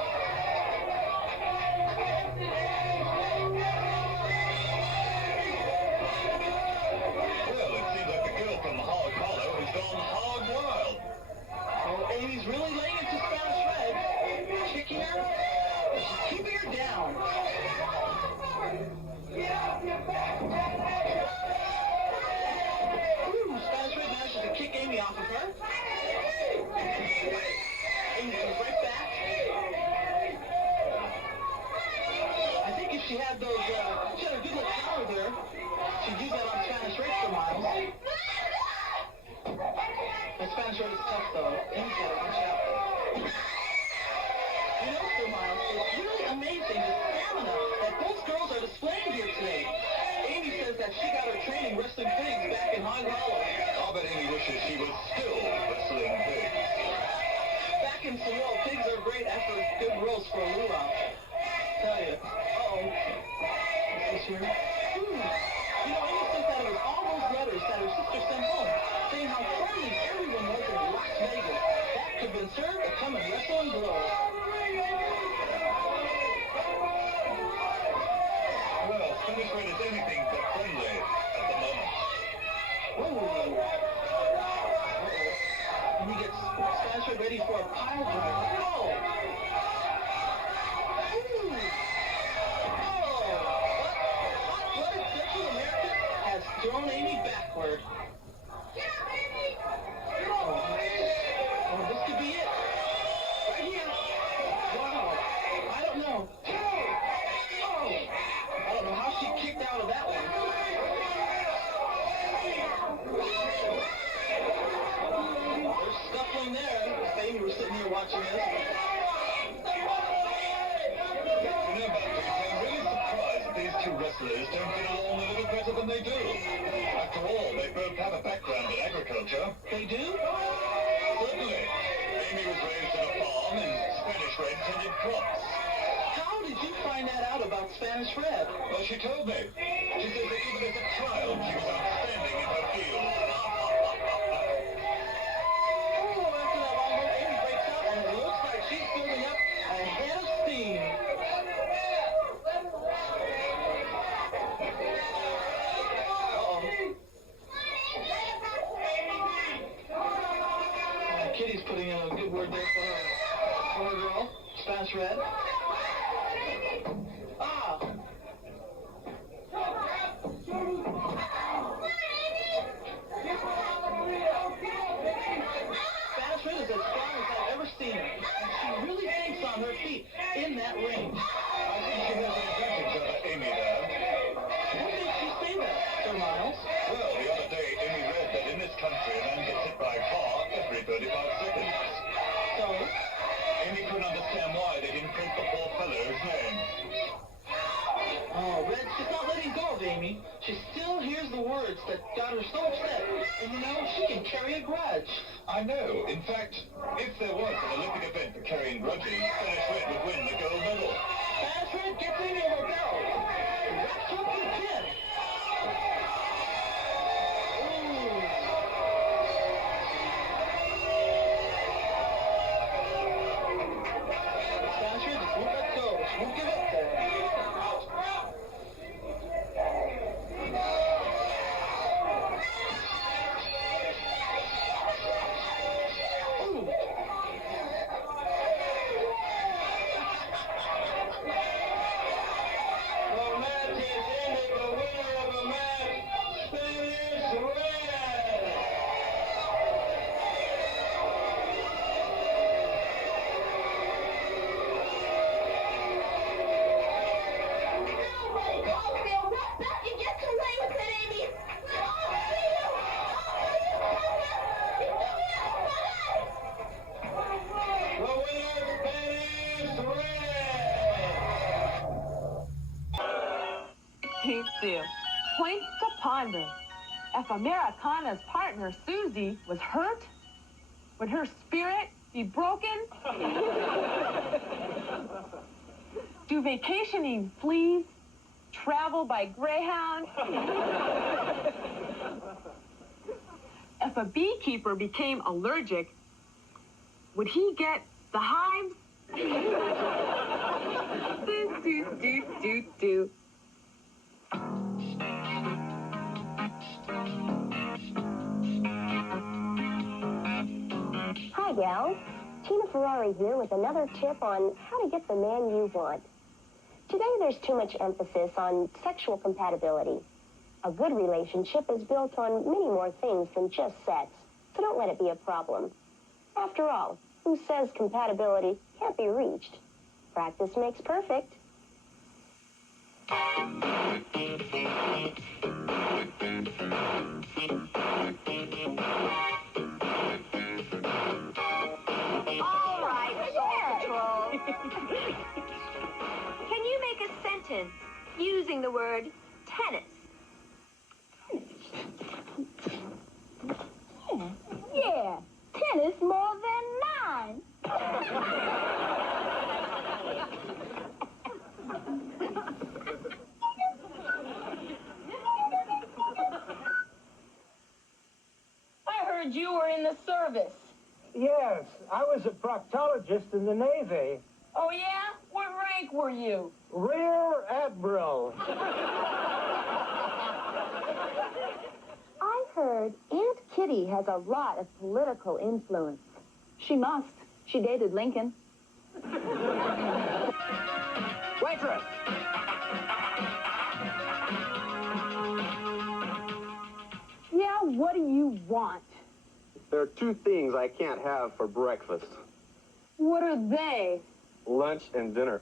she had those, she had a good little power there. She'd use that on Spanish race for miles. The Spanish race is tough though. Amy's got to watch out. You know, Sir Miles, it's really amazing the stamina that those girls are displaying here today. Amy says that she got her training wrestling pigs back in Hog Hollow. I'll bet Amy wishes she was still wrestling pigs. Back in Samoa, pigs are great after good roast for a luau. Tell you. Uh-oh. Is this here? You know, Amy says that it was all those letters that her sister sent home, saying how friendly everyone was in Las Vegas. That could have been served to come and wrestle and blow. Well, Spanish Red is anything but friendly at the moment. And he gets Spanish Red ready for a pile driver. Oh! Hot-blooded Central American has thrown Amy backward. Oh, this could be it. Right here. Wow. I don't know. Oh! I don't know how she kicked out of that one. There's scuffling there. If Amy was sitting here watching this. You know, Buckley, I'm really surprised that these two wrestlers don't get along a little better than they do. After all, they both have a background in agriculture. They do? Certainly. Amy was raised on a farm and Spanish Red tended crops. How did you find that out about Spanish Red? Well, she told me. She said that even as a child, she was outstanding in her field. After that long hold, Amy breaks out, and it looks like she's building up a head of steam. Kitty's putting in a good word there for her girl, Spanish Red. Spanish Red is as strong as I've ever seen her, and she really thinks on her feet in that ring. I think she has an advantage over Amy there. What makes you say that, Sir Miles? Well, the other day, Amy read that in this country, a man gets hit by a car every 35 seconds. So? Amy couldn't understand why they didn't print the poor fellow's name. Oh, Red's just not letting go of Amy. She still hears the words that got her so upset. And you know, she can carry a grudge. I know. In fact, if there was an Olympic event for carrying grudges, Spanish Red would win the gold medal. Spanish Red gets Amy over a barrel. Wraps her up in a pin. Spanish Red just won't let go. She won't give up there. Keep still. Points to ponder. If Americana's partner, Susie, was hurt, would her spirit be broken? Do vacationing fleas travel by Greyhound? If a beekeeper became allergic, would he get the hives? do. Hi, gals. Tina Ferrari here with another tip on how to get the man you want. Today, there's too much emphasis on sexual compatibility. A good relationship is built on many more things than just sex, so don't let it be a problem. After all, who says compatibility can't be reached? Practice makes perfect. All right, Paw Patrol. Can you make a sentence using the word tennis? Yeah, tennis more than 9. I heard you were in the service. Yes, I was a proctologist in the Navy. Oh, yeah? What rank were you? Rear Admiral. I heard Aunt Kitty has a lot of political influence. She must. She dated Lincoln. Waitress! Yeah, what do you want? There are two things I can't have for breakfast. What are they? Lunch and dinner.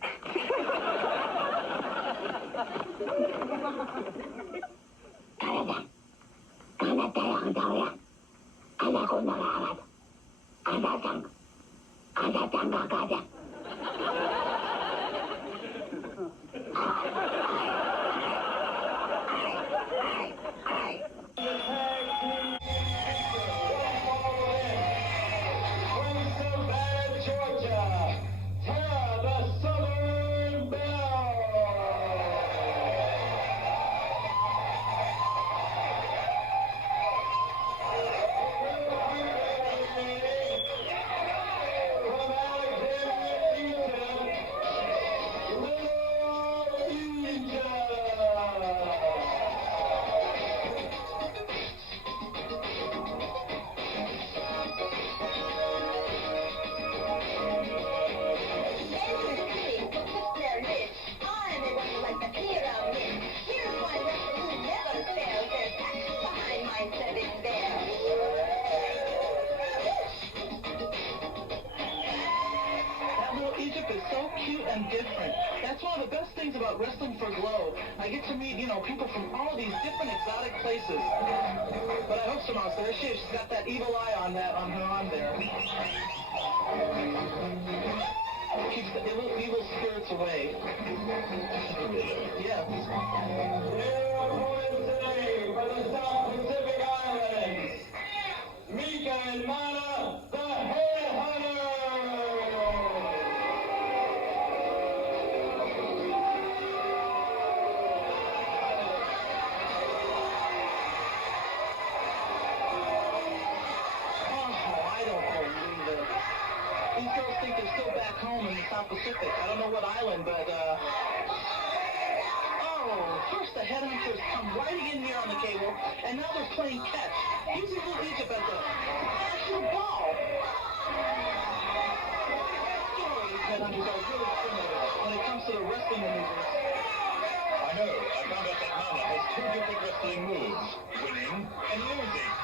Egypt is so cute and different. That's one of the best things about Wrestling for Glow. I get to meet, people from all these different exotic places. But I hope so, Mouse. There she is. She's got that evil eye on her arm there. Keeps the evil spirits away. Yes. We're opponents today from the South Pacific Islands. Mika and Mana, the Headhunters! These girls think they're still back home in the South Pacific. I don't know what island, but, first the headhunters come riding in here on the cable, and now they're playing catch, using Little Egypt as a actual ball. These headhunters are really primitive when it comes to the wrestling maneuvers. I know. I found out that Mama has two different wrestling moves, winning and losing.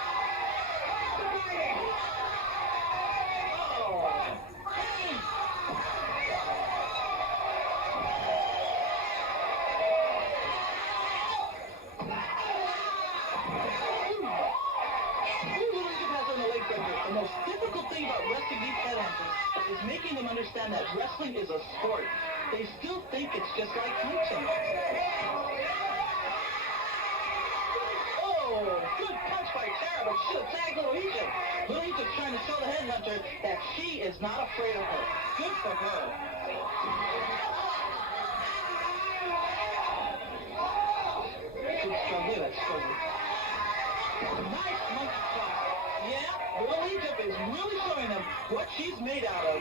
The most difficult thing about wrestling these headhunters is making them understand that wrestling is a sport. They still think it's just like punching. Oh, good punch by Tara, but she should have tagged Little Egypt. Little Egypt's trying to show the headhunter that she is not afraid of her. Good for her. Good struggle, that struggle. Nice monkey spot. Yeah, Little Egypt is really showing them what she's made out of.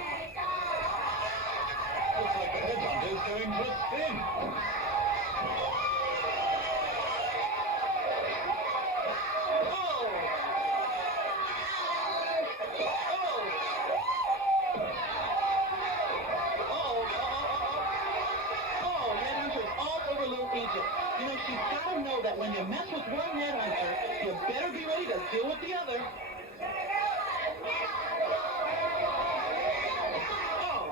Looks like the headhunter's going to a spin. She's got to know that when you mess with one headhunter, you better be ready to deal with the other. Oh.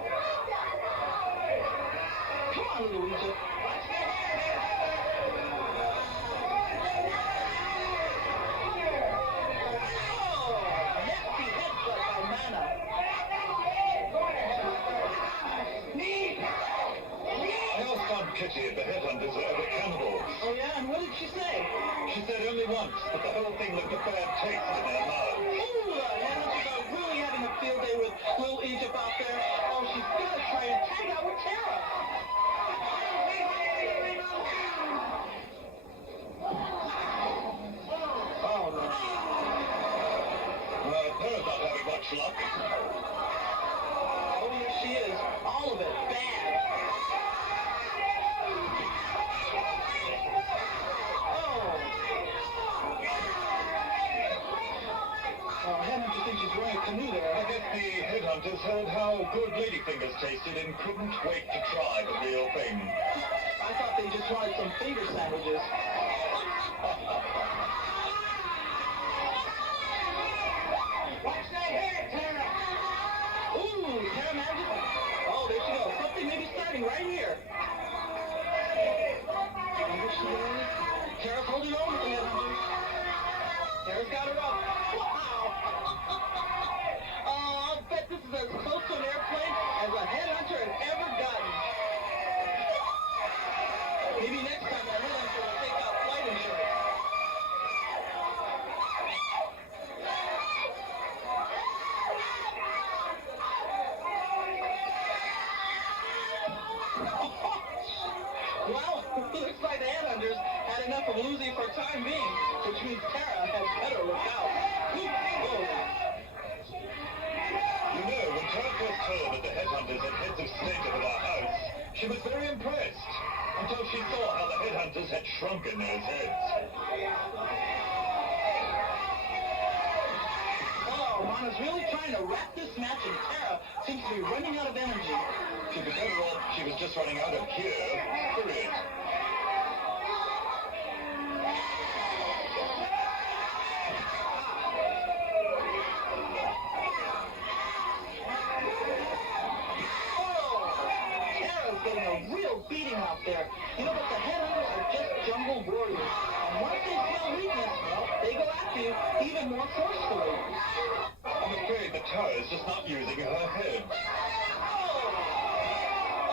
Come on, Little Egypt. pity if the headhunters are ever cannibals. Oh yeah, and what did she say? She said only once, but the whole thing left a bad taste in her mouth. Ooh, the headhunters are really having a field day with little Egypt out there. Oh, she's gotta try and tag out with Tara. Oh no. Tara's not having much luck. Oh yes, she is. All of it bad. Headhunters think she's rowing a canoe there. I guess the headhunters heard how good ladyfingers tasted and couldn't wait to try the real thing. I thought they just wanted some finger sandwiches. Watch that hair, Tara! Ooh, Tara Magic. Oh, there she goes. Something may be starting right here. There she goes. Tara's holding on with the headhunters. Tara's got her up. Wow. Oh, I'll bet this is as close to an airplane as a headhunter has ever gotten. Maybe next time the headhunter will take out flight insurance. Well, looks like the headhunters had enough of losing for time being, which means Tara had better look out. Whoa. You know, when Tara first told that the headhunters had heads of state over our house, she was very impressed, until she saw how the headhunters had shrunken those heads. Oh, Mana's really trying to wrap this match, and Tara seems to be running out of energy. To be better off, she was just running out of pure spirit. Getting a real beating out there. You know, but the headhunters are just jungle warriors. And once they smell weakness, well, they go after you even more forcefully. I'm afraid that Tara is just not using her head.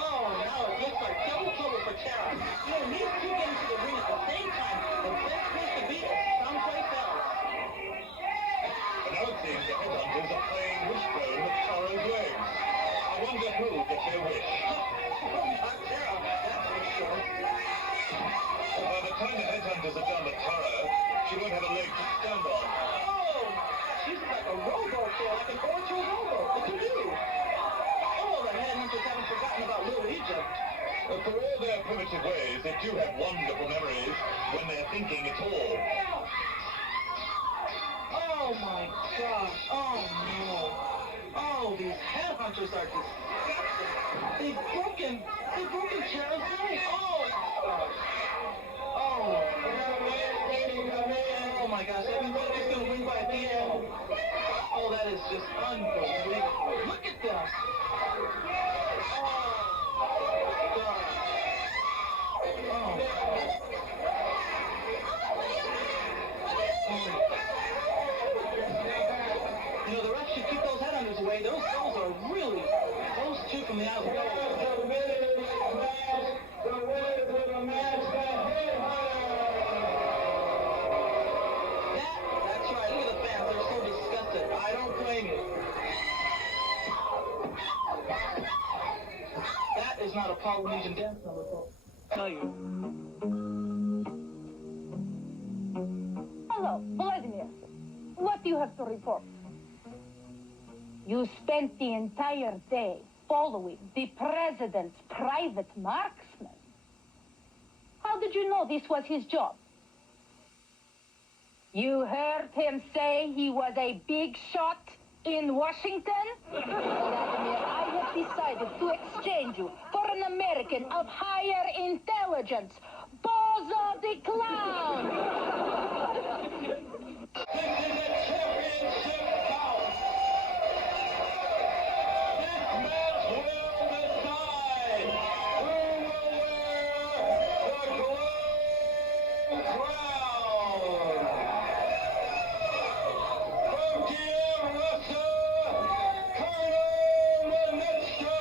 Oh, now it looks like double trouble for Tara. You know, these two get into the ring at the same time. The best place to be is someplace else. And now it seems the headhunters are playing wishbone with Tara's legs. I wonder who will get their wish. Not Tara, that's for sure. By the time the headhunters are done with Tara, she won't have a leg to stand on. Oh, she's like a rowboat there, like an orchard rowboat. A canoe. Oh, the headhunters haven't forgotten about Little Egypt. For all their primitive ways, they do have wonderful memories when they're thinking at all. Oh my gosh, oh no. Oh, these headhunters are disgusting. They've broken Tara's leg. Oh my gosh, that means they're just gonna win by a DQ. Oh, that is just unbelievable. Look at this. You know, the refs should keep those headhunters away. Those are really close two from the outside. The winners of the match, the That's right. Look at the fans. They're so disgusted. I don't blame you. That is not a Polynesian dance number, folks. I tell you. Hello, Vladimir. What do you have to report? You spent the entire day following the president's private marksman. How did you know this was his job? You heard him say he was a big shot in Washington? Vladimir, I have decided to exchange you for an American of higher intelligence. Bozo the Clown! This is a championship bout. This match will decide who will wear the gold crown. From GM Russia, Colonel NINOTCHKA.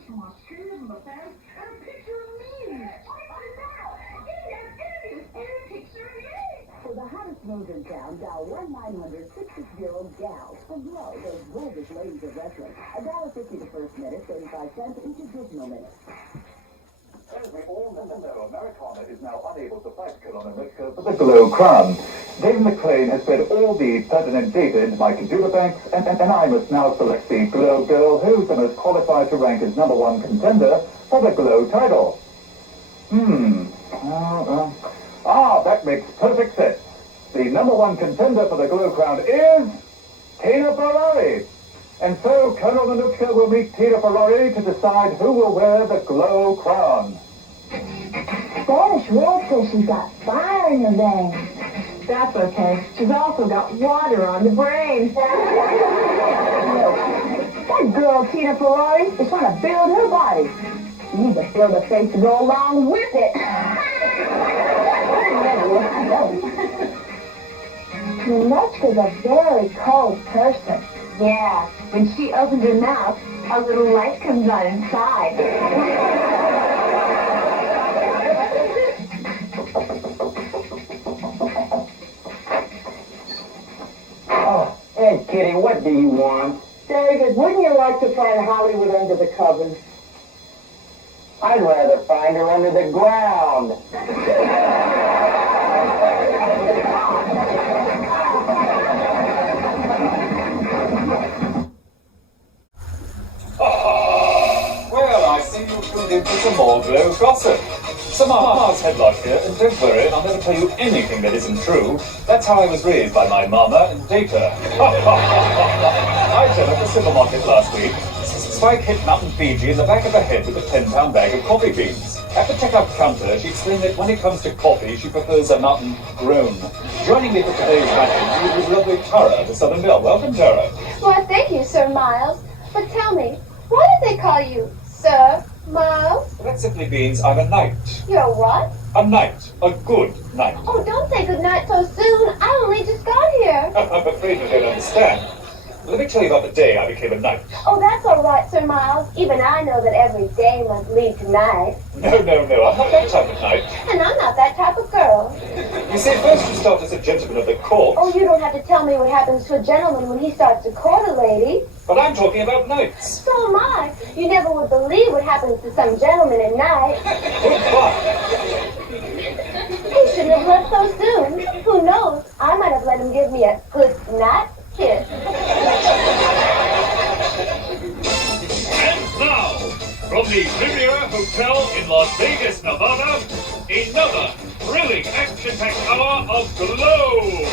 cards from Australia from the fans and a picture of me. For the hottest moves in town, dial 1-900-660-GALS for Glow, those gorgeous ladies of wrestling. $1.50 the first minute, 35 cents each additional minute. As we all know, Americana is now unable to fight NINOTCHKA for the Glow crown. David McLean has fed all the pertinent data into my computer banks, and I must now select the Glow girl who's the most qualified to rank as #1 contender for the Glow title. That makes perfect sense. The #1 contender for the Glow crown is Tina Ferrari. And so Colonel NINOTCHKA will meet Tina Ferrari to decide who will wear the Glow crown. Spanish redfish, she's got fire in the veins. That's okay. She's also got water on the brain. That girl, Tina Ferrari, is trying to build her body. You need to build a face to go along with it. NINOTCHKA's a very cold person. Yeah, when she opens her mouth, a little light comes on inside. Oh, Aunt Kitty, what do you want? David, wouldn't you like to find Hollywood under the covers? I'd rather find her under the ground. Well, I see you tuned in for some more Glow gossip. So Mama's headlock here, and don't worry, I'll never tell you anything that isn't true. That's how I was raised by my mama and data. I turned up the supermarket last week. Spike hit Mountain Fiji in the back of the head with a 10-pound bag of coffee beans. At the checkout counter, she explained that when it comes to coffee, she prefers a mountain grown. Joining me for today's match is lovely Tara, the Southern Belle. Welcome, Tara. Well, thank you, Sir Miles. But tell me, why do they call you Sir Miles? Well, that simply means I'm a knight. You're what? A knight. A good knight. Oh, don't say goodnight so soon. I only just got here. I'm afraid you don't understand. Let me tell you about the day I became a knight. Oh, that's all right, Sir Miles. Even I know that every day must lead to night. No, I'm not that type of knight. And I'm not that type of girl. You see, first you start as a gentleman of the court. Oh, you don't have to tell me what happens to a gentleman when he starts to court a lady. But I'm talking about knights. So am I. You never would believe what happens to some gentleman at night. He shouldn't have left so soon. Who knows? I might have let him give me a good night kiss. And now, from the Riviera Hotel in Las Vegas, Nevada, another thrilling action-packed hour of Glow.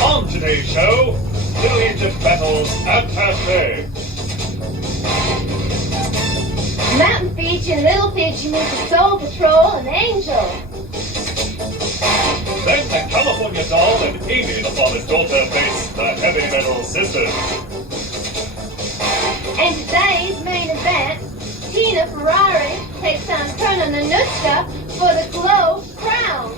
On today's show, millions of battles at Pathé. Mountain Fiji and Little Fiji meet the Soul Patrol and Angel. Then the California Doll and Amy, the father's daughter, face the Heavy Metal Sisters. And today's main event, Tina Ferrari takes on Colonel NINOTCHKA for the Glow crown.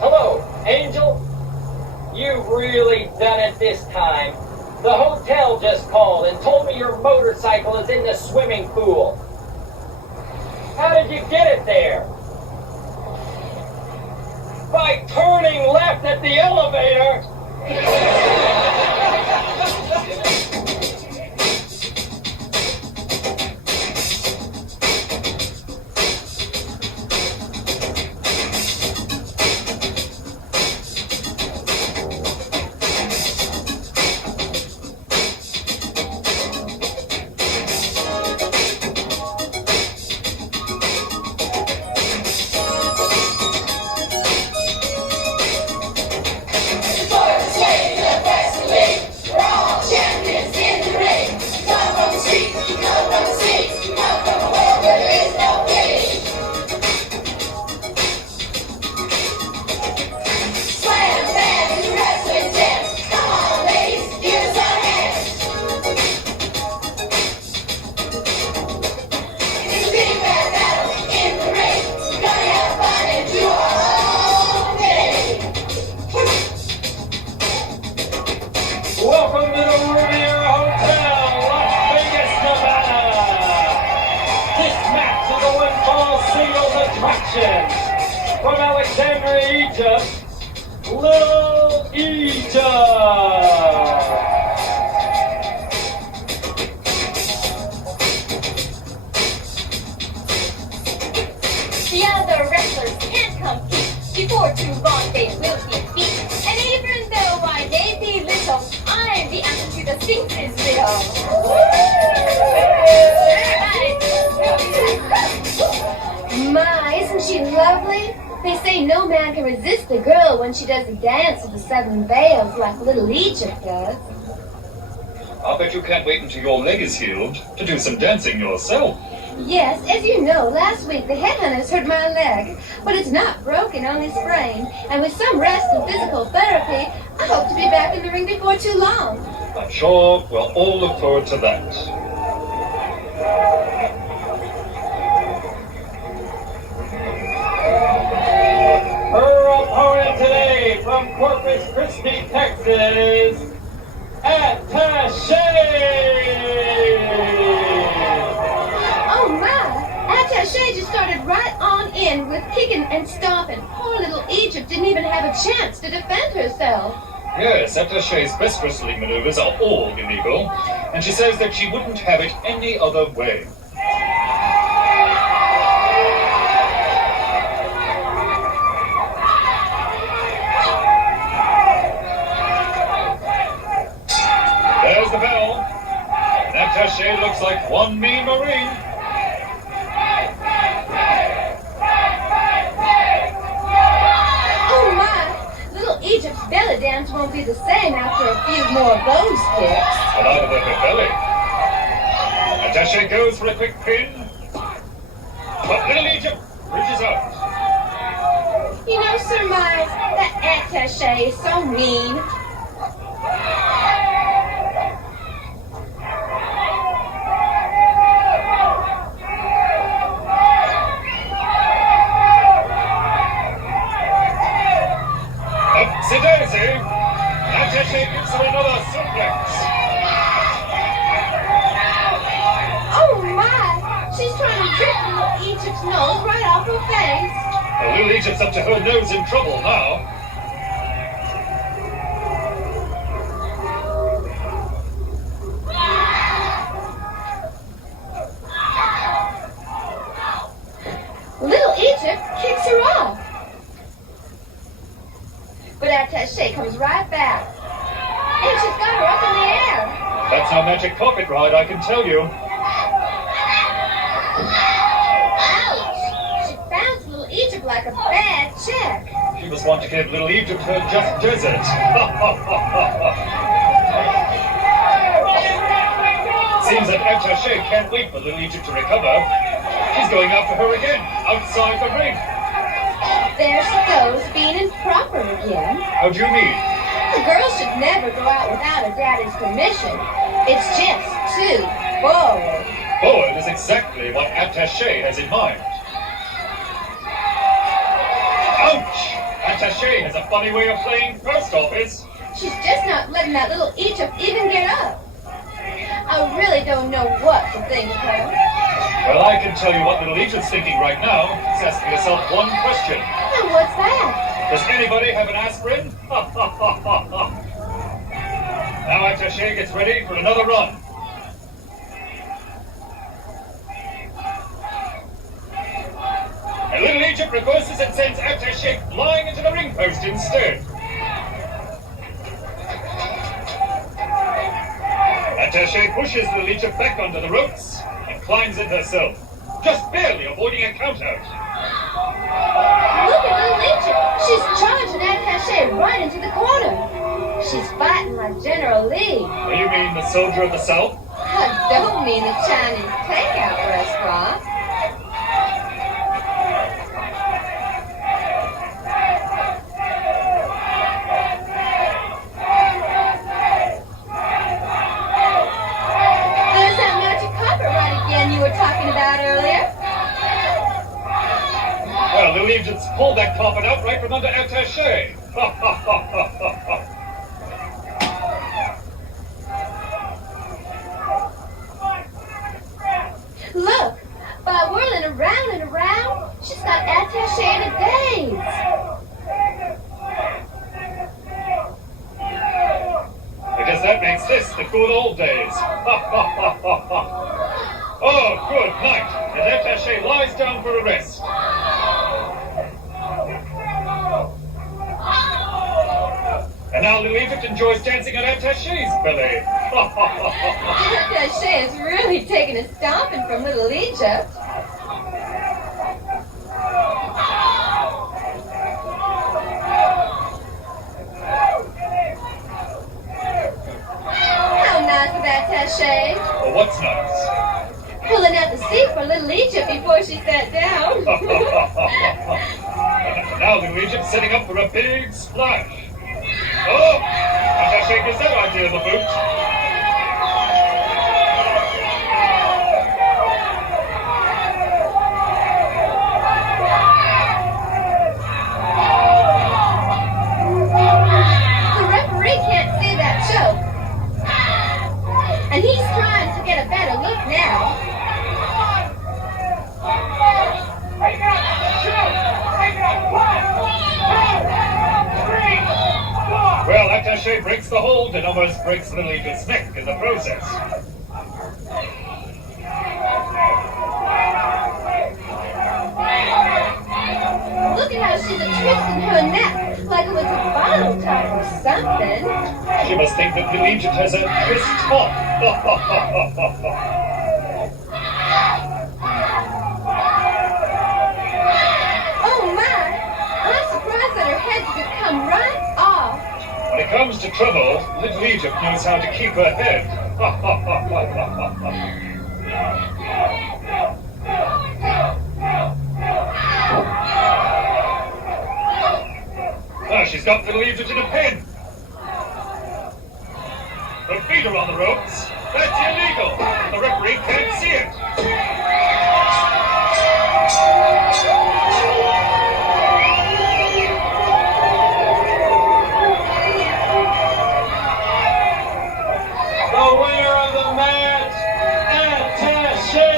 Hello, Angel? You've really done it this time. The hotel just called and told me your motorcycle is in the swimming pool. How did you get it there? By turning left at the elevator. from Alexandria, Egypt, Little Egypt. The other wrestlers can't compete. Before too long they will be beat. And even though I may be little, I'm the answer to the Sphinx's riddle. My, isn't she lovely? They say no man can resist the girl when she does the dance of the seven veils like Little Egypt does. I'll bet you can't wait until your leg is healed to do some dancing yourself. Yes, as you know, last week the headhunters hurt my leg, but it's not broken, only sprained. And with some rest and physical therapy, I hope to be back in the ring before too long. I'm sure we'll all look forward to that. Her opponent today from Corpus Christi, Texas, Attaché! Oh my! Attaché just started right on in with kicking and stomping. Poor Little Egypt didn't even have a chance to defend herself. Yes, Attaché's breast wrestling maneuvers are all illegal, and she says that she wouldn't have it any other way. There's the bell. Attaché looks like one mean Marine. Oh my! Little Egypt's belly dance won't be the same after a few more of those kicks. But out of her belly. Attaché goes for a quick pin. But Little Egypt reaches out. You know, Sir Miles, that Attaché is so mean. Upsy-daisy. Attaché gives her another suplex. Oh my! She's trying to rip Little Egypt's nose right off her face. Well, Little Egypt's up to her nose in trouble now. Little Egypt kicks her off. But Attaché comes right back. And she's got her up in the air. That's no magic carpet ride, I can tell you. Ouch! She bounced Little Egypt like a bad check. She must want to give Little Egypt her just desert. Seems that Attaché can't wait for Little Egypt to recover. She's going after her again, outside the ring. There she goes, being improper again. How do you mean? The girl should never go out without her daddy's permission. It's just too forward. Forward is exactly what Attaché has in mind. Ouch! Attaché has a funny way of playing post office. She's just not letting that Little Egypt even get up. I really don't know what to think of her. Well, I can tell you what Little Egypt's thinking right now. It's asking herself one question. And what's that? Does anybody have an aspirin? Now Attaché gets ready for another run. And Little Egypt reverses and sends Attaché flying into the ring post instead. Attaché pushes Little Egypt back onto the ropes and climbs in herself, just barely avoiding a count-out. Look at Little Egypt. She's charging Attaché right into the corner. She's fighting like General Lee. You mean the soldier of the South? I don't mean the Chinese takeout restaurant. There's that magic carpet ride again you were talking about earlier. Well, Little Egypt's pulled that carpet out right from under Attaché. Look, by whirling around and around, she's got Attaché in a daze. this the good old days? Oh, good night. And Attaché lies down for a rest. And now Little Egypt enjoys dancing on Attaché's belly. Attaché is really taking a stomping from Little Egypt. How nice of Attaché. Well, what's nice? Pulling out the seat for Little Egypt before she sat down. And now Little Egypt's setting up for a big splash. Oh! Attaché gives that idea the boot. The referee can't see that choke. And he's trying to get a better look now. Well, Attaché breaks the hold and almost breaks Little Egypt's neck in the process. Look at how she's twisting her neck like it was a bottle top or something. She must think that Little Egypt has a twist top. Oh my! I'm surprised that her head could come right off. When it comes to trouble, Little Egypt knows how to keep her head. Ah, she's got Little Egypt in a pin. Her feet are on the ropes. That's illegal. The referee can't see it. The winner of the match, Attaché!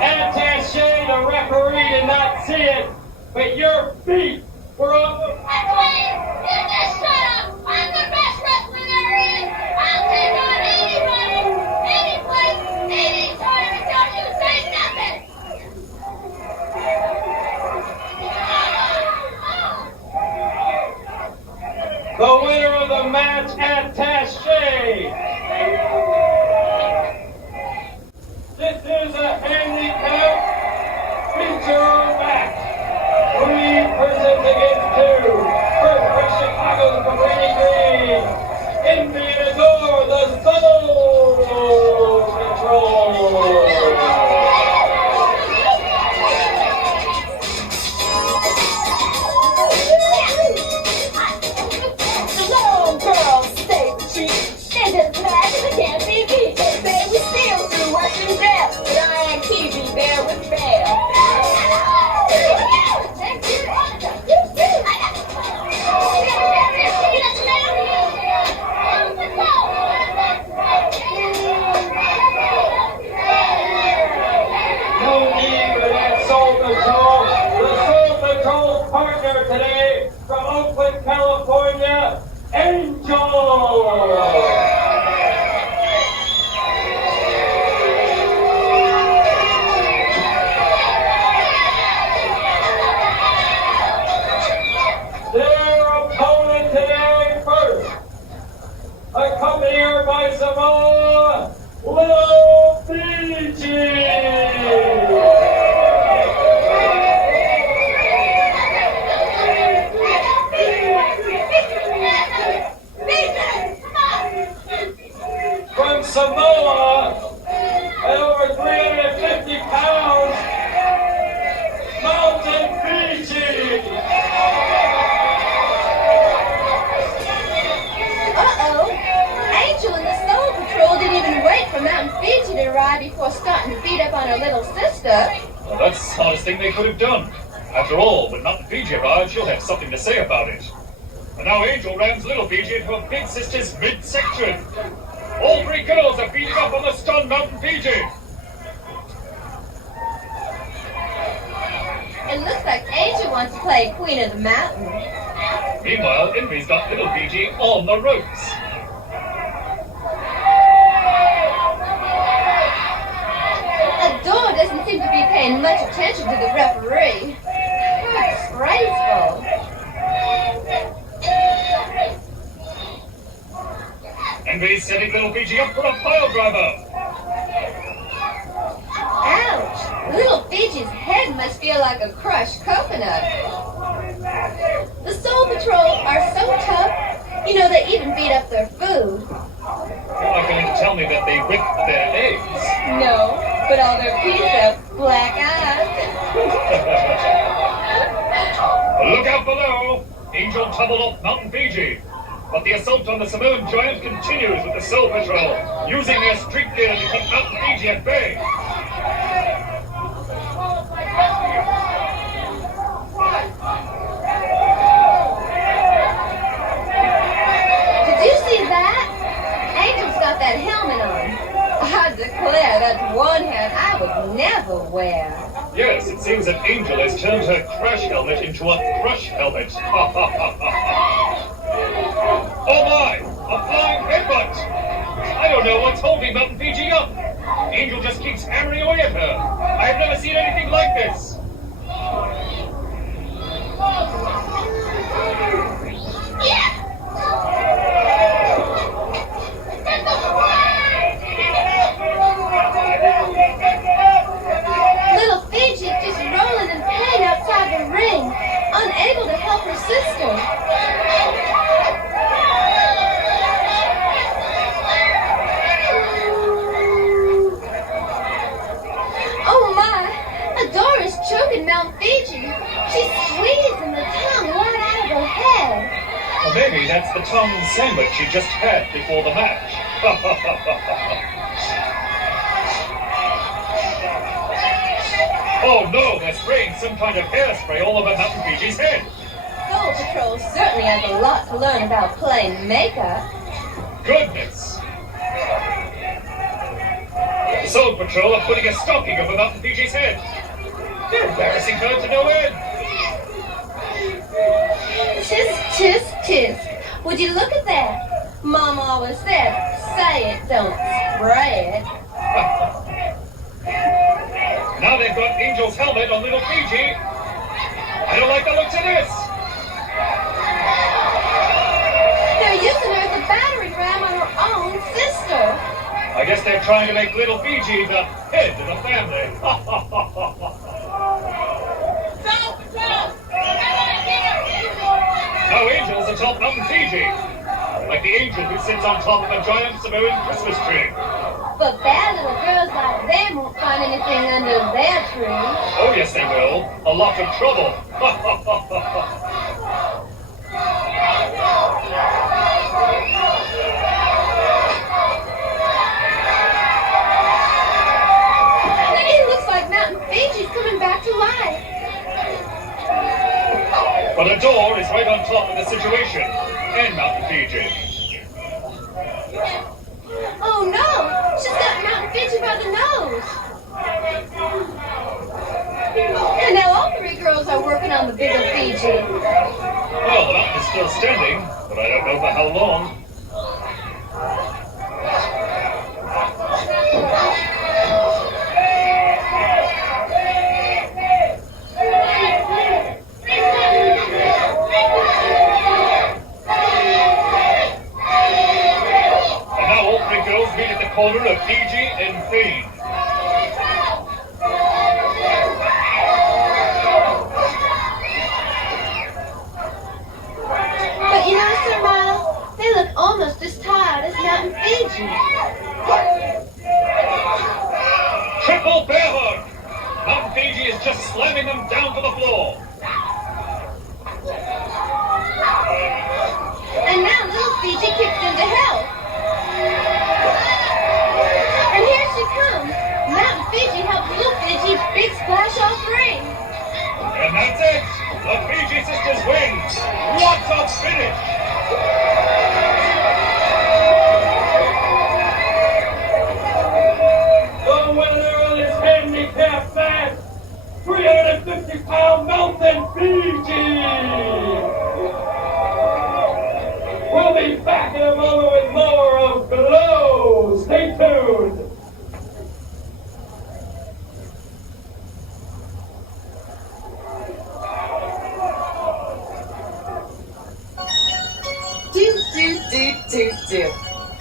Attaché, the referee did not see it, but your feet were on the... You just shut up! I'm the best wrestler there is! I'll take on anybody, any place, any time, and don't you say nothing! The winner of the match, Attaché! This is a handicap feature match. 3 persons against 2. First for Chicago's Cabrini Green. Inviador, the Soul Control. Long girls stay cheap. And just mad as I can't be beat. They say we steal through Western jail. But I am TV there with bail. No need for that Soul Control. The Soul Control partner today from Oakland, California, Angel! Their opponent today first, accompanied her by Samoa, Little Fiji! From Samoa, at over 350 pounds, Mountain Fiji! Uh-oh. Angel and the Soul Patrol didn't even wait for Mountain Fiji to arrive before starting to beat up on her little sister. Well, that's the smartest thing they could have done. After all, when Mountain Fiji arrives, she'll have something to say about it. And now Angel rams Little Fiji into her big sister's midsection. All 3 girls are beating up on the stunned Mountain Fiji. It looks like Angel wants to play Queen of the Mountain. Meanwhile, Envy's got little Fiji on the ropes. Adore doesn't seem to be paying much attention to the referee. Disgraceful. Envy's setting little Fiji up for a pile driver. Ouch! Little Fiji's head must feel like a crushed coconut. The Soul Patrol are so tough, you know they even beat up their food. You're not going to tell me that they whip their eggs. No, but all their pizza, black eyes. Look out below! Angel tumbled off Mountain Fiji. But the assault on the Samoan giant continues with the Soul Patrol, using their street gear to keep Mountain Fiji at bay. Did you see that? Angel's got that helmet on. I declare that's one hat I would never wear. Yes, it seems that Angel has turned her crash helmet into a crush helmet. Oh my! A flying headbutt! I don't know what's holding Mountain Fiji up. Angel just keeps hammering away at her. I've never seen anything like this. Little Fiji is just rolling in pain outside the ring, unable to help her sister. Oh my! Adore is choking Mount Fiji. She's squeezing the tongue right out of her head. Or maybe that's the tongue sandwich she just had before the match. Oh no, they're spraying some kind of hairspray all over Mountain Fiji's head. Soul Patrol certainly has a lot to learn about playing makeup. Goodness! The Soul Patrol are putting a stocking over Mountain Fiji's head. They're embarrassing her to no end. Tisk, tisk, tisk. Would you look at that? Mama always said, say it, don't spray it. Now they've got Angel's helmet on little Fiji. I don't like the looks of this. They're using her as a battering ram on her own sister. I guess they're trying to make little Fiji the head of the family. Now Angel's atop Mountain Fiji. Like the angel who sits on top of a giant Samoan Christmas tree. But bad little girls like them won't find anything under their tree. Oh yes they will. A lot of trouble. It looks like Mountain Fiji's coming back to life. But Adore is right on top of the situation. And Mountain Fiji. Oh no! She's got Mountain Fiji by the nose. And now all three girls are working on the bigger Fiji. Well, the mountain is still standing, but I don't know for how long. And now all three girls meet at the corner of Fiji and Fame. But you know, Sir Miles, they look almost as tired as Mountain Fiji. Triple bear hug! Mountain Fiji is just slamming them down to the floor. And now little Fiji kicks into hell. And here she comes. Mountain Fiji helps little Fiji big splash off ring. And that's it! The Fiji sisters win! What a finish! The winner of this handicap match, 350-pound Mountain Fiji!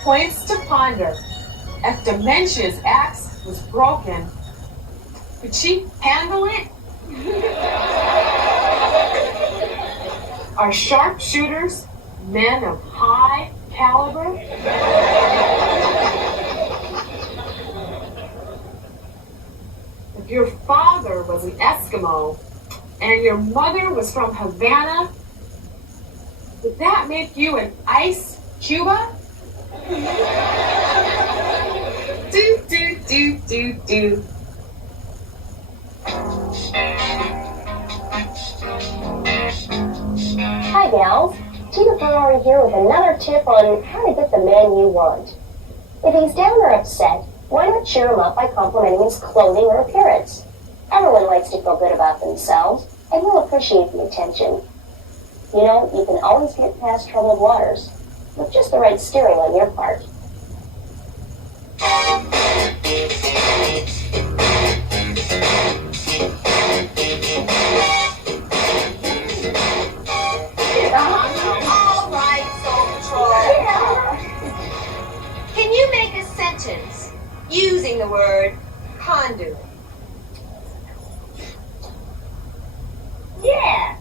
Points to ponder. If Dementia's axe was broken, could she handle it? Are sharpshooters men of high caliber? If your father was an Eskimo and your mother was from Havana, would that make you an ice Cuba? Do. Hi, gals. Tina Ferrari here with another tip on how to get the man you want. If he's down or upset, why not cheer him up by complimenting his clothing or appearance? Everyone likes to feel good about themselves, and you'll appreciate the attention. You know, you can always get past troubled waters, with just the right steering on your part. All right, Soul Patrol. Can you make a sentence using the word conduit? Yeah.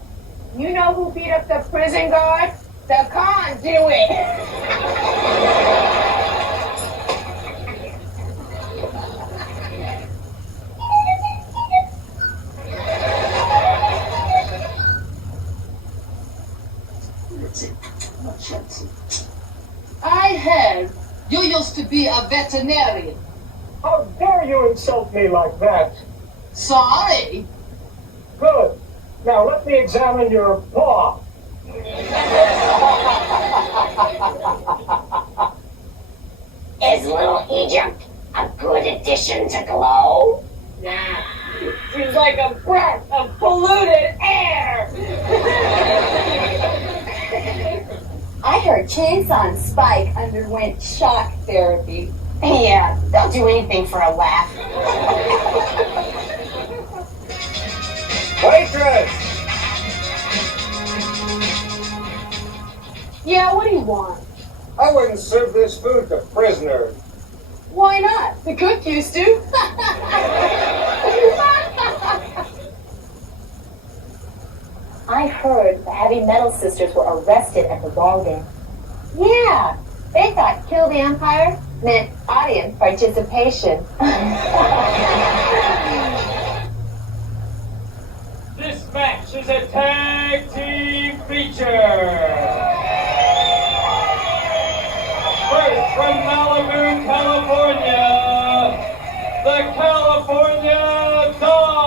You know who beat up the prison guard? The conduit. I heard you used to be a veterinarian. How dare you insult me like that? Sorry. Good. Now let me examine your paw. Is Little Egypt a good addition to Glow? Nah. Seems like a breath of polluted air. I heard Chainsaw and Spike underwent shock therapy. Yeah, they'll do anything for a laugh. Waitress! Yeah, what do you want? I wouldn't serve this food to prisoners. Why not? The cook used to. I heard the Heavy Metal Sisters were arrested at the ball game. Yeah, they thought kill the Empire meant audience participation. This match is a tag team feature. First from Malibu, California, the California Doll.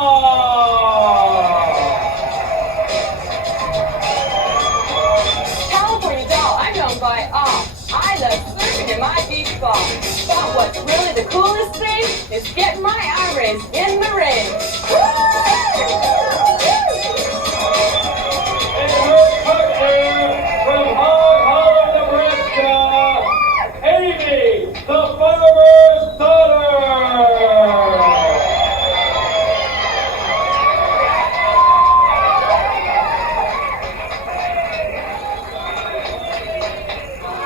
California Doll, I'm known by awe. I love surfing in my beach ball. But what's really the coolest thing is getting my arm raised in the ring. And her partner from Hog Hollow, Nebraska, Amy, the farmer's daughter.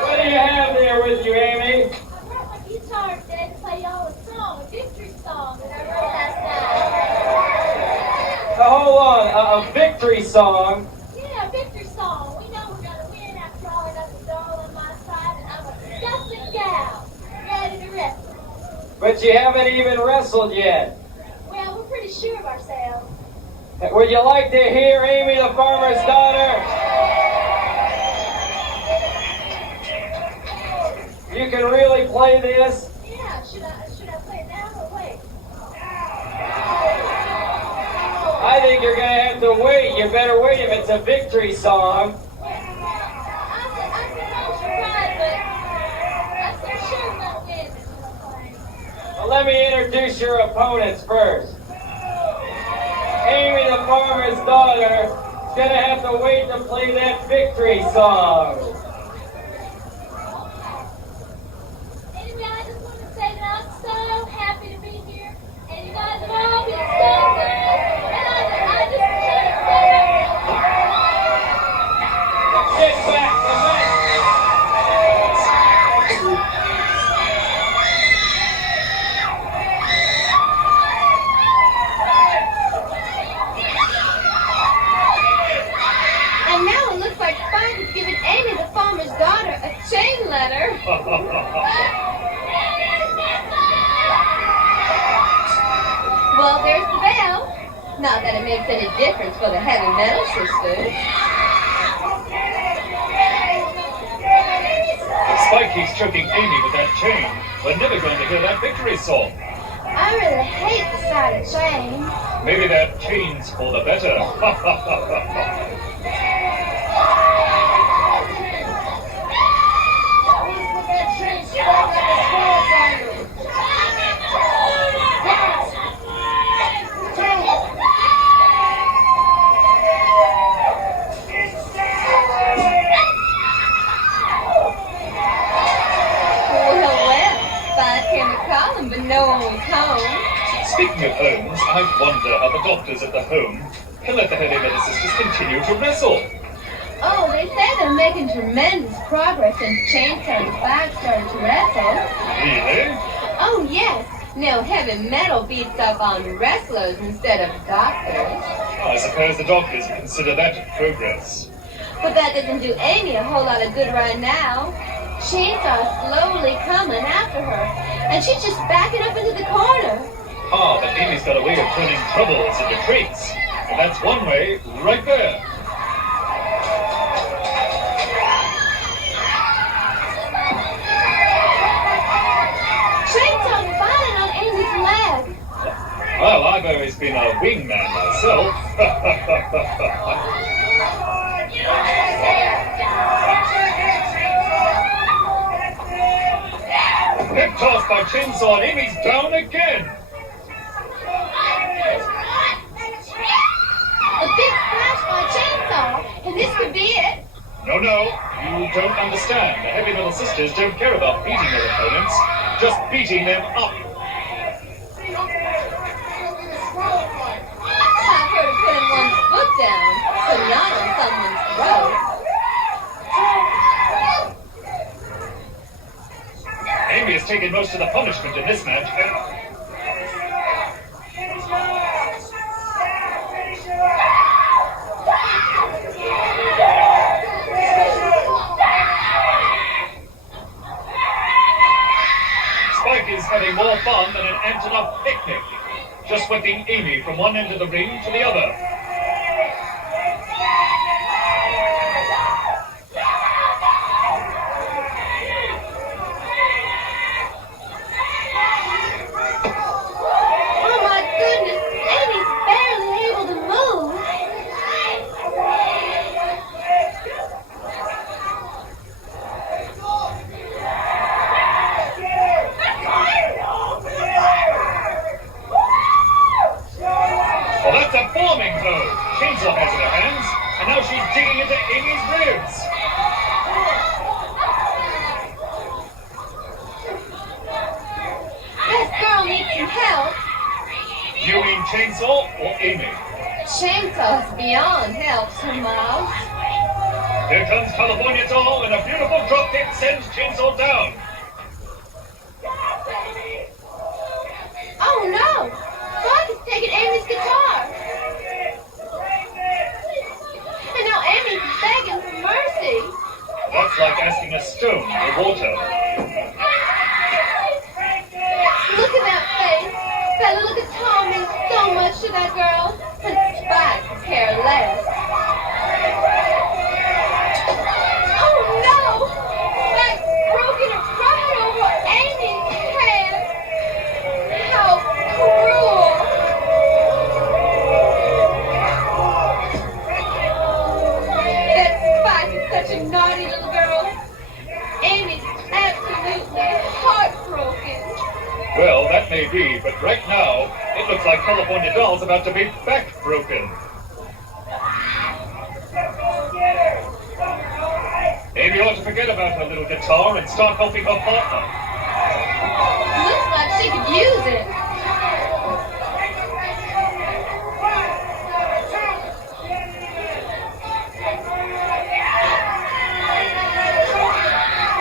What do you have there with you, Amy? I brought my guitar today to play y'all a song, a victory song that I wrote last night. Now, hold on, a victory song. Yeah, a victory song. We know we're gonna win after all. I got the doll on my side, and I'm a scuffing gal, ready to wrestle. But you haven't even wrestled yet. Well, we're pretty sure of ourselves. Would you like to hear Amy the farmer's daughter? You can really play this? Yeah, should I play it now or wait? I think you're going to have to wait. You better wait if it's a victory song. I suppose you're right, but I'm pretty sure we're gonna win this little thing. Well, let me introduce your opponents first. Amy the farmer's daughter is going to have to wait to play that victory song. Anyway, I just want to say that I'm so happy to be here, and you guys have all been so good, and I just can't say Get back, the match. Oh, there's the bell. Not that it makes any difference for the heavy metal sisters. If Spike keeps choking Amy with that chain, we're never going to hear that victory song. I really hate the sight of chains. Maybe that chain's for the better. But no one will come. Speaking of homes, I wonder how the doctors at the home can let the heavy metal sisters continue to wrestle. Oh, they say they're making tremendous progress since Chainsaw and Spike started to wrestle. Really? Oh, yes. Now heavy metal beats up on wrestlers instead of doctors. I suppose the doctors consider that progress. But that doesn't do Amy a whole lot of good right now. Chainsaw's slowly coming after her, and she's just backing up into the corner. Ah, but Amy's got a way of turning troubles into treats. And that's one way, right there. Chainsaw's biting on Amy's leg. Well, I've always been a wingman myself. Hip toss by Chainsaw and Amy's down again. A big splash by Chainsaw, and this could be it. No, you don't understand. The heavy metal sisters don't care about beating their opponents, just beating them up. I've heard of putting one's foot down, but not on someone's throat. Amy has taken most of the punishment in this match. Spike is having more fun than an Antonov picnic, just whipping Amy from one end of the ring to the other. Well, that's a bombing blow. Chainsaw has it in her hands, and now she's digging into Amy's ribs. This girl needs some help. You mean Chainsaw or Amy? Chainsaw's beyond help, Sir Miles. Here comes California Doll, and a beautiful dropkick sends Chainsaw down. Oh no! Spike is taking Amy's guitar. And now Amy's begging for mercy. That's like asking a stone for water. Look at that face. That little guitar means so much to that girl. And Spike could care less. Oh no! Spike broken it right over Amy's head. How cruel! That Spike is such a naughty little girl. Amy's absolutely heartbroken. Well, that may be, but right now, it looks like California Doll's about to be back-broken. Amy ought to forget about her little guitar and start helping her partner. Looks like she could use it.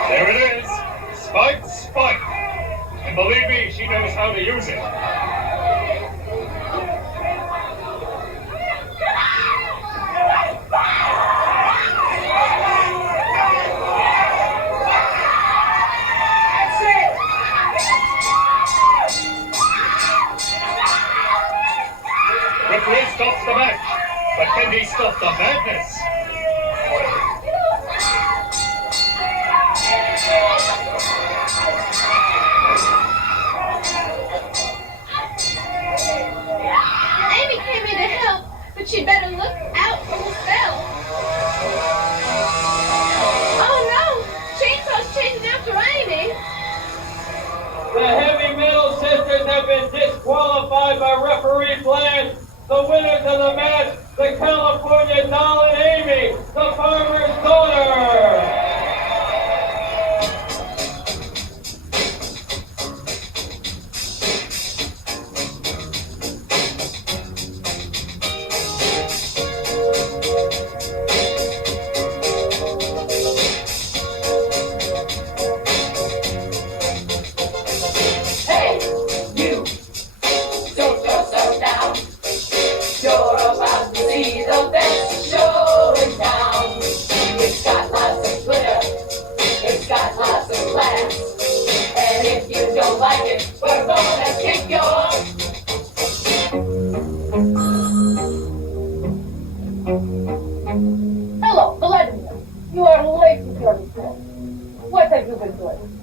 There it is. Spike. And believe me, she knows how to use it. Ashley stops the match. But can he stop the madness? Amy came in to help, but she'd better look out for herself. Oh no! Chainsaw's chasing after Amy! The Heavy Metal Sisters have been disqualified by referee Blanche. The winners of the match, the California Doll and Amy, the farmer's daughter. Hello, Vladimir. You are late with your report. What have you been doing?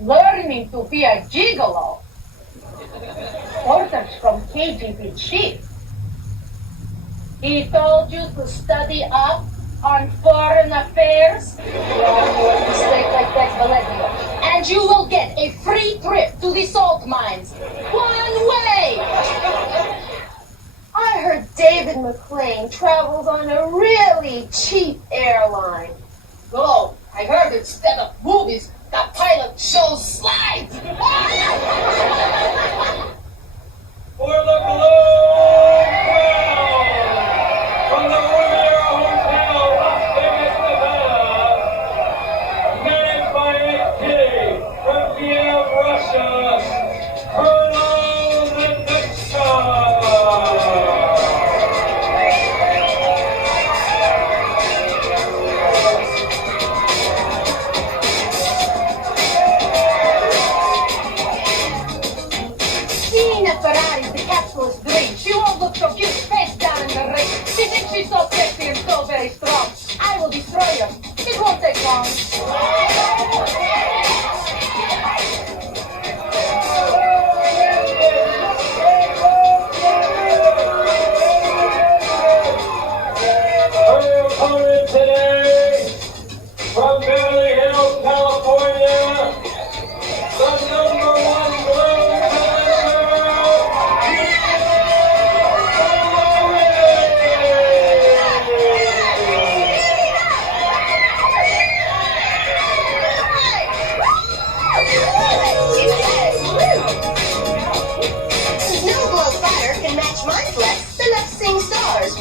Learning to be a gigolo. Orders from KGB chief. He told you to study up on foreign affairs? One mistake like that, Vladimir, and you will get a free trip to the salt mines. One way! I heard David McLean travels on a really cheap airline. No, I heard instead of movies, the pilot shows slides. For the Globe Crown, from the Riviera Hotel, Las Vegas, Nevada, managed by a kitty from Kiev, Russia, Colonel NINOTCHKA. Ferrari's the capitalist dream. She won't look so cute, face down in the ring. She thinks she's so sexy and so very strong. I will destroy her. It won't take long. Her opponent today, from Beverly Hills, California, the #1 Globe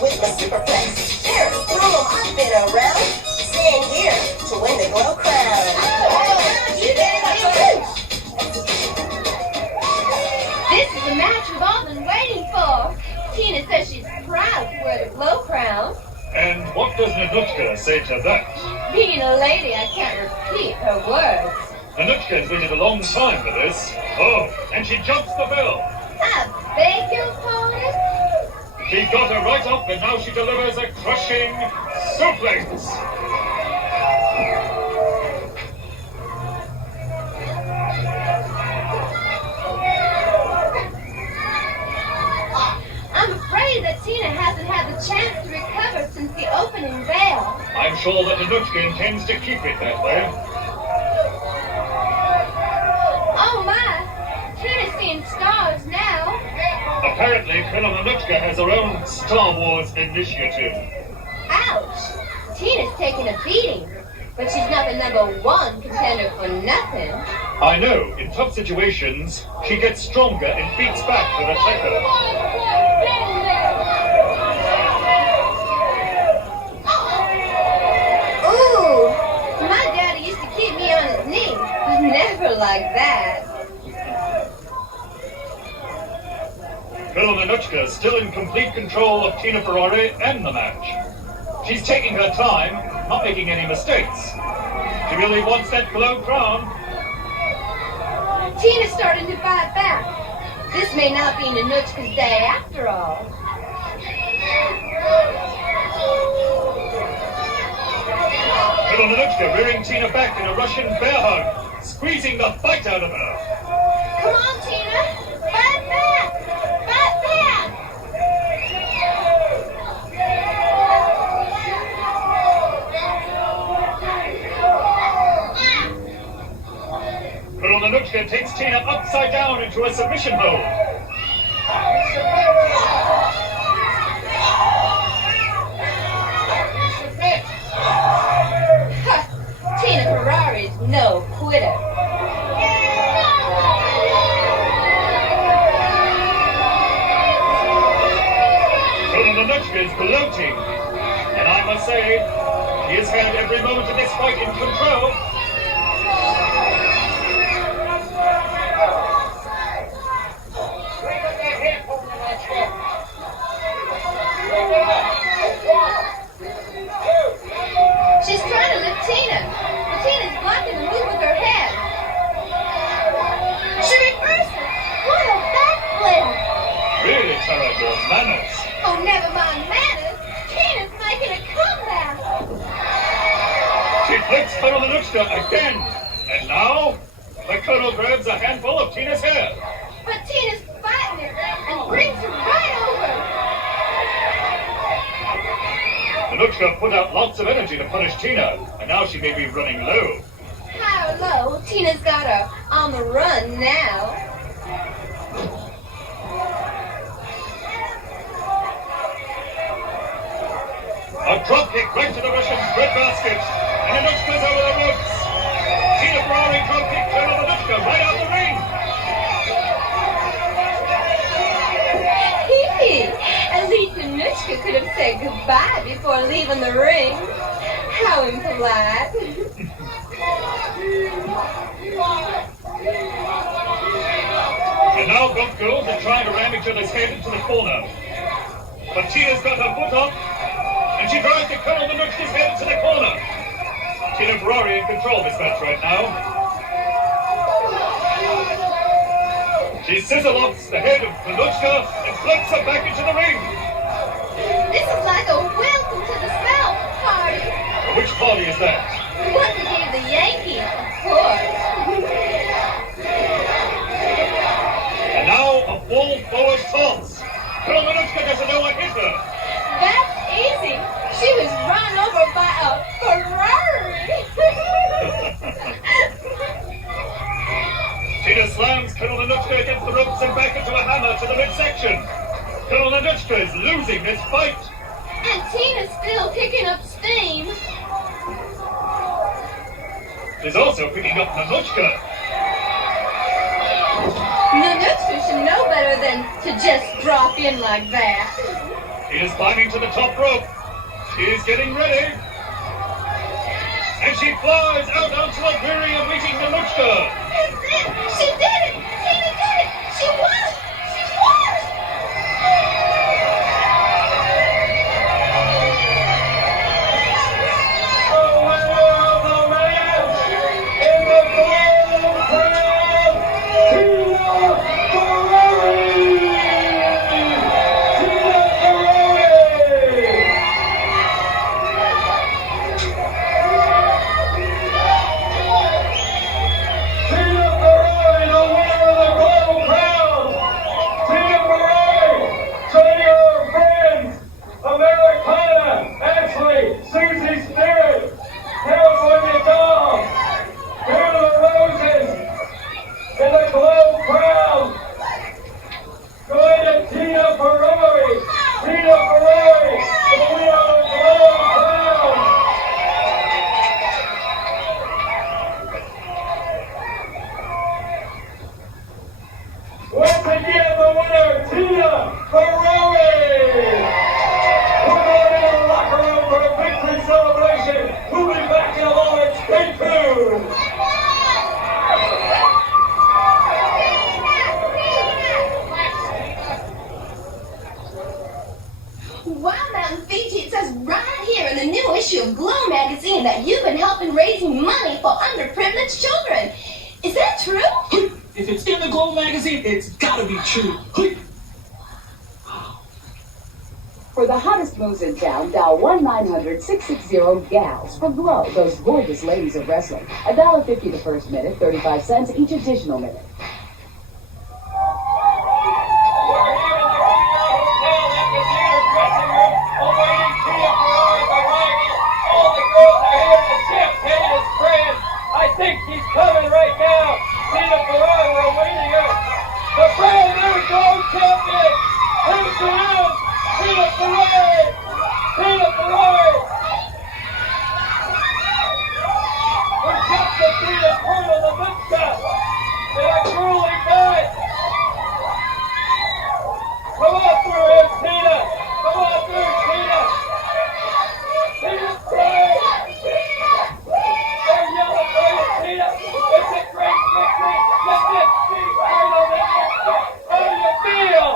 with the superplex. There, through them I've been around. Stand here to win the glow crown. You did it! This is the match we've all been waiting for. Tina says she's proud to wear the glow crown. And what does NINOTCHKA say to that? Being a lady, I can't repeat her words. NINOTCHKA's waited a long time for this. Oh, and she jumps the bell. I beg your pardon? She got her right up, and now she delivers a crushing suplex. I'm afraid that Tina hasn't had the chance to recover since the opening bell. I'm sure that NINOTCHKA intends to keep it that way. Oh my! Tina's seeing stars now. Apparently, Colonel NINOTCHKA has her own Star Wars initiative. Ouch! Tina's taking a beating, but she's not the #1 contender for nothing. I know, in tough situations, she gets stronger and beats back her attacker. Ooh! My daddy used to keep me on his knee, but never like that. Colonel NINOTCHKA is still in complete control of Tina Ferrari and the match. She's taking her time, not making any mistakes. She really wants that glow crown. Tina's starting to fight back. This may not be NINOTCHKA's day after all. Little NINOTCHKA rearing Tina back in a Russian bear hug, squeezing the fight out of her. Come on, Tina! Fight back! Fight back! Little NINOTCHKA takes Tina upside down into a submission hold. Tina Ferrari's no quitter. Little NINOTCHKA is gloating, and I must say, he has had every moment of this fight in control. She's trying to lift Tina, but Tina's blocking the move with her head. She reverses. What a backflip! Really terrible manners. Oh, never mind manners. Tina's making a comeback. She flicks Colonel NINOTCHKA again, and now the Colonel grabs a handful of Tina's hair. But Tina's fighting it and brings her right over. NINOTCHKA put out lots of energy to punish Tina, and now she may be running low. How low? Tina's got her on the run now. A drop kick right to the Russian's breadbasket, and NINOTCHKA's over the ropes. Tina Ferrari drop kick Colonel NINOTCHKA right out the ring. At least NINOTCHKA could have said goodbye before leaving the ring. How impolite. And now both girls are trying to ram each other's head into the corner. But Tina's got her foot up, and she drives the Colonel NINOTCHKA's head into the corner. Tina Ferrari in control of this match right now. She scissor locks the head of NINOTCHKA and flips her back into the ring. This is like a welcome to the South party. Which party is that? What they gave the Yankees, of course. And now a full forward toss. Colonel NINOTCHKA doesn't know what hit her. That's easy. She was run over by a Ferrari. Tina slams Colonel NINOTCHKA against the ropes and back into a hammer to the midsection. Colonel NINOTCHKA is losing this fight. And Tina's still kicking up steam. She's also picking up NINOTCHKA. NINOTCHKA should know better than to just drop in like that. He is climbing to the top rope. She is getting ready. And she flies out onto a weary and waiting NINOTCHKA. That's it! She did it! Tina did it! She won! She won! The winner of the match in the gold crown, Tina Ferrari! Tina Ferrari! Tina Ferrari, the winner of the gold crown! Tina Ferrari, show your friends, Americana, Ashley, Susie Spirit, California Doll, here are the roses in the gold crown. Going to Tina Ferrari, Tina Ferrari, the winner of the gold crown. Once again, the winner, Tina Ferrari! We're going in the locker room for a victory celebration. We'll be back in a moment. Stay tuned. Wow, Mountain Fiji, it says right here in the new issue of Glow magazine that you've been helping raise money for underprivileged children. Is that true? If it's in the Globe magazine, it's gotta be true. For the hottest moves in town, dial 1-900-660-GALS for Glow, those gorgeous ladies of wrestling. $1.50 the first minute, 35 cents each additional minute. I think she's coming right now. Tina Ferrari, we're waiting her. The brand new gold champion. Here she is. Tina Ferrari. Tina Ferrari. We're just defeated Colonel NINOTCHKA. They are cruelly bad. Come on through here, Tina. Come on through, Tina. Tina Ferrari. They're yelling for you, Tina. It's a great victory. You just beat Colonel NINOTCHKA. How do you feel?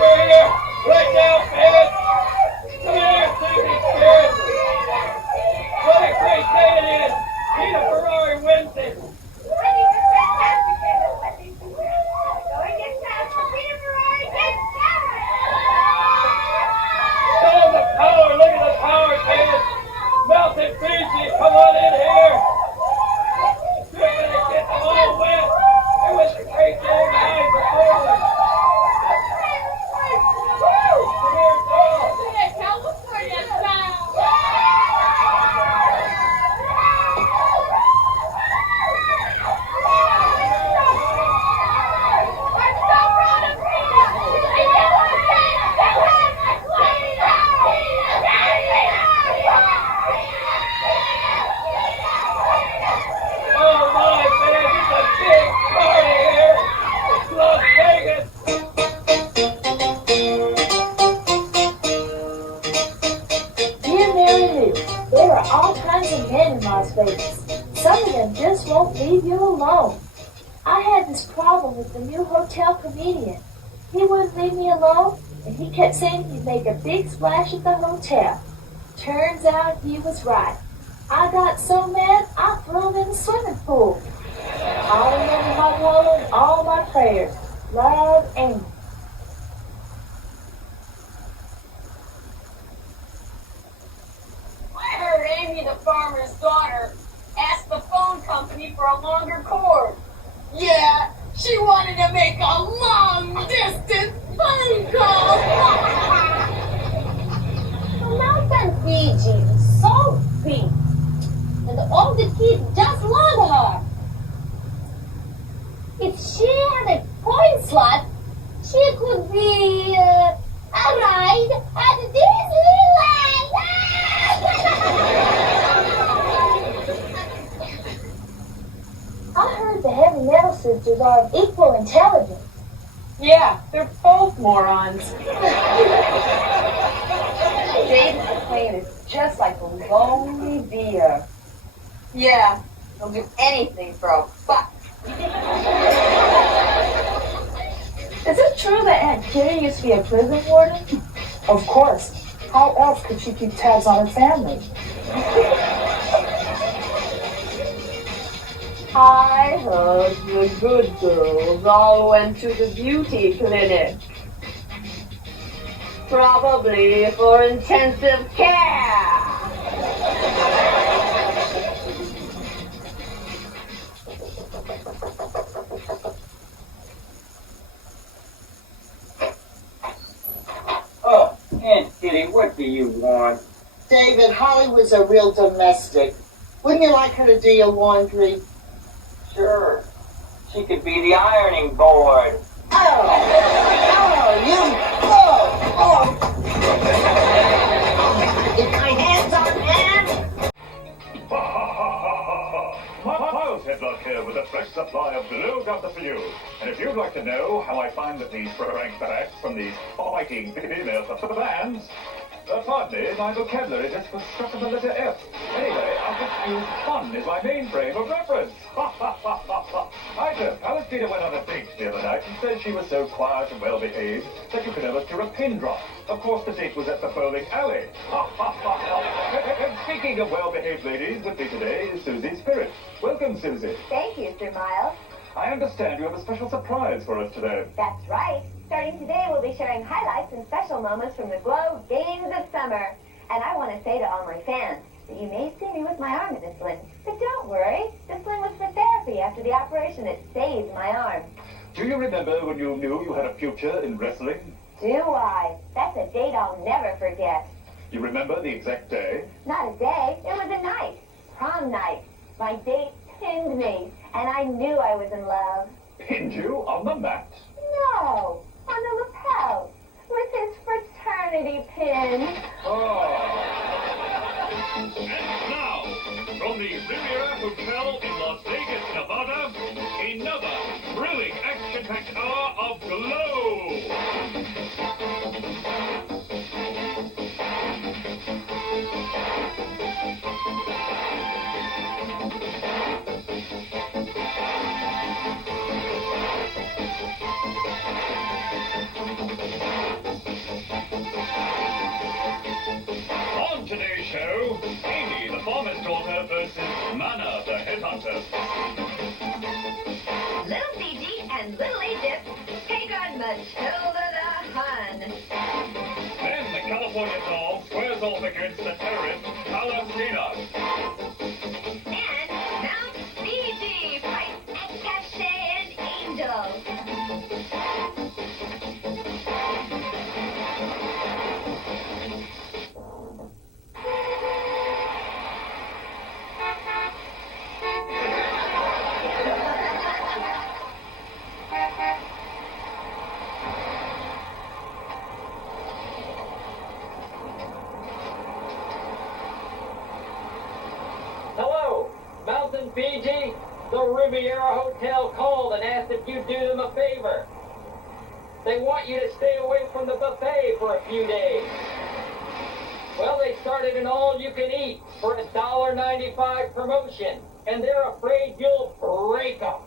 We're here right now, man. Come here, Susie Spirit. What a great day it is. Tina Ferrari wins it. Show them the power. Look at the power, man. Mountain Fiji, come on in here. You're going to get them all wet. It was a great day, guys. Performance. Come here, Paul. California style. Oh my, man, it's a big party here. It's Las Vegas. Dear Mary Lou, there are all kinds of men in Las Vegas. Some of them just won't leave you alone. I had this problem with the new hotel comedian. He wouldn't leave me alone, and he kept saying he'd make a big splash at the hotel. Turns out he was right. I got so mad, I threw him in the swimming pool. I'll remember my wallow and all my prayers. Love, Amy. I heard Amy, the farmer's daughter, asked the phone company for a longer cord. Yeah, she wanted to make a long-distance phone call. The mountain Fiji is so big, and all the kids just love her. If she had a coin slot, she could be a ride at Disneyland. I heard the heavy metal sisters are of equal intelligence. Yeah, they're both morons. David McLean is just like a lonely deer. Yeah, he'll do anything for a buck. Is it true that Aunt Kitty used to be a prison warden? Of course. How else could she keep tabs on her family? I heard the good girls all went to the beauty clinic. Probably for intensive care. Oh, Aunt Kitty, what do you want? David, Holly was a real domestic. Wouldn't you like her to do your laundry? Sure. She could be the ironing board. Get my hands on him! Miles Headlock here with a fresh supply of blue gutter for you. And if you'd like to know how I find that these frank backs from these fighting female fans, pardon me, my vocabulary just was stuck at the letter F. Anyway, I just use fun as my main frame of reference. Palestina went on a date the other night and said she was so quiet and well-behaved that you could almost hear a pin drop. Of course, the date was at the bowling alley. speaking of well-behaved ladies, with me today is Susie Spirit. Welcome, Susie. Thank you, Sir Miles. I understand you have a special surprise for us today. That's right. Starting today, we'll be sharing highlights and special moments from the Glow Games of Summer. And I want to say to all my fans that you may see me with my arm in a sling. But don't worry, the sling was for therapy after the operation that saved my arm. Do you remember when you knew you had a future in wrestling? Do I? That's a date I'll never forget. You remember the exact day? Not a day, it was a night. Prom night. My date pinned me, and I knew I was in love. Pinned you on the mat? No, on the lapel, with his fraternity pin. Oh. And now, from the Riviera Hotel in Las Vegas, Nevada, another thrilling action-packed hour of Glow. On today's show, Amy, the farmer's daughter, versus Mana, the headhunter. Little Fiji and Little Egypt take on Matilda the Hun. Then the California doll squares off against the terrorist, Palestina. And Mount Fiji fights Cache and Angel. Hello, Mountain Fiji. The Riviera Hotel called and asked if you'd do them a favor. They want you to stay away from the buffet for a few days. Well, they started an all-you-can-eat for a $1.95 promotion, and they're afraid you'll break them.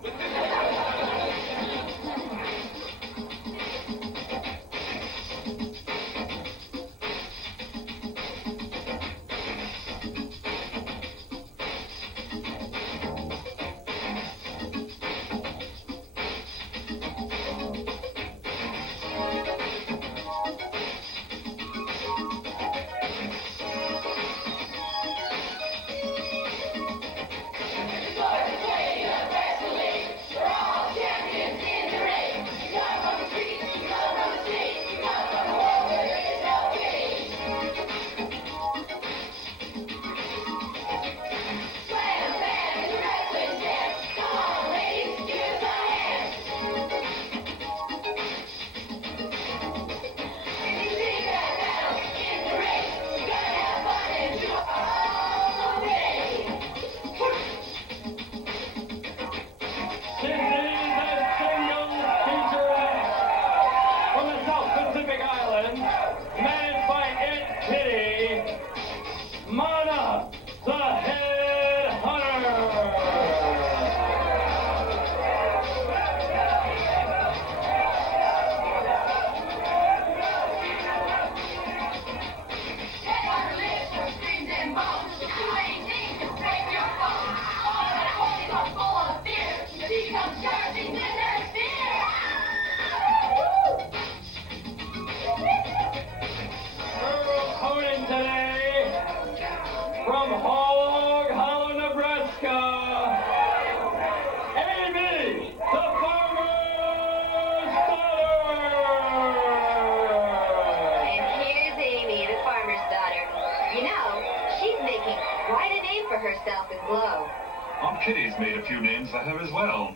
Kitty's made a few names for her as well.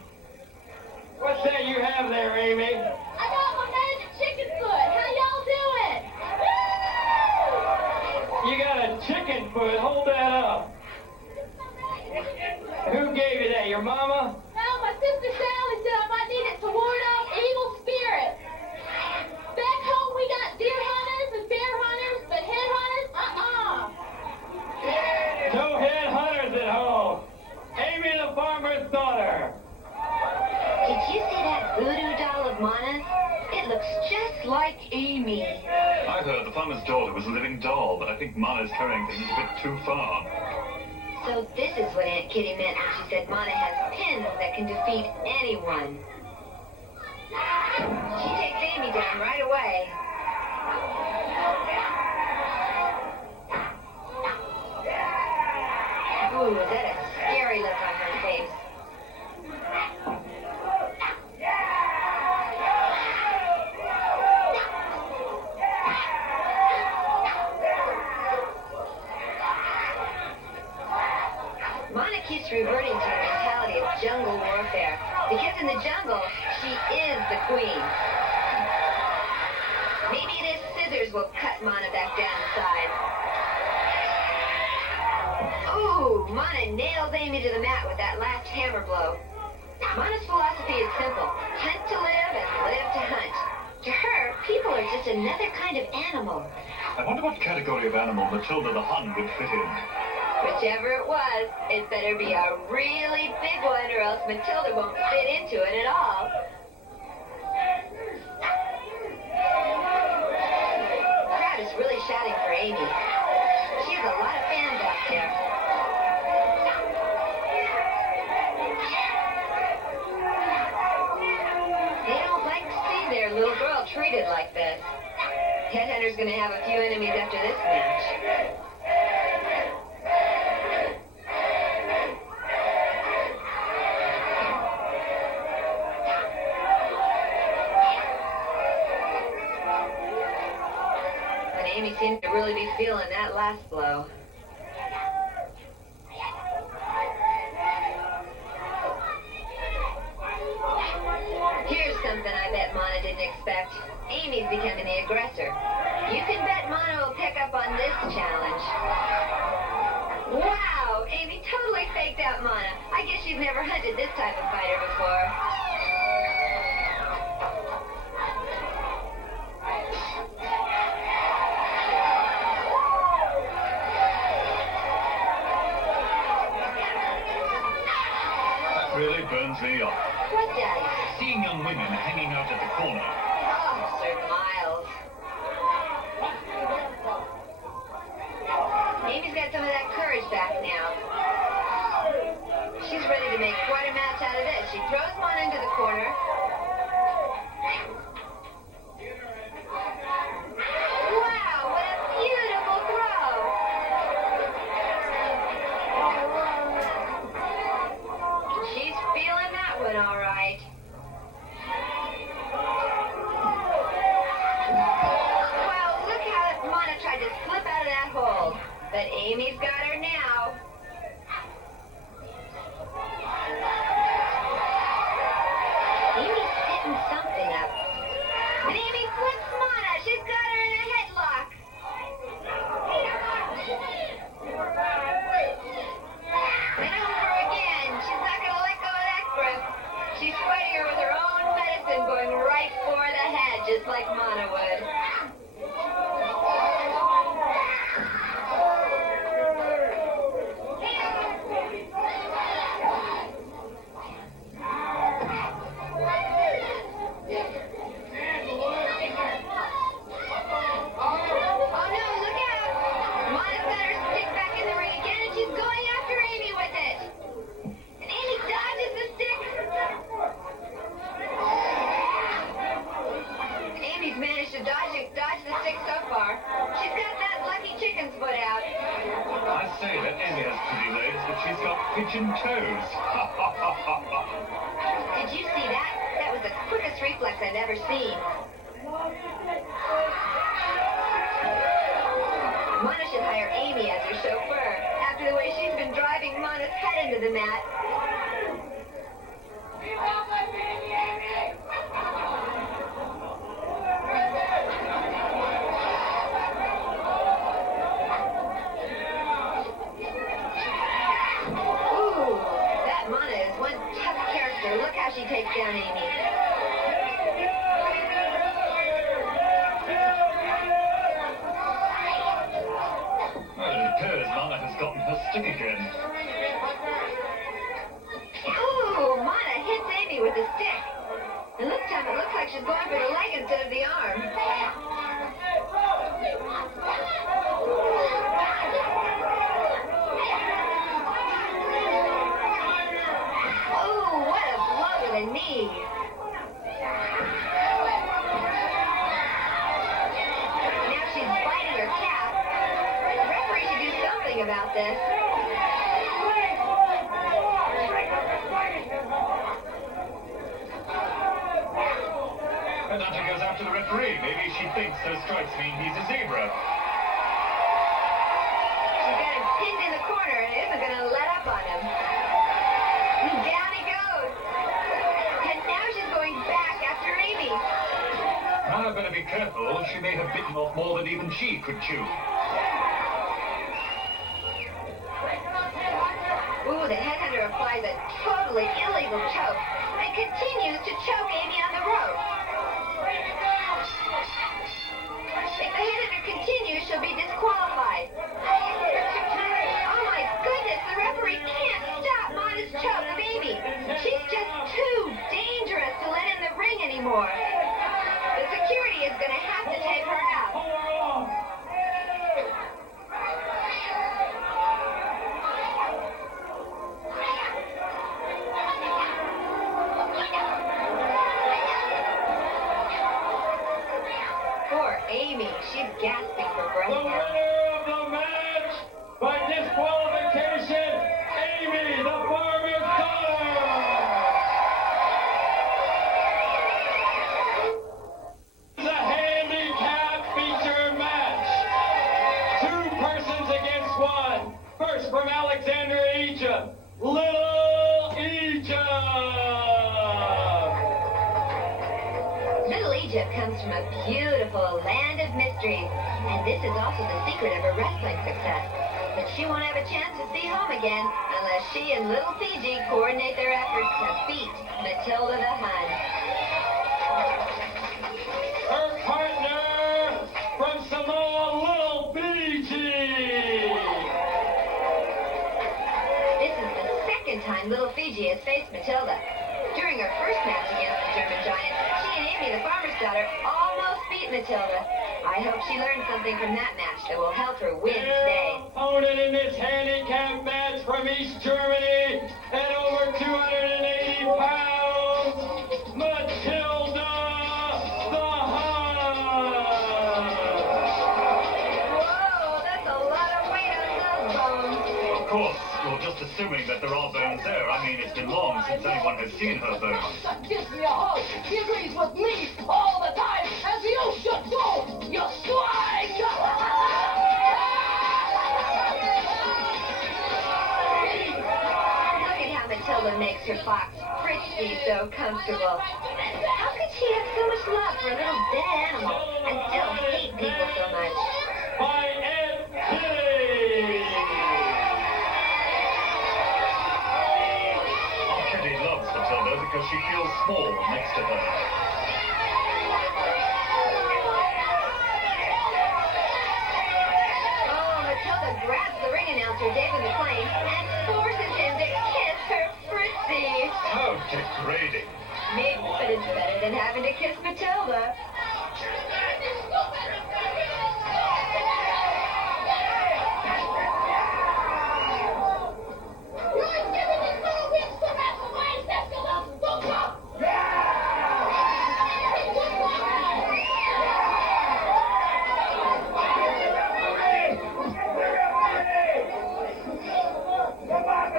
What's that you have there, Amy? I got my magic chicken foot. How y'all doing? You got a chicken foot. Hold that up. Who gave you that? Your mama? No, my sister Sally said I might need it to ward off evil spirits. Back home we got deer hunters and bear hunters, but head hunters, No head hunters at home. Amy the farmer's daughter. Did you see that voodoo doll of Mana's? It looks just like Amy. I her, the farmer's daughter was a living doll, but I think Mana's carrying things a bit too far. So this is what Aunt Kitty meant when she said Mana has pins that can defeat anyone. She takes Amy down right away. Ooh, is that a scary look on her face? Mana keeps reverting to the mentality of jungle warfare, because in the jungle, she is the queen. Maybe this scissors will cut Mana back down the side. Ooh, Mana nails Amy to the mat with that last hammer blow. Mana's philosophy is simple. Hunt to live and live to hunt. To her, people are just another kind of animal. I wonder what category of animal Matilda the Hun would fit in. Whichever it was, it better be a really big one or else Matilda won't fit into it at all. The crowd is really shouting for Amy. She has a lot of fans out there. They don't like to see their little girl treated like this. Headhunter's gonna have a few enemies after this match. Amy seemed to really be feeling that last blow. Here's something I bet Mana didn't expect. Amy's becoming the aggressor. You can bet Mana will pick up on this challenge. Wow! Amy totally faked out Mana. I guess she's never hunted this type of fighter before. Really burns me up. What does? Seeing young women hanging out at the corner. Oh, Sir Miles. Amy's got some of that courage back now. She's ready to make quite a match out of this. She throws one into the corner. Wow, what a beautiful throw! She's feeling that one all right. Well, look how Mana tried to slip out of that hole. But Amy's got her now. Amy's setting something up. And Amy flips Mana. She's got her in a headlock. And over again. She's not going to let go of that grip. She's fighting her with her own medicine, going right for the head, just like Mana would. Dodge the stick so far. She's got that lucky chicken's foot out. I say that Amy has pretty legs, but she's got pigeon toes. Did you see that? That was the quickest reflex I've ever seen. Mana should hire Amy as her chauffeur, after the way she's been driving Mana's head into the mat. Look how she takes down Amy. Well, it appears Mana has gotten her stick again. Ooh, Mana hits Amy with the stick. And this time it looks like she's going for the leg instead of the arm. knee. Now she's biting her calf. The referee should do something about this. Vedanta goes after the referee. Maybe she thinks those stripes mean he's a zebra. She's got him pinned in the corner and isn't going to let up on him. And down he goes. And now she's going back after Amy. Hannah better be careful. She may have bitten off more than even she could chew. Ooh, the headhunter applies a totally illegal choke and continues to choke Amy on the rope. If the headhunter continues, she'll be disqualified. Oh my goodness, the referee can't stop Mana's choke of Amy. She's just too dangerous to let in the ring anymore. The security is going to have to take her out. Poor Amy, she's gasping for breath The now. winner of the match by disqualification, Amy, the farmer's daughter. It's a handicap feature match. 2 persons against 1. First from Alexander Egypt, Little Egypt. Little Egypt comes from a beautiful land of mysteries, and this is also the secret of her wrestling success. But she won't have a chance to see home again unless she and Little Fiji coordinate their efforts to beat Matilda the Hun. Her partner from Samoa, Little Fiji. This is the second time Little Fiji has faced Matilda. During her first match against the German giant, she and Amy, the farmer's daughter, almost beat Matilda. I hope she learned something from that match that will help her win today. Opponent in this handicap match from East Germany at over 280 pounds, Matilda the Hun. Whoa, that's a lot of weight on those bones. Of course, you're just assuming that there are bones there. I mean, it's been long since anyone has seen her bones. That gives me a hug. He agrees with me all the time, as you should do, you swine! Look at how Matilda makes her fox Fritzy so comfortable. How could she have so much love for a little dead animal and still hate people so much? By Ed Kitty. Kitty loves Matilda because she feels small next to her. Oh, Matilda grabs the ring announcer, David McLean, and forces him to kiss her Fritzy. How degrading. Maybe, but it's better than having to kiss Matilda.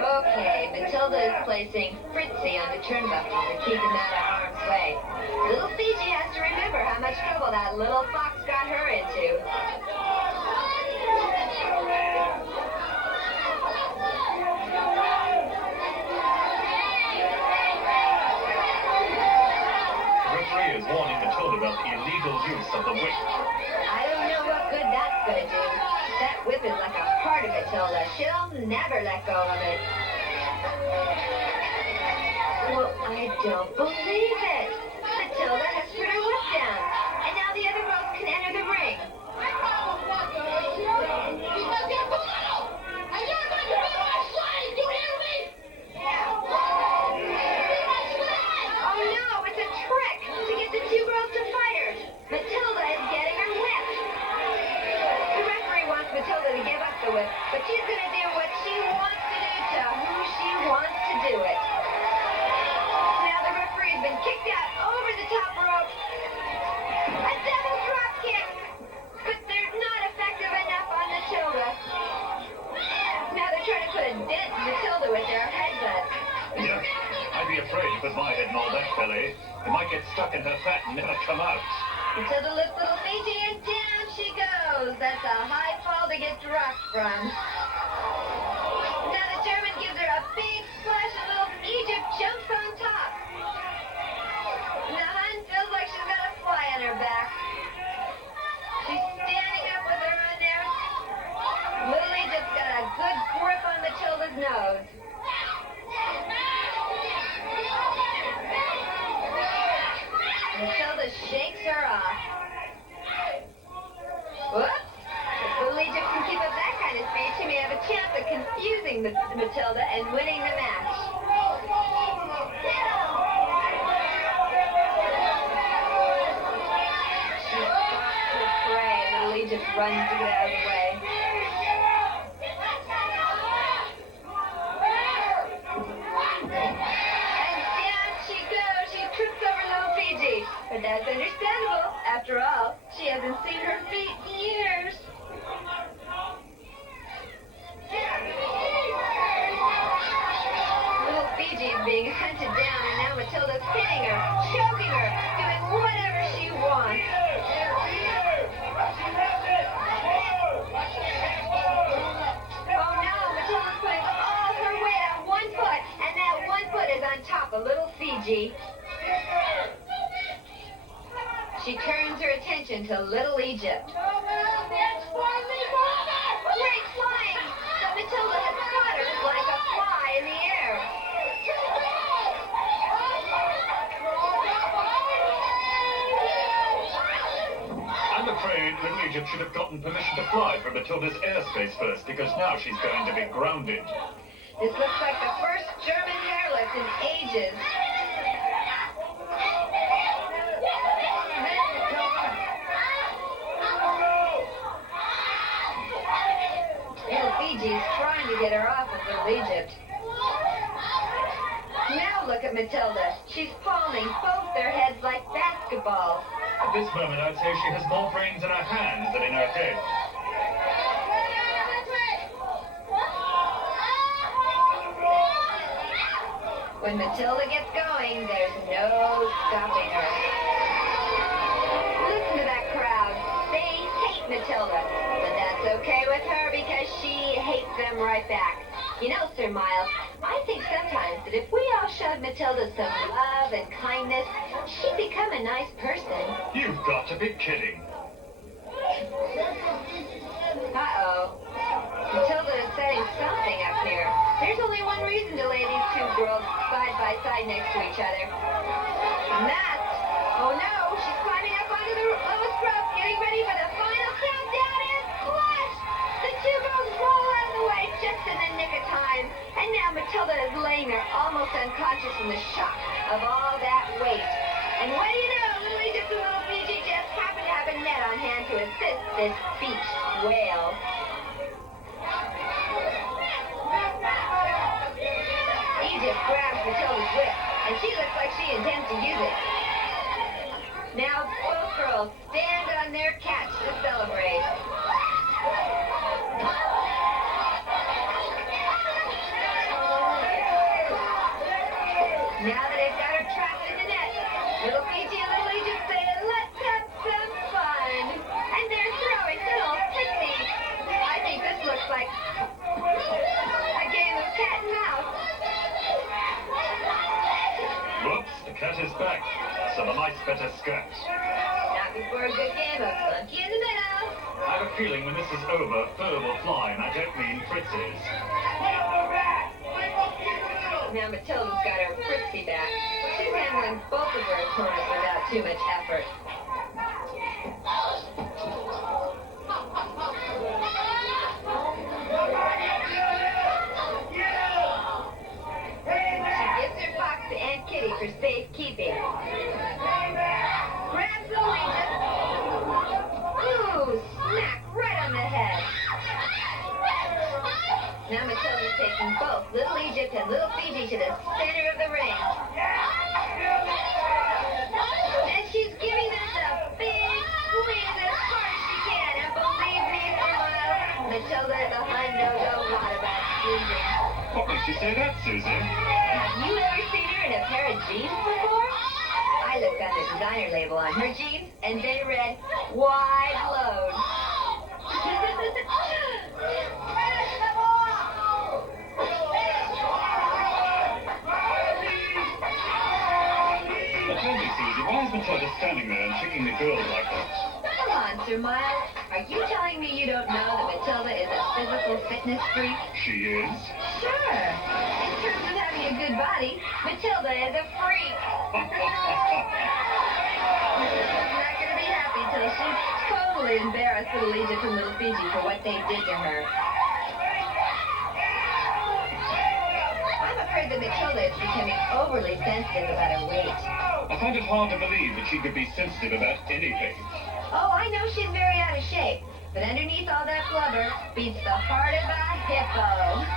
Okay, Matilda is placing Fritzy on the turnbuckle to keep him out of harm's way. Little Fiji has to remember how much trouble that little fox got her into. The referee is warning Matilda about the illegal use of the whip. I don't know what good that's gonna do. That whip is like a part of Matilda. She'll never let go of it. Well, I don't believe it. Matilda has put her whip down. And now the other girls can enter the ring. Oh no, it's a trick to get the 2 girls to fight her. Matilda is getting her whip. The referee wants Matilda to give up the whip, but she's going to do what she wants to do to who she wants to do it. Now the referee way, it might get stuck in her fat and never come out. Matilda lifts little Fiji and down she goes. That's a high fall to get dropped from. Now the German gives her a big splash and little Egypt jumps on top. The Hun feels like she's got a fly on her back. She's standing up with her on there. Little Egypt's got a good grip on Matilda's nose. Matilda shakes her off. Whoops! If little Egypt can keep up that kind of speed, she may have a chance of confusing Matilda and winning the match. She stalks her prey, and little Egypt runs to get out of the way. But that's understandable. After all, she hasn't seen her feet in years. Little Fiji is being hunted down, and now Matilda's hitting her, choking her, doing whatever she wants. Oh no, Matilda's putting all her weight on one foot, and that one foot is on top of little Fiji. She turns her attention to little Egypt. Great flying! But Matilda has caught her like a fly in the air. I'm afraid little Egypt should have gotten permission to fly from Matilda's airspace first, because now she's going to be grounded. This looks like the first German airlift in ages. Little Fiji's trying to get her off of little Egypt. Now look at Matilda. She's palming both their heads like basketballs. At this moment, I'd say she has more brains in her hands than in her head. When Matilda gets going, there's no stopping her. Listen to that crowd. They hate Matilda, but that's okay with her because she hates them right back. You know, Sir Miles, I think sometimes that if we all showed Matilda some love and kindness, she'd become a nice person. You've got to be kidding. Uh-oh. Matilda is setting something up here. There's only one reason to lay these two girls side by side next to each other. And that's... Oh no, she's climbing up onto the lowest rope, getting ready for the final countdown and splash! The two girls roll out of the way just in the nick of time. And now Matilda is laying there almost unconscious from the shock of all that weight. And what do you know, little Egypt and little Fiji just happen to have a net on hand to assist this beached whale. Egypt grabs Matilda's whip, and she looks like she intends to use it. Now both girls stand on their catch to celebrate. Now that they've got her trapped in the net, little Fiji and little Egypt say, let's have some fun. And they're throwing little footsies. I think this looks like a game of cat and mouse. Whoops, the cat is back, so the mice better scat. Not before a good game of Monkey in the Middle. I have a feeling when this is over, fur will fly, and I don't mean Fritz's. Now Matilda's got her Fritzy back. She's handling both of her opponents without too much effort. She gives her box to Aunt Kitty for safekeeping. Grabs the Egypt. Ooh, smack right on the head. Now Matilda's taking both Little Egypt and Little Fiji to the center of the ring. And she's giving this a big squeeze as hard as she can. And believe me, Matilda the Hun knows a lot about squeezing. What makes you say that, Susie? Have you ever seen her in a pair of jeans before? designer label on her jeans, and they read, wide load. But tell me, Susie, why is Matilda standing there and kicking the girls like that? Come on, Sir Miles. Are you telling me you don't know that Matilda is a physical fitness freak? She is? Sure. In terms of having a good body, Matilda is a freak. She's not going to be happy till she totally embarrassed little Egypt and little Fiji for what they did to her. I'm afraid that Matilda is becoming overly sensitive about her weight. I find it hard to believe that she could be sensitive about anything. Oh, I know she's very out of shape, but underneath all that blubber beats the heart of a hippo.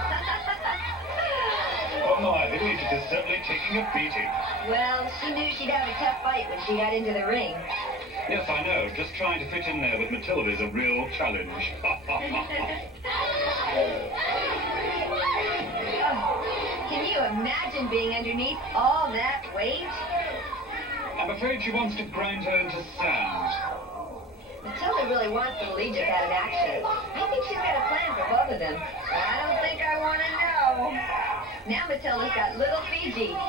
Oh my, little Egypt is certainly taking a beating. Well, she knew she'd have a tough fight when she got into the ring. Yes, I know. Just trying to fit in there with Matilda is a real challenge. Can you imagine being underneath all that weight? I'm afraid she wants to grind her into sand. Matilda really wants little Egypt out of action. I think she's got a plan for both of them, but I don't think I want to know. Now Matilda's got little Fiji. You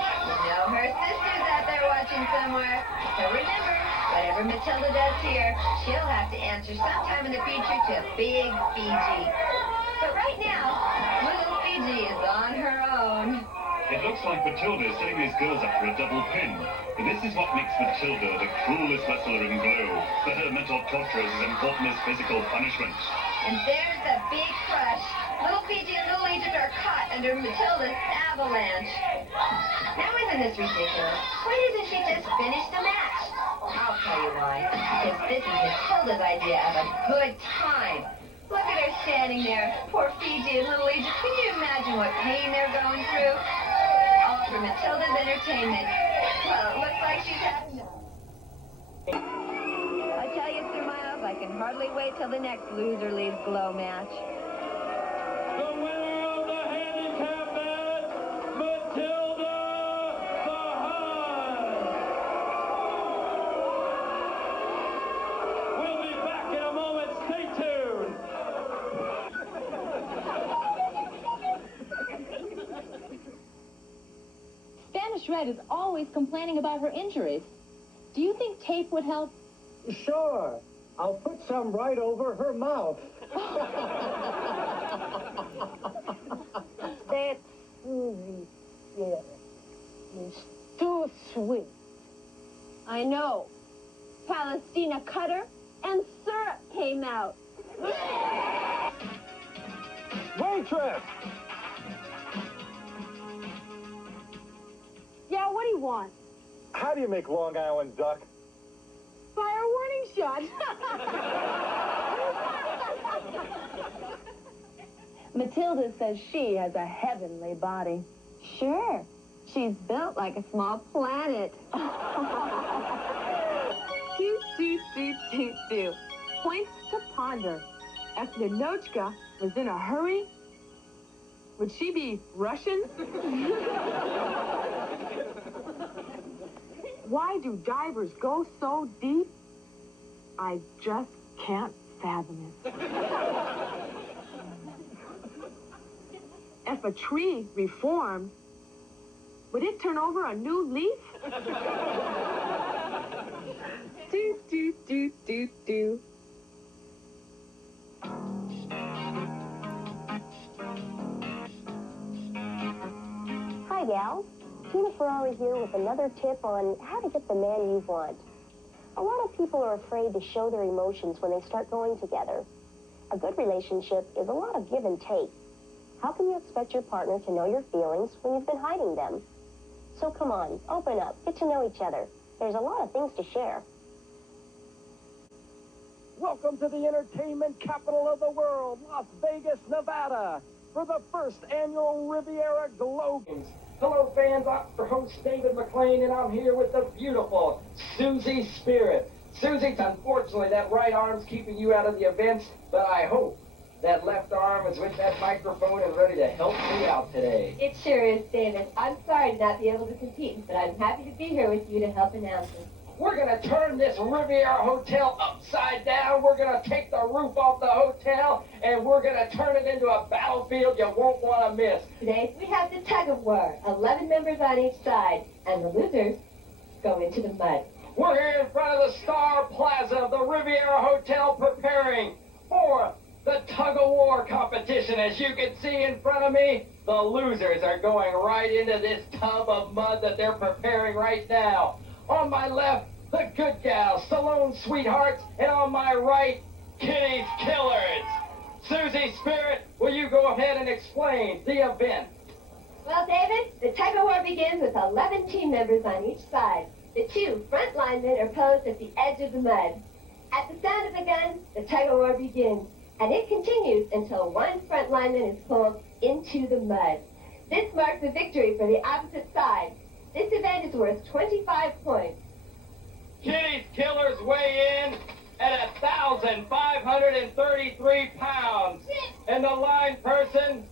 know her sister's out there watching somewhere. So remember, whatever Matilda does here, she'll have to answer sometime in the future to Big Fiji. But right now, little Fiji is on her own. It looks like Matilda is setting these girls up for a double pin. But this is what makes Matilda the cruelest wrestler in Glow. That her mental torture is as important as physical punishment. And there's the big crush. Little Fiji and little Egypt are caught under Matilda's avalanche. Now isn't this ridiculous? Why doesn't she just finish the match? I'll tell you why. Because this is Matilda's idea of a good time. Look at her standing there. Poor Fiji and little Egypt. Can you imagine what pain they're going through? All for Matilda's entertainment. Well, it looks like she's had enough. I tell you, Sir Miles, I can hardly wait till the next loser leaves Glow match. The winner of the handicap match, Matilda the Hun. We'll be back in a moment. Stay tuned. Spanish Red is always complaining about her injuries. Do you think tape would help? Sure. I'll put some right over her mouth. That Susie is too sweet. I know. Palestina cut her, and syrup came out. Waitress! Yeah, what do you want? How do you make Long Island duck? Fire warning shot. Matilda says she has a heavenly body. Sure. She's built like a small planet. Do. Points to ponder. If NINOTCHKA was in a hurry, would she be Russian? Why do divers go so deep? I just can't fathom it. If a tree reformed, would it turn over a new leaf? Do. Hi, gals. Tina Ferrari here with another tip on how to get the man you want. A lot of people are afraid to show their emotions when they start going together. A good relationship is a lot of give and take. How can you expect your partner to know your feelings when you've been hiding them? So come on, open up, get to know each other. There's a lot of things to share. Welcome to the entertainment capital of the world, Las Vegas, Nevada, for the first annual Riviera Glow. Hello, fans. I'm your host, David McLean, and I'm here with the beautiful Susie Spirit. Susie, unfortunately, that right arm's keeping you out of the events, but I hope that left arm is with that microphone and ready to help me out today. It sure is, David. I'm sorry to not be able to compete, but I'm happy to be here with you to help announce it. We're gonna turn this Riviera Hotel upside down. We're gonna take the roof off the hotel, and we're gonna turn it into a battlefield you won't want to miss. Today we have the tug of war, 11 members on each side, and the losers go into the mud. We're here in front of the Star Plaza of the Riviera Hotel preparing for the tug-of-war competition. As you can see in front of me, the losers are going right into this tub of mud that they're preparing right now. On my left, the good gals, Stallone Sweethearts, and on my right, Kitty's Killers. Susie Spirit, will you go ahead and explain the event? Well, David, the tug-of-war begins with 11 team members on each side. The two front linemen are posed at the edge of the mud. At the sound of the gun, the tug-of-war begins, and it continues until one front lineman is pulled into the mud. This marks a victory for the opposite side. This event is worth 25 points. Kitty's Killers weigh in at 1,533 pounds. And the line person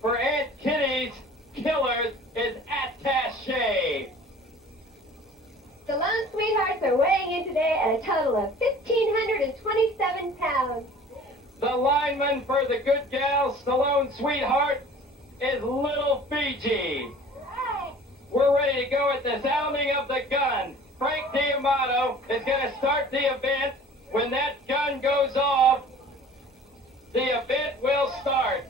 for Aunt Kitty's Killers is Attaché. The Lone Sweethearts are weighing in today at a total of 1,527 pounds. The lineman for the good gals, Stallone Sweetheart, is Little Fiji. We're ready to go at the sounding of the gun. Frank D'Amato is going to start the event. When that gun goes off, the event will start.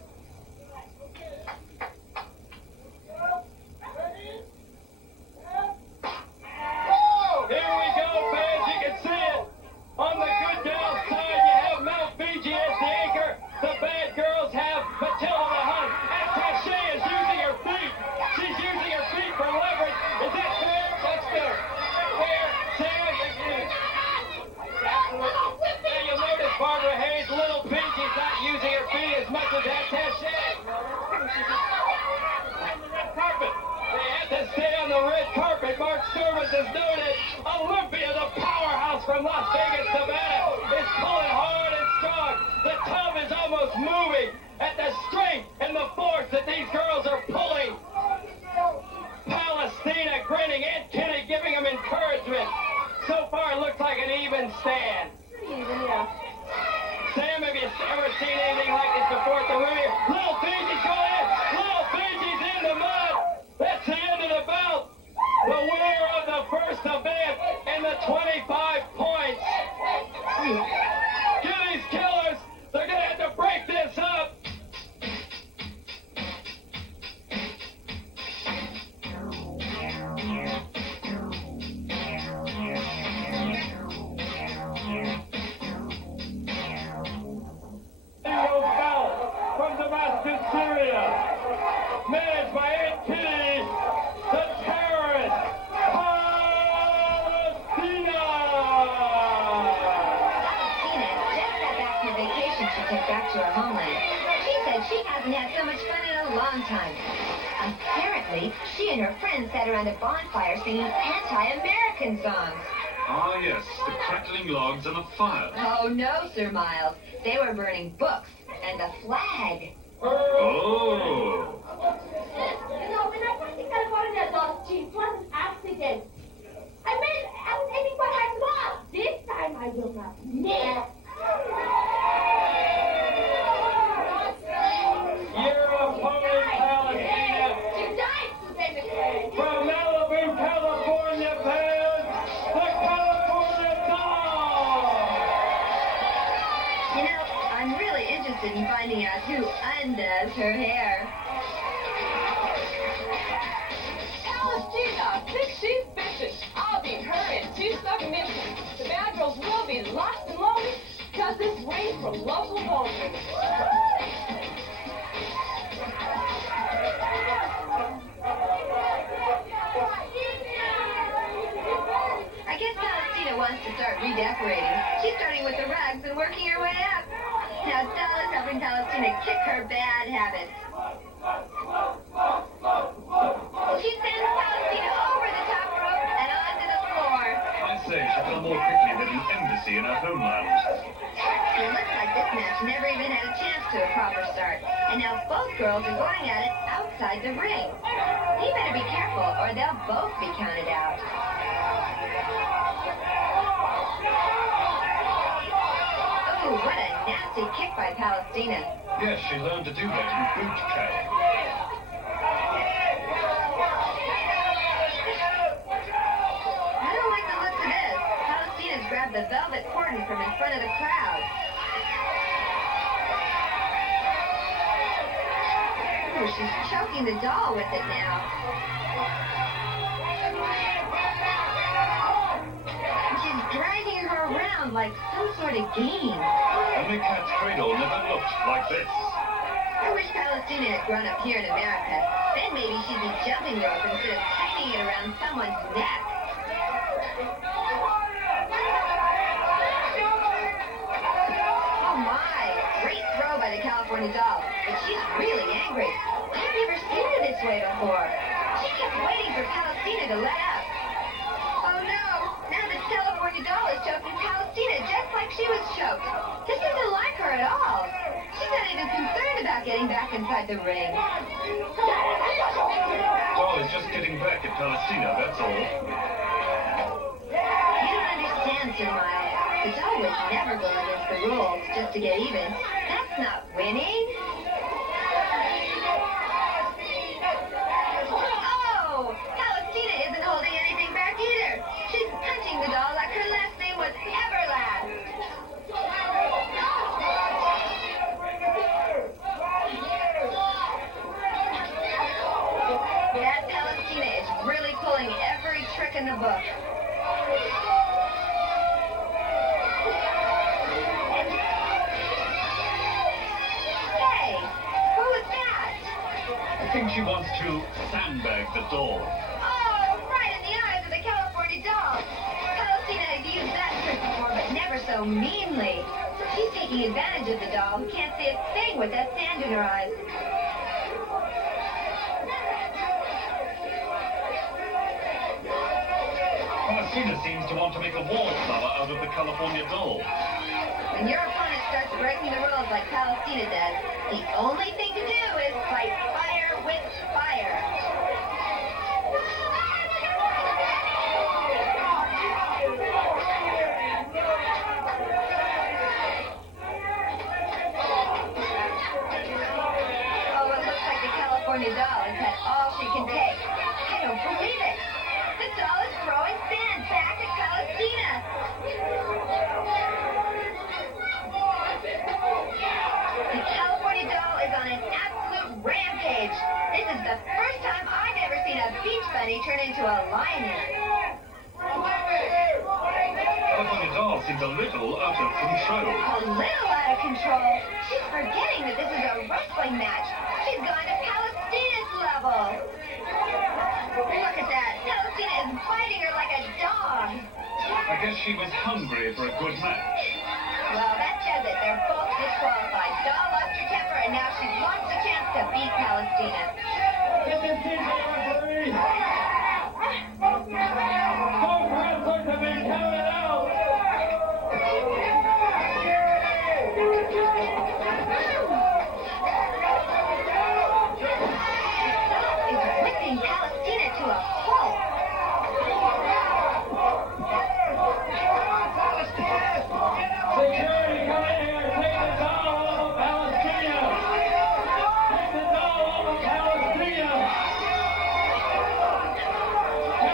Here we go, fans. You can see it. On the good girls' side, you have Mount Fiji as the anchor. The bad girls have Matilda the Hunt. Attaché is using her feet. She's using her feet for leverage. Is that fair? That's fair. Fair. Sam? Absolutely. Now you'll notice Barbara Hayes, Little Fiji's not using her feet as much as Attaché. Carpet. They have to stay on the red carpet. Mark Service has noted Olympia, the powerhouse from Las Vegas, Nevada, is pulling hard and strong. The tub is almost moving at the strength and the force that these girls are pulling. Palestina grinning, Aunt Kitty giving them encouragement. So far it looks like an even stand. Sam, have you ever seen anything like this before at the Riviera? Little Fiji's going in. Little Fiji's in the mud. That's the end of the bout. The winner of the first event and the 25 points. Kitty's Killers, they're going to have to break this up. From Damascus, Syria, managed by Aunt Kitty, the terrorist, Palestina! Just got back from a vacation she took back to her homeland. She said she hasn't had so much fun in a long time. Apparently, she and her friends sat around a bonfire singing anti-American songs. Ah, yes, the crackling logs and a fire. Oh, no, Sir Miles. They were burning books and a flag. Oh! You know, when I went to California last year, it was an accident. I was aiming for my mom. This time I will not miss. You're a pony, Palestina. You died today, McCray. From Malibu, California, fans, the California Dawn! I'm really interested in finding out who undoes her hair. Palestina, think she's bitching. I'll beat her in 2 submissions. The bad girls will be locked and loaded because this rain from local voters. I guess Palestina wants to start redecorating. She's starting with the rugs and working her way up. Now Stella's helping Palestina kick her bad habits. She sends Palestina over the top rope and onto the floor. I say she fell more quickly than an embassy in her homeland. It looks like this match never even had a chance to a proper start. And now both girls are going at it outside the ring. You better be careful or they'll both be counted out. Palestina. Yes, she learned to do that in boot camp. I don't like the looks of this. Palestina's grabbed the velvet cordon from in front of the crowd. Ooh, she's choking the doll with it now. She's dragging her around like some sort of game. Only Cat's cradle never looked like this. I wish Palestina had grown up here in America. Then maybe she'd be jumping rope instead of tightening it around someone's neck. Oh my! Great throw by the California doll, but she's really angry. I've never seen her this way before. She kept waiting for Palestina to let up. Oh no! Now the California doll is choking Palestina just like she was choked. This isn't like her at all. She's not even concerned about getting back inside the ring. Doll is just getting back at Palestina, that's all. You don't understand, Sir Miles. The doll would never go against the rules just to get even. That's not winning. Oh! Palestina isn't holding anything back either. She's punching the doll like her last name was Everlast. That Palestina is really pulling every trick in the book. Hey, who was that? I think she wants to sandbag the doll. Oh, right in the eyes of the California doll. Palestina has used that trick before, but never so meanly. She's taking advantage of the doll who can't see a thing with that sand in her eyes. Palestina seems to want to make a wallflower out of the California doll. When your opponent starts breaking the rules like Palestina does, the only thing to do is fight fire with fire. Oh, it looks like the California doll has had all she can take. I don't believe it. The doll is throwing sand back at Palestina. The California doll is on an absolute rampage. This is the first time I've ever seen a beach bunny turn into a lioness. California doll seems a little out of control. A little out of control. She's forgetting that this is a wrestling match. She's gone to Palestina's level. Look at that. Palestina is biting her like a dog. I guess she was hungry for a good match. Well, that says it. They're both disqualified. Doll lost her temper, and now she's lost the chance to beat Palestina. Get this easy, referee! Both wrestlers have been counted out! Is whipping Palestina to a pulp. Security, come in here! Take the doll off of Palestina! Take the doll off of Palestina!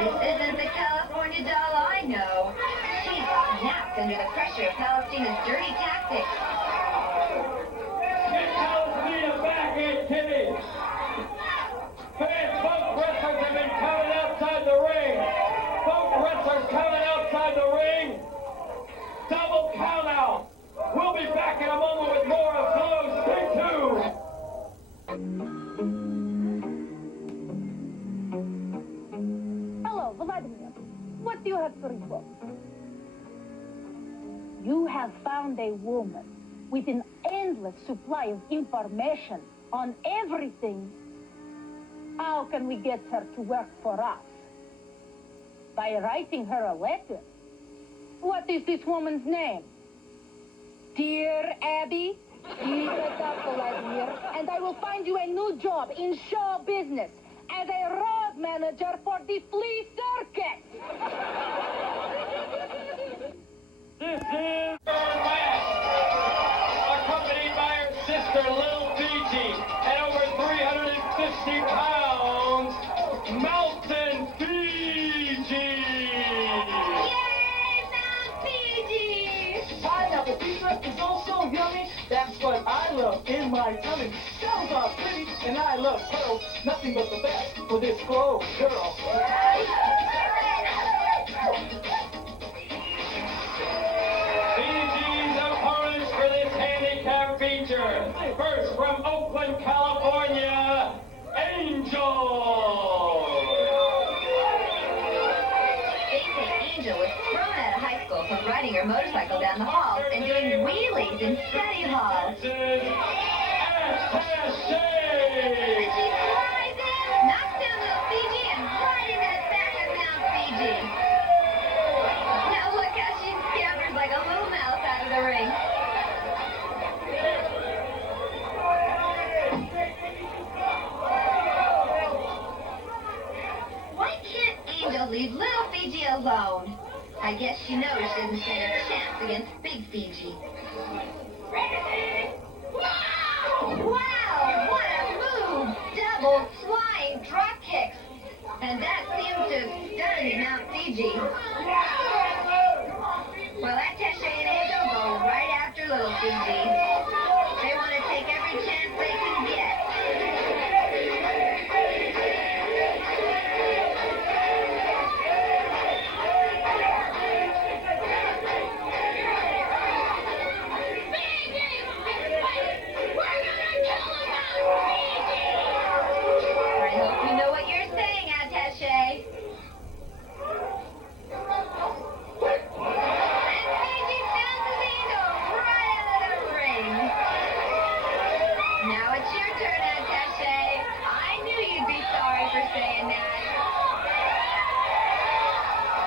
This isn't the California doll I know. She's snapped under the pressure of Palestina's dirty tactics. Get Palestina back in, kiddies! Fans, both wrestlers have been counted outside the ring! Both wrestlers counted outside the ring! Double count out! We'll be back in a moment with more of Hello, Stay Tuned! Hello, Vladimir. What do you have to report? You have found a woman with an endless supply of information on everything. How can we get her to work for us? By writing her a letter. What is this woman's name? Dear Abby? Keep it up, Vladimir, and I will find you a new job in show business as a road manager for the flea circus. This is her match, accompanied by her sister. 60 pounds, Mountain Fiji! Yay, Mount Fiji! Pineapple pizza is also yummy. That's what I love in my tummy. Girls are pretty and I love pearls. Nothing but the best for this glow girl. Fiji's opponents for this handicap feature. First from Oakland, California, Angel! They say Angel was thrown out of high school for riding her motorcycle down the halls and doing wheelies in study halls. Knocks down little Fiji and right into the back of Mount Fiji. Now look how she scampers like a little mouse out of the ring. Why can't Angel leave little Fiji alone? I guess she knows she doesn't stand a chance against big Fiji. Wow, what a move! Double flying drop kicks. And that seems to have stunned Mount Fiji. Well, Attaché and Angel go right after little Fiji. They want to take every chance they can get. I hope you know what you're saying, Attaché. And Fiji bounces Angel right out of the ring. Now it's your turn, Attaché. I knew you'd be sorry for saying that.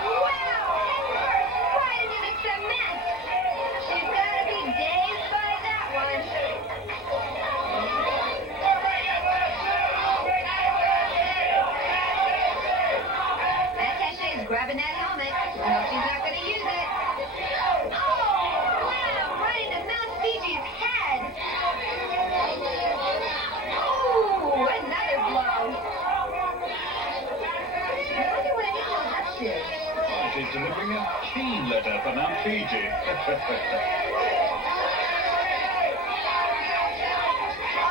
Wow! Right into the cement. She's got to be dazed by that one. Attaché is grabbing that helmet. I hope she's not going to use it. Oh, wow! Right into Mount Fiji's head. Oh, another blow. I wonder what Angel's up to. She's delivering a keen letter for Mount Fiji.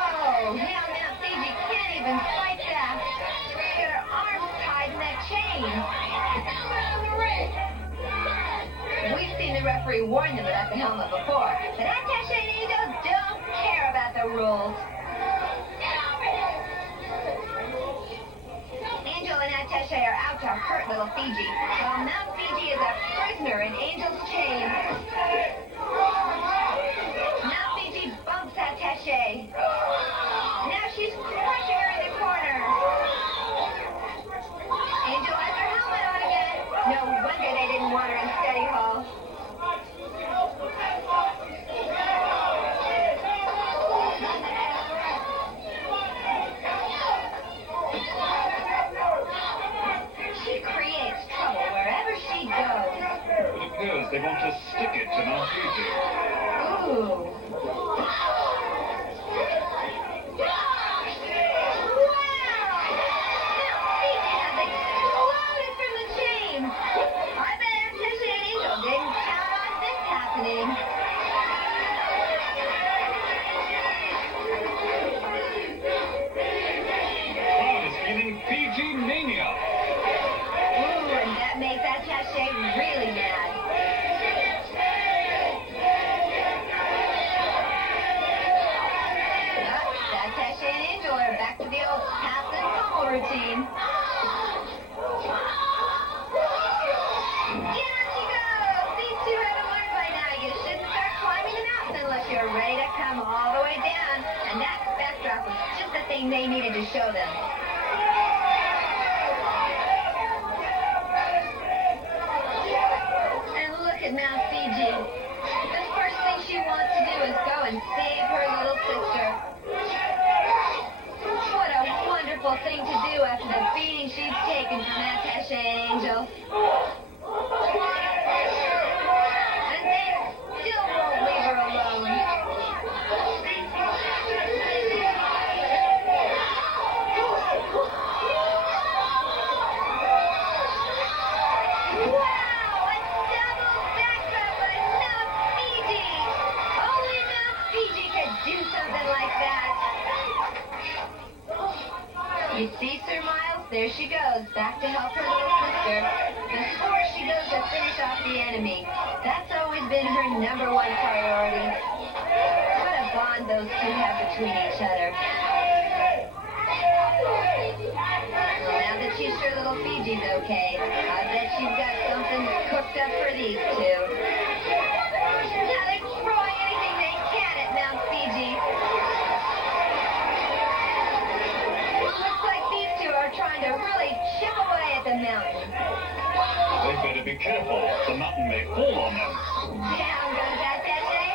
Oh, now Mount Fiji can't even fight back. She's got her arms tied in that chain. We've seen the referee warn them about the helmet before, but Attaché and Angel don't care about the rules. Angel and Attaché are out to hurt little Fiji, while Mount Fiji is a prisoner in Angel's chain. Mount Fiji bumps Attaché. Now she's crushing her in the corner. Angel has her helmet on again. No wonder they didn't want her in study hall. She creates trouble wherever she goes. It appears they want to stick it to Mount Fiji. Ooh. Really mad. You see, Sir Miles? There she goes, back to help her little sister. Before she goes to finish off the enemy. That's always been her number one priority. What a bond those two have between each other. Well, now that she's sure little Fiji's okay, I bet she's got something cooked up for these two. Now they're throwing anything they can at Mount Fiji. Looks like these two are trying to really chip away at the mountain. They better be careful. The mountain may fall on them. Down goes that sachet.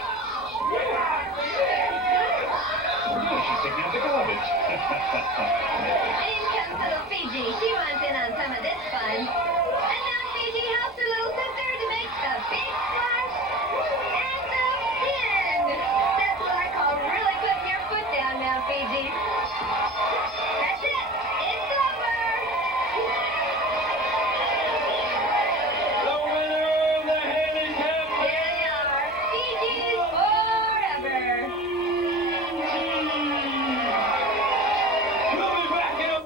Oh, she's taking out the garbage. In comes little Fiji. She wants in on some of this fun. And now Fiji helps her little sister to make the big splash and the pin. That's what I call really putting your foot down now, Fiji. That's it. It's over. The winner of the handicap. Here they are. Fiji's forever. We'll be back in a...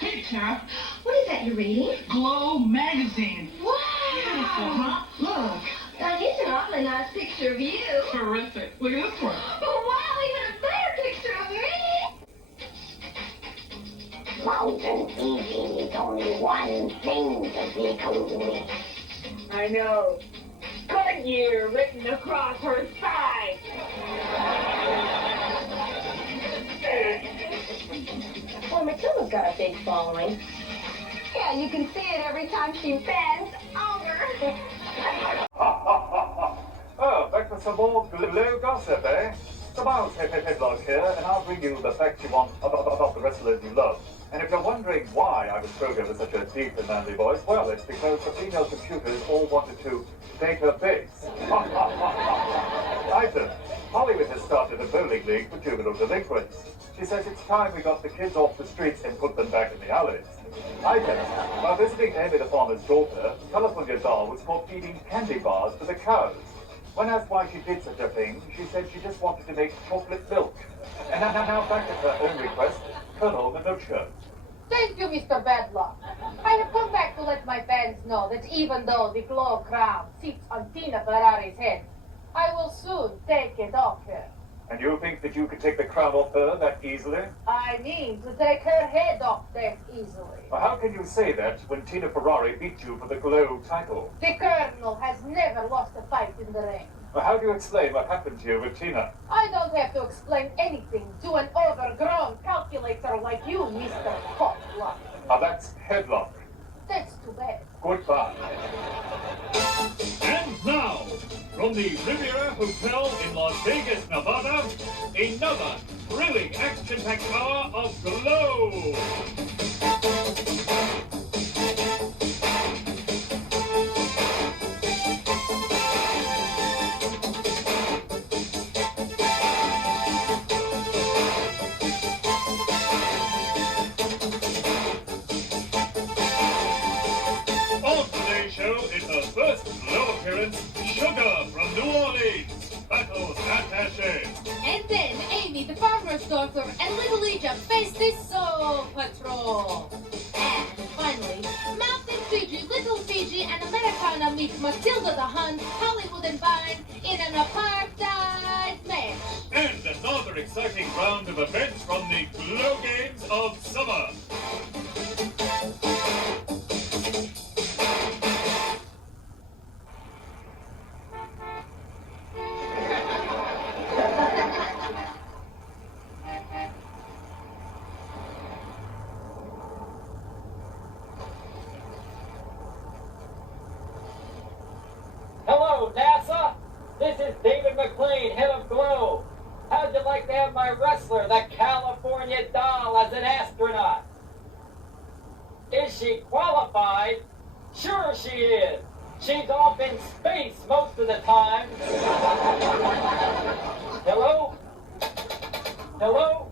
Hey, Tara, what is that you're reading? Glow magazine. Wow. Beautiful, huh? Look. Now, here's an awfully nice picture of you. Terrific. Look at this one. Oh, wow, even a better picture of me. Mountain Fiji is only one thing to be complete. I know. Goodyear written across her thigh. Well, Matilda's got a big following. Yeah, you can see it every time she bends over. Oh, back for some more glow gossip, eh? So Miles Headlock here, and I'll bring you the facts you want about the wrestlers you love. And if you're wondering why I was programmed with such a deep and manly voice, well, it's because the female computers all wanted to take her base. Item. Hollywood has started a bowling league for juvenile delinquents. She says it's time we got the kids off the streets and put them back in the alleys. Item. While visiting Amy the farmer's daughter, California Doll was caught feeding candy bars to the cows. When asked why she did such a thing, she said she just wanted to make chocolate milk. And now back at her own request, Colonel NINOTCHKA. Thank you, Mr. Badlock. I have come back to let my fans know that even though the glow crown sits on Tina Ferrari's head, I will soon take it off her. And you think that you could take the crown off her that easily? I mean to take her head off that easily. Well, how can you say that when Tina Ferrari beat you for the Glow title? The Colonel has never lost a fight in the ring. Well, how do you explain what happened to you with Tina? I don't have to explain anything to an overgrown calculator like you, Mr. Potluck. Now that's Headlock. That's too bad. Goodbye. And now, from the Riviera Hotel in Las Vegas, Nevada, another thrilling action-packed hour of Glow. On today's show, in her first Glow appearance, Sugar from New Orleans, battles Attaché. And then Amy, the farmer's daughter, and Little Egypt face the Soul Patrol. And finally, Mountain Fiji, Little Fiji, and Americana meet Matilda the Hun, Hollywood and Vine in an apartheid match. And another exciting round of events from the Glow Games of Summer. Hello, NASA. This is David McLean, head of Glow. How'd you like to have my wrestler, the California Doll, as an astronaut? Is she qualified? Sure she is. She's off in space most of the time. Hello? Hello?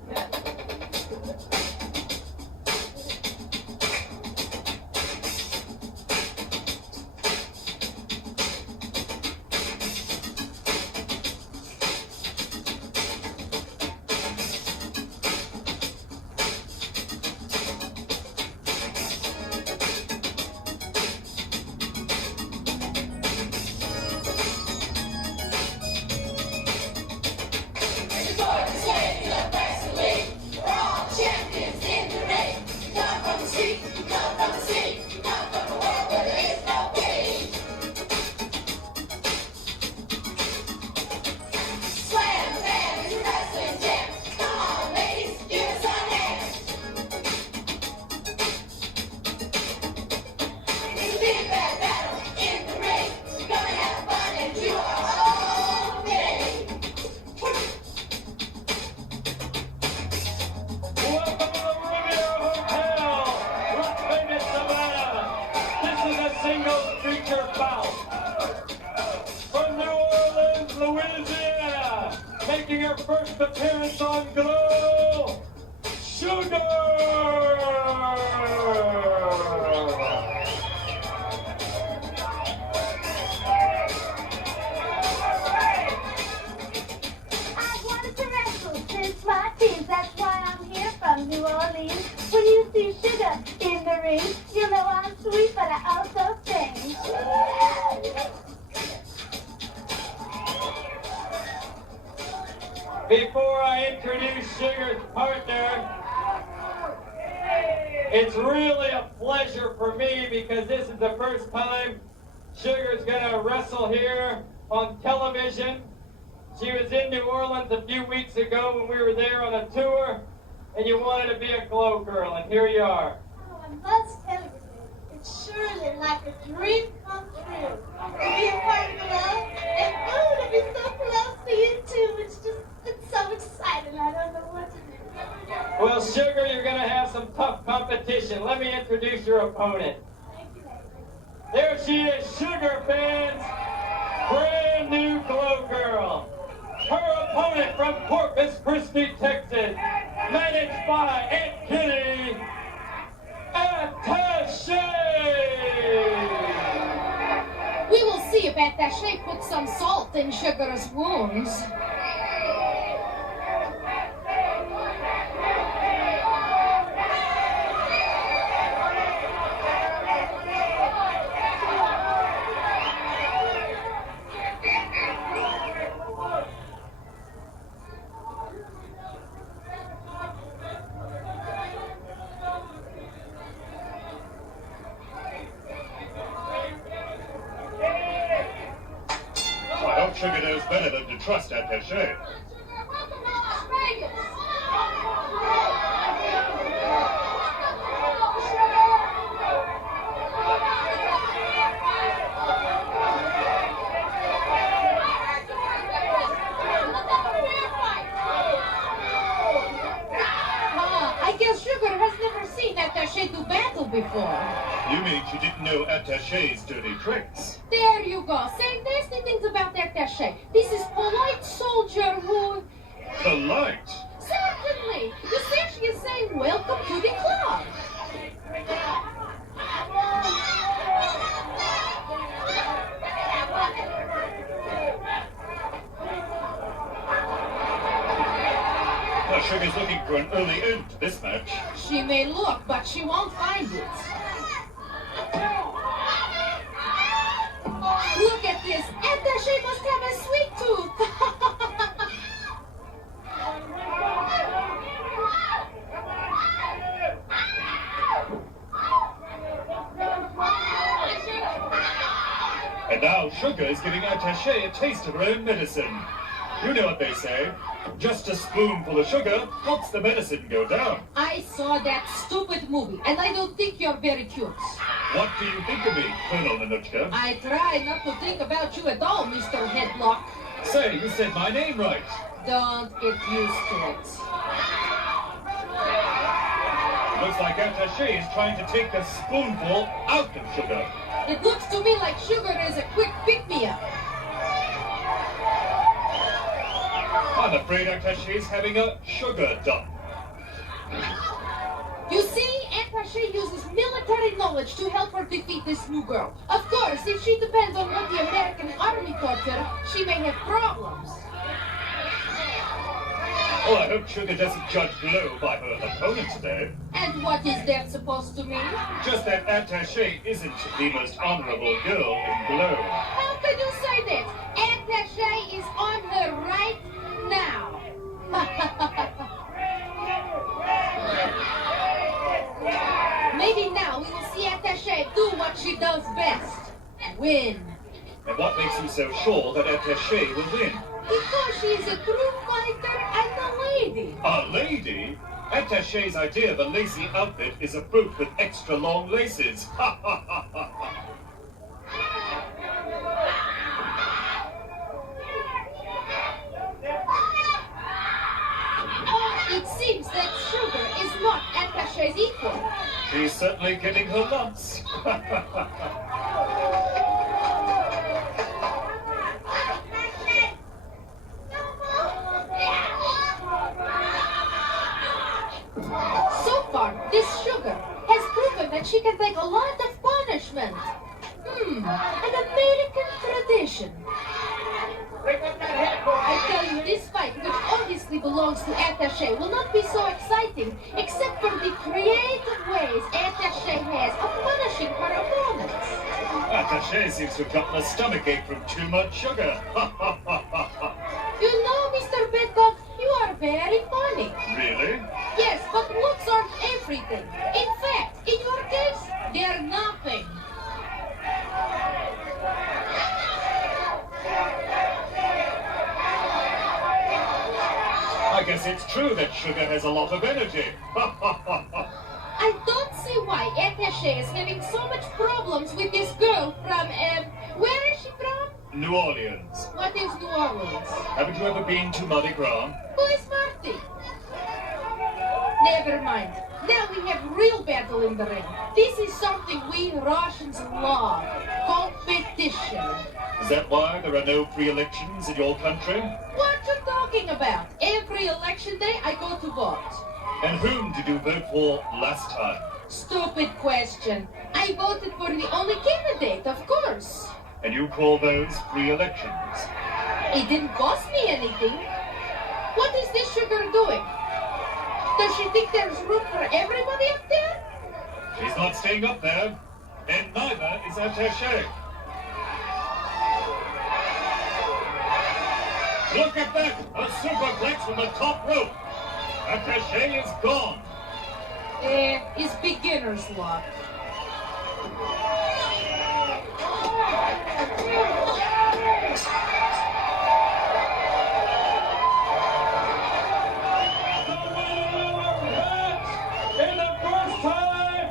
guest appearance on Glow, Sugar! I've wanted to wrestle since my teens. That's why I'm here from New Orleans. When you see Sugar in the ring, you know I'm sweet, but I also sing. Before I introduce Sugar's partner, it's really a pleasure for me because this is the first time Sugar's gonna wrestle here on television. She was in New Orleans a few weeks ago when we were there on a tour, and you wanted to be a Glow girl, and here you are. Oh, I must tell you, it's surely like a dream come true to be a part of Glow, and oh, to be so close to you too. It's so exciting. I don't know what to do. Well, Sugar, you're gonna have some tough competition. Let me introduce your opponent. There she is, Sugar fans, brand new Glow girl. Her opponent from Corpus Christi, Texas, managed by Aunt Kitty, Attaché! We will see if Attaché puts some salt in Sugar's wounds. I hope Sugar knows better than to trust Attaché. I guess Sugar has never seen Attaché do battle before. You mean she didn't know Attaché's dirty tricks? There you go. Say nasty things about Attaché. This is polite soldier who... Polite? Certainly. You see, she is saying welcome to the club. Well, Sugar's looking for an early end to this match. She may look, but she won't find it. Look at this. Attaché must have a sweet tooth. And now Sugar is giving Attaché a taste of her own medicine. You know what they say. Just a spoonful of sugar helps the medicine go down. I saw that stupid movie, and I don't think you're very cute. What do you think of me, Colonel NINOTCHKA? I try not to think about you at all, Mr. Headlock. Say, you said my name right. Don't get used to it. Looks like Attaché is trying to take a spoonful out of Sugar. It looks to me like Sugar is a quick pick-me-up. I'm afraid Attaché is having a sugar dump. You see, Attaché uses military knowledge to help her defeat this new girl. Of course, if she depends on what the American army taught her, she may have problems. Oh, I hope Sugar doesn't judge Glow by her opponent today. And what is that supposed to mean? Just that Attaché isn't the most honorable girl in Glow. How can you say that? Attaché is on her right now. Maybe now we will see Attaché do what she does best. Win. And what makes you so sure that Attaché will win? Because she is a true fighter and a lady. A lady? Attaché's idea of a lacy outfit is a fruit with extra long laces. Ha ha ha ha ha. It seems that Sugar is not Attaché's equal. She's certainly getting her lumps. competition. I tell you, this fight, which obviously belongs to Attaché, will not be so exciting, except for the creative ways Attaché has of punishing her opponents. Attaché seems to have gotten a stomachache from too much sugar. You know, Mr. Bedbug, you are very funny. Really? Yes, but looks aren't everything. In fact, in your case, they're nothing. I guess it's true that sugar has a lot of energy. I don't see why Attaché is having so much problems with this girl from, where is she from? New Orleans. What is New Orleans? Haven't you ever been to Mardi Gras? Who is Marty? Never mind. Now we have real battle in the ring. This is something we Russians love. Competition. Is that why there are no free elections in your country? What you talking about? Every election day I go to vote. And whom did you vote for last time? Stupid question. I voted for the only candidate, of course. And you call those free elections? It didn't cost me anything. What is this sugar doing? Does she think there's room for everybody up there? She's not staying up there. And neither is Attaché. Look at that! A superplex from the top rope! Attaché is gone! It's beginner's luck. In the first time,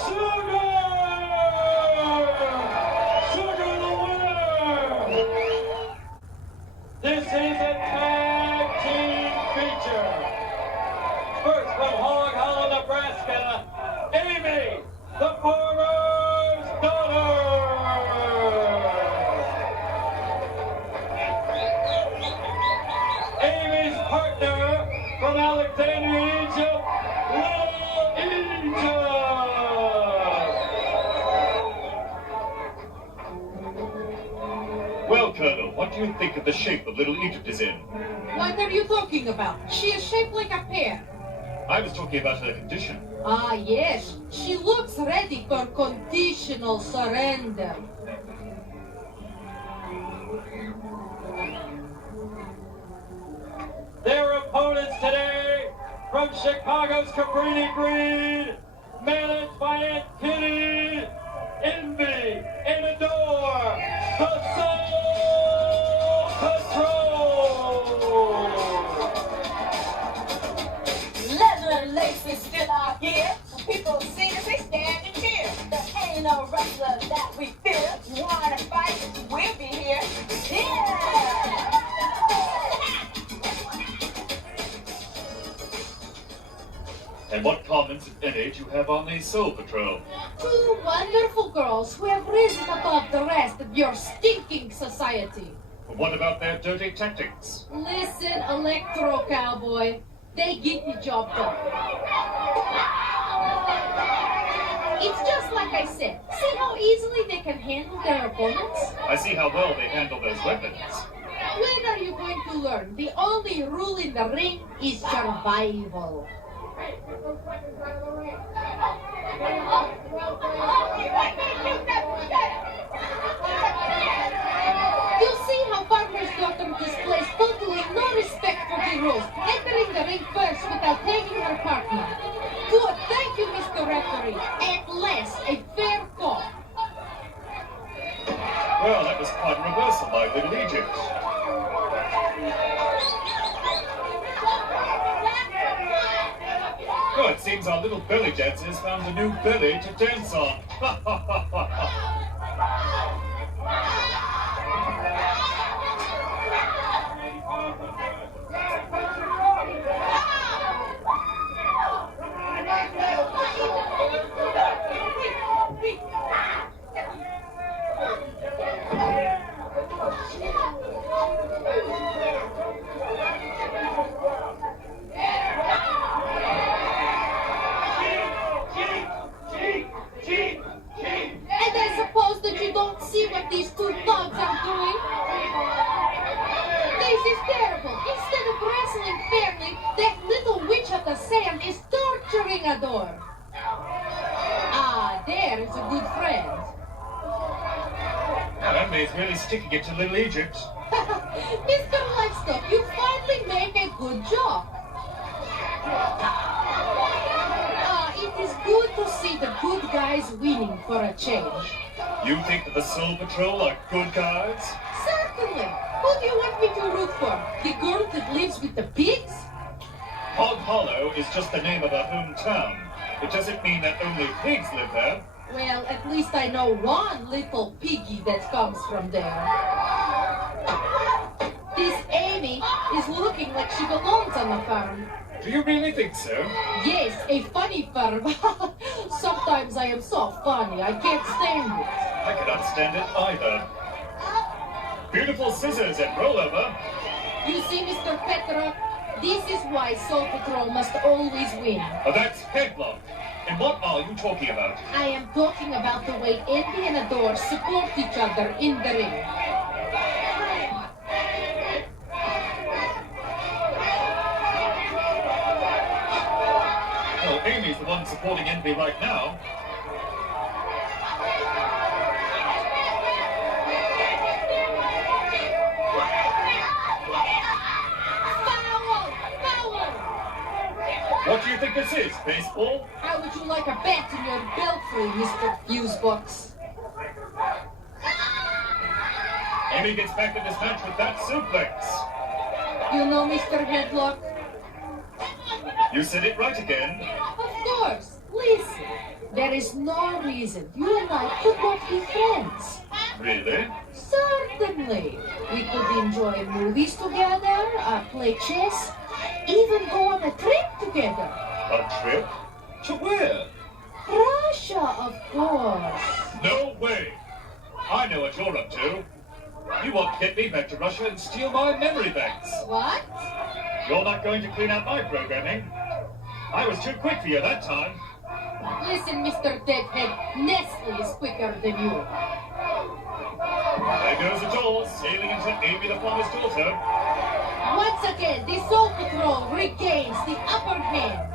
Sugar! Sugar the winner! This is a tag team feature. First from Hog Hollow, Nebraska, Amy, the farmer's daughter! Amy's partner from Alexandria, Egypt, Well, Colonel, what do you think of the shape of Little Egypt is in? What are you talking about? She is shaped like a pear. I was talking about her condition. Ah, yes. She looks ready for conditional surrender. Their opponents today, from Chicago's Cabrini Breed, managed by Aunt Kitty, Envy, and Adore, the Soul Patrol! Leather lace is still out here. People see us, they stand and cheer. There ain't no wrestler that we fear. You wanna fight? We'll be here. Yeah! And what comments, if any, do you have on the Soul Patrol? Two wonderful girls who have risen above the rest of your stinking society. But what about their dirty tactics? Listen, Electro Cowboy, they get the job done. It's just like I said. See how easily they can handle their opponents? I see how well they handle those weapons. When are you going to learn? The only rule in the ring is survival. You'll see how Farmer's daughter displays totally no respect for the rules, entering the ring first without taking her partner. Good, thank you, Mr. Referee. At last, a fair call. Well, that was quite a reversal by Little Egypt. Oh, it seems our little belly dancer has found a new belly to dance on. And I suppose that you don't see what these two thugs are doing? door. Ah, there is a good friend. That means really sticking it to Little Egypt. Mr. Livestock, you finally make a good job. It is good to see the good guys winning for a change. You think that the Soul Patrol are good guys? Certainly. Who do you want me to root for? The girl that lives with the pigs? Hog Hollow is just the name of a hometown. It doesn't mean that only pigs live there. Well, at least I know one little piggy that comes from there. This Amy is looking like she belongs on the farm. Do you really think so? Yes, a funny farm. Sometimes I am so funny, I can't stand it. I cannot stand it either. Beautiful scissors and rollover. You see, Mr. Petra, this is why Soul Patrol must always win. That's Headlock. And what are you talking about? I am talking about the way Andy and Adore support each other in the ring. Well, Amy's the one supporting Envy right now. What do you think this is, baseball? How would you like a bat in your belfry, Mr. Fusebox? Amy gets back in this match with that suplex. You know, Mr. Headlock? You said it right again. Of course. Listen, there is no reason you and I could not be friends. Really? Certainly. We could enjoy movies together, play chess, even go on a trip together. A trip? To where? Russia, of course. No way. I know what you're up to. You want to get me back to Russia and steal my memory banks. What? You're not going to clean out my programming. I was too quick for you that time. Listen, Mr. Deadhead, Nestle is quicker than you. There goes the door, sailing into Amy the Farmer's daughter. Once again, the Soul Patrol regains the upper hand.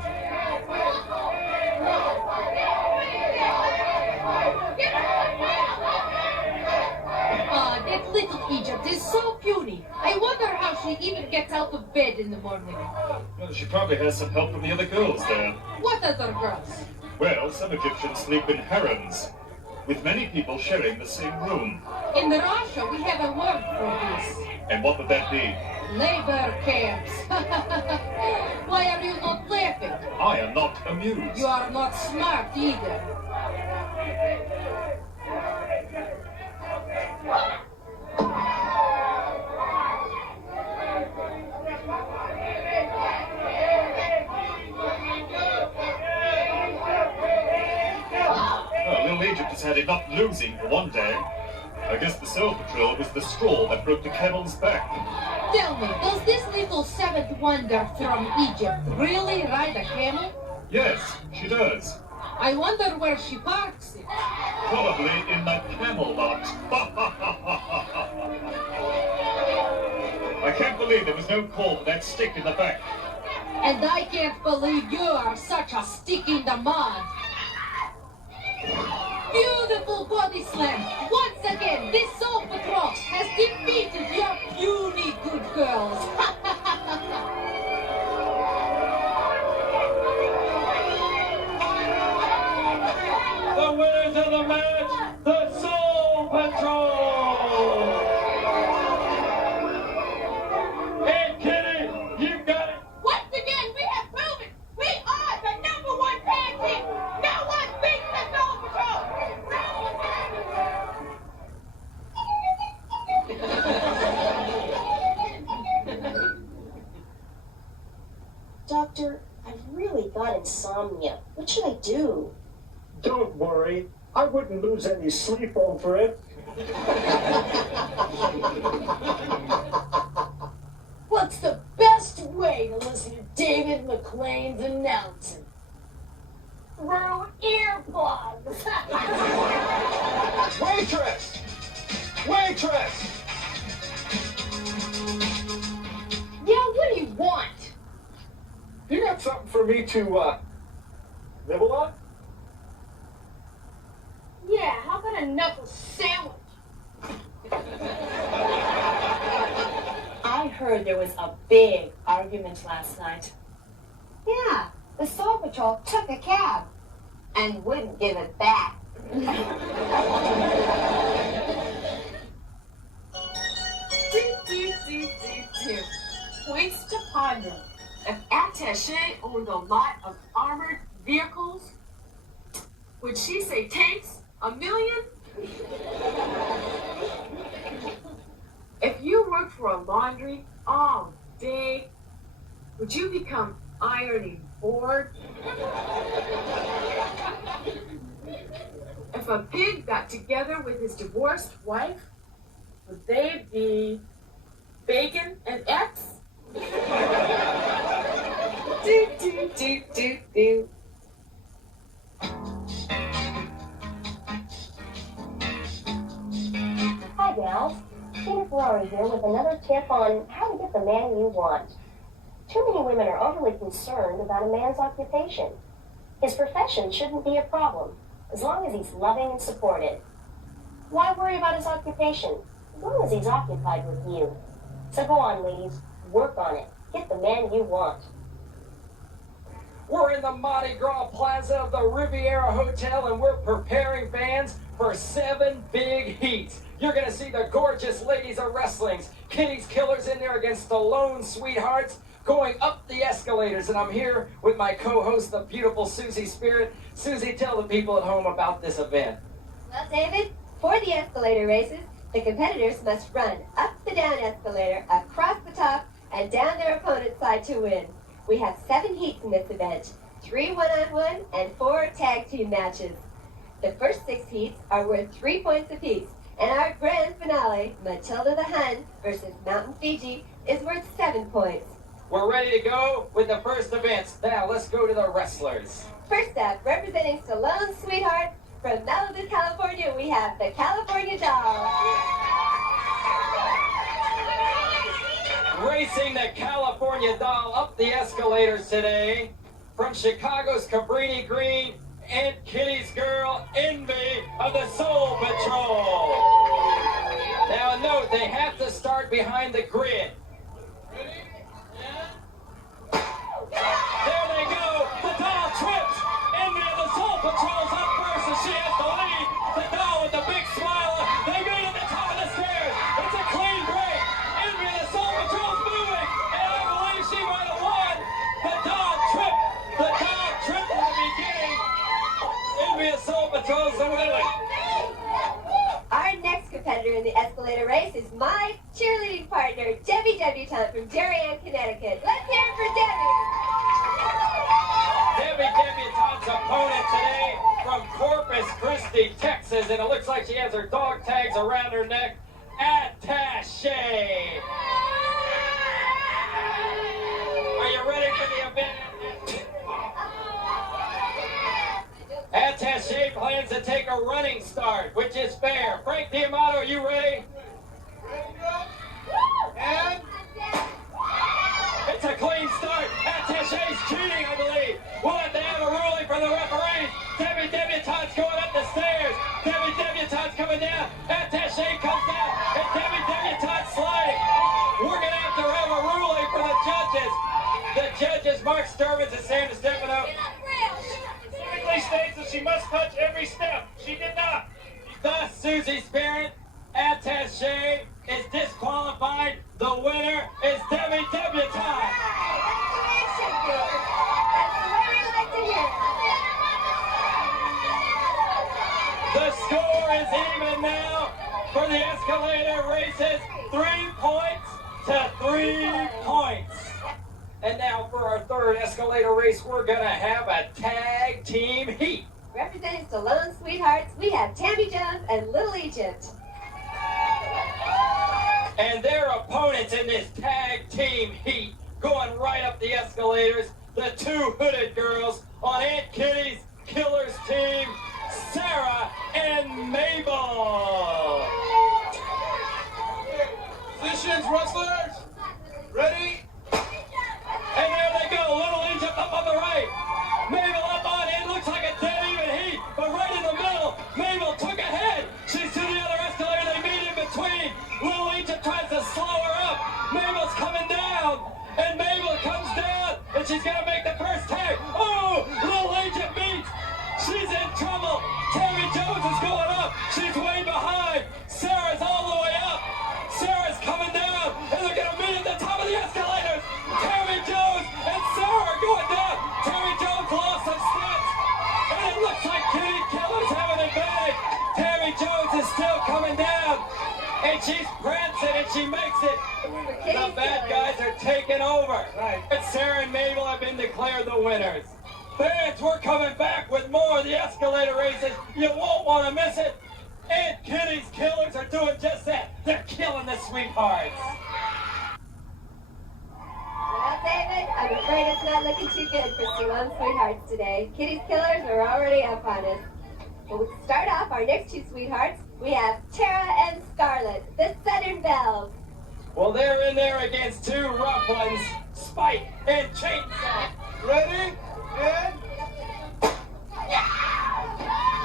That little Egypt is so puny. I wonder how she even gets out of bed in the morning. Well, she probably has some help from the other girls there. What other girls? Well, some Egyptians sleep in harems, with many people sharing the same room. In Russia, we have a word for this. And what would that be? Labor camps. Why are you not laughing? I am not amused. You are not smart either. Well, Little Egypt has had enough losing for one day. I guess the Soul Patrol was the straw that broke the camel's back. Tell me, does this little seventh wonder from Egypt really ride a camel? Yes, she does. I wonder where she parks it. Probably in the camel lot. I can't believe there was no call for that stick in the back. And I can't believe you are such a stick in the mud. Beautiful body slam. Once again, this Soul Patrol has defeated your puny good girls. The winners of the match, the Soul Patrol! Hey, Kitty, you got it! Once again, we have proven we are the #1 tag team. No one beats the Soul Patrol. Doctor, I've really got insomnia. What should I do? Don't worry. I wouldn't lose any sleep over it. What's the best way to listen to David McLean's announcing? Through earplugs. Waitress! Waitress! Yeah, what do you want? You got something for me to, Nibble up? Yeah, how about a knuckle sandwich? I heard there was a big argument last night. Yeah, the Soul Patrol took a cab and wouldn't give it back. Points to ponder. If attaché owned a lot of armored vehicles, would she say tanks? 1,000,000? If you worked for a laundry all day, would you become ironing bored? If a pig got together with his divorced wife, would they be Bacon and X? Hi, gals. Tina Ferrari here with another tip on how to get the man you want. Too many women are overly concerned about a man's occupation. His profession shouldn't be a problem, as long as he's loving and supported. Why worry about his occupation, as long as he's occupied with you? So go on, ladies. Work on it. Get the man you want. We're in the Mardi Gras Plaza of the Riviera Hotel, and we're preparing fans for 7 big heats. You're going to see the gorgeous ladies of wrestling's Kitty's Killers in there against the Lone Sweethearts going up the escalators. And I'm here with my co-host, the beautiful Susie Spirit. Susie, tell the people at home about this event. Well, David, for the escalator races, the competitors must run up the down escalator, across the top, and down their opponent's side to win. We have 7 heats in this event, 3 one-on-one and 4 tag team matches. The first 6 heats are worth 3 points apiece, and our grand finale, Matilda the Hun versus Mountain Fiji, is worth 7 points. We're ready to go with the first events. Now let's go to the wrestlers. First up, representing Stallone's Sweetheart, from Malibu, California, we have the California Doll. Racing the California Doll up the escalators today, from Chicago's Cabrini Green, Aunt Kitty's girl, Envy of the Soul Patrol. Now note, they have to start behind the grid. There they go, the doll trips. Envy of the Soul Patrol's up first, and she has the lead. The doll with the big smile, they made it to the top of the stairs. It's a clean break. Envy of the Soul Patrol's moving, and I believe she might have won. The doll tripped. The doll tripped in the beginning. Envy of the Soul Patrol's the winner. Our next competitor in the escalator race is my cheerleading partner, Debbie Debutante from Darien, Connecticut. Let's hear it for Debbie. Debbie Debutante's opponent today from Corpus Christi, Texas, and it looks like she has her dog tags around her neck. Attaché. Are you ready for the event? Attaché plans to take a running start, which is fair. Frank D'Amato, are you ready? And it's a clean start. Attaché's cheating, I believe. We'll have to have a ruling from the referees. Debbie Debutante's going up the stairs. Debbie Debutante's coming down. Attaché comes down. And Debbie Debutante's sliding. We're going to have a ruling from the judges. The judges, Mark Sturmans and Sam Stefano, Specifically states that she must touch every step. She did not. Thus, Susie Spirit, Attaché is disqualified. The winner is Debbie Debutante. The score is even now for the escalator races. 3 points to 3 points. And now for our third escalator race, we're going to have a tag team heat. Representing Stallone's Sweethearts, we have Tammy Jones and Little Egypt. And their opponents in this tag team heat, going right up the escalators, the 2 hooded girls on Aunt Kitty's Killers team, Sarah and Mabel. Positions, wrestlers. Ready? And there they go, Little Egypt up on the right. Mabel up on it, looks speed. Little Egypt tries to slow her up. Mabel's coming down. And Mabel comes down. And she's going to make the first tag. Oh, Little Egypt beats. She's in trouble. Tammy Jones is going up. She's way behind. Sarah's all the way up. Sarah's coming down. And they're going to meet at the top of the escalators. Tammy Jones and Sarah are going down. Tammy Jones lost some steps. And it looks like Kitty Killer's having an advantage. Tammy Jones is still coming down. And she's prancing and she makes it. The bad guys are taking over. Right. Sarah and Mabel have been declared the winners. Fans, we're coming back with more of the escalator races. You won't want to miss it. And Kitty's Killers are doing just that. They're killing the sweethearts. Well, David, I'm afraid it's not looking too good for Salon Sweethearts today. Kitty's Killers are already up on us. Well, to start off our next two sweethearts, we have Tara and Scarlett, the Southern Bells. Well, they're in there against two rough ones, Spike and Chainsaw. Ready? And...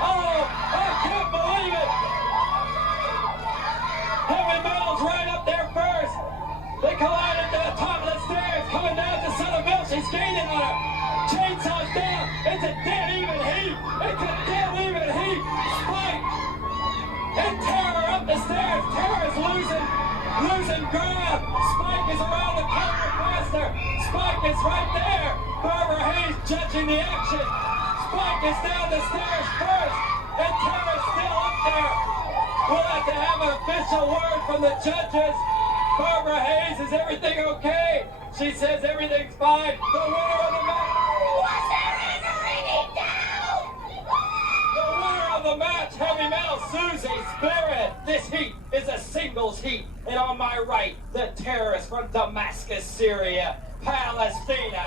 Oh, I can't believe it! Heavy Metal's right up there first. They collide at the top of the stairs, coming down to Southern Belle. She's gaining on her. Chainsaw's down. It's a dead even heat. It's a dead even heat. Spike and Tara up the stairs. Tara's losing ground. Spike is around the corner faster. Spike is right there. Barbara Hayes judging the action. Spike is down the stairs first, and Tara's still up there. We'll have to have an official word from the judges. Barbara Hayes, is everything okay? She says everything's fine. The winner of the match. What's that writing down? The winner of the match, Heavy Metal, Susie Spirit. This heat is a singles heat. And on my right, the terrorist from Damascus, Syria, Palestina.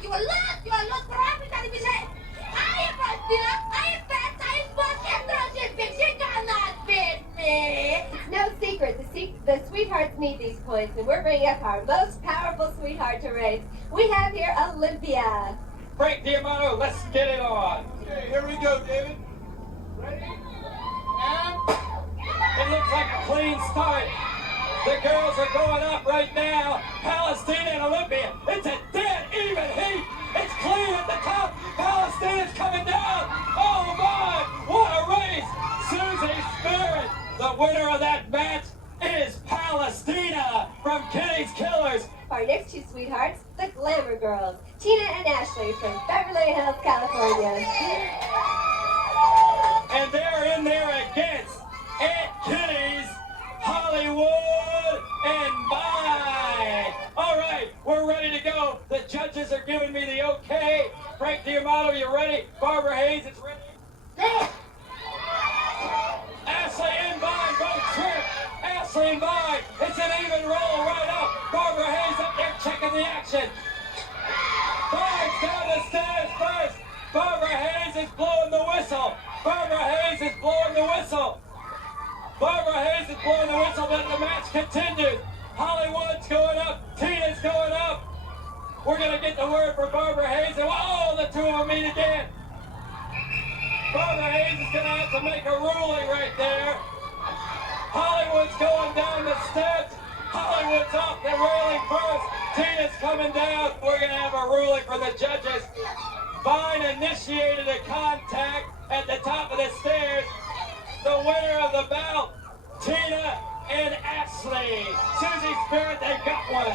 You are lost! You are lost for every television! I am Palestina! I am fast! I am bullshit! You cannot beat me! It's no secret the sweethearts need these points, and we're bringing up our most powerful sweetheart to race. We have here Olympia. Frank D'Amato, let's get it on. Okay, here we go, David. Ready? And... It looks like a clean start. The girls are going up right now. Palestina and Olympia. It's a dead even heat. It's clean at the top. Palestina's coming down. Oh my, what a race. Susie Spirit, the winner of that match, is Palestina from Kitty's Killers. Our next two sweethearts, the Glamour Girls, Tina and Ashley from Beverly Hills, California. And they're in there against Aunt Kitty's Hollywood and Bye. All right, we're ready to go. The judges are giving me the okay. Frank D'Amato, you ready? Barbara Hayes is ready. Go! Ashley and Vine both trip. Ashley and Vine, it's an even roll right up. Barbara Hayes up there checking the action. Vine's down the stairs first. Barbara Hayes is blowing the whistle. Barbara Hayes is blowing the whistle. Barbara Hayes is blowing the whistle, but the match continues. Hollywood's going up. Tina's going up. We're going to get the word for Barbara Hayes. And whoa, the two of them meet again. Barbara Hayes is going to have to make a ruling right there. Hollywood's going down the steps. Hollywood's off the railing first. Tina's coming down. We're going to have a ruling from the judges. Vine initiated a contact at the top of the stairs. The winner of the bout, Tina and Ashley. Susie Spirit, they got one.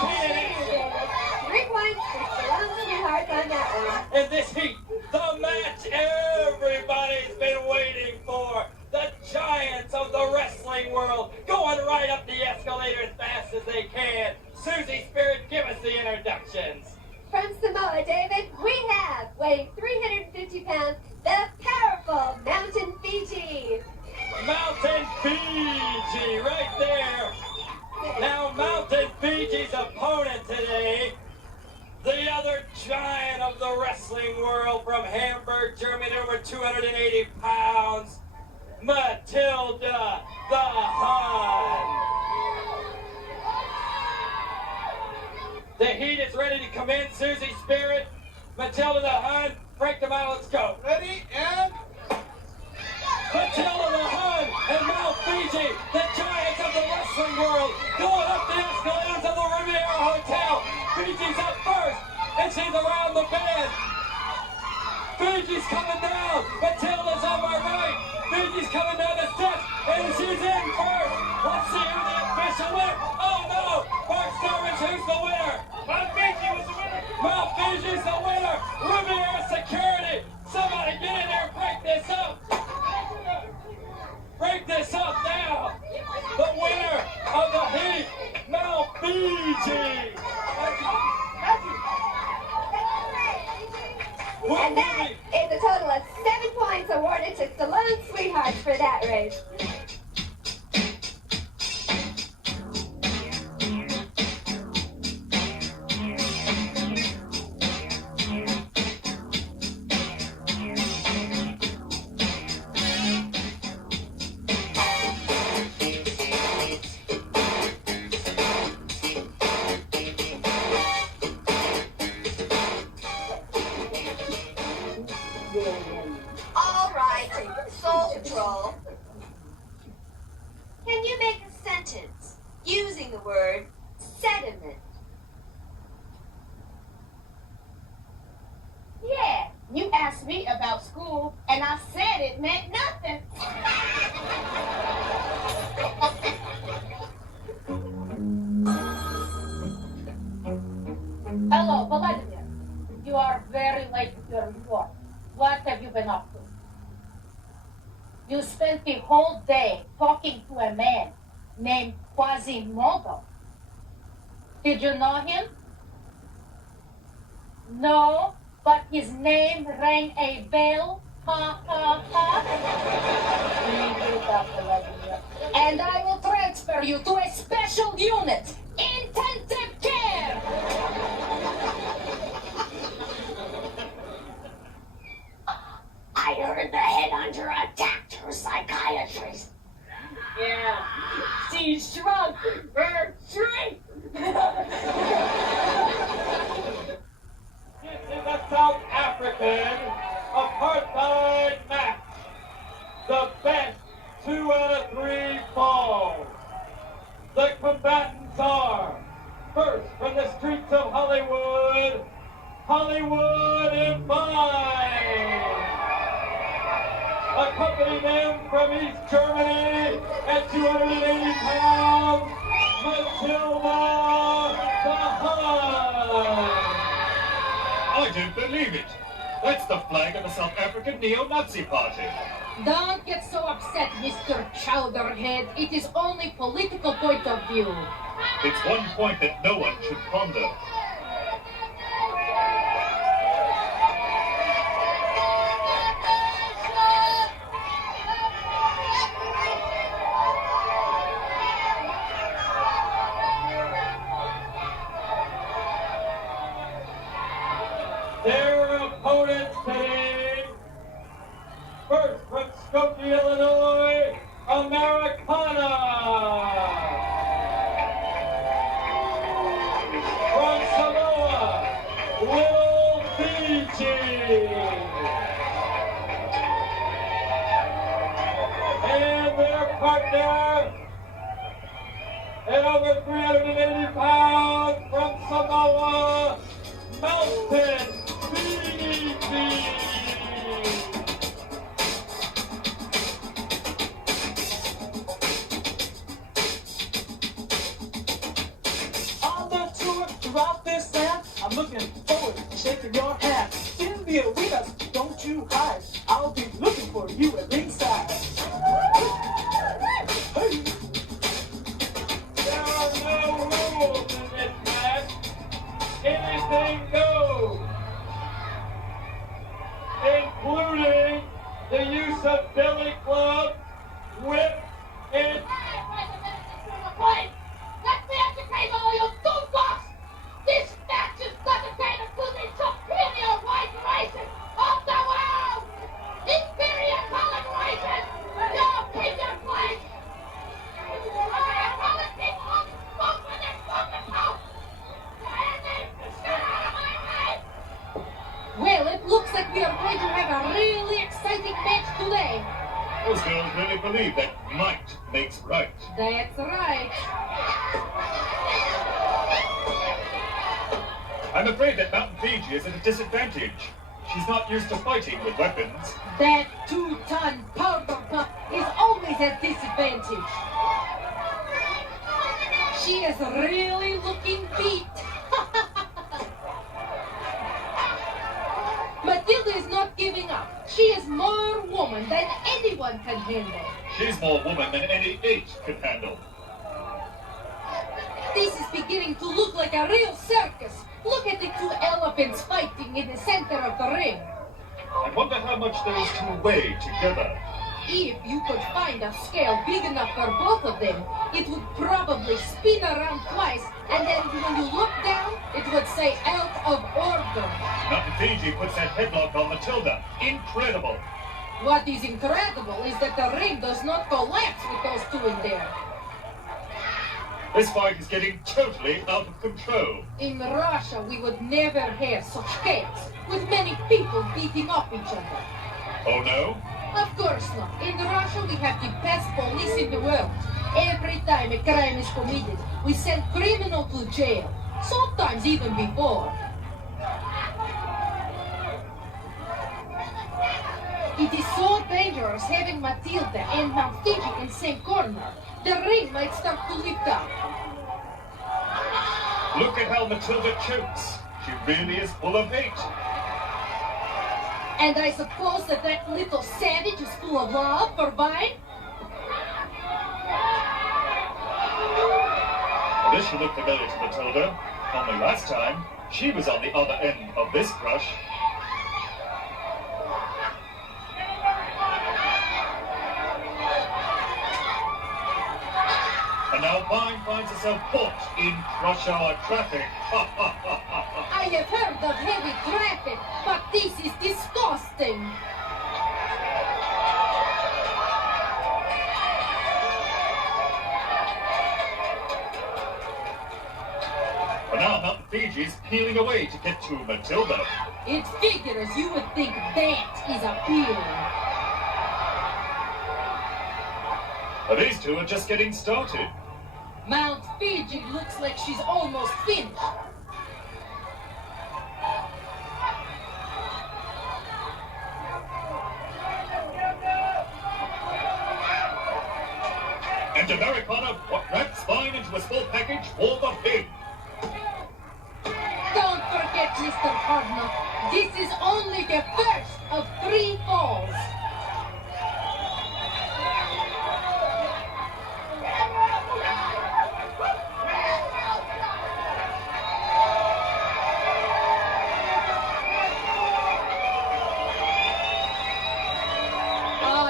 Tina and Ashley. 3 points for Salon Sweethearts on that one. In this heat, the match everybody's been waiting for. The giants of the wrestling world going right up the escalator as fast as they can. Susie Spirit, give us the introductions. From Samoa, David, we have, weighing 350 pounds, the powerful Mountain Fiji. Mountain Fiji, right there. Now, Mountain Fiji's opponent today, the other giant of the wrestling world from Hamburg, Germany, over 280 pounds, Matilda the Hun. The heat is ready to come in. Susie Spirit, Matilda the Hun, Frank D'Amato, let's go. Ready, and... Matilda the Hun and Mount Fiji Fiji, the giants of the wrestling world, going up the escalators of the Riviera Hotel. Fiji's up first, and she's around the bend. Fiji's coming down. Matilda's on my right. Fiji's coming down the steps, and she's in first. Let's see who the official winner. Oh no! Mark Starvich, who's the winner? Mount Fiji was the winner. Mount Fiji's the winner. Riviera Security. Somebody get in there and break this up. Break this up now. The winner of the heat, Mount Fiji. And that is a total of 7 points awarded to Saloon Sweethearts for that race. All right, Soul Patrol. Can you make a sentence using the word sediment? Yeah, you asked me about school, and I said it meant nothing. Hello, Vladimir. You are very late with your report. What have you been up to? You spent the whole day talking to a man named Quasimodo. Did you know him? No, but his name rang a bell. Ha ha ha. Keep it up, Vladimir. And I will transfer you to a special unit. Intensive care! I heard the headhunter attacked her psychiatrist. Yeah, she shrunk her shrink. This is a South African apartheid match. The best 2 out of 3 falls. The combatants are, first from the streets of Hollywood, Hollywood in Fine. Accompanying them from East Germany at 280 pounds, Matilda the Hun. I don't believe it. That's the flag of the South African neo-Nazi party. Don't get so upset, Mr. Chowderhead. It is only political point of view. It's one point that no one should ponder. Their opponents today, first from Skokie, Illinois, Americana. From Samoa, Little Fiji. And their partner, at over 380 pounds from Samoa, Mountain Fiji. On the tour throughout this land, I'm looking forward to shaking your hand. In the arenas, don't you hide. I'll be looking for you at ringside. Hey. There are no rules in this match. Anything goes, including the use of billy clubs, whip, and... Wait! Let me educate all you goofballs! This match is dedicated to the superior white races of the world! Inferior colored races! You keep your place! Superior colored people spoke when they spoke about! Well, it looks like we are going to have a really exciting match today. Those girls really believe that might makes That's right. I'm afraid that Mountain Fiji is at a disadvantage. She's not used to fighting with weapons. That 2-ton powder puff is always at disadvantage. She is really looking beat. Matilda is not giving up. She is more woman than anyone can handle. She's more woman than any 8 can handle. This is beginning to look like a real circus. Look at the 2 elephants fighting in the center of the ring. I wonder how much those 2 weigh together. If you could find a scale big enough for both of them, it would probably spin around twice, and then when you look down, it would say out of order. Mountain Fiji puts that headlock on Matilda. Incredible. What is incredible is that the ring does not collapse with those 2 in there. This fight is getting totally out of control. In Russia, we would never have such chaos, with many people beating up each other. Oh no? Of course not. In Russia, we have the best police in the world. Every time a crime is committed, we send criminal to jail. Sometimes even before. It is so dangerous having Matilda and Mount Fiji in the same corner. The ring might start to lift up. Look at how Matilda chokes. She really is full of hate. And I suppose that little savage is full of love for Vine? This should look familiar to Matilda. Only last time, she was on the other end of this crush. And now Vine finds herself caught in rush hour traffic. I have heard of heavy traffic, but this is disgusting. But now Mountain Fiji's peeling away to get to Matilda. It figures you would think that is appealing. But these 2 are just getting started. Mount Fiji looks like she's almost finished. And Americana wraps Vine into a small package for the pig. Don't forget, Mr. Hardknock, this is only the first of 3 falls. Oh,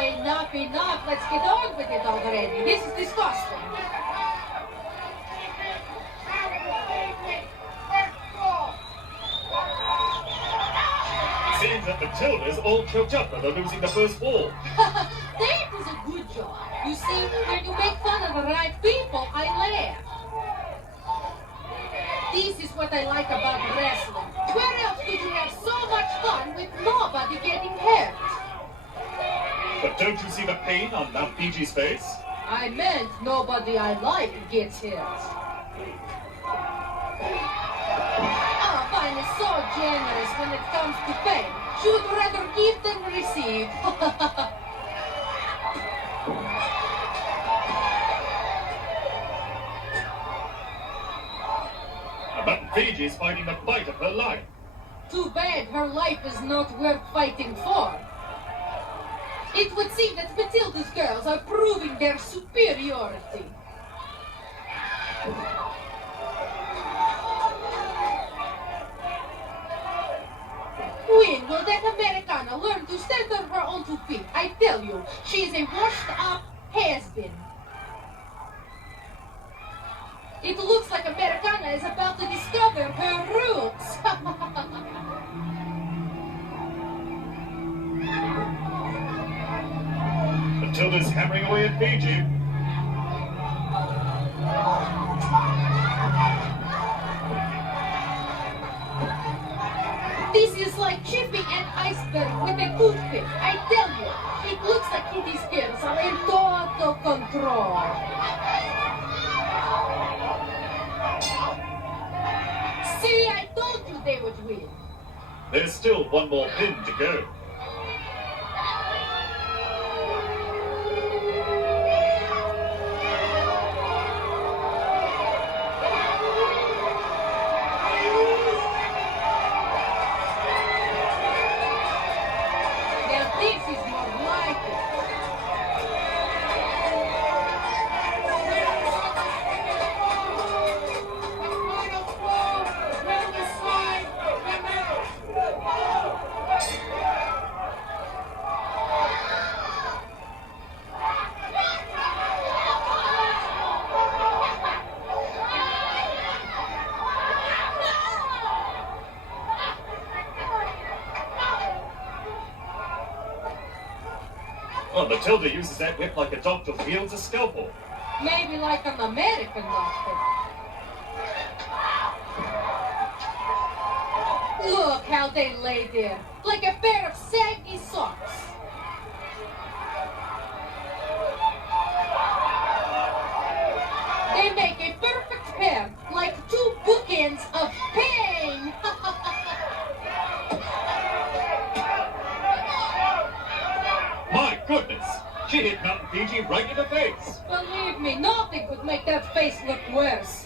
enough. Let's get on with it already. This is disgusting. Seems that Matilda's all choked up over losing the first fall. That is a good job. You see, when you make fun of the right people, I laugh. This is what I like about wrestling. Where else could you have so much fun with nobody getting hurt? But don't you see the pain on Mount Fiji's face? I meant nobody I like gets hurt. Oh, Vine is so generous when it comes to fame. She would rather give than receive. Mountain Fiji's fighting the fight of her life. Too bad her life is not worth fighting for. It would seem that Matilda's girls are proving their superiority. When will that Americana learn to stand on her own 2 feet? I tell you, she is a washed-up has-been. It looks like Americana is about to discover her roots. Matilda's hammering away at Fiji. This is like chipping an iceberg with a toothpick. I tell you, it looks like these girls are in total control. There's still one more pin to go. Now this is more like it. Oh, Matilda uses that whip like a doctor wields a scalpel. Maybe like an American doctor. Look how they lay there, like a pair of saggy socks. They make a perfect pair, like two bookends of pain. My goodness! She hit Mountain Fiji right in the face. Believe me, nothing could make that face look worse.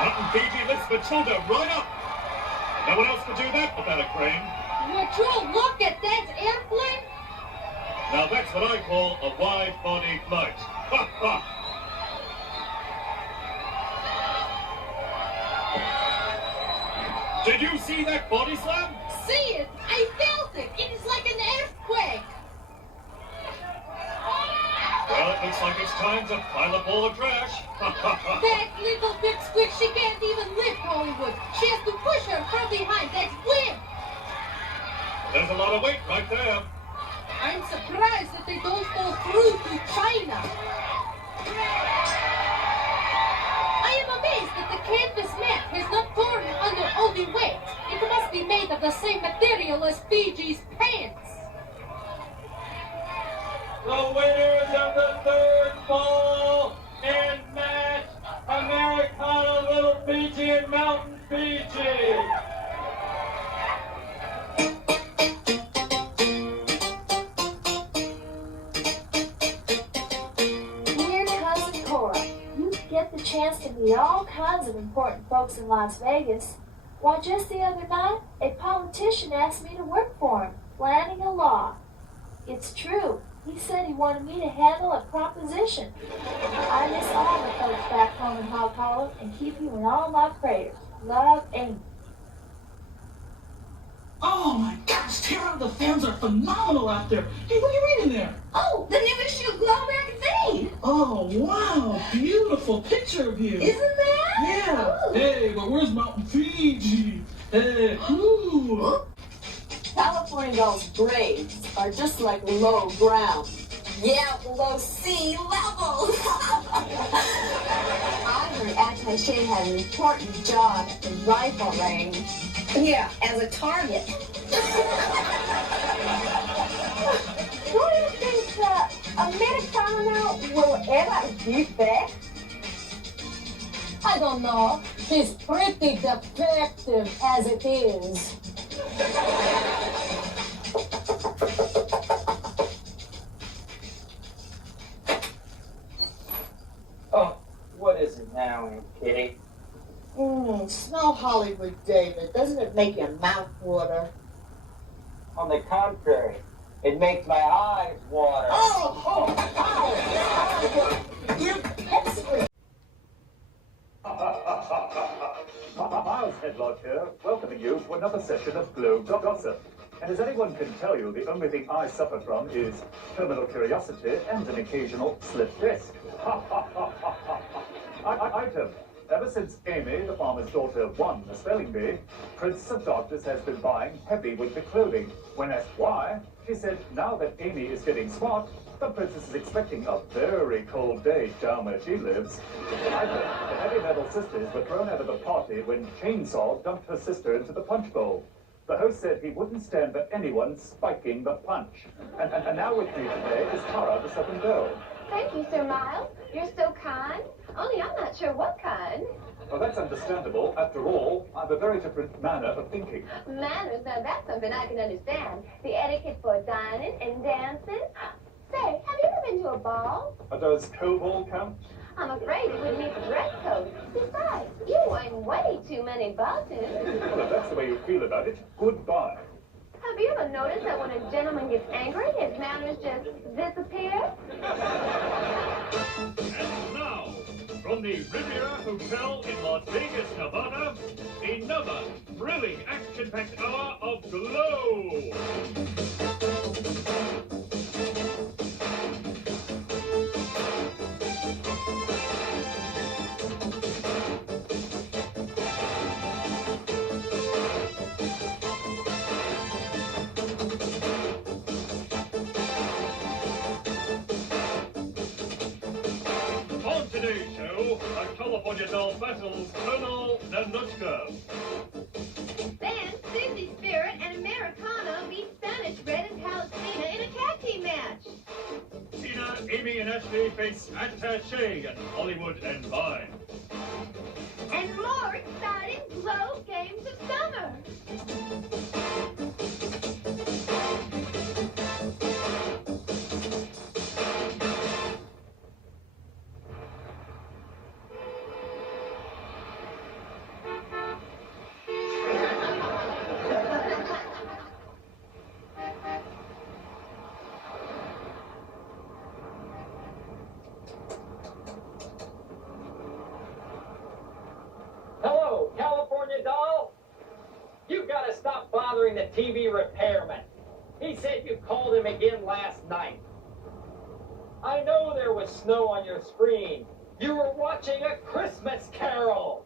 Mountain Fiji lifts Matilda right up. No one else could do that without a crane. Would you look at that airplane? Now that's what I call a wide-body flight. Ha ha! Did you see that body slam? See it! I felt it! It is like an earthquake! Well, it looks like it's time to pile up all the trash. Ha ha ha! That little pipsqueak, she can't even lift Hollywood. She has to push her from behind that blimp. There's a lot of weight right there. I'm surprised that they don't go through to China. I am amazed that the canvas mat has not torn under all the weight. It must be made of the same material as Fiji's pants. The winners of the third ball and match, Americana, Little Fiji, and Mountain Fiji. Dear Cousin Cora, you get the chance to meet all kinds of important folks in Las Vegas. Why, just the other night, a politician asked me to work for him, planning a law. It's true. He said he wanted me to handle a proposition. I miss all the folks back home in Hog Hollow and keep you in all my prayers. Love, Amy. Oh my gosh, Tara, the fans are phenomenal out there. Hey, what are you reading there? Oh, the new issue of Glow magazine. Oh, wow, beautiful picture of you. Isn't that? Yeah. Ooh. Hey, but where's Mountain Fiji? Hey, ooh. California girls' braids are just like low ground. Yeah, below sea level. I heard Attaché had an important job at the rifle range. Yeah, as a target. Do you think Americana will ever be back? I don't know. She's pretty defective as it is. Oh, what is it now, Aunt Kitty? Smell Hollywood, David. Doesn't it make your mouth water? On the contrary, it makes my eyes water. You're pissed. Miles Headlock here, welcoming you to another session of Glow Gossip. And as anyone can tell you, the only thing I suffer from is terminal curiosity and an occasional slip disc. Item. Ever since Amy, the farmer's daughter, won the spelling bee, Princess of Darkness has been buying heavy winter clothing. When asked why, she said now that Amy is getting smart, the princess is expecting a very cold day down where she lives. Either the heavy metal sisters were thrown out of the party when Chainsaw dumped her sister into the punch bowl. The host said he wouldn't stand for anyone spiking the punch. And now with me today is Tara, the second girl. Thank you, Sir Miles. You're so kind. Only I'm not sure what kind. Well, that's understandable. After all, I have a very different manner of thinking. Manners, now that's something I can understand. The etiquette for dining and dancing. Say, have you ever been to a ball? Does co-ball count? I'm afraid it wouldn't meet the dress code. Besides, you wearing way too many buttons. Well, if that's the way you feel about it, goodbye. Have you ever noticed that when a gentleman gets angry, his manners just disappear? And now, from the Riviera Hotel in Las Vegas, Nevada, another thrilling action-packed hour of Glow. On today's show, a California doll battles Colonel NINOTCHKA. Then, Susie Spirit and Americano beat Spanish Red and Palestina in a tag team match. Tina, Amy, and Ashley face Attaché and Hollywood and Vine. And more exciting Glow Games of Summer. Hello, California doll? You've got to stop bothering the TV repairman. He said you called him again last night. I know there was snow on your screen. You were watching A Christmas Carol.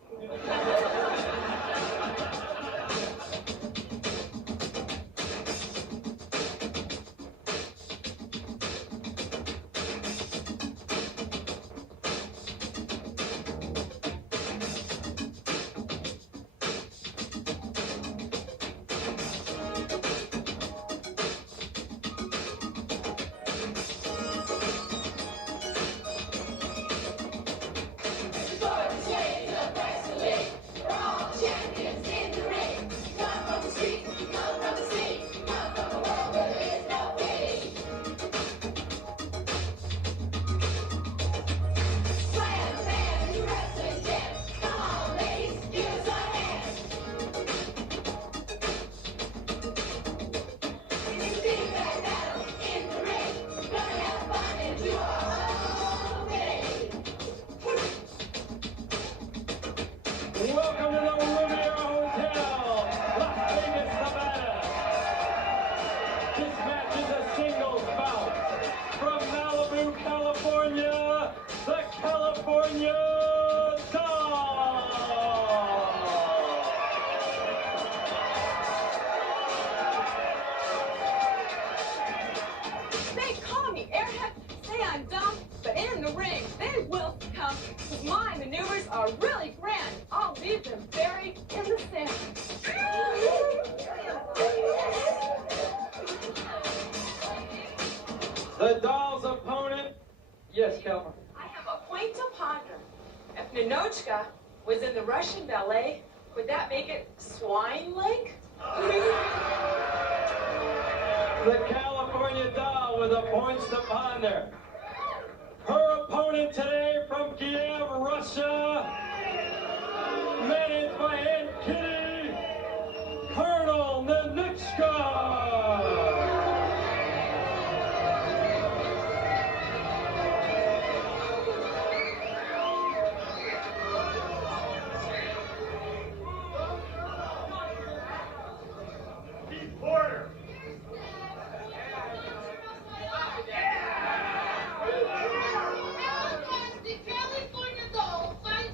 Welcome to the Riviera Hotel, Las Vegas, Nevada. This match is a singles bout. From Malibu, California, the California They call me airhead, say I'm dumb, but in the ring, they will succumb. 'Cause my maneuvers are really grand. I'll leave them buried in the sand. The doll's opponent. Yes, Calvin. I have a point to ponder. If NINOTCHKA was in the Russian ballet, would that make it swine lake? The California doll with the points to ponder. Her opponent today from Kiev, Russia, managed by Aunt Kitty, Colonel NINOTCHKA. Order! The California doll finally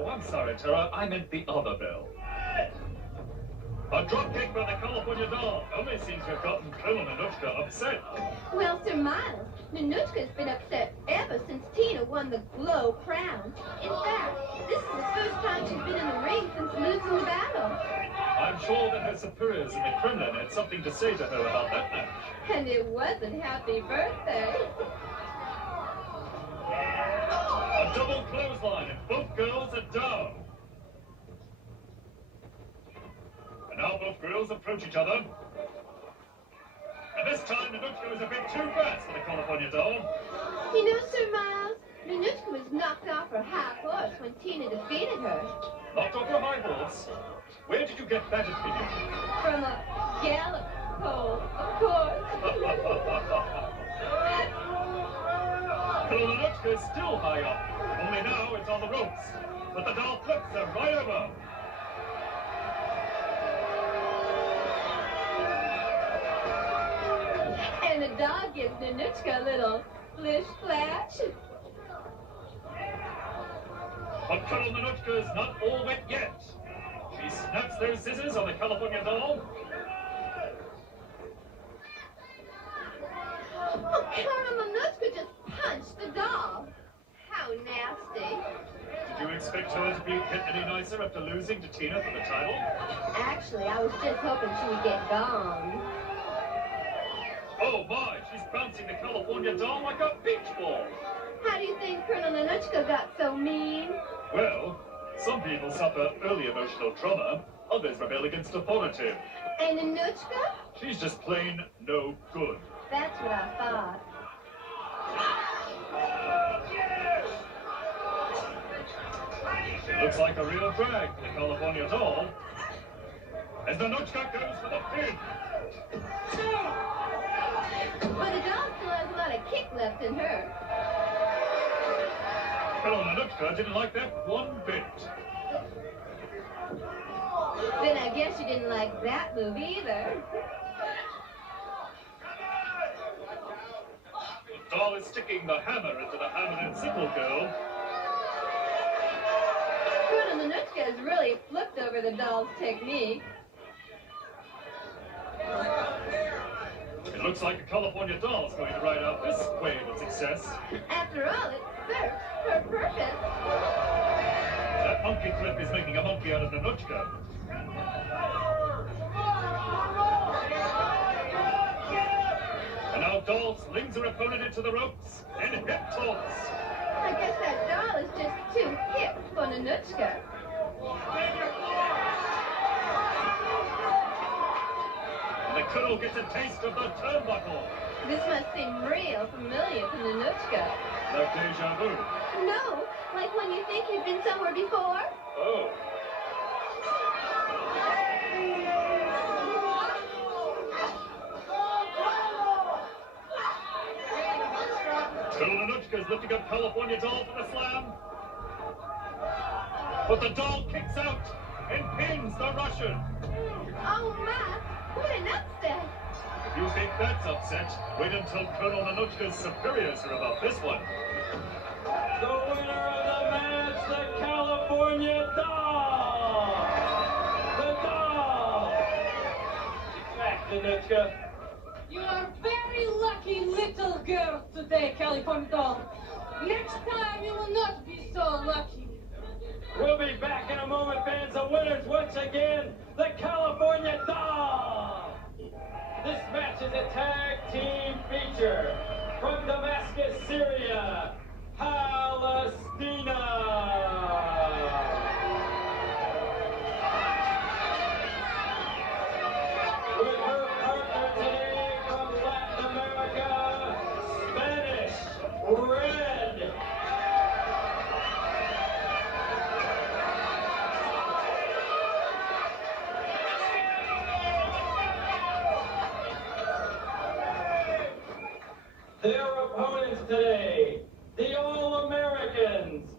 Oh, I'm sorry, Tara. I meant the other bell. A drop kick by the California doll only seems to have gotten Colonel NINOTCHKA upset. Well, Sir Miles, NINOTCHKA's been upset ever since Tina won the Glow Crown. In fact, this is the first time she's been in the ring since losing the battle. I'm sure that her superiors in the Kremlin had something to say to her about that match. And it wasn't happy birthday. A double clothesline and both girls are down. And now both girls approach each other. And this time NINOTCHKA is a bit too fast for the California doll. You know, Sir Miles, NINOTCHKA was knocked off her high horse when Tina defeated her. Knocked off her high horse? Where did you get that opinion? From a gallop pole, of course. Colonel NINOTCHKA is still high up. Only now it's on the ropes. But the doll flips her right over. And the dog gives NINOTCHKA a little splish splash. But Colonel NINOTCHKA is not all wet yet. She snaps those scissors on the California doll. Oh, Colonel NINOTCHKA just punched the doll. How nasty. Did you expect her to be hit any nicer after losing to Tina for the title? Actually, I was just hoping she would get gone. Oh my, she's bouncing the California doll like a beach ball. How do you think Colonel NINOTCHKA got so mean? Well, some people suffer early emotional trauma, others rebel against authority. And NINOTCHKA? She's just plain no good. That's what I thought. She looks like a real drag for the California doll. As NINOTCHKA goes for the pin. But the doll still has a lot of kick left in her. Colonel NINOTCHKA didn't like that one bit. Then I guess you didn't like that move either. The doll is sticking the hammer into the hammer and sickle girl. Colonel NINOTCHKA has really flipped over the doll's technique. It looks like the California doll's going to ride out this wave of success. After all, it serves her purpose. That monkey flip is making a monkey out of NINOTCHKA. And now doll slings her opponent into the ropes and hip toss. I guess that doll is just too hip for NINOTCHKA. The Colonel gets a taste of the turnbuckle. This must seem real familiar to NINOTCHKA. Like deja vu. No, like when you think you've been somewhere before. Oh. Colonel NINOTCHKA is lifting up California doll for the slam. But the doll kicks out and pins the Russian. Oh my, what an upset. If you think that's upset, wait until Colonel NINOTCHKA's superiors hear about this one. The winner of the match, the California doll! The doll! Back, NINOTCHKA. You are very lucky little girl today, California doll. Next time you will not be so lucky. We'll be back in a moment, fans. The winners once again, the California doll! This match is a tag team feature from Damascus, Syria, Palestina. With her partner today from Latin America, Spanish Red. Their opponents today, the All-Americans,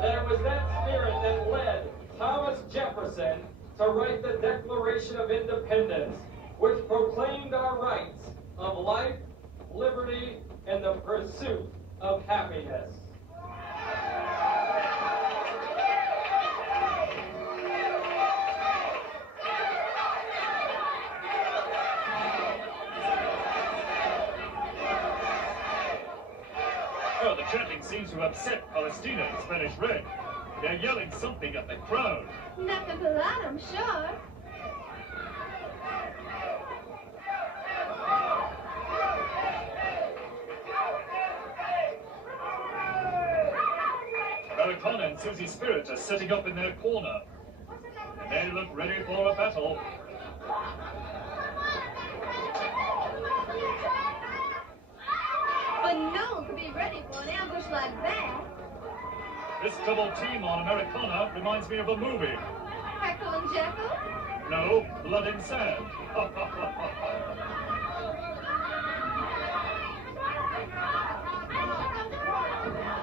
that it was that spirit that led Thomas Jefferson to write the Declaration of Independence, which proclaimed our rights of life, liberty, and the pursuit of happiness. Oh, the chanting seems to have upset Palestina in Spanish Red. They're yelling something at the crowd. Nothing for that, I'm sure. Americana and Susie Spirit are setting up in their corner. And they look ready for a battle. But no one could be ready for an ambush like that. This double team on Americana reminds me of a movie. Heckle and Jekyll? No, Blood and Sand.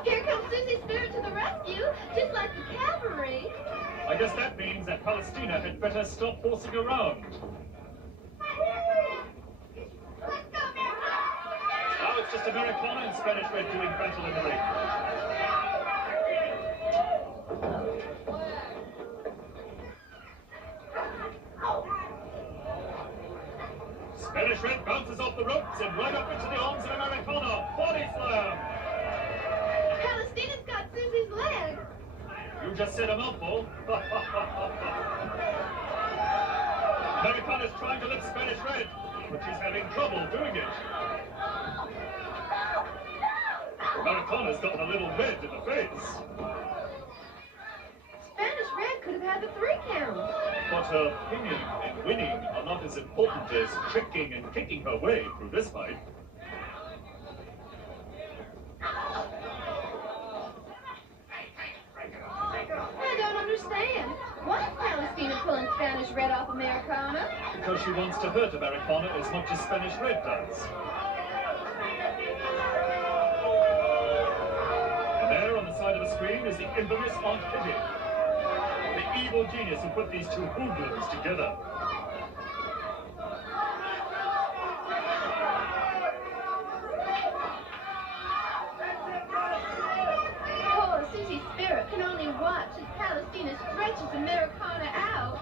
Here comes Susie Spirit to the rescue, just like the cavalry. I guess that means that Palestina had better stop horsing around. Now it's just Americana and Spanish Red doing battle in the ring. Spanish Red bounces off the ropes and right up into the arms of Americana. Body slam! Palestina's got Susie's leg. You just said a mouthful. Americana's trying to lift Spanish Red, but she's having trouble doing it. Americana's gotten a little red in the face. Spanish Red could have had the 3 count. But her pinning and winning are not as important as tricking and kicking her way through this fight. I don't understand. Why is Palestina pulling Spanish Red off Americana? Because she wants to hurt Americana as much as Spanish Red does. And there on the side of the screen is the infamous Aunt Kitty, the evil genius who put these two hoodlums together. Poor Susie Spirit can only watch as Palestina stretches Americana out.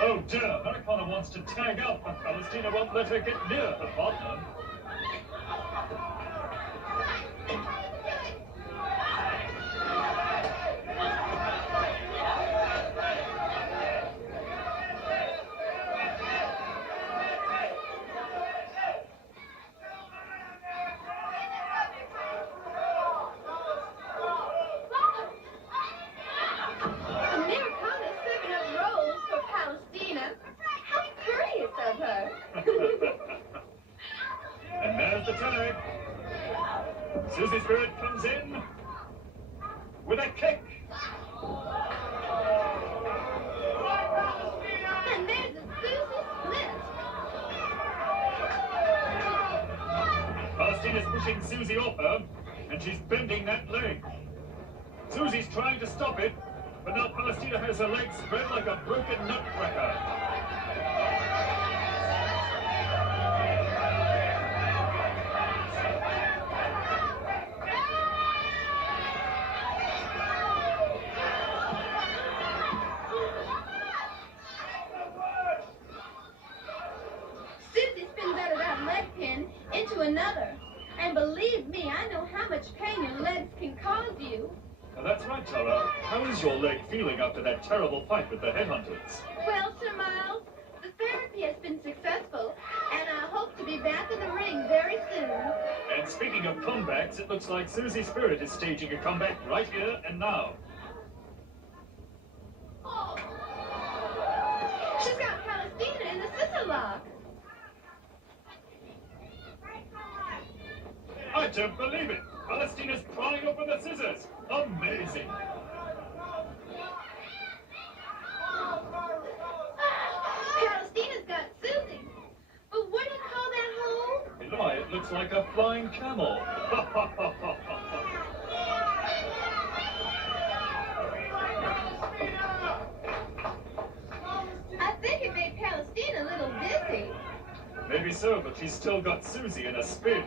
Oh dear, Americana wants to tag out, but Palestina won't let her get near her partner. Americana's serving up rolls for Palestina. How curious of her. And there's the tag. Susie Spirit comes in with a kick. And there's a Susie split. Palestina's pushing Susie off her, and she's bending that leg. Susie's trying to stop it, but now Palestina has her legs spread like a broken nutcracker. Susie spins out of that leg pin into another. And believe me, I know how much pain your legs can cause you. Now that's right, Tara. How is your leg feeling after that terrible fight with the headhunters? Well, Sir Miles, the therapy has been successful, and I hope to be back in the ring very soon. And speaking of comebacks, it looks like Susie Spirit is staging a comeback right here and now. She's got Palestina in the scissor lock. I don't believe it! Palestina's prying open the scissors! Amazing! Palestina's got Susie. looks like a flying camel. I think it made Palestine a little dizzy. Maybe so, but she's still got Susie in a spin.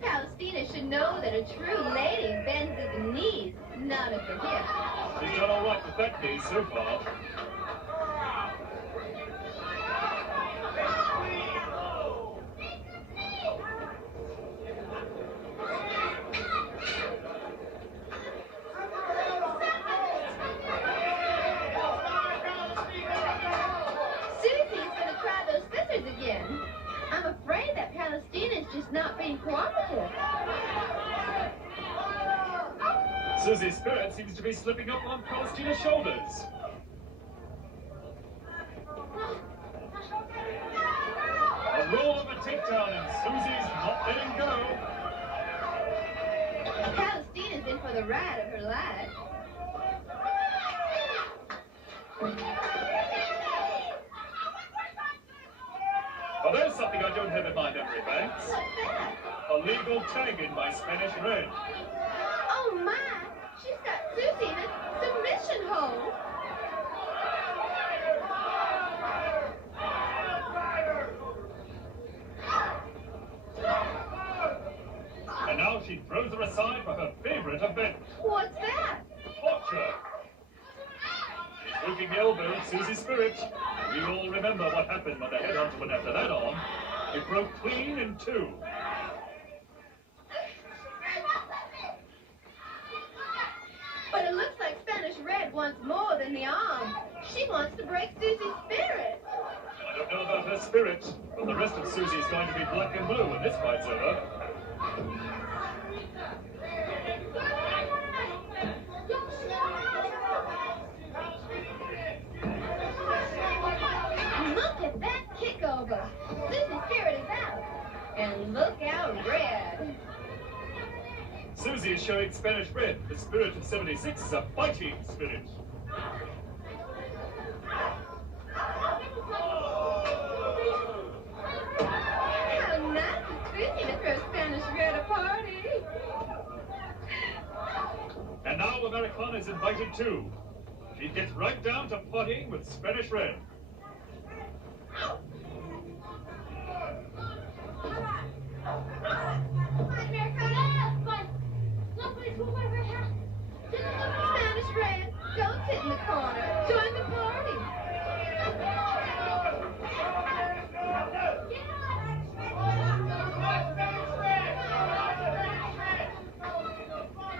Palestina should know that a true lady bends at the knees, not at the hips. She's done all right with that knee so far. Susie's gonna try those scissors again. I'm afraid that Palestina's just not being cooperative. Susie's spirit seems to be slipping up on Palestina's shoulders. A roll of a takedown and Susie's not letting go. Palestina's in for the ride of her life. Well, there's something I don't have in my memory banks. What's that? A legal tagging by Spanish Red. Oh my! She's got Susie in a submission hold. And now she throws her aside for her favorite event. What's that? Torture. She's working the elbow at Susie's spirit. We all remember what happened when the headhunter went after that arm. It broke clean in two. But it looks like Spanish Red wants more than the arm. She wants to break Susie's spirit. I don't know about her spirit, but the rest of Susie's going to be black and blue when this fight's over. Look at that kick over. Susie's spirit is out. And look out Red. Susie is showing Spanish Red. The spirit of 76 is a fighting spirit. How nice of Susie to throw Spanish Red a party. And now Americana is invited too. She gets right down to partying with Spanish Red. Spanish Red, don't sit in the corner. Join the party.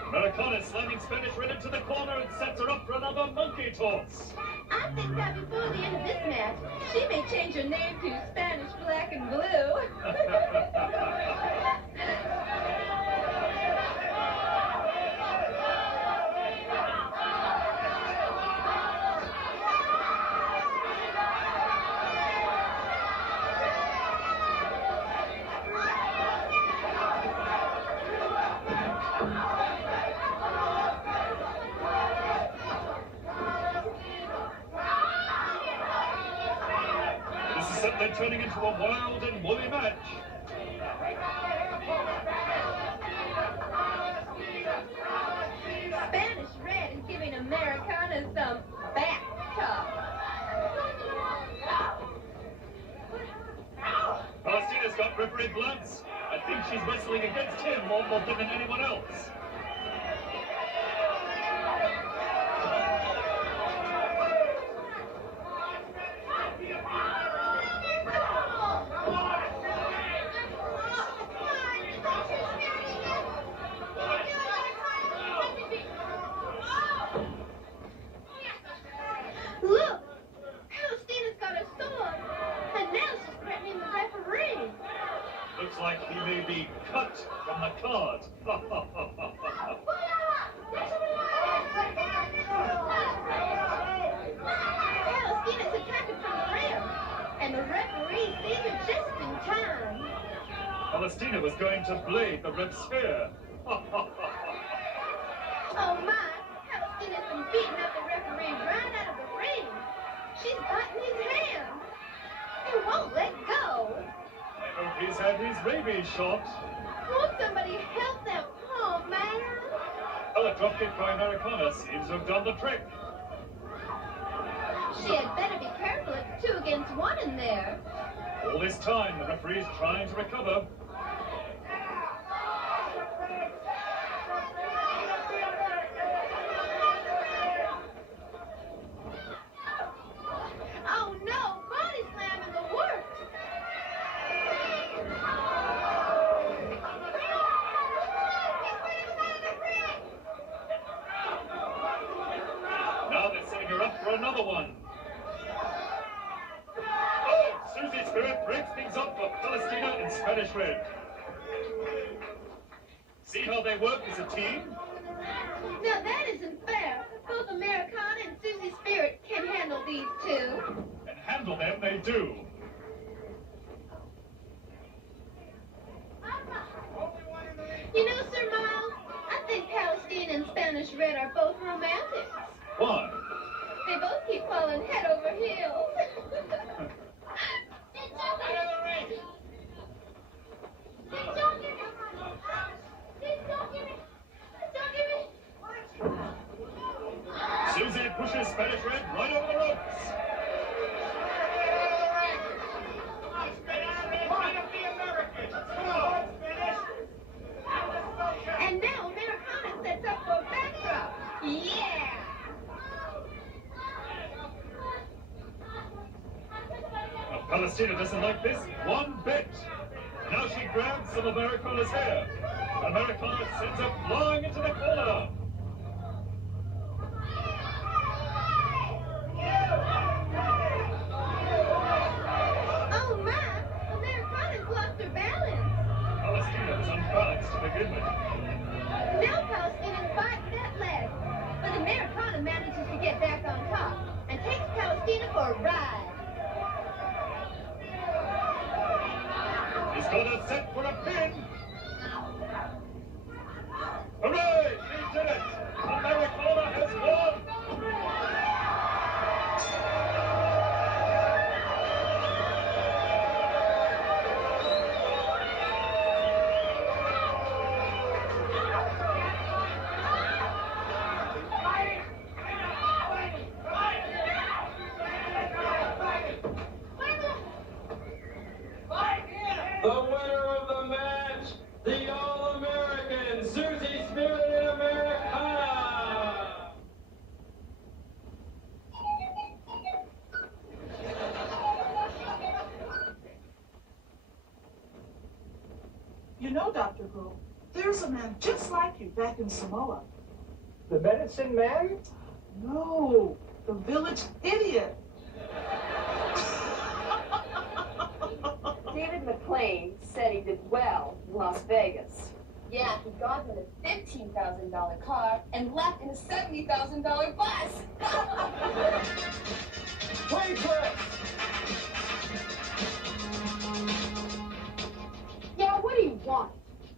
Americana is slamming Spanish Red into the corner and sets her up for another monkey toss. I think that before the end of this match, she may change her name to Spanish Black and Blue. This is suddenly turning into a wild and woolly match. Spanish Red is giving Americana some back talk. Palestina's got referee gloves. I think she's wrestling against him more than anyone else. Look! Palestina's got a sword, and now she's threatening the referee. Looks like he may be cut from the card. Palestina's attacking from the rear, and the referee sees her just in time. Palestina was going to blade the ref's hair. Oh my! Palestina's been beating up the referee right out of the ring. She's biting his hand. He won't let go. Hope he's had his rabies shot. Won't somebody help that poor man? Well, a drop kick by Americana seems to have done the trick. She had better be careful. It's 2 against 1 in there. All this time, the referee's trying to recover. Oh no, body slam in the works. Now they're setting her up for another one. Oh, Susie Spirit breaks things up for Palestina in Spanish Red. See how they work as a team? Now that isn't fair. Both Americana and Susie Spirit can handle these two. And handle them they do. You know, Sir Miles, I think Palestine and Spanish Red are both romantics. Why? They both keep falling head over heels. Susie pushes Spanish Red right over the ropes. And now Americana sets up for a backdrop. Yeah! But Palestina doesn't like this one bit. Now she grabs some of Americana's hair. Americana sends her flying into the corner. Oh my! Americana's lost her balance. Palestina was unbalanced to begin with. Now Palestina's biting that leg. But Americana manages to get back on top and takes Palestina for a ride. He's got her set for a pin. Hooray! She did it! Americana has won! The winner of the match, the All-American Susie Spirit in Americana. You know, Dr. Who, there's a man just like you back in Samoa. The medicine man? No, the village idiot. David McLean said he did well in Las Vegas. Yeah, he got in a $15,000 car and left in a $70,000 bus. Waitress! Yeah, what do you want?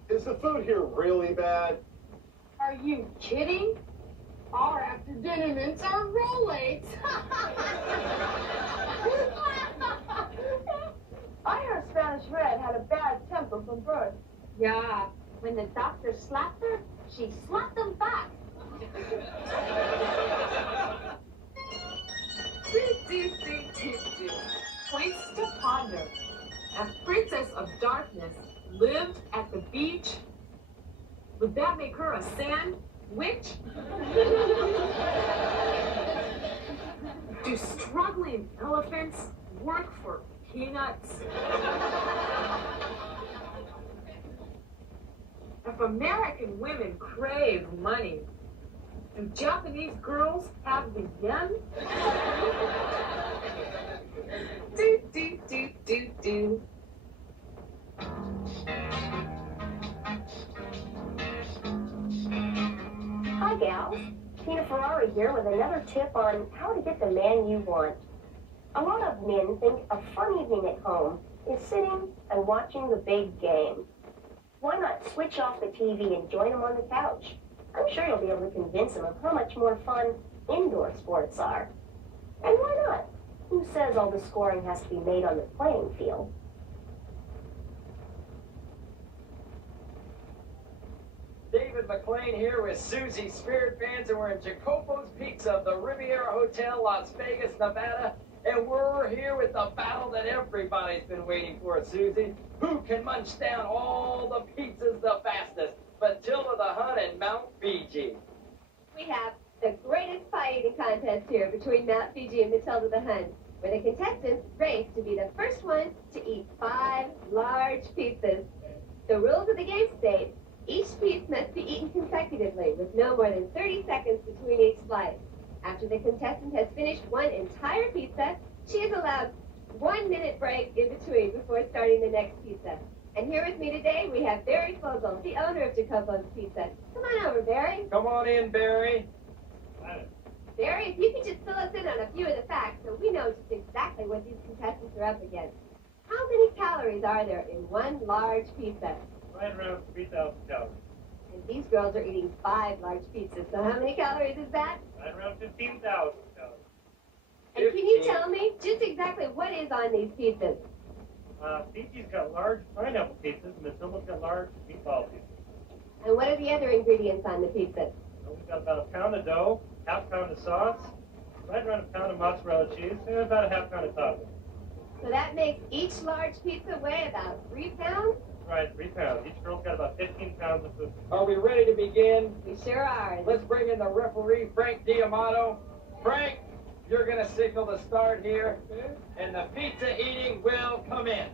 Is the food here really bad? Are you kidding? Our after dinner mints are Rolaids. I heard Spanish Red had a bad temper from birth. Yeah, when the doctor slapped her, she slapped him back. Do. Points to ponder. A princess of darkness lived at the beach. Would that make her a sand witch? Do struggling elephants work for peanuts? If American women crave money, do Japanese girls have the yen? Do. Hi, gals. Tina Ferrari here with another tip on how to get the man you want. A lot of men think a fun evening at home is sitting and watching the big game. Why not switch off the TV and join them on the couch? I'm sure you'll be able to convince them of how much more fun indoor sports are. And why not? Who says all the scoring has to be made on the playing field? David McLean here with Susie Spirit Fans, and we're in Jacopo's Pizza, the Riviera Hotel, Las Vegas, Nevada. And we're here with the battle that everybody's been waiting for, Susie. Who can munch down all the pizzas the fastest? Matilda the Hun and Mount Fiji. We have the greatest pie eating contest here between Mount Fiji and Matilda the Hun, where the contestants race to be the first one to eat 5 large pizzas. The rules of the game state, each piece must be eaten consecutively with no more than 30 seconds between each slice. After the contestant has finished one entire pizza, she is allowed 1 minute break in between before starting the next pizza. And here with me today, we have Barry Fogel, the owner of Jacopo's Pizza. Come on over, Barry. Come on in, Barry. Barry, if you could just fill us in on a few of the facts so we know just exactly what these contestants are up against. How many calories are there in one large pizza? Right around 3,000 calories. And these girls are eating 5 large pizzas, so how many calories is that? Right around 15,000 calories. And can you tell me just exactly what is on these pizzas? Fiji's got large pineapple pizzas, and Matilda's got large meatball pizzas. And what are the other ingredients on the pizzas? We've got about a pound of dough, half pound of sauce, right around a pound of mozzarella cheese, and about a half pound of topping. So that makes each large pizza weigh about 3 pounds? Right, 3 pounds. Each girl's got about 15 pounds of food. Are we ready to begin? We sure are. Let's bring in the referee, Frank D'Amato. Frank, you're going to signal the start here, and the pizza eating will come in.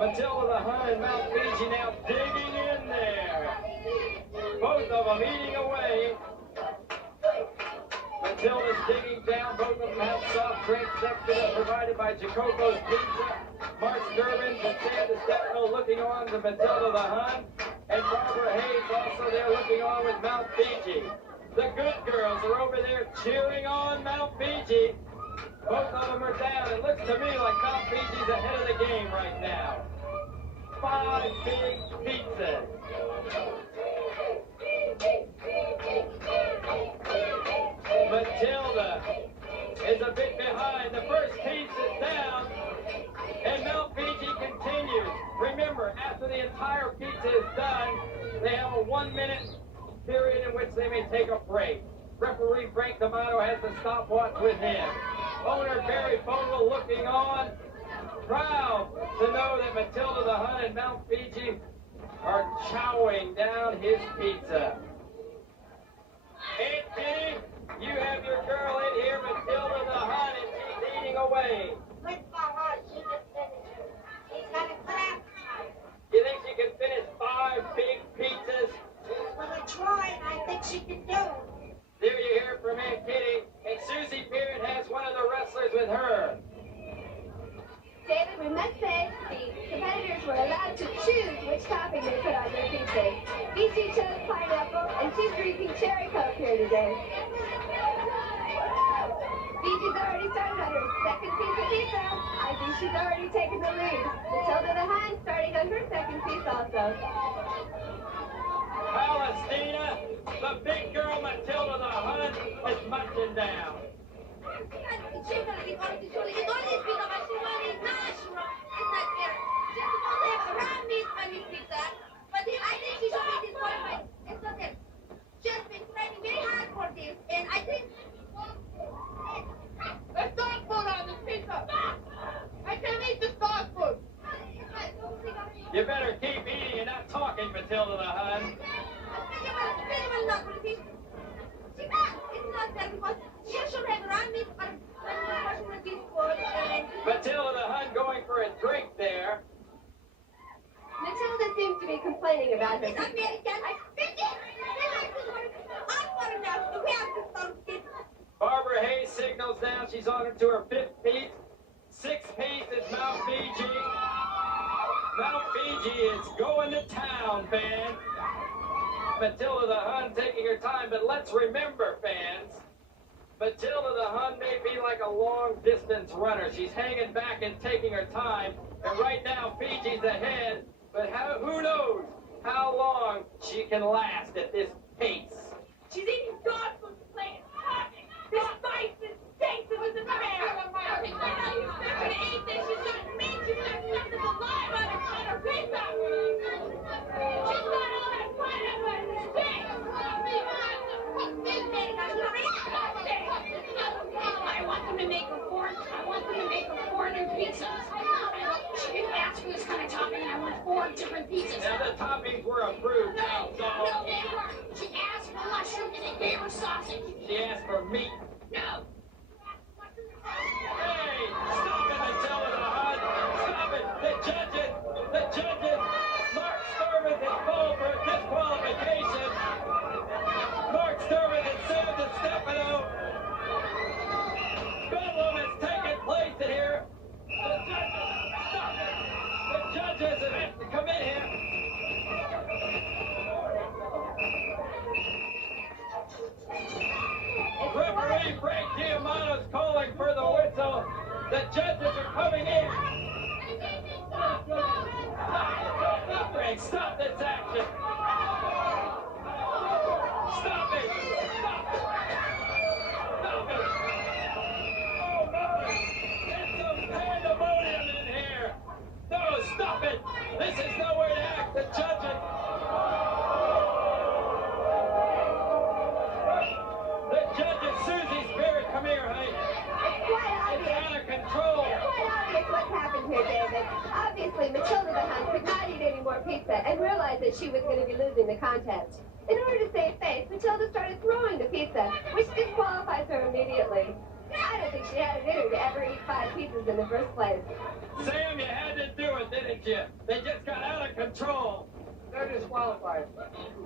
Matilda the Hun and Mount Fiji now digging in there. Both of them eating away. Matilda's digging down. Both of them have soft drink section provided by Jacopo's Pizza. Mark Durbin and Sandra Stefano looking on to Matilda the Hun. And Barbara Hayes also there looking on with Mount Fiji. The good girls are over there cheering on Mount Fiji. Both of them are down. It looks to me like Mount Fiji's ahead of the game right now. 5 big pizzas. Matilda is a bit behind. The first piece is down, and Mount Fiji continues. Remember, after the entire pizza is done, they have a 1 minute period in which they may take a break. Referee Frank D'Amato has the stopwatch with him. Owner Barry Fogel looking on, proud to know that Matilda the Hun and Mount Fiji are chowing down his pizza. Aunt Jenny, you have your girl in here, Matilda the Hun, and she's eating away. You think she can finish 5 big pizzas? Well, I tried. I think she can do it. There you hear it from Aunt Kitty, and Susie Beard has one of the wrestlers with her. David, we must say the competitors were allowed to choose which topping they put on their pizzas. Fiji chose pineapple, and she's drinking cherry coke here today. Fiji's already started on her second piece of pizza. I think she's already taken the lead. Matilda the Hun starting on her second piece also. Palestina, the big girl Matilda the Hun is munching down. Just been training very hard for this, and I think there's dog food on this pizza. I can't eat this dog food. You better keep eating and not talking, Matilda the Hun. Matilda the Hun going for a drink there. Matilda seems to be complaining about her. Barbara Hayes signals down. She's on her to her 5th piece. 6th piece is Mount Fiji. Mount Fiji is going to town, fans. Matilda the Hun taking her time, but let's remember, fans, Matilda the Hun may be like a long-distance runner. She's hanging back and taking her time, and right now Fiji's ahead, but who knows how long she can last at this pace. She's eating dog food, playing hockey. This spice is tastes with the bear. I know you're not gonna eat this. She's got meat. She's got something alive on her pizza. She's got all that pineapple and steak. I want them to make a fourth. I want them to make a 4 new pizzas. She didn't ask who's kind of topping. I want 4 different pizzas. Now the toppings were approved. No, they weren't. She asked for mushroom and they gave her sausage. She asked for meat. No. Hey, stop it, Matilda the Hut. Stop it. The judges. Mark Sturman is called for disqualification. Mark Sturman and Sam DiStefano. Bedlam has taken place in here. The judges, stop it. The judges have to come in here. Referee Frank Giamano's calling for the whistle. The judges are coming in. Stop, Frank. Stop this action. Stop it. Stop it. Oh, no. There's some pandemonium in here. No, stop it. This is no way to act. The judges. Susie Spirit, come here, honey. It's out of control. It's quite obvious what's happened here, David. Obviously, Matilda the Hunt could not eat any more pizza and realized that she was going to be losing the contest. In order to save face, Matilda started throwing the pizza, which disqualifies her immediately. I don't think she had it in her to ever eat 5 pizzas in the first place. Sam, you had to do it, didn't you? They just got out of control. They're disqualified.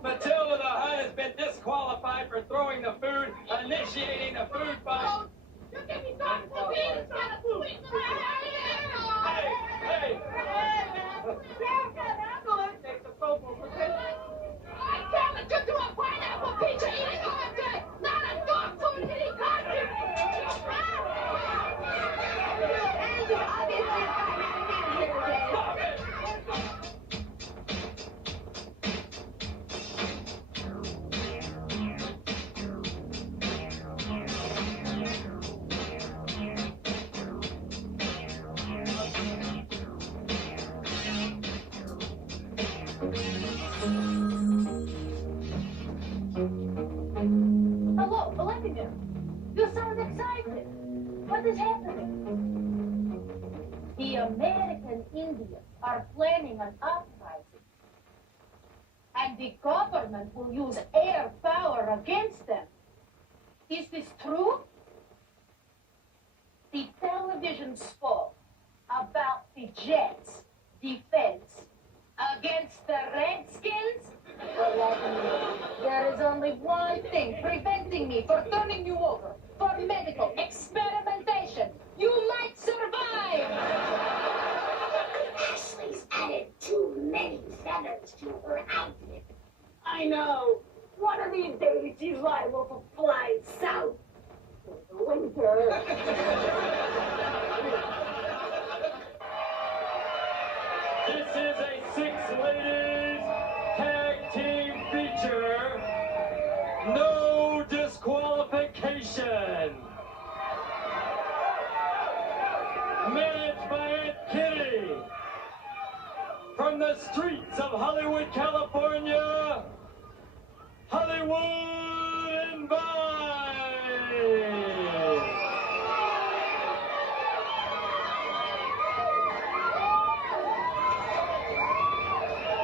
Matilda the Hunt has been disqualified for throwing the food, initiating the food fight. You give me something to eat. Hey! Take the football for this. I challenge you to a pineapple pizza eating contest, not a dog food eating contest. And you've obviously gotten out of hand here today. Hello, Vladimir. You sound excited. What is happening? The American Indians are planning an uprising. And the government will use air power against them. Is this true? The television spoke about the Jets' defense against the Redskins? There is only one thing preventing me from turning you over for medical experimentation. You might survive! Ashley's added too many feathers to her outfit. I know. One of these days she's liable for flying south for the winter. This is a 6-ladies tag team feature. No disqualification. Managed by Aunt Kitty. From the streets of Hollywood, California, Hollywood and Vine.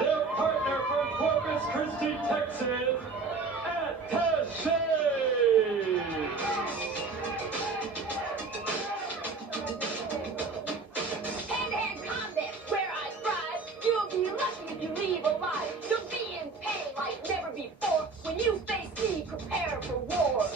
Their partner from Corpus Christi, Texas, Attaché. Hand-to-hand combat, where I thrive. You'll be lucky if you leave alive. You'll be in pain like never before. When you face me, prepare for war.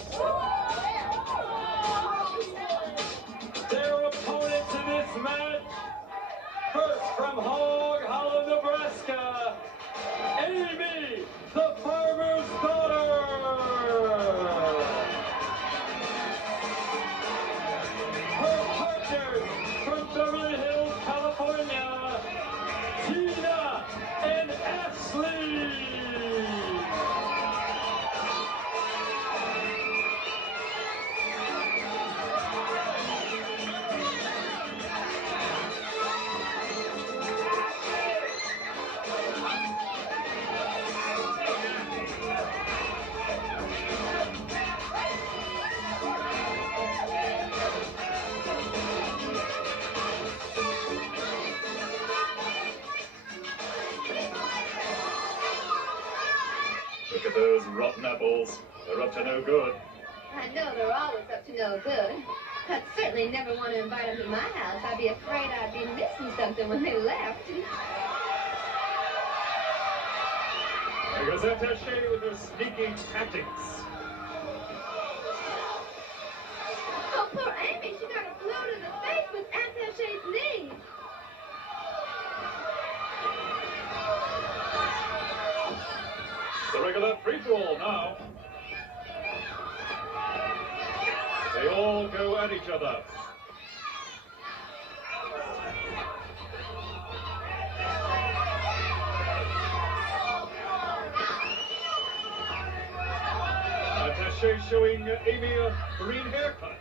at those rotten apples. They're up to no good. I know they're always up to no good. I'd certainly never want to invite them to my house. I'd be afraid I'd be missing something when they left. There goes Attaché with her sneaking tactics. Oh, poor Amy, she got a blow to the face with Attaché's knee. It's a regular free-for-all now. They all go at each other. Attaché showing Amy a green haircut.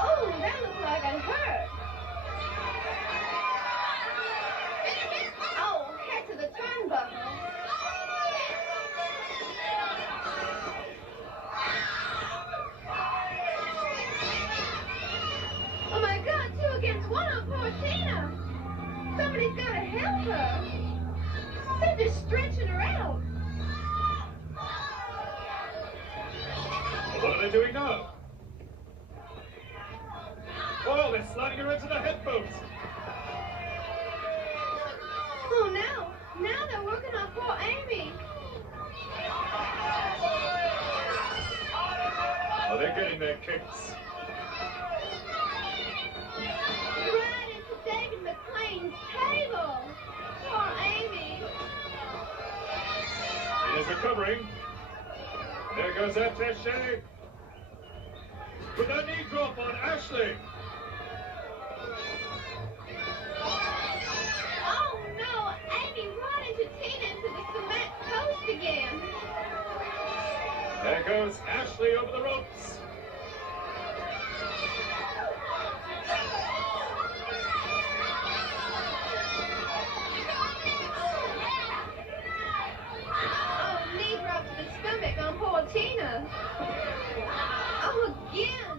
Oh, that looks like it hurt. Oh, head to the turnbuckle. Oh my God, 2 against 1 on poor Tina. Somebody's got to help her. They're just stretching her out. What are they doing now? Oh, they're sliding her into the head post. Oh no, now they're working on poor Amy. Oh, they're getting their kicks. Right into David McLean's table. Poor Amy. He is recovering. There goes Attaché. With a knee drop on Ashley. Oh no, Amy right into Tina into the cement post again. There goes Ashley over the ropes. Oh, knee drop to the stomach on poor Tina. Oh, again.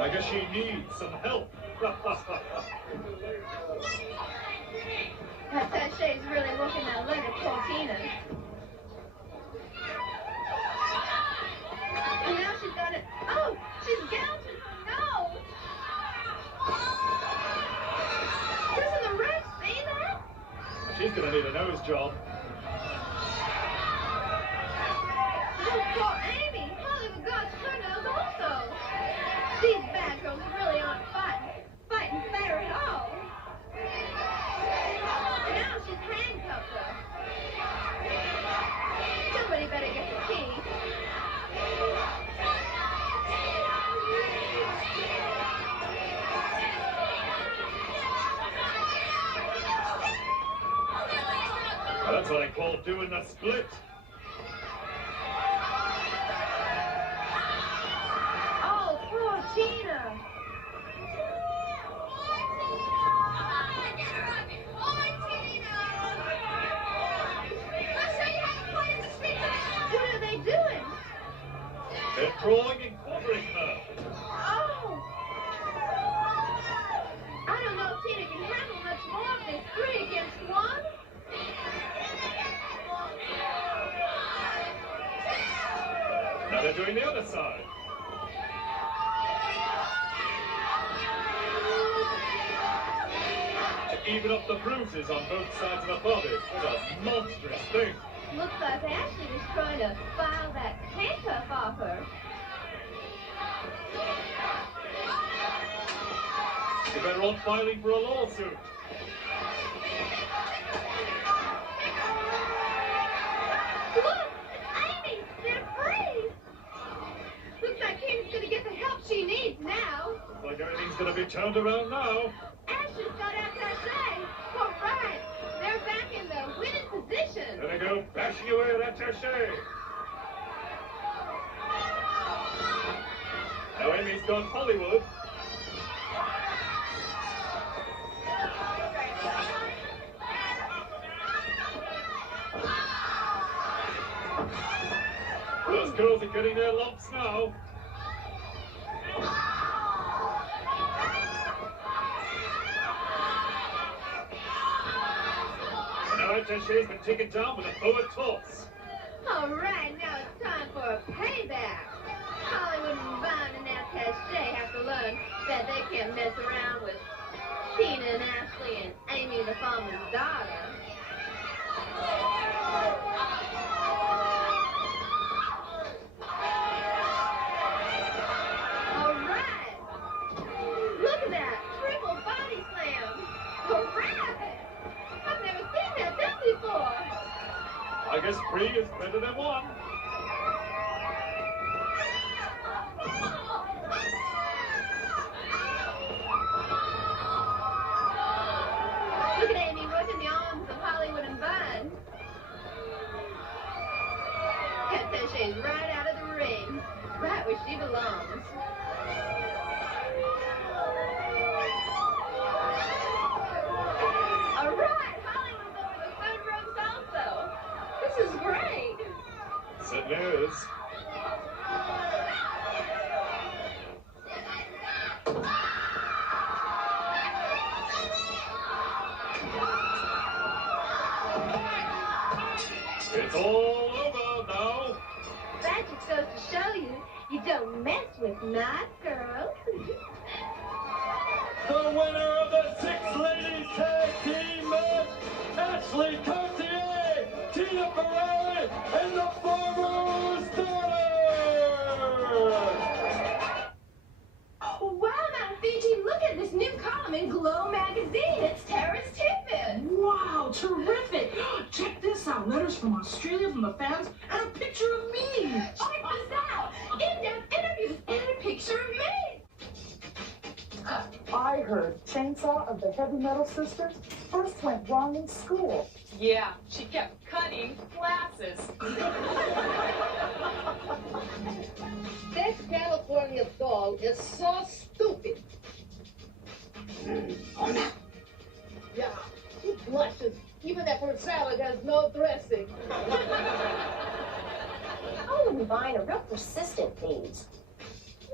I guess she needs some help. Attaché's really working that leg of poor Tina. And now she's got it. Oh, she's gouging her nose. Doesn't the ref see that? She's gonna need a nose job. Oh, poor Amy. Hollywood got her nose also. These bad girls really aren't fighting fair at all. And now she's handcuffed her. Somebody better get the key. Well, that's what I call doing the split. Oh, poor Tina. What are they doing? They're drawing and quartering her. Oh! I don't know if Tina can handle much more of this 3 against 1. Now they're doing the other side. To even up the bruises on both sides of the body. What a monstrous thing. Looks like Ashley was trying to file that handcuff off her. You're better off filing for a lawsuit. Look! Amy! They're free! Looks like Tina's gonna get the help she needs now. Looks like everything's gonna be turned around now. Ashley's got Attaché. All right. They're back in the winning position. There they go, bashing away at Attaché. Now Amy's got Hollywood. Those girls are getting their lumps now. And now attaché's been taken down with a forward toss. All right, now it's time for a payback. Hollywood and Vine and Attaché have to learn that they can't mess around with Tina and Ashley and Amy the farmer's daughter. All right. Look at that. Triple body slam. All right. I've never seen that done before. I guess 3 is better than 1. Look at Amy working the arms of Hollywood and Vine. Attaché's right out of the ring, right where she belongs. All right, Hollywood's over the third ropes also. This is great. Certainly is. It's all over now. That just goes to show you, you don't mess with nice girls. The winner of the 6 ladies tag team match, Ashley Cartier, Tina Ferrari, and the farmer's daughter. Oh, wow, Mount Fiji, look at this new column in Glow magazine. It's Tara's Tidbit. Wow, terrific. Check this out. Letters from Australia from the fans and a picture of me. Check this out. In-depth interviews and a picture of me. I heard Chainsaw of the Heavy Metal Sisters first went wrong in school. Yeah, she kept cutting classes. This California doll is so stupid. Yeah, she blushes even if her salad has no dressing. Hollywood and Vine are real persistent thieves.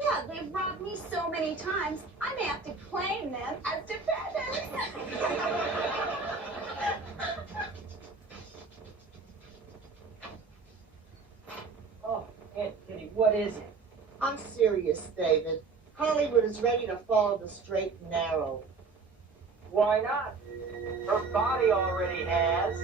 Yeah, they've robbed me so many times, I may have to claim them as defendants. Oh, Aunt Kitty, what is it? I'm serious, David. Hollywood is ready to follow the straight and narrow. Why not? Her body already has.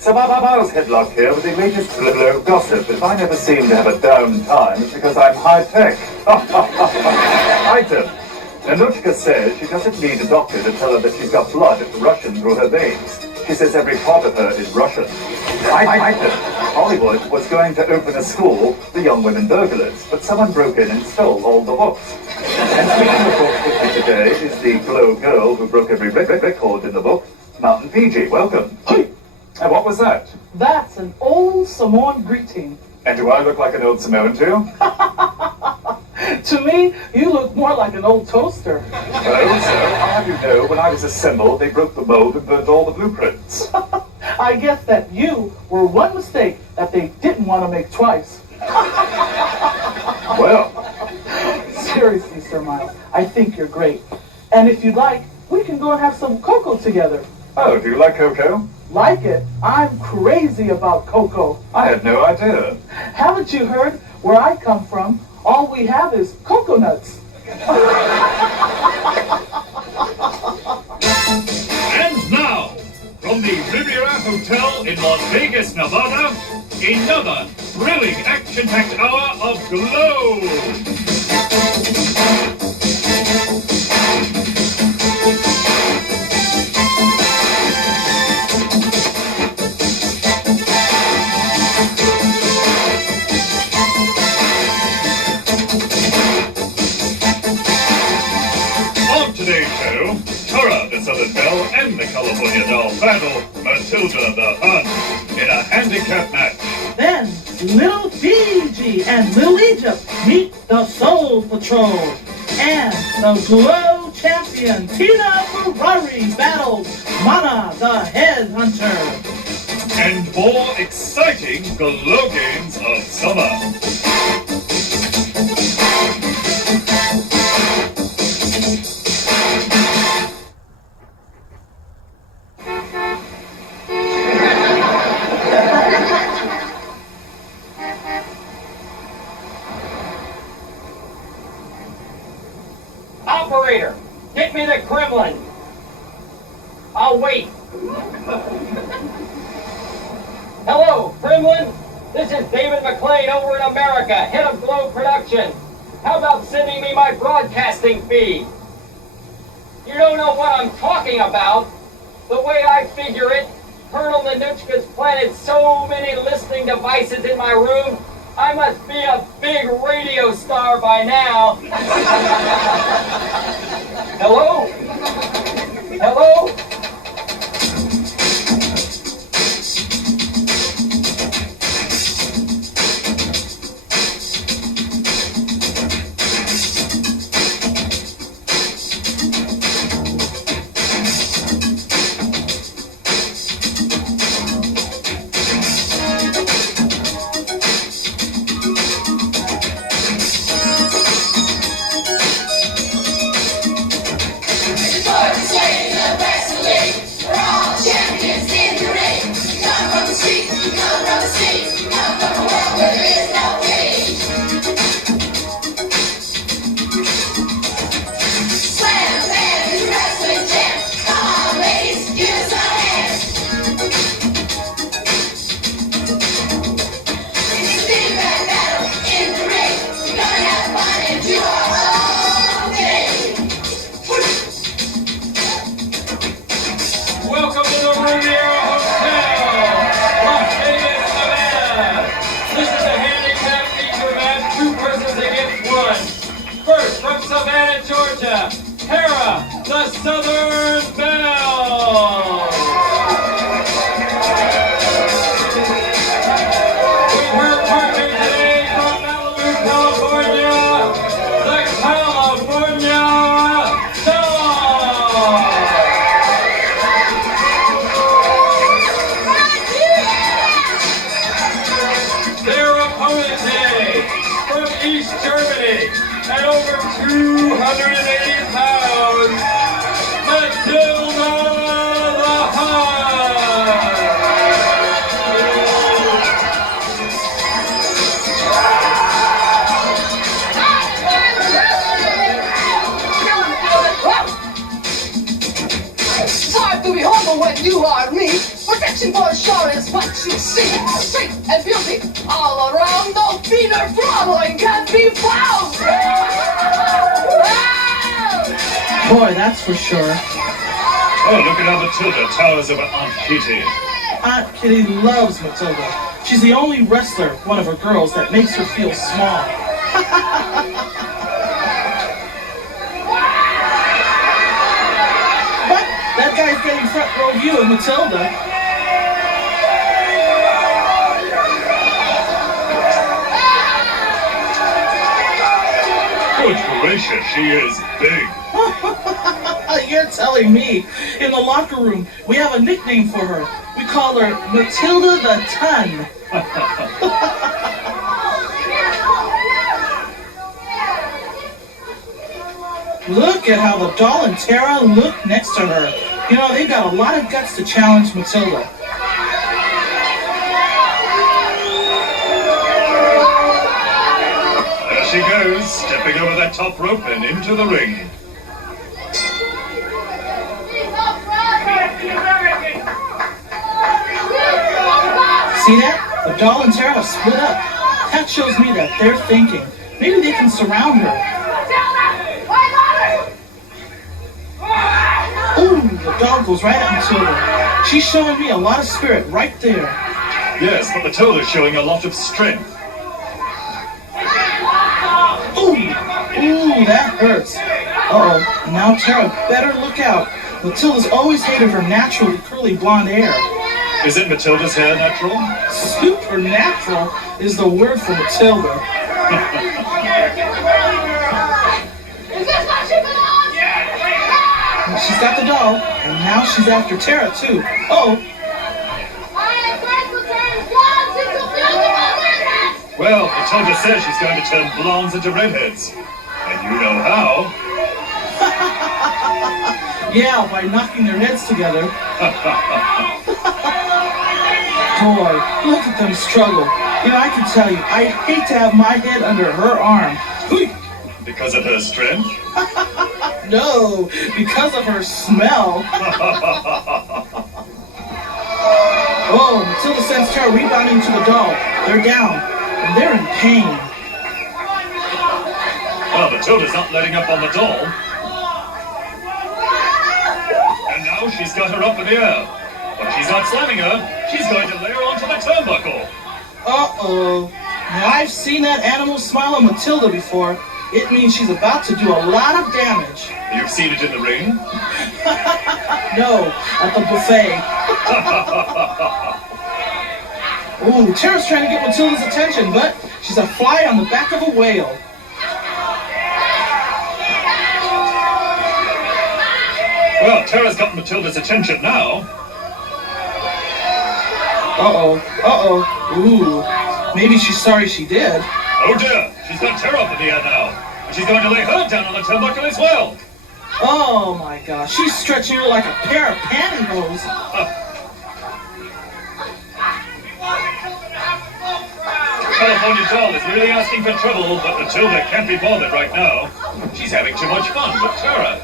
So Miles Headlock here with the latest glow gossip. If I never seem to have a down time, it's because I'm high-tech. Item. NINOTCHKA says she doesn't need a doctor to tell her that she's got blood Russian through her veins. She says every part of her is Russian. Item. Hollywood was going to open a school for young women burglars, but someone broke in and stole all the books. And speaking of books with me today is the glow girl who broke every record in the book, Mountain Fiji. Welcome. And what was that? That's an old Samoan greeting. And do I look like an old Samoan too? To me, you look more like an old toaster. Oh, so I'll have you know, when I was assembled, they broke the mold and burnt all the blueprints. I guess that you were one mistake that they didn't want to make twice. Well. Seriously, Sir Miles, I think you're great. And if you'd like, we can go and have some cocoa together. Oh, do you like cocoa? Like it? I'm crazy about cocoa. I had no idea. Haven't you heard? Where I come from, all we have is coconuts. And now, from the Riviera Hotel in Las Vegas, Nevada, another thrilling action-packed hour of Glow. Today's show, Tara the Southern Belle and the California Doll battle Matilda the Hun in a handicap match. Then, Little Fiji and Little Egypt meet the Soul Patrol. And the Glow Champion Tina Ferrari battles Mana the Headhunter. And more exciting Glow games of summer. Operator, get me the Kremlin. I'll wait. Hello, Kremlin. This is David McLean over in America, head of Glow Production. How about sending me my broadcasting feed? You don't know what I'm talking about. The way I figure it, Colonel NINOTCHKA's planted so many listening devices in my room, I must be a big radio star by now. Hello? Hello? First, from Savannah, Georgia, Tara, the Southern Belle. With her partner today from Malibu, California, the California Song. Their opponent today, from East Germany, at over 280 pounds, Matilda the Hun. It's hard to be humble when you are me. Protection for sure is what you see. Strength and beauty all around. No feeder following can be found. Boy, that's for sure. Oh, look at how Matilda towers over Aunt Kitty. Aunt Kitty loves Matilda. She's the only wrestler, one of her girls, that makes her feel small. What? That guy's getting front row view of Matilda. Good gracious, she is big. You're telling me. In the locker room, we have a nickname for her. We call her Matilda the Ton. Look at how the doll and Tara look next to her. You know, they've got a lot of guts to challenge Matilda. There she goes, stepping over that top rope and into the ring. See that? The doll and Tara have split up. That shows me that they're thinking. Maybe they can surround her. Ooh, the doll goes right at Matilda. She's showing me a lot of spirit right there. Yes, but Matilda's showing a lot of strength. Ooh, that hurts. Uh-oh, now Tara better look out. Matilda's always hated her naturally curly blonde hair. Is it Matilda's hair natural? Supernatural is the word for Matilda. She's got the doll, and now she's after Tara too. Oh. Well, Matilda says she's going to turn blondes into redheads. And you know how. Yeah, by knocking their heads together. Boy, look at them struggle. You know, I can tell you, I'd hate to have my head under her arm. Because of her strength? No, because of her smell. Oh, Matilda sends Tara rebounding to the doll. They're down, and they're in pain. Well, Matilda's not letting up on the doll. And now she's got her up in the air. But she's not slamming her. She's going to lay her onto the turnbuckle. Uh-oh. Now, I've seen that animal smile on Matilda before. It means she's about to do a lot of damage. You've seen it in the ring? No, at the buffet. Ooh, Tara's trying to get Matilda's attention, but she's a fly on the back of a whale. Well, Tara's got Matilda's attention now. Uh-oh, uh-oh, ooh. Maybe she's sorry she did. Oh dear, she's got Tara up in the air now. And she's going to lay her down on the turnbuckle as well. Oh my gosh, she's stretching her like a pair of pantyhose. California doll is really asking for trouble, but Matilda can't be bothered right now. She's having too much fun with Tara.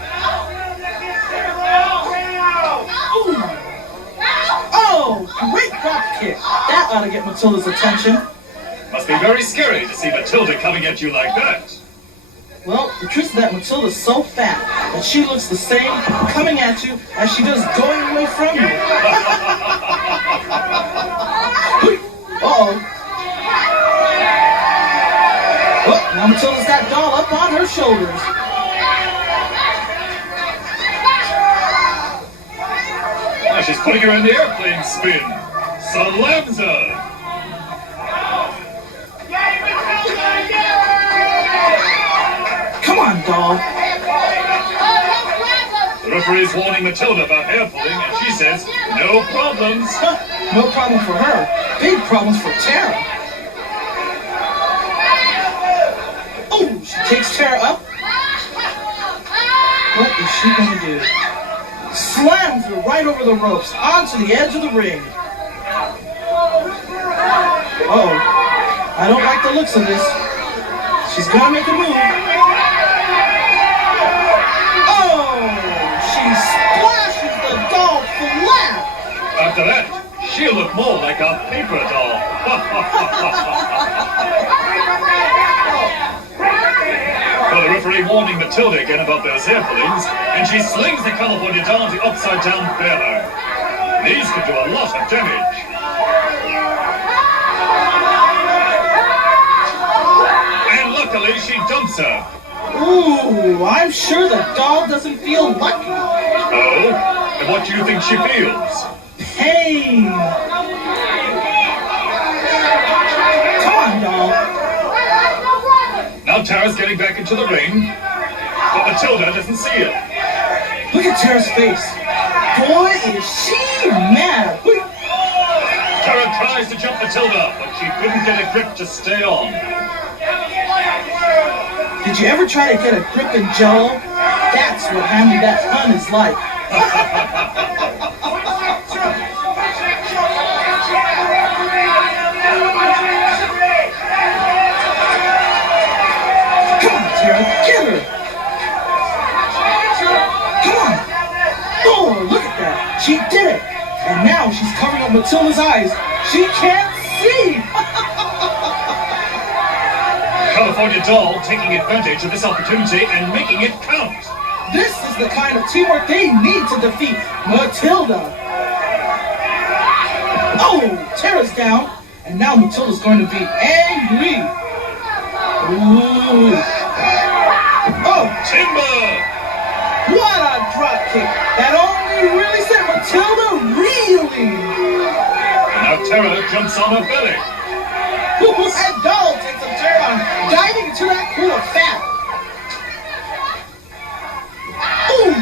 Oh, great drop kick. That ought to get Matilda's attention. Must be very scary to see Matilda coming at you like that. Well, the truth is that Matilda's so fat that she looks the same coming at you as she does going away from you. Uh-oh. Oh, now Matilda's got doll up on her shoulders. Now she's putting her in the airplane spin. Slams her. Come on, doll. The referee's warning Matilda about hair pulling, and she says, no problems. No problem for her. Big problems for Tara. Oh, she takes Tara up. What is she going to do? Slams her right over the ropes, onto the edge of the ring. Uh-oh. I don't like the looks of this. She's going to make a move. Splashes the doll flat! After that, she'll look more like a paper doll. Well, the referee warning Matilda again about those hair pullings, and she slings the California doll on the upside-down bear hug. These could do a lot of damage. And luckily, she dumps her. Ooh, I'm sure the doll doesn't feel lucky. Oh? And what do you think she feels? Pain. Come on, doll. Now Tara's getting back into the ring, but Matilda doesn't see it. Look at Tara's face. Boy, is she mad. Tara tries to jump Matilda, but she couldn't get a grip to stay on. Did you ever try to get a grip in Jello? That's what handling that fun is like. Come on, Tara, get her! Come on! Oh, look at that! She did it! And now she's covering up Matilda's eyes. She can't see! California doll taking advantage of this opportunity and making it count. This is the kind of teamwork they need to defeat Matilda. Oh, Tara's down, and now Matilda's going to be angry. Ooh. Oh, timber! What a drop kick! That only really sent Matilda reeling. Now Tara jumps on her belly. That doll takes a turn, diving into that pool of fat. Ooh.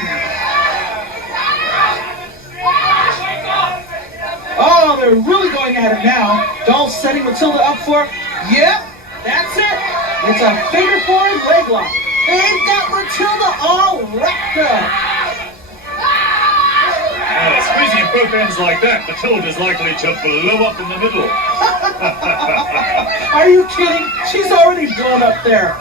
Oh, they're really going at it now. Doll setting Matilda up for, yep, that's it. It's a figure four leg lock. They've got Matilda all wrapped up. Squeezing at both ends like that, Matilda's likely to blow up in the middle. Are you kidding? She's already blown up there.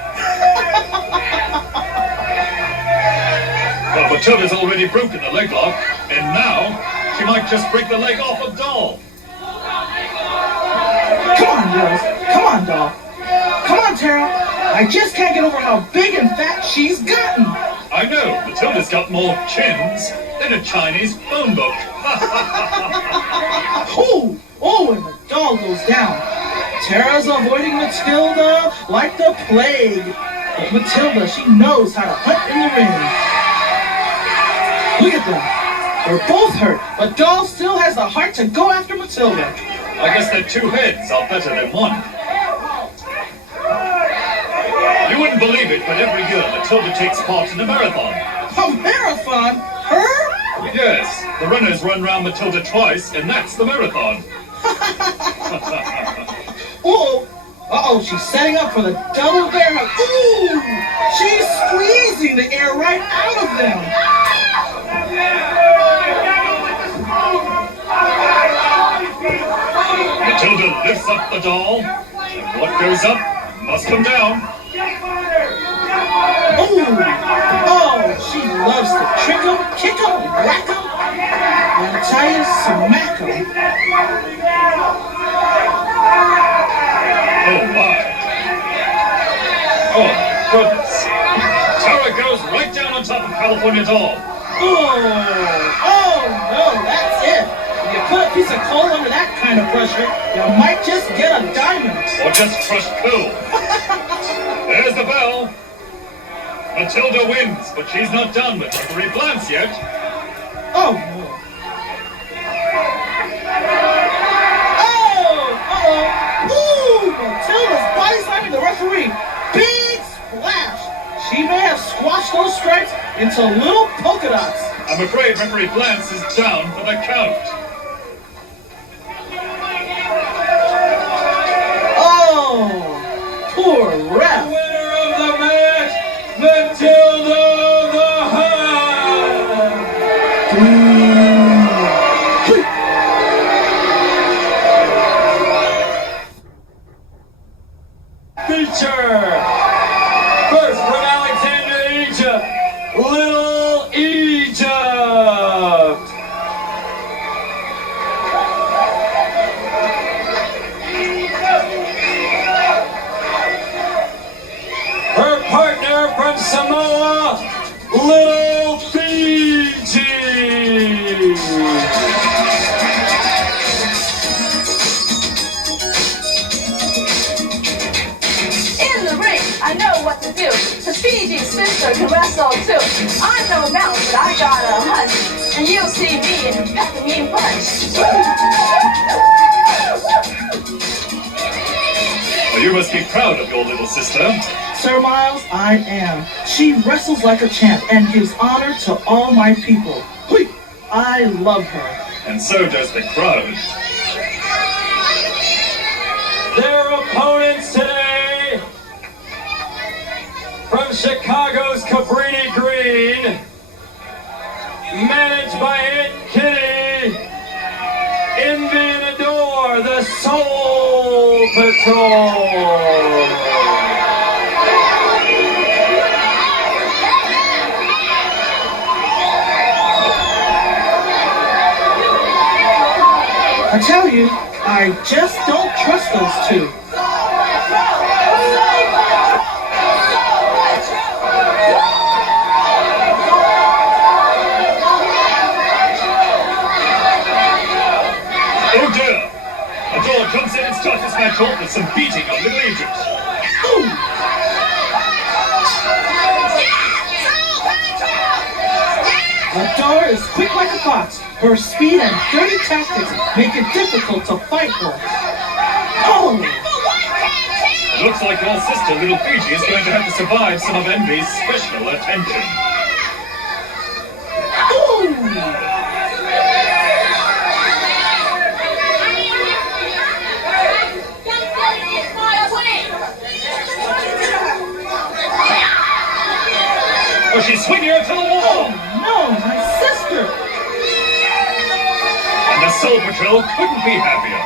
Well, Matilda's already broken the leg lock, and now she might just break the leg off of Doll. Come on, girls. Come on, doll. Come on, Tara. I just can't get over how big and fat she's gotten. I know, Matilda's got more chins than a Chinese phone book. Oh, and the doll goes down. Tara's avoiding Matilda like the plague. But Matilda, she knows how to hunt in the ring. Look at them. They're both hurt, but Doll still has the heart to go after Matilda. I guess their two heads are better than one. You wouldn't believe it, but every year Matilda takes part in a marathon. A marathon? Her? Yes, the runners run round Matilda twice, and that's the marathon. Uh-oh, she's setting up for the double bear hug. Ooh! She's squeezing the air right out of them. Matilda lifts up the doll. What goes up must come down. Oh, she loves to trick 'em, kick 'em, whack 'em, and I tell you, smack 'em. Oh, my. Oh, goodness. Tara goes right down on top of California Doll. Oh, no, that's it. If you put a piece of coal under that kind of pressure, you might just get a diamond. Or just crushed coal. There's the bell. Matilda wins, but she's not done with referee Blance yet. Oh, no. Ooh, Matilda's body slamming the referee. Big splash. She may have squashed those stripes into little polka dots. I'm afraid referee Blance is down for the count. Oh, poor ref. The winner of the match, Matilda the Hunt. Feature. First from Alexander Egypt, Little Egypt. Her partner from Samoa, Little Fiji. In the ring, I know what to do. Cause Fiji's sister can wrestle too. I'm no mouse, but I got a hunch. And you'll see me in Pack a Mean Punch. Well, you must be proud of your little sister. Sir Miles, I am. She wrestles like a champ and gives honor to all my people. Whee! I love her. And so does the crowd. Their opponents today, from Chicago's Cabrini Green, managed by Aunt Kitty, Envy and Adore, the Soul Patrol. I tell you, I just don't trust those two. Oh dear! Adore comes in and starts this match off with some beating of Little Egypt. Adore is quick like a fox. Her speed and dirty tactics make it difficult to fight her. Oh! Looks like your sister, Little Fiji, is going to have to survive some of Envy's special attention. Oh, she's swinging her to the wall! No, my sister! And the Soul Patrol couldn't be happier.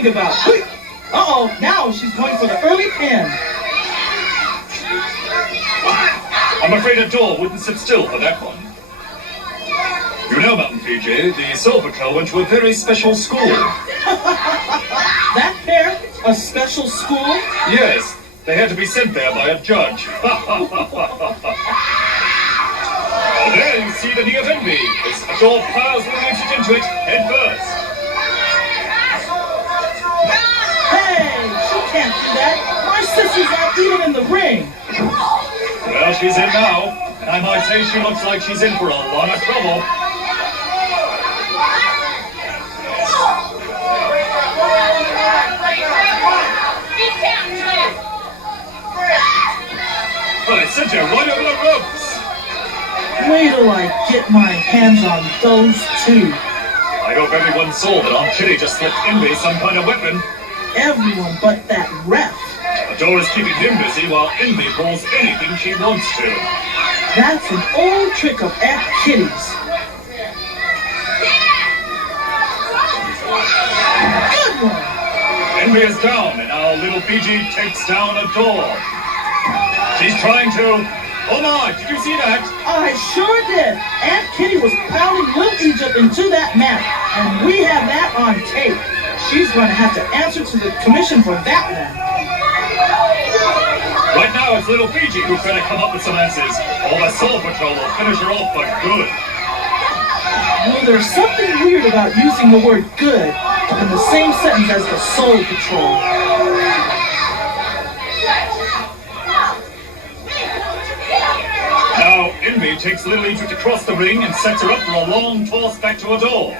talking about? Uh-oh, now she's going for the early pin. I'm afraid a door wouldn't sit still for that one. You know, Mountain Fiji, the Soul Patrol went to a very special school. That pair? A special school? Yes, they had to be sent there by a judge. There you see the knee of envy. As a door plows the music into it head first. Hey, she can't do that. My sister's not even in the ring. Well, she's in now, and I might say she looks like she's in for a lot of trouble. Well, I sent you right over the ropes. Wait till I get my hands on those two. I hope everyone saw that Aunt Kitty just slipped Envy some kind of weapon. Everyone but that ref. The door is keeping him busy while Envy pulls anything she wants to. That's an old trick of Aunt Kitty's. Good one. Envy is down, and now little Fiji takes down a door. She's trying to... Oh my, did you see that? I sure did. Aunt Kitty was pounding Little Egypt into that mat, and we have that on tape. She's going to have to answer to the commission for that one. Right now it's little Fiji who's going to come up with some answers, or the Soul Patrol will finish her off for good. Well, there's something weird about using the word good in the same sentence as the Soul Patrol. Now, Envy takes little Egypt across the ring and sets her up for a long toss back to a door.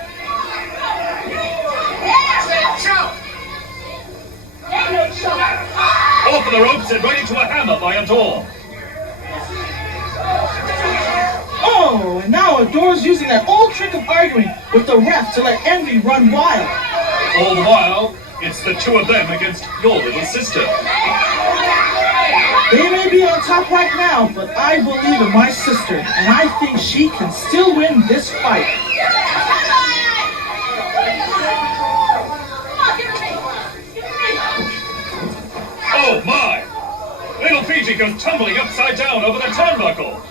Off of the ropes and right into a hammer by a door. Oh, and now Adora's using that old trick of arguing with the ref to let Envy run wild. All the while, it's the two of them against your little sister. They may be on top right now, but I believe in my sister, and I think she can still win this fight. Oh my! Little Fiji goes tumbling upside down over the turnbuckle.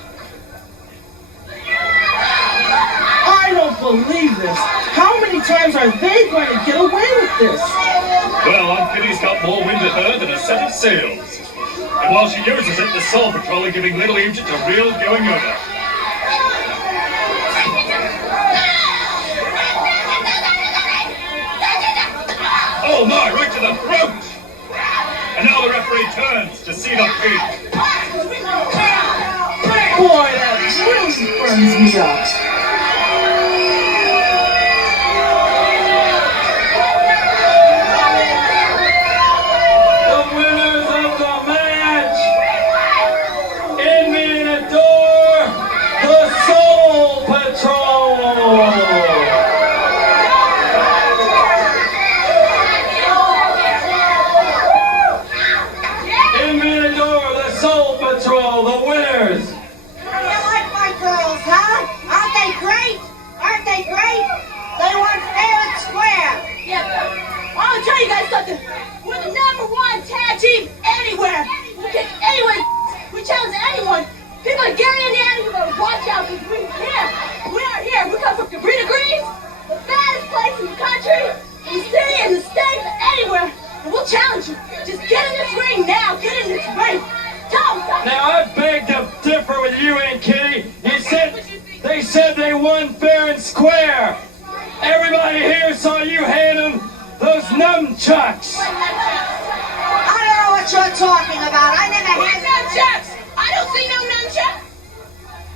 I don't believe this. How many times are they going to get away with this? Well, Aunt Kitty's got more wind at her than a set of sails. And while she uses it, the Soul Patrol are giving little Egypt a real going over. Oh my, right to the throat! And now the referee turns to see the feet. Boy, that really burns me up. The winners of the match, Envy and Adore, the Soul Patrol. Envy and Adore, the Soul Patrol, the winners. How do you like my girls, huh? Aren't they great? Aren't they great? They won fair and square. Yeah, I want to tell you guys something. We're the #1 tag team anywhere. We kick anyone. We challenge anyone. People like Gary, Indiana, you better watch out because we're here. We are here. We come from Cabrini Greens, the baddest place in the country, in the city, in the state, anywhere. And we'll challenge you. Just get in this ring now. Get in this ring. Tell them something. Now I beg to differ with you, Aunt Kitty. They said they won fair and square. Everybody here saw you hand them those nunchucks. I don't know what you're talking about. I never What had nunchucks? I don't see no nunchucks.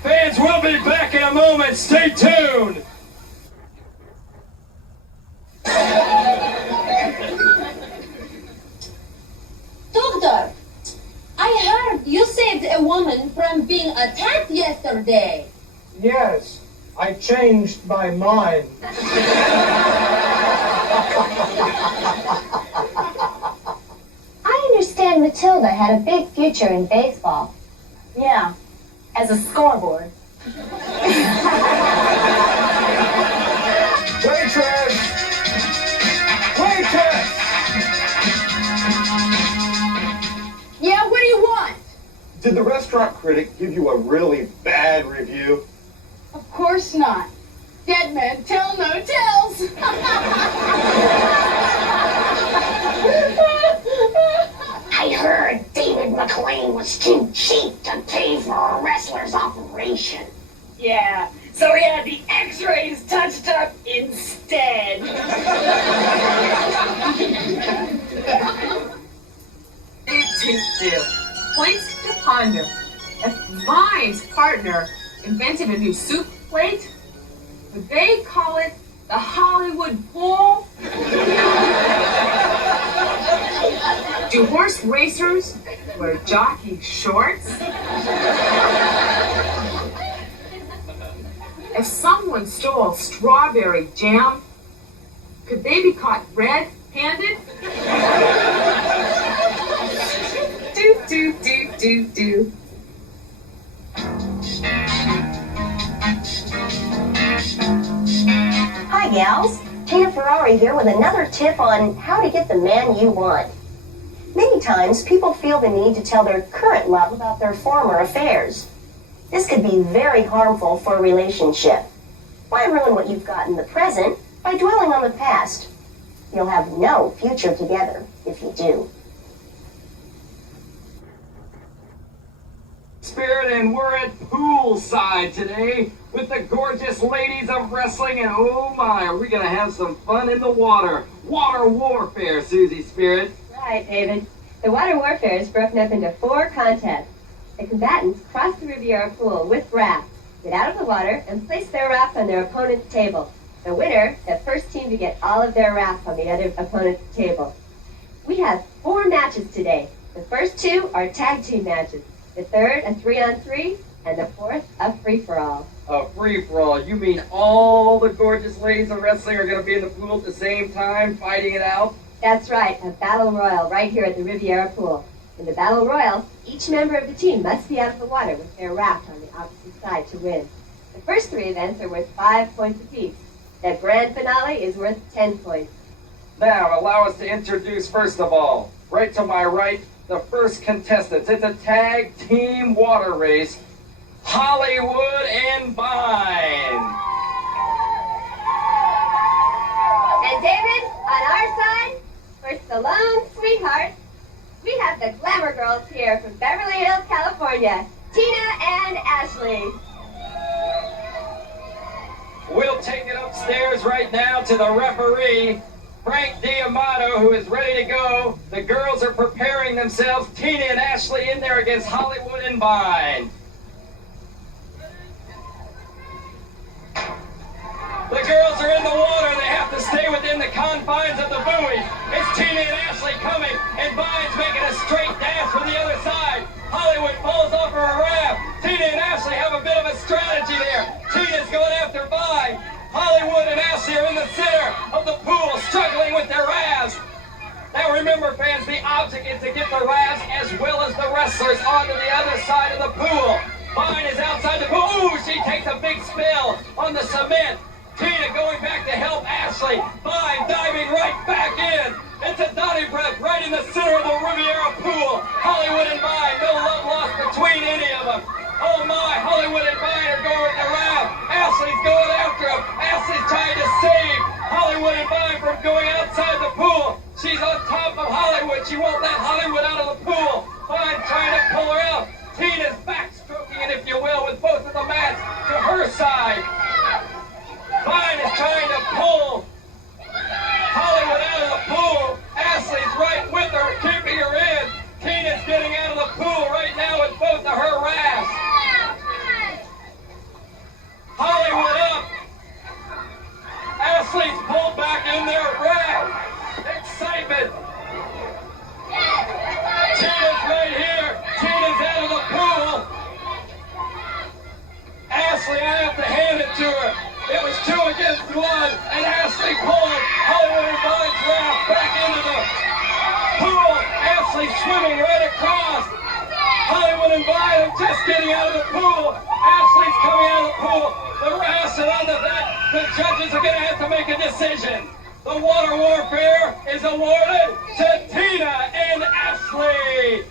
Fans, we'll be back in a moment. Stay tuned. Doctor, I heard you saved a woman from being attacked yesterday. Yes, I changed my mind. I understand Matilda had a big future in baseball. Yeah, as a scoreboard. Waitress! Waitress! restaurant critic give you a really bad review? Of course not. Dead men tell no tales. I heard David McLean was too cheap to pay for a wrestler's operation. Yeah, so he had the x-rays touched up instead. Points to ponder. If Vine's partner invented a new soup plate, would they call it the Hollywood Bowl? Do horse racers wear jockey shorts? If someone stole strawberry jam, could they be caught red-handed? Do. Hi, gals. Tina Ferrari here with another tip on how to get the man you want. Many times, people feel the need to tell their current love about their former affairs. This could be very harmful for a relationship. Why ruin what you've got in the present by dwelling on the past? You'll have no future together if you do. Spirit, and we're at poolside today with the gorgeous ladies of wrestling, and oh my, are we gonna have some fun in the water. Water warfare, Susie Spirit. Right, David. The water warfare is broken up into 4 contests. The combatants cross the Riviera pool with rafts, get out of the water, and place their raft on their opponent's table. The winner, the first team to get all of their rafts on the other opponent's table. We have 4 matches today. The first 2 are tag team matches. The third, a 3-on-3, and the fourth, a free-for-all. A free-for-all? You mean all the gorgeous ladies of wrestling are going to be in the pool at the same time, fighting it out? That's right, a battle royal right here at the Riviera pool. In the battle royal, each member of the team must be out of the water with their raft on the opposite side to win. The first 3 events are worth 5 points apiece. The grand finale is worth 10 points. Now, allow us to introduce first of all, right to my right, the first contestants. It's a tag team water race, Hollywood and Vine. And David, on our side, for Stallone Sweetheart, we have the Glamour Girls here from Beverly Hills, California, Tina and Ashley. We'll take it upstairs right now to the referee, Frank D'Amato, who is ready to go. The girls are preparing themselves. Tina and Ashley in there against Hollywood and Vine. The girls are in the water. They have to stay within the confines of the buoy. It's Tina and Ashley coming, and Vine's making a straight dash for the other side. Hollywood falls off her raft. Tina and Ashley have a bit of a strategy there. Tina's going after Vine. Hollywood and Ashley are in the center of the pool, struggling with their rafts. Now remember, fans, the object is to get the rafts as well as the wrestlers onto the other side of the pool. Vine is outside the pool. Ooh, she takes a big spill on the cement. Tina going back to help Ashley. Vine diving right back in. It's a Donnybrook right in the center of the Riviera pool. Hollywood and Vine, no love lost between any of them. Oh my, Hollywood and Vine are going with the raft. Ashley's going after him. Ashley's trying to save Hollywood and Vine from going outside the pool. She's on top of Hollywood. She won't let Hollywood out of the pool. Vine trying to pull her out. Tina's backstroking it, if you will, with both of the mats to her side. Vine is trying to pull Hollywood out of the pool. Ashley's right with her, keeping her in. Tina's getting out of the pool right now with both of her rafts. Hollywood up. Ashley's pulled back in their raft. Excitement. Tina's right here. Tina's out of the pool. Ashley, I have to hand it to her. It was 2 against 1, and Ashley pulled Hollywood and Vine's raft back into the pool. Ashley swimming right across. Hollywood and Vine are just getting out of the pool. Ashley's coming out of the pool. The rafts are under that. The judges are going to have to make a decision. The water warfare is awarded to Tina and Ashley.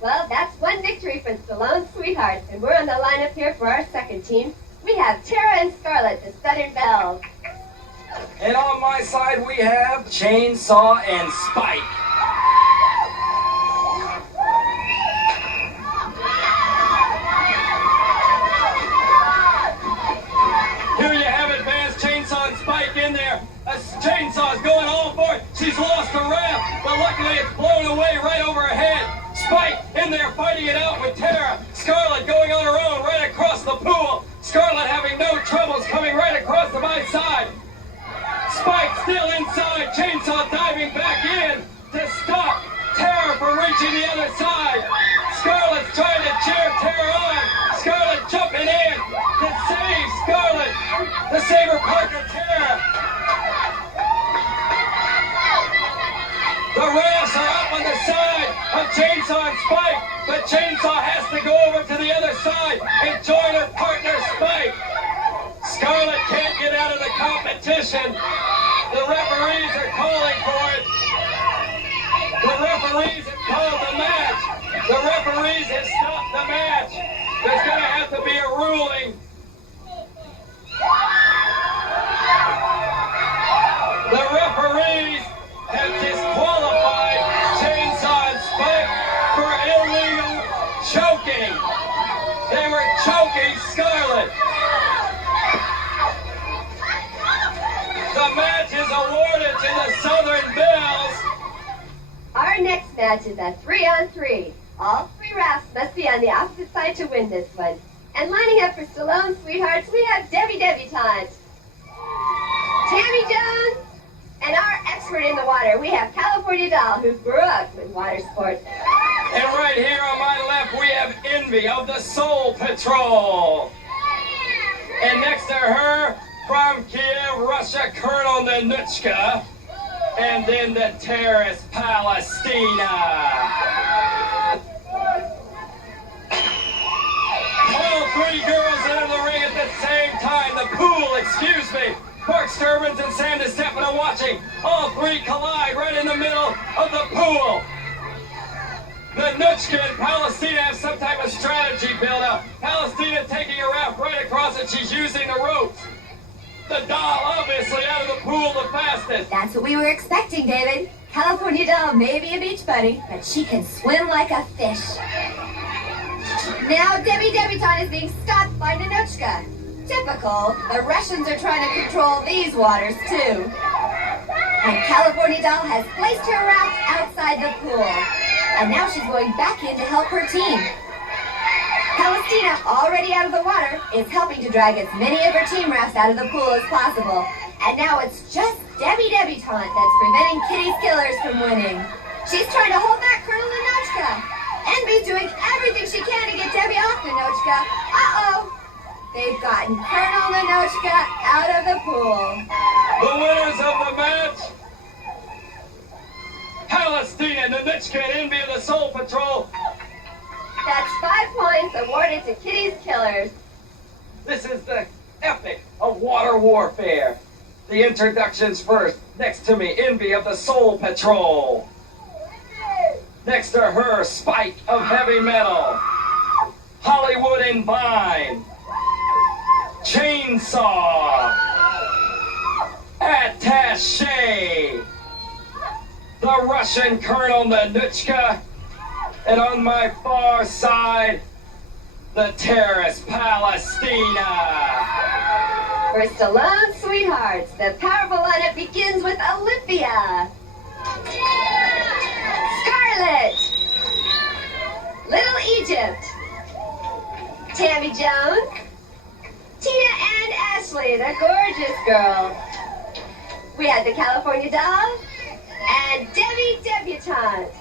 Well, that's one victory for the Stallone Sweethearts, and we're on the lineup here for our second team. We have Tara and Scarlett, the Southern Bells. And on my side, we have Chainsaw and Spike. Here you have it, Vance. Chainsaw and Spike in there. Chainsaw's going all for it. She's lost the raft, but luckily it's blown away right over her head. Spike in there fighting it out with Tara. Scarlett going on her own right across the pool. Scarlett having no troubles coming right across to my side. Spike still inside. Chainsaw diving back in to stop Tara from reaching the other side. Scarlett's trying to cheer Tara on. Scarlett jumping in to save Scarlett, to save her partner Tara. The rafts are up on the side of Chainsaw and Spike, but Chainsaw has to go over to the other side and join her partner Spike. Scarlett can't get out of the competition. The referees are calling for it. The referees have called the match. The referees have stopped the match. There's going to have to be a ruling. The referees have disqualified Chainsaw and Spike for illegal choking. They were choking Scarlett. The match is awarded to the Southern Bells. Our next match is a 3-on-3. All three rafts must be on the opposite side to win this one. And lining up for Stallone Sweethearts, we have Debutante, Tammy Jones, and our expert in the water, we have California Doll, who grew up with water sports. And right here on my left, we have Envy of the Soul Patrol. And next to her, from Kiev, Russia, Colonel NINOTCHKA. And then the terrorist Palestina. All three girls enter the ring at the same time. The pool, excuse me. Mark Sturbins and Sam DeStefano watching. All three collide right in the middle of the pool. NINOTCHKA and Palestina have some type of strategy build up. Palestina taking her raft right across and she's using the ropes. The doll obviously out of the pool the fastest. That's what we were expecting, David. California Doll may be a beach buddy, but she can swim like a fish. Now Debutante is being stopped by NINOTCHKA. Typical, the Russians are trying to control these waters too. And California Doll has placed her raft outside the pool. And now she's going back in to help her team. Palestina, already out of the water, is helping to drag as many of her team rafts out of the pool as possible. And now it's just Debutante that's preventing Kitty's killers from winning. She's trying to hold back Colonel NINOTCHKA. Envy's doing everything she can to get Debbie off NINOTCHKA. Uh-oh! They've gotten Colonel NINOTCHKA out of the pool. The winners of the match, Palestina, NINOTCHKA, and Envy of the Soul Patrol. That's 5 points awarded to Kitty's killers. This is the epic of water warfare. The introductions first. Next to me, Envy of the Soul Patrol. Next to her, Spike of Heavy Metal. Hollywood and Vine. Chainsaw. Attaché. The Russian Colonel NINOTCHKA. And on my far side, the terrorist Palestina. For Stallone Sweethearts, the powerful lineup begins with Olympia, Scarlett, Little Egypt, Tammy Jones, Tina and Ashley, the gorgeous girl. We had the California Doll and Debutante.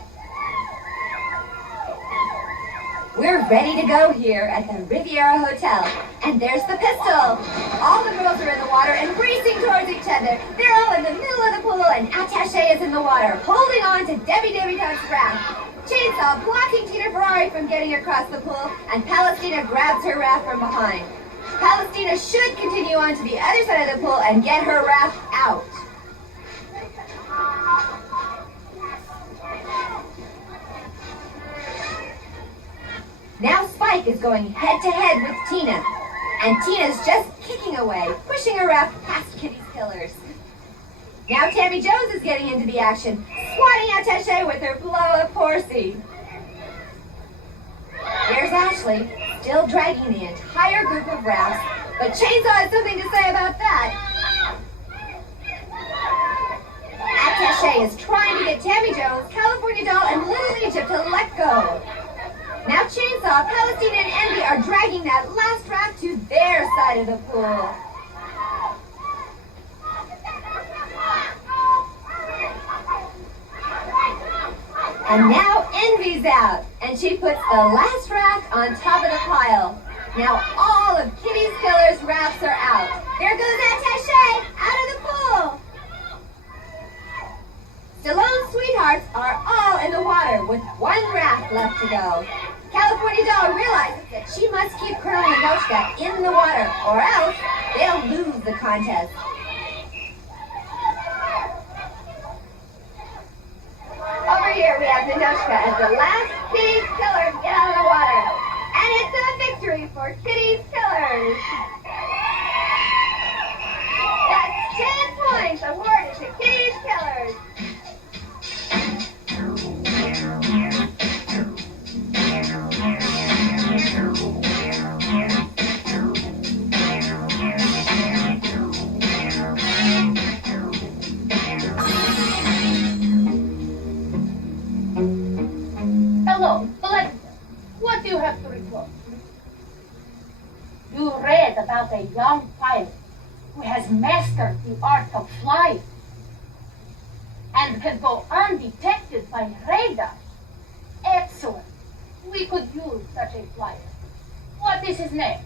We're ready to go here at the Riviera Hotel. And there's the pistol. All the girls are in the water and racing towards each other. They're all in the middle of the pool and Attaché is in the water, holding on to Debutante's raft. Chainsaw blocking Tina Ferrari from getting across the pool, and Palestina grabs her raft from behind. Palestina should continue on to the other side of the pool and get her raft out. Now Spike is going head-to-head with Tina. And Tina's just kicking away, pushing her up past Kitty's killers. Now Tammy Jones is getting into the action, swatting at Tache with her blow-up horsey. There's Ashley, still dragging the entire group of rafts, but Chainsaw has something to say about that. Attaché is trying to get Tammy Jones, California Doll, and Little Egypt to let go. Now Chainsaw, Palestine, and Envy are dragging that last raft to their side of the pool. And now Envy's out, and she puts the last raft on top of the pile. Now all of Kitty's killers' rafts are out. There goes Attaché, out of the pool. Stallone's sweethearts are all in the water with one raft left to go. California Doll realizes that she must keep Colonel NINOTCHKA in the water, or else they'll lose the contest. Over here we have NINOTCHKA as the last Kitty's killer to get out of the water. And it's a victory for Kitty's killers. That's 10 points awarded to Kitty's killers. Hello, Alexa. What do you have to report? You read about a young pilot who has mastered the art of flying and can go undetected by radar. Excellent. We could use such a flyer. What is his name?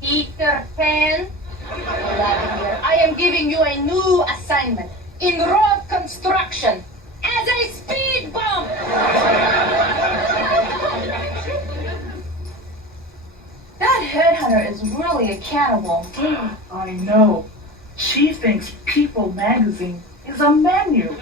Peter Pan? Vladimir, I am giving you a new assignment in road construction as a speed bump. That headhunter is really a cannibal. I know. She thinks People magazine is a menu.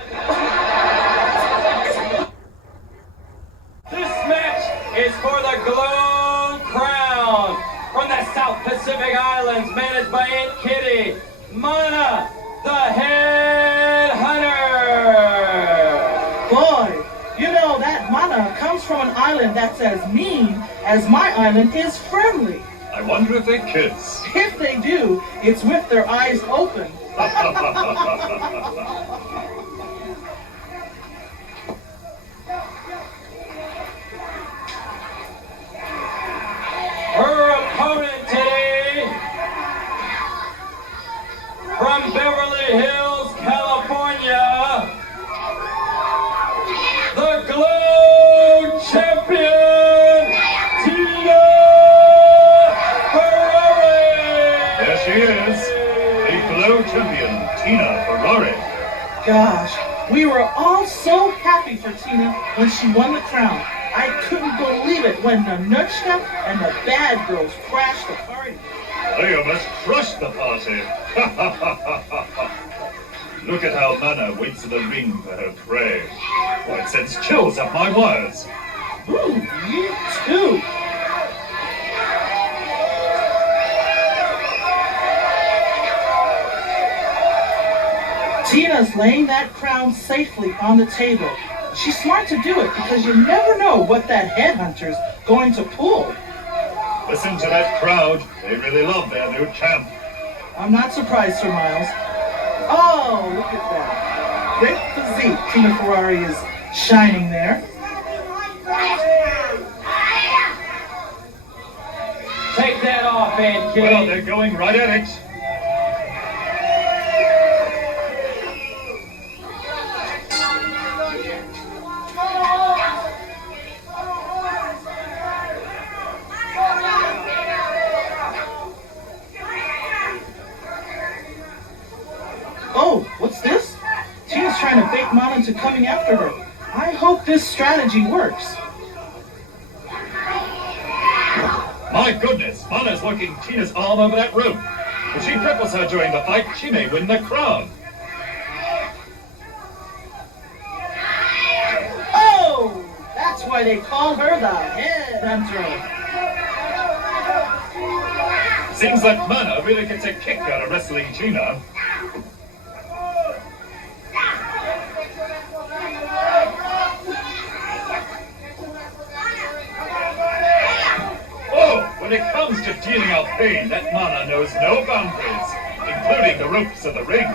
This match is for the Glow Crown from the South Pacific Islands, managed by Aunt Kitty, Mana, the Headhunter. Boy, you know that Mana comes from an island that's as mean as my island is friendly. I wonder if they kiss. If they do, it's with their eyes open. Her opponent today, from Beverly Hills, California, the Glow Champion, Tina Ferrari! There she is, the Glow Champion, Tina Ferrari. Gosh, we were all so happy for Tina when she won the crown. I couldn't believe it when NINOTCHKA and the bad girls crashed the party. They almost crushed the party. Look at how Mana waits in the ring for her prey. Why, it sends chills up my wires. Ooh, me too. Tina's laying that crown safely on the table. She's smart to do it because you never know what that headhunter's going to pull. Listen to that crowd. They really love their new champ. I'm not surprised, Sir Miles. Oh, look at that. Great physique Tina Ferrari is shining there. Take that off, Aunt Kitty. Well, they're going right at it. Oh, what's this? Tina's trying to bait Mana into coming after her. I hope this strategy works. My goodness, Mana's working Tina's arm over that rope. If she cripples her during the fight, she may win the crown. Oh, that's why why they call her the headhunter. Seems like Mana really gets a kick out of wrestling Tina. Oh, when it comes to dealing out pain, that Mana knows no boundaries, including the ropes of the ring.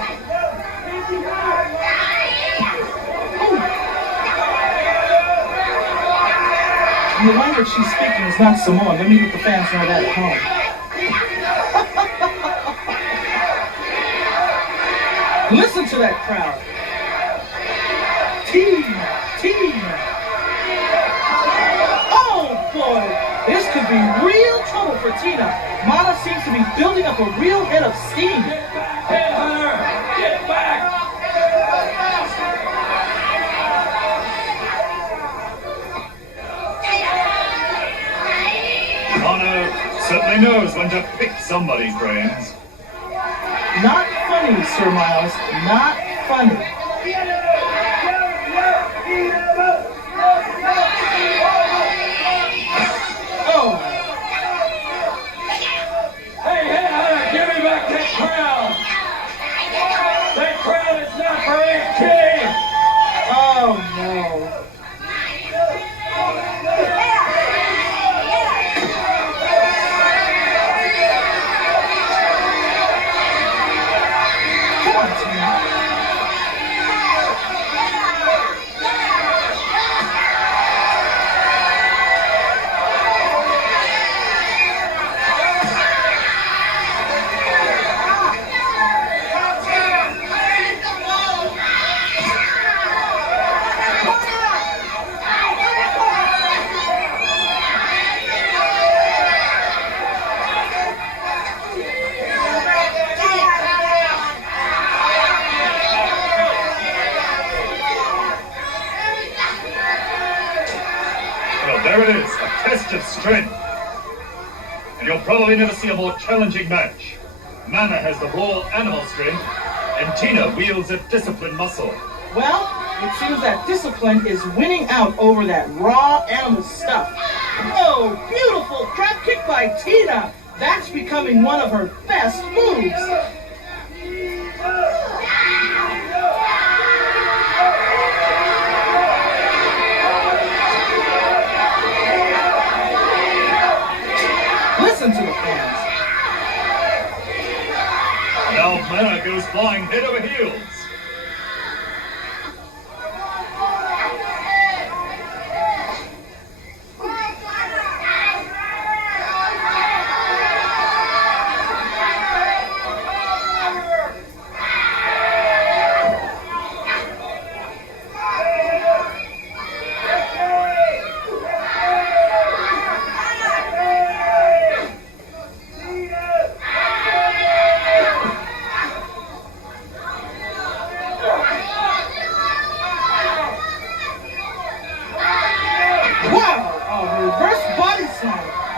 The language she's speaking is not Samoan. Let me let the fans know that at home. Listen to that crowd. Tina! Oh boy! This could be real trouble for Tina. Mana seems to be building up a real head of steam. Headhunter! Get back! Mana certainly knows when to pick somebody's brains. Not funny, Sir Miles. Not funny. Oh. Hey, headhunter, give me back that crown! That crown is not for Aunt Kitty! Oh no. Come on, Tina. Well, there it is, a test of strength. And you'll probably never see a more challenging match. Mana has the raw animal strength, and Tina wields a disciplined muscle. Well, it seems that discipline is winning out over that raw animal stuff. Oh, beautiful crab kick by Tina. That's becoming one of her best moves. Listen to the fans. Now Mana goes flying head over heels.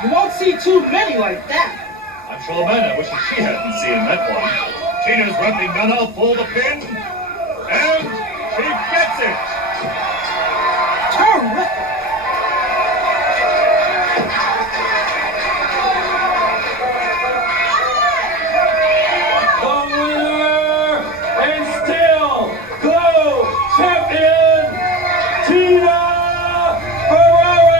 You won't see too many like that. I'm sure Mana wishes she hadn't seen that one. Tina's wrapping Mana for the pin, and she gets it. Terrific. The winner and still Glow Champion, Tina Ferrari!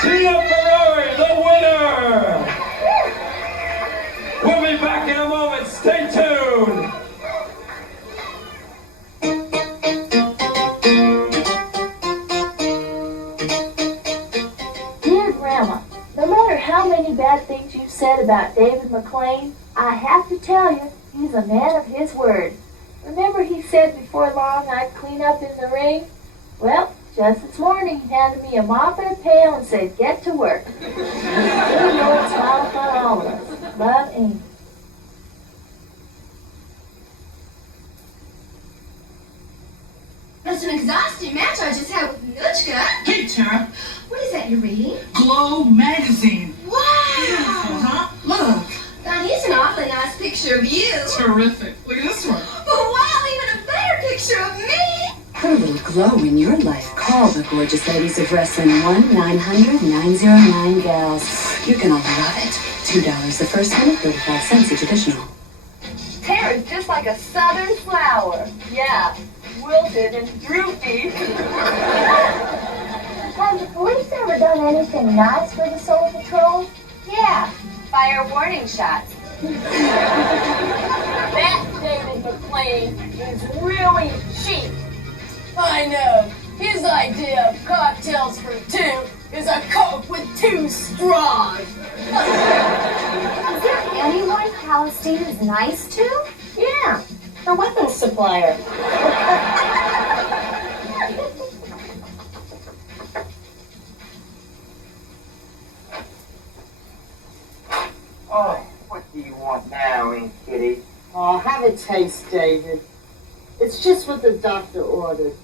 Tina Ferrari, the winner! We'll be back in a moment. Stay tuned. Dear Grandma, no matter how many bad things you've said about David McLean, I have to tell you, he's a man of his word. Remember he said before long I'd clean up in the ring? Well, just this morning he handed me a mop and a pail and said, get to work. Little Lord smile upon all of us. Love, Amy. That's an exhausting match I just had with NINOTCHKA. Tara. What is that you're reading? Glow magazine. Wow! Uh-huh. Look. God, here's an awfully nice picture of you. Terrific. Look at this one. Wow, even a better picture of me. Put a little glow in your life. Call the gorgeous ladies of wrestling 1-900-909-GALS. You're gonna love it. $2 the first minute, 35 cents each additional. Tara's just like a southern flower. Yeah, wilted and droopy. Have the police ever done anything nice for the Soul Patrol? Yeah, fire warning shots. That David McLean is really cheap. I know. His idea of cocktails for two is a Coke with 2 straws. Is there anyone Palestine is nice to? Yeah, a weapons supplier. Oh, what do you want now, Aunt Kitty? Oh, have a taste, David. It's just what the doctor ordered.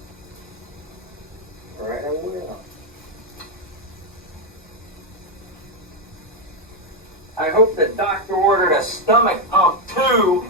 All right, I will. I hope the doctor ordered a stomach pump, too.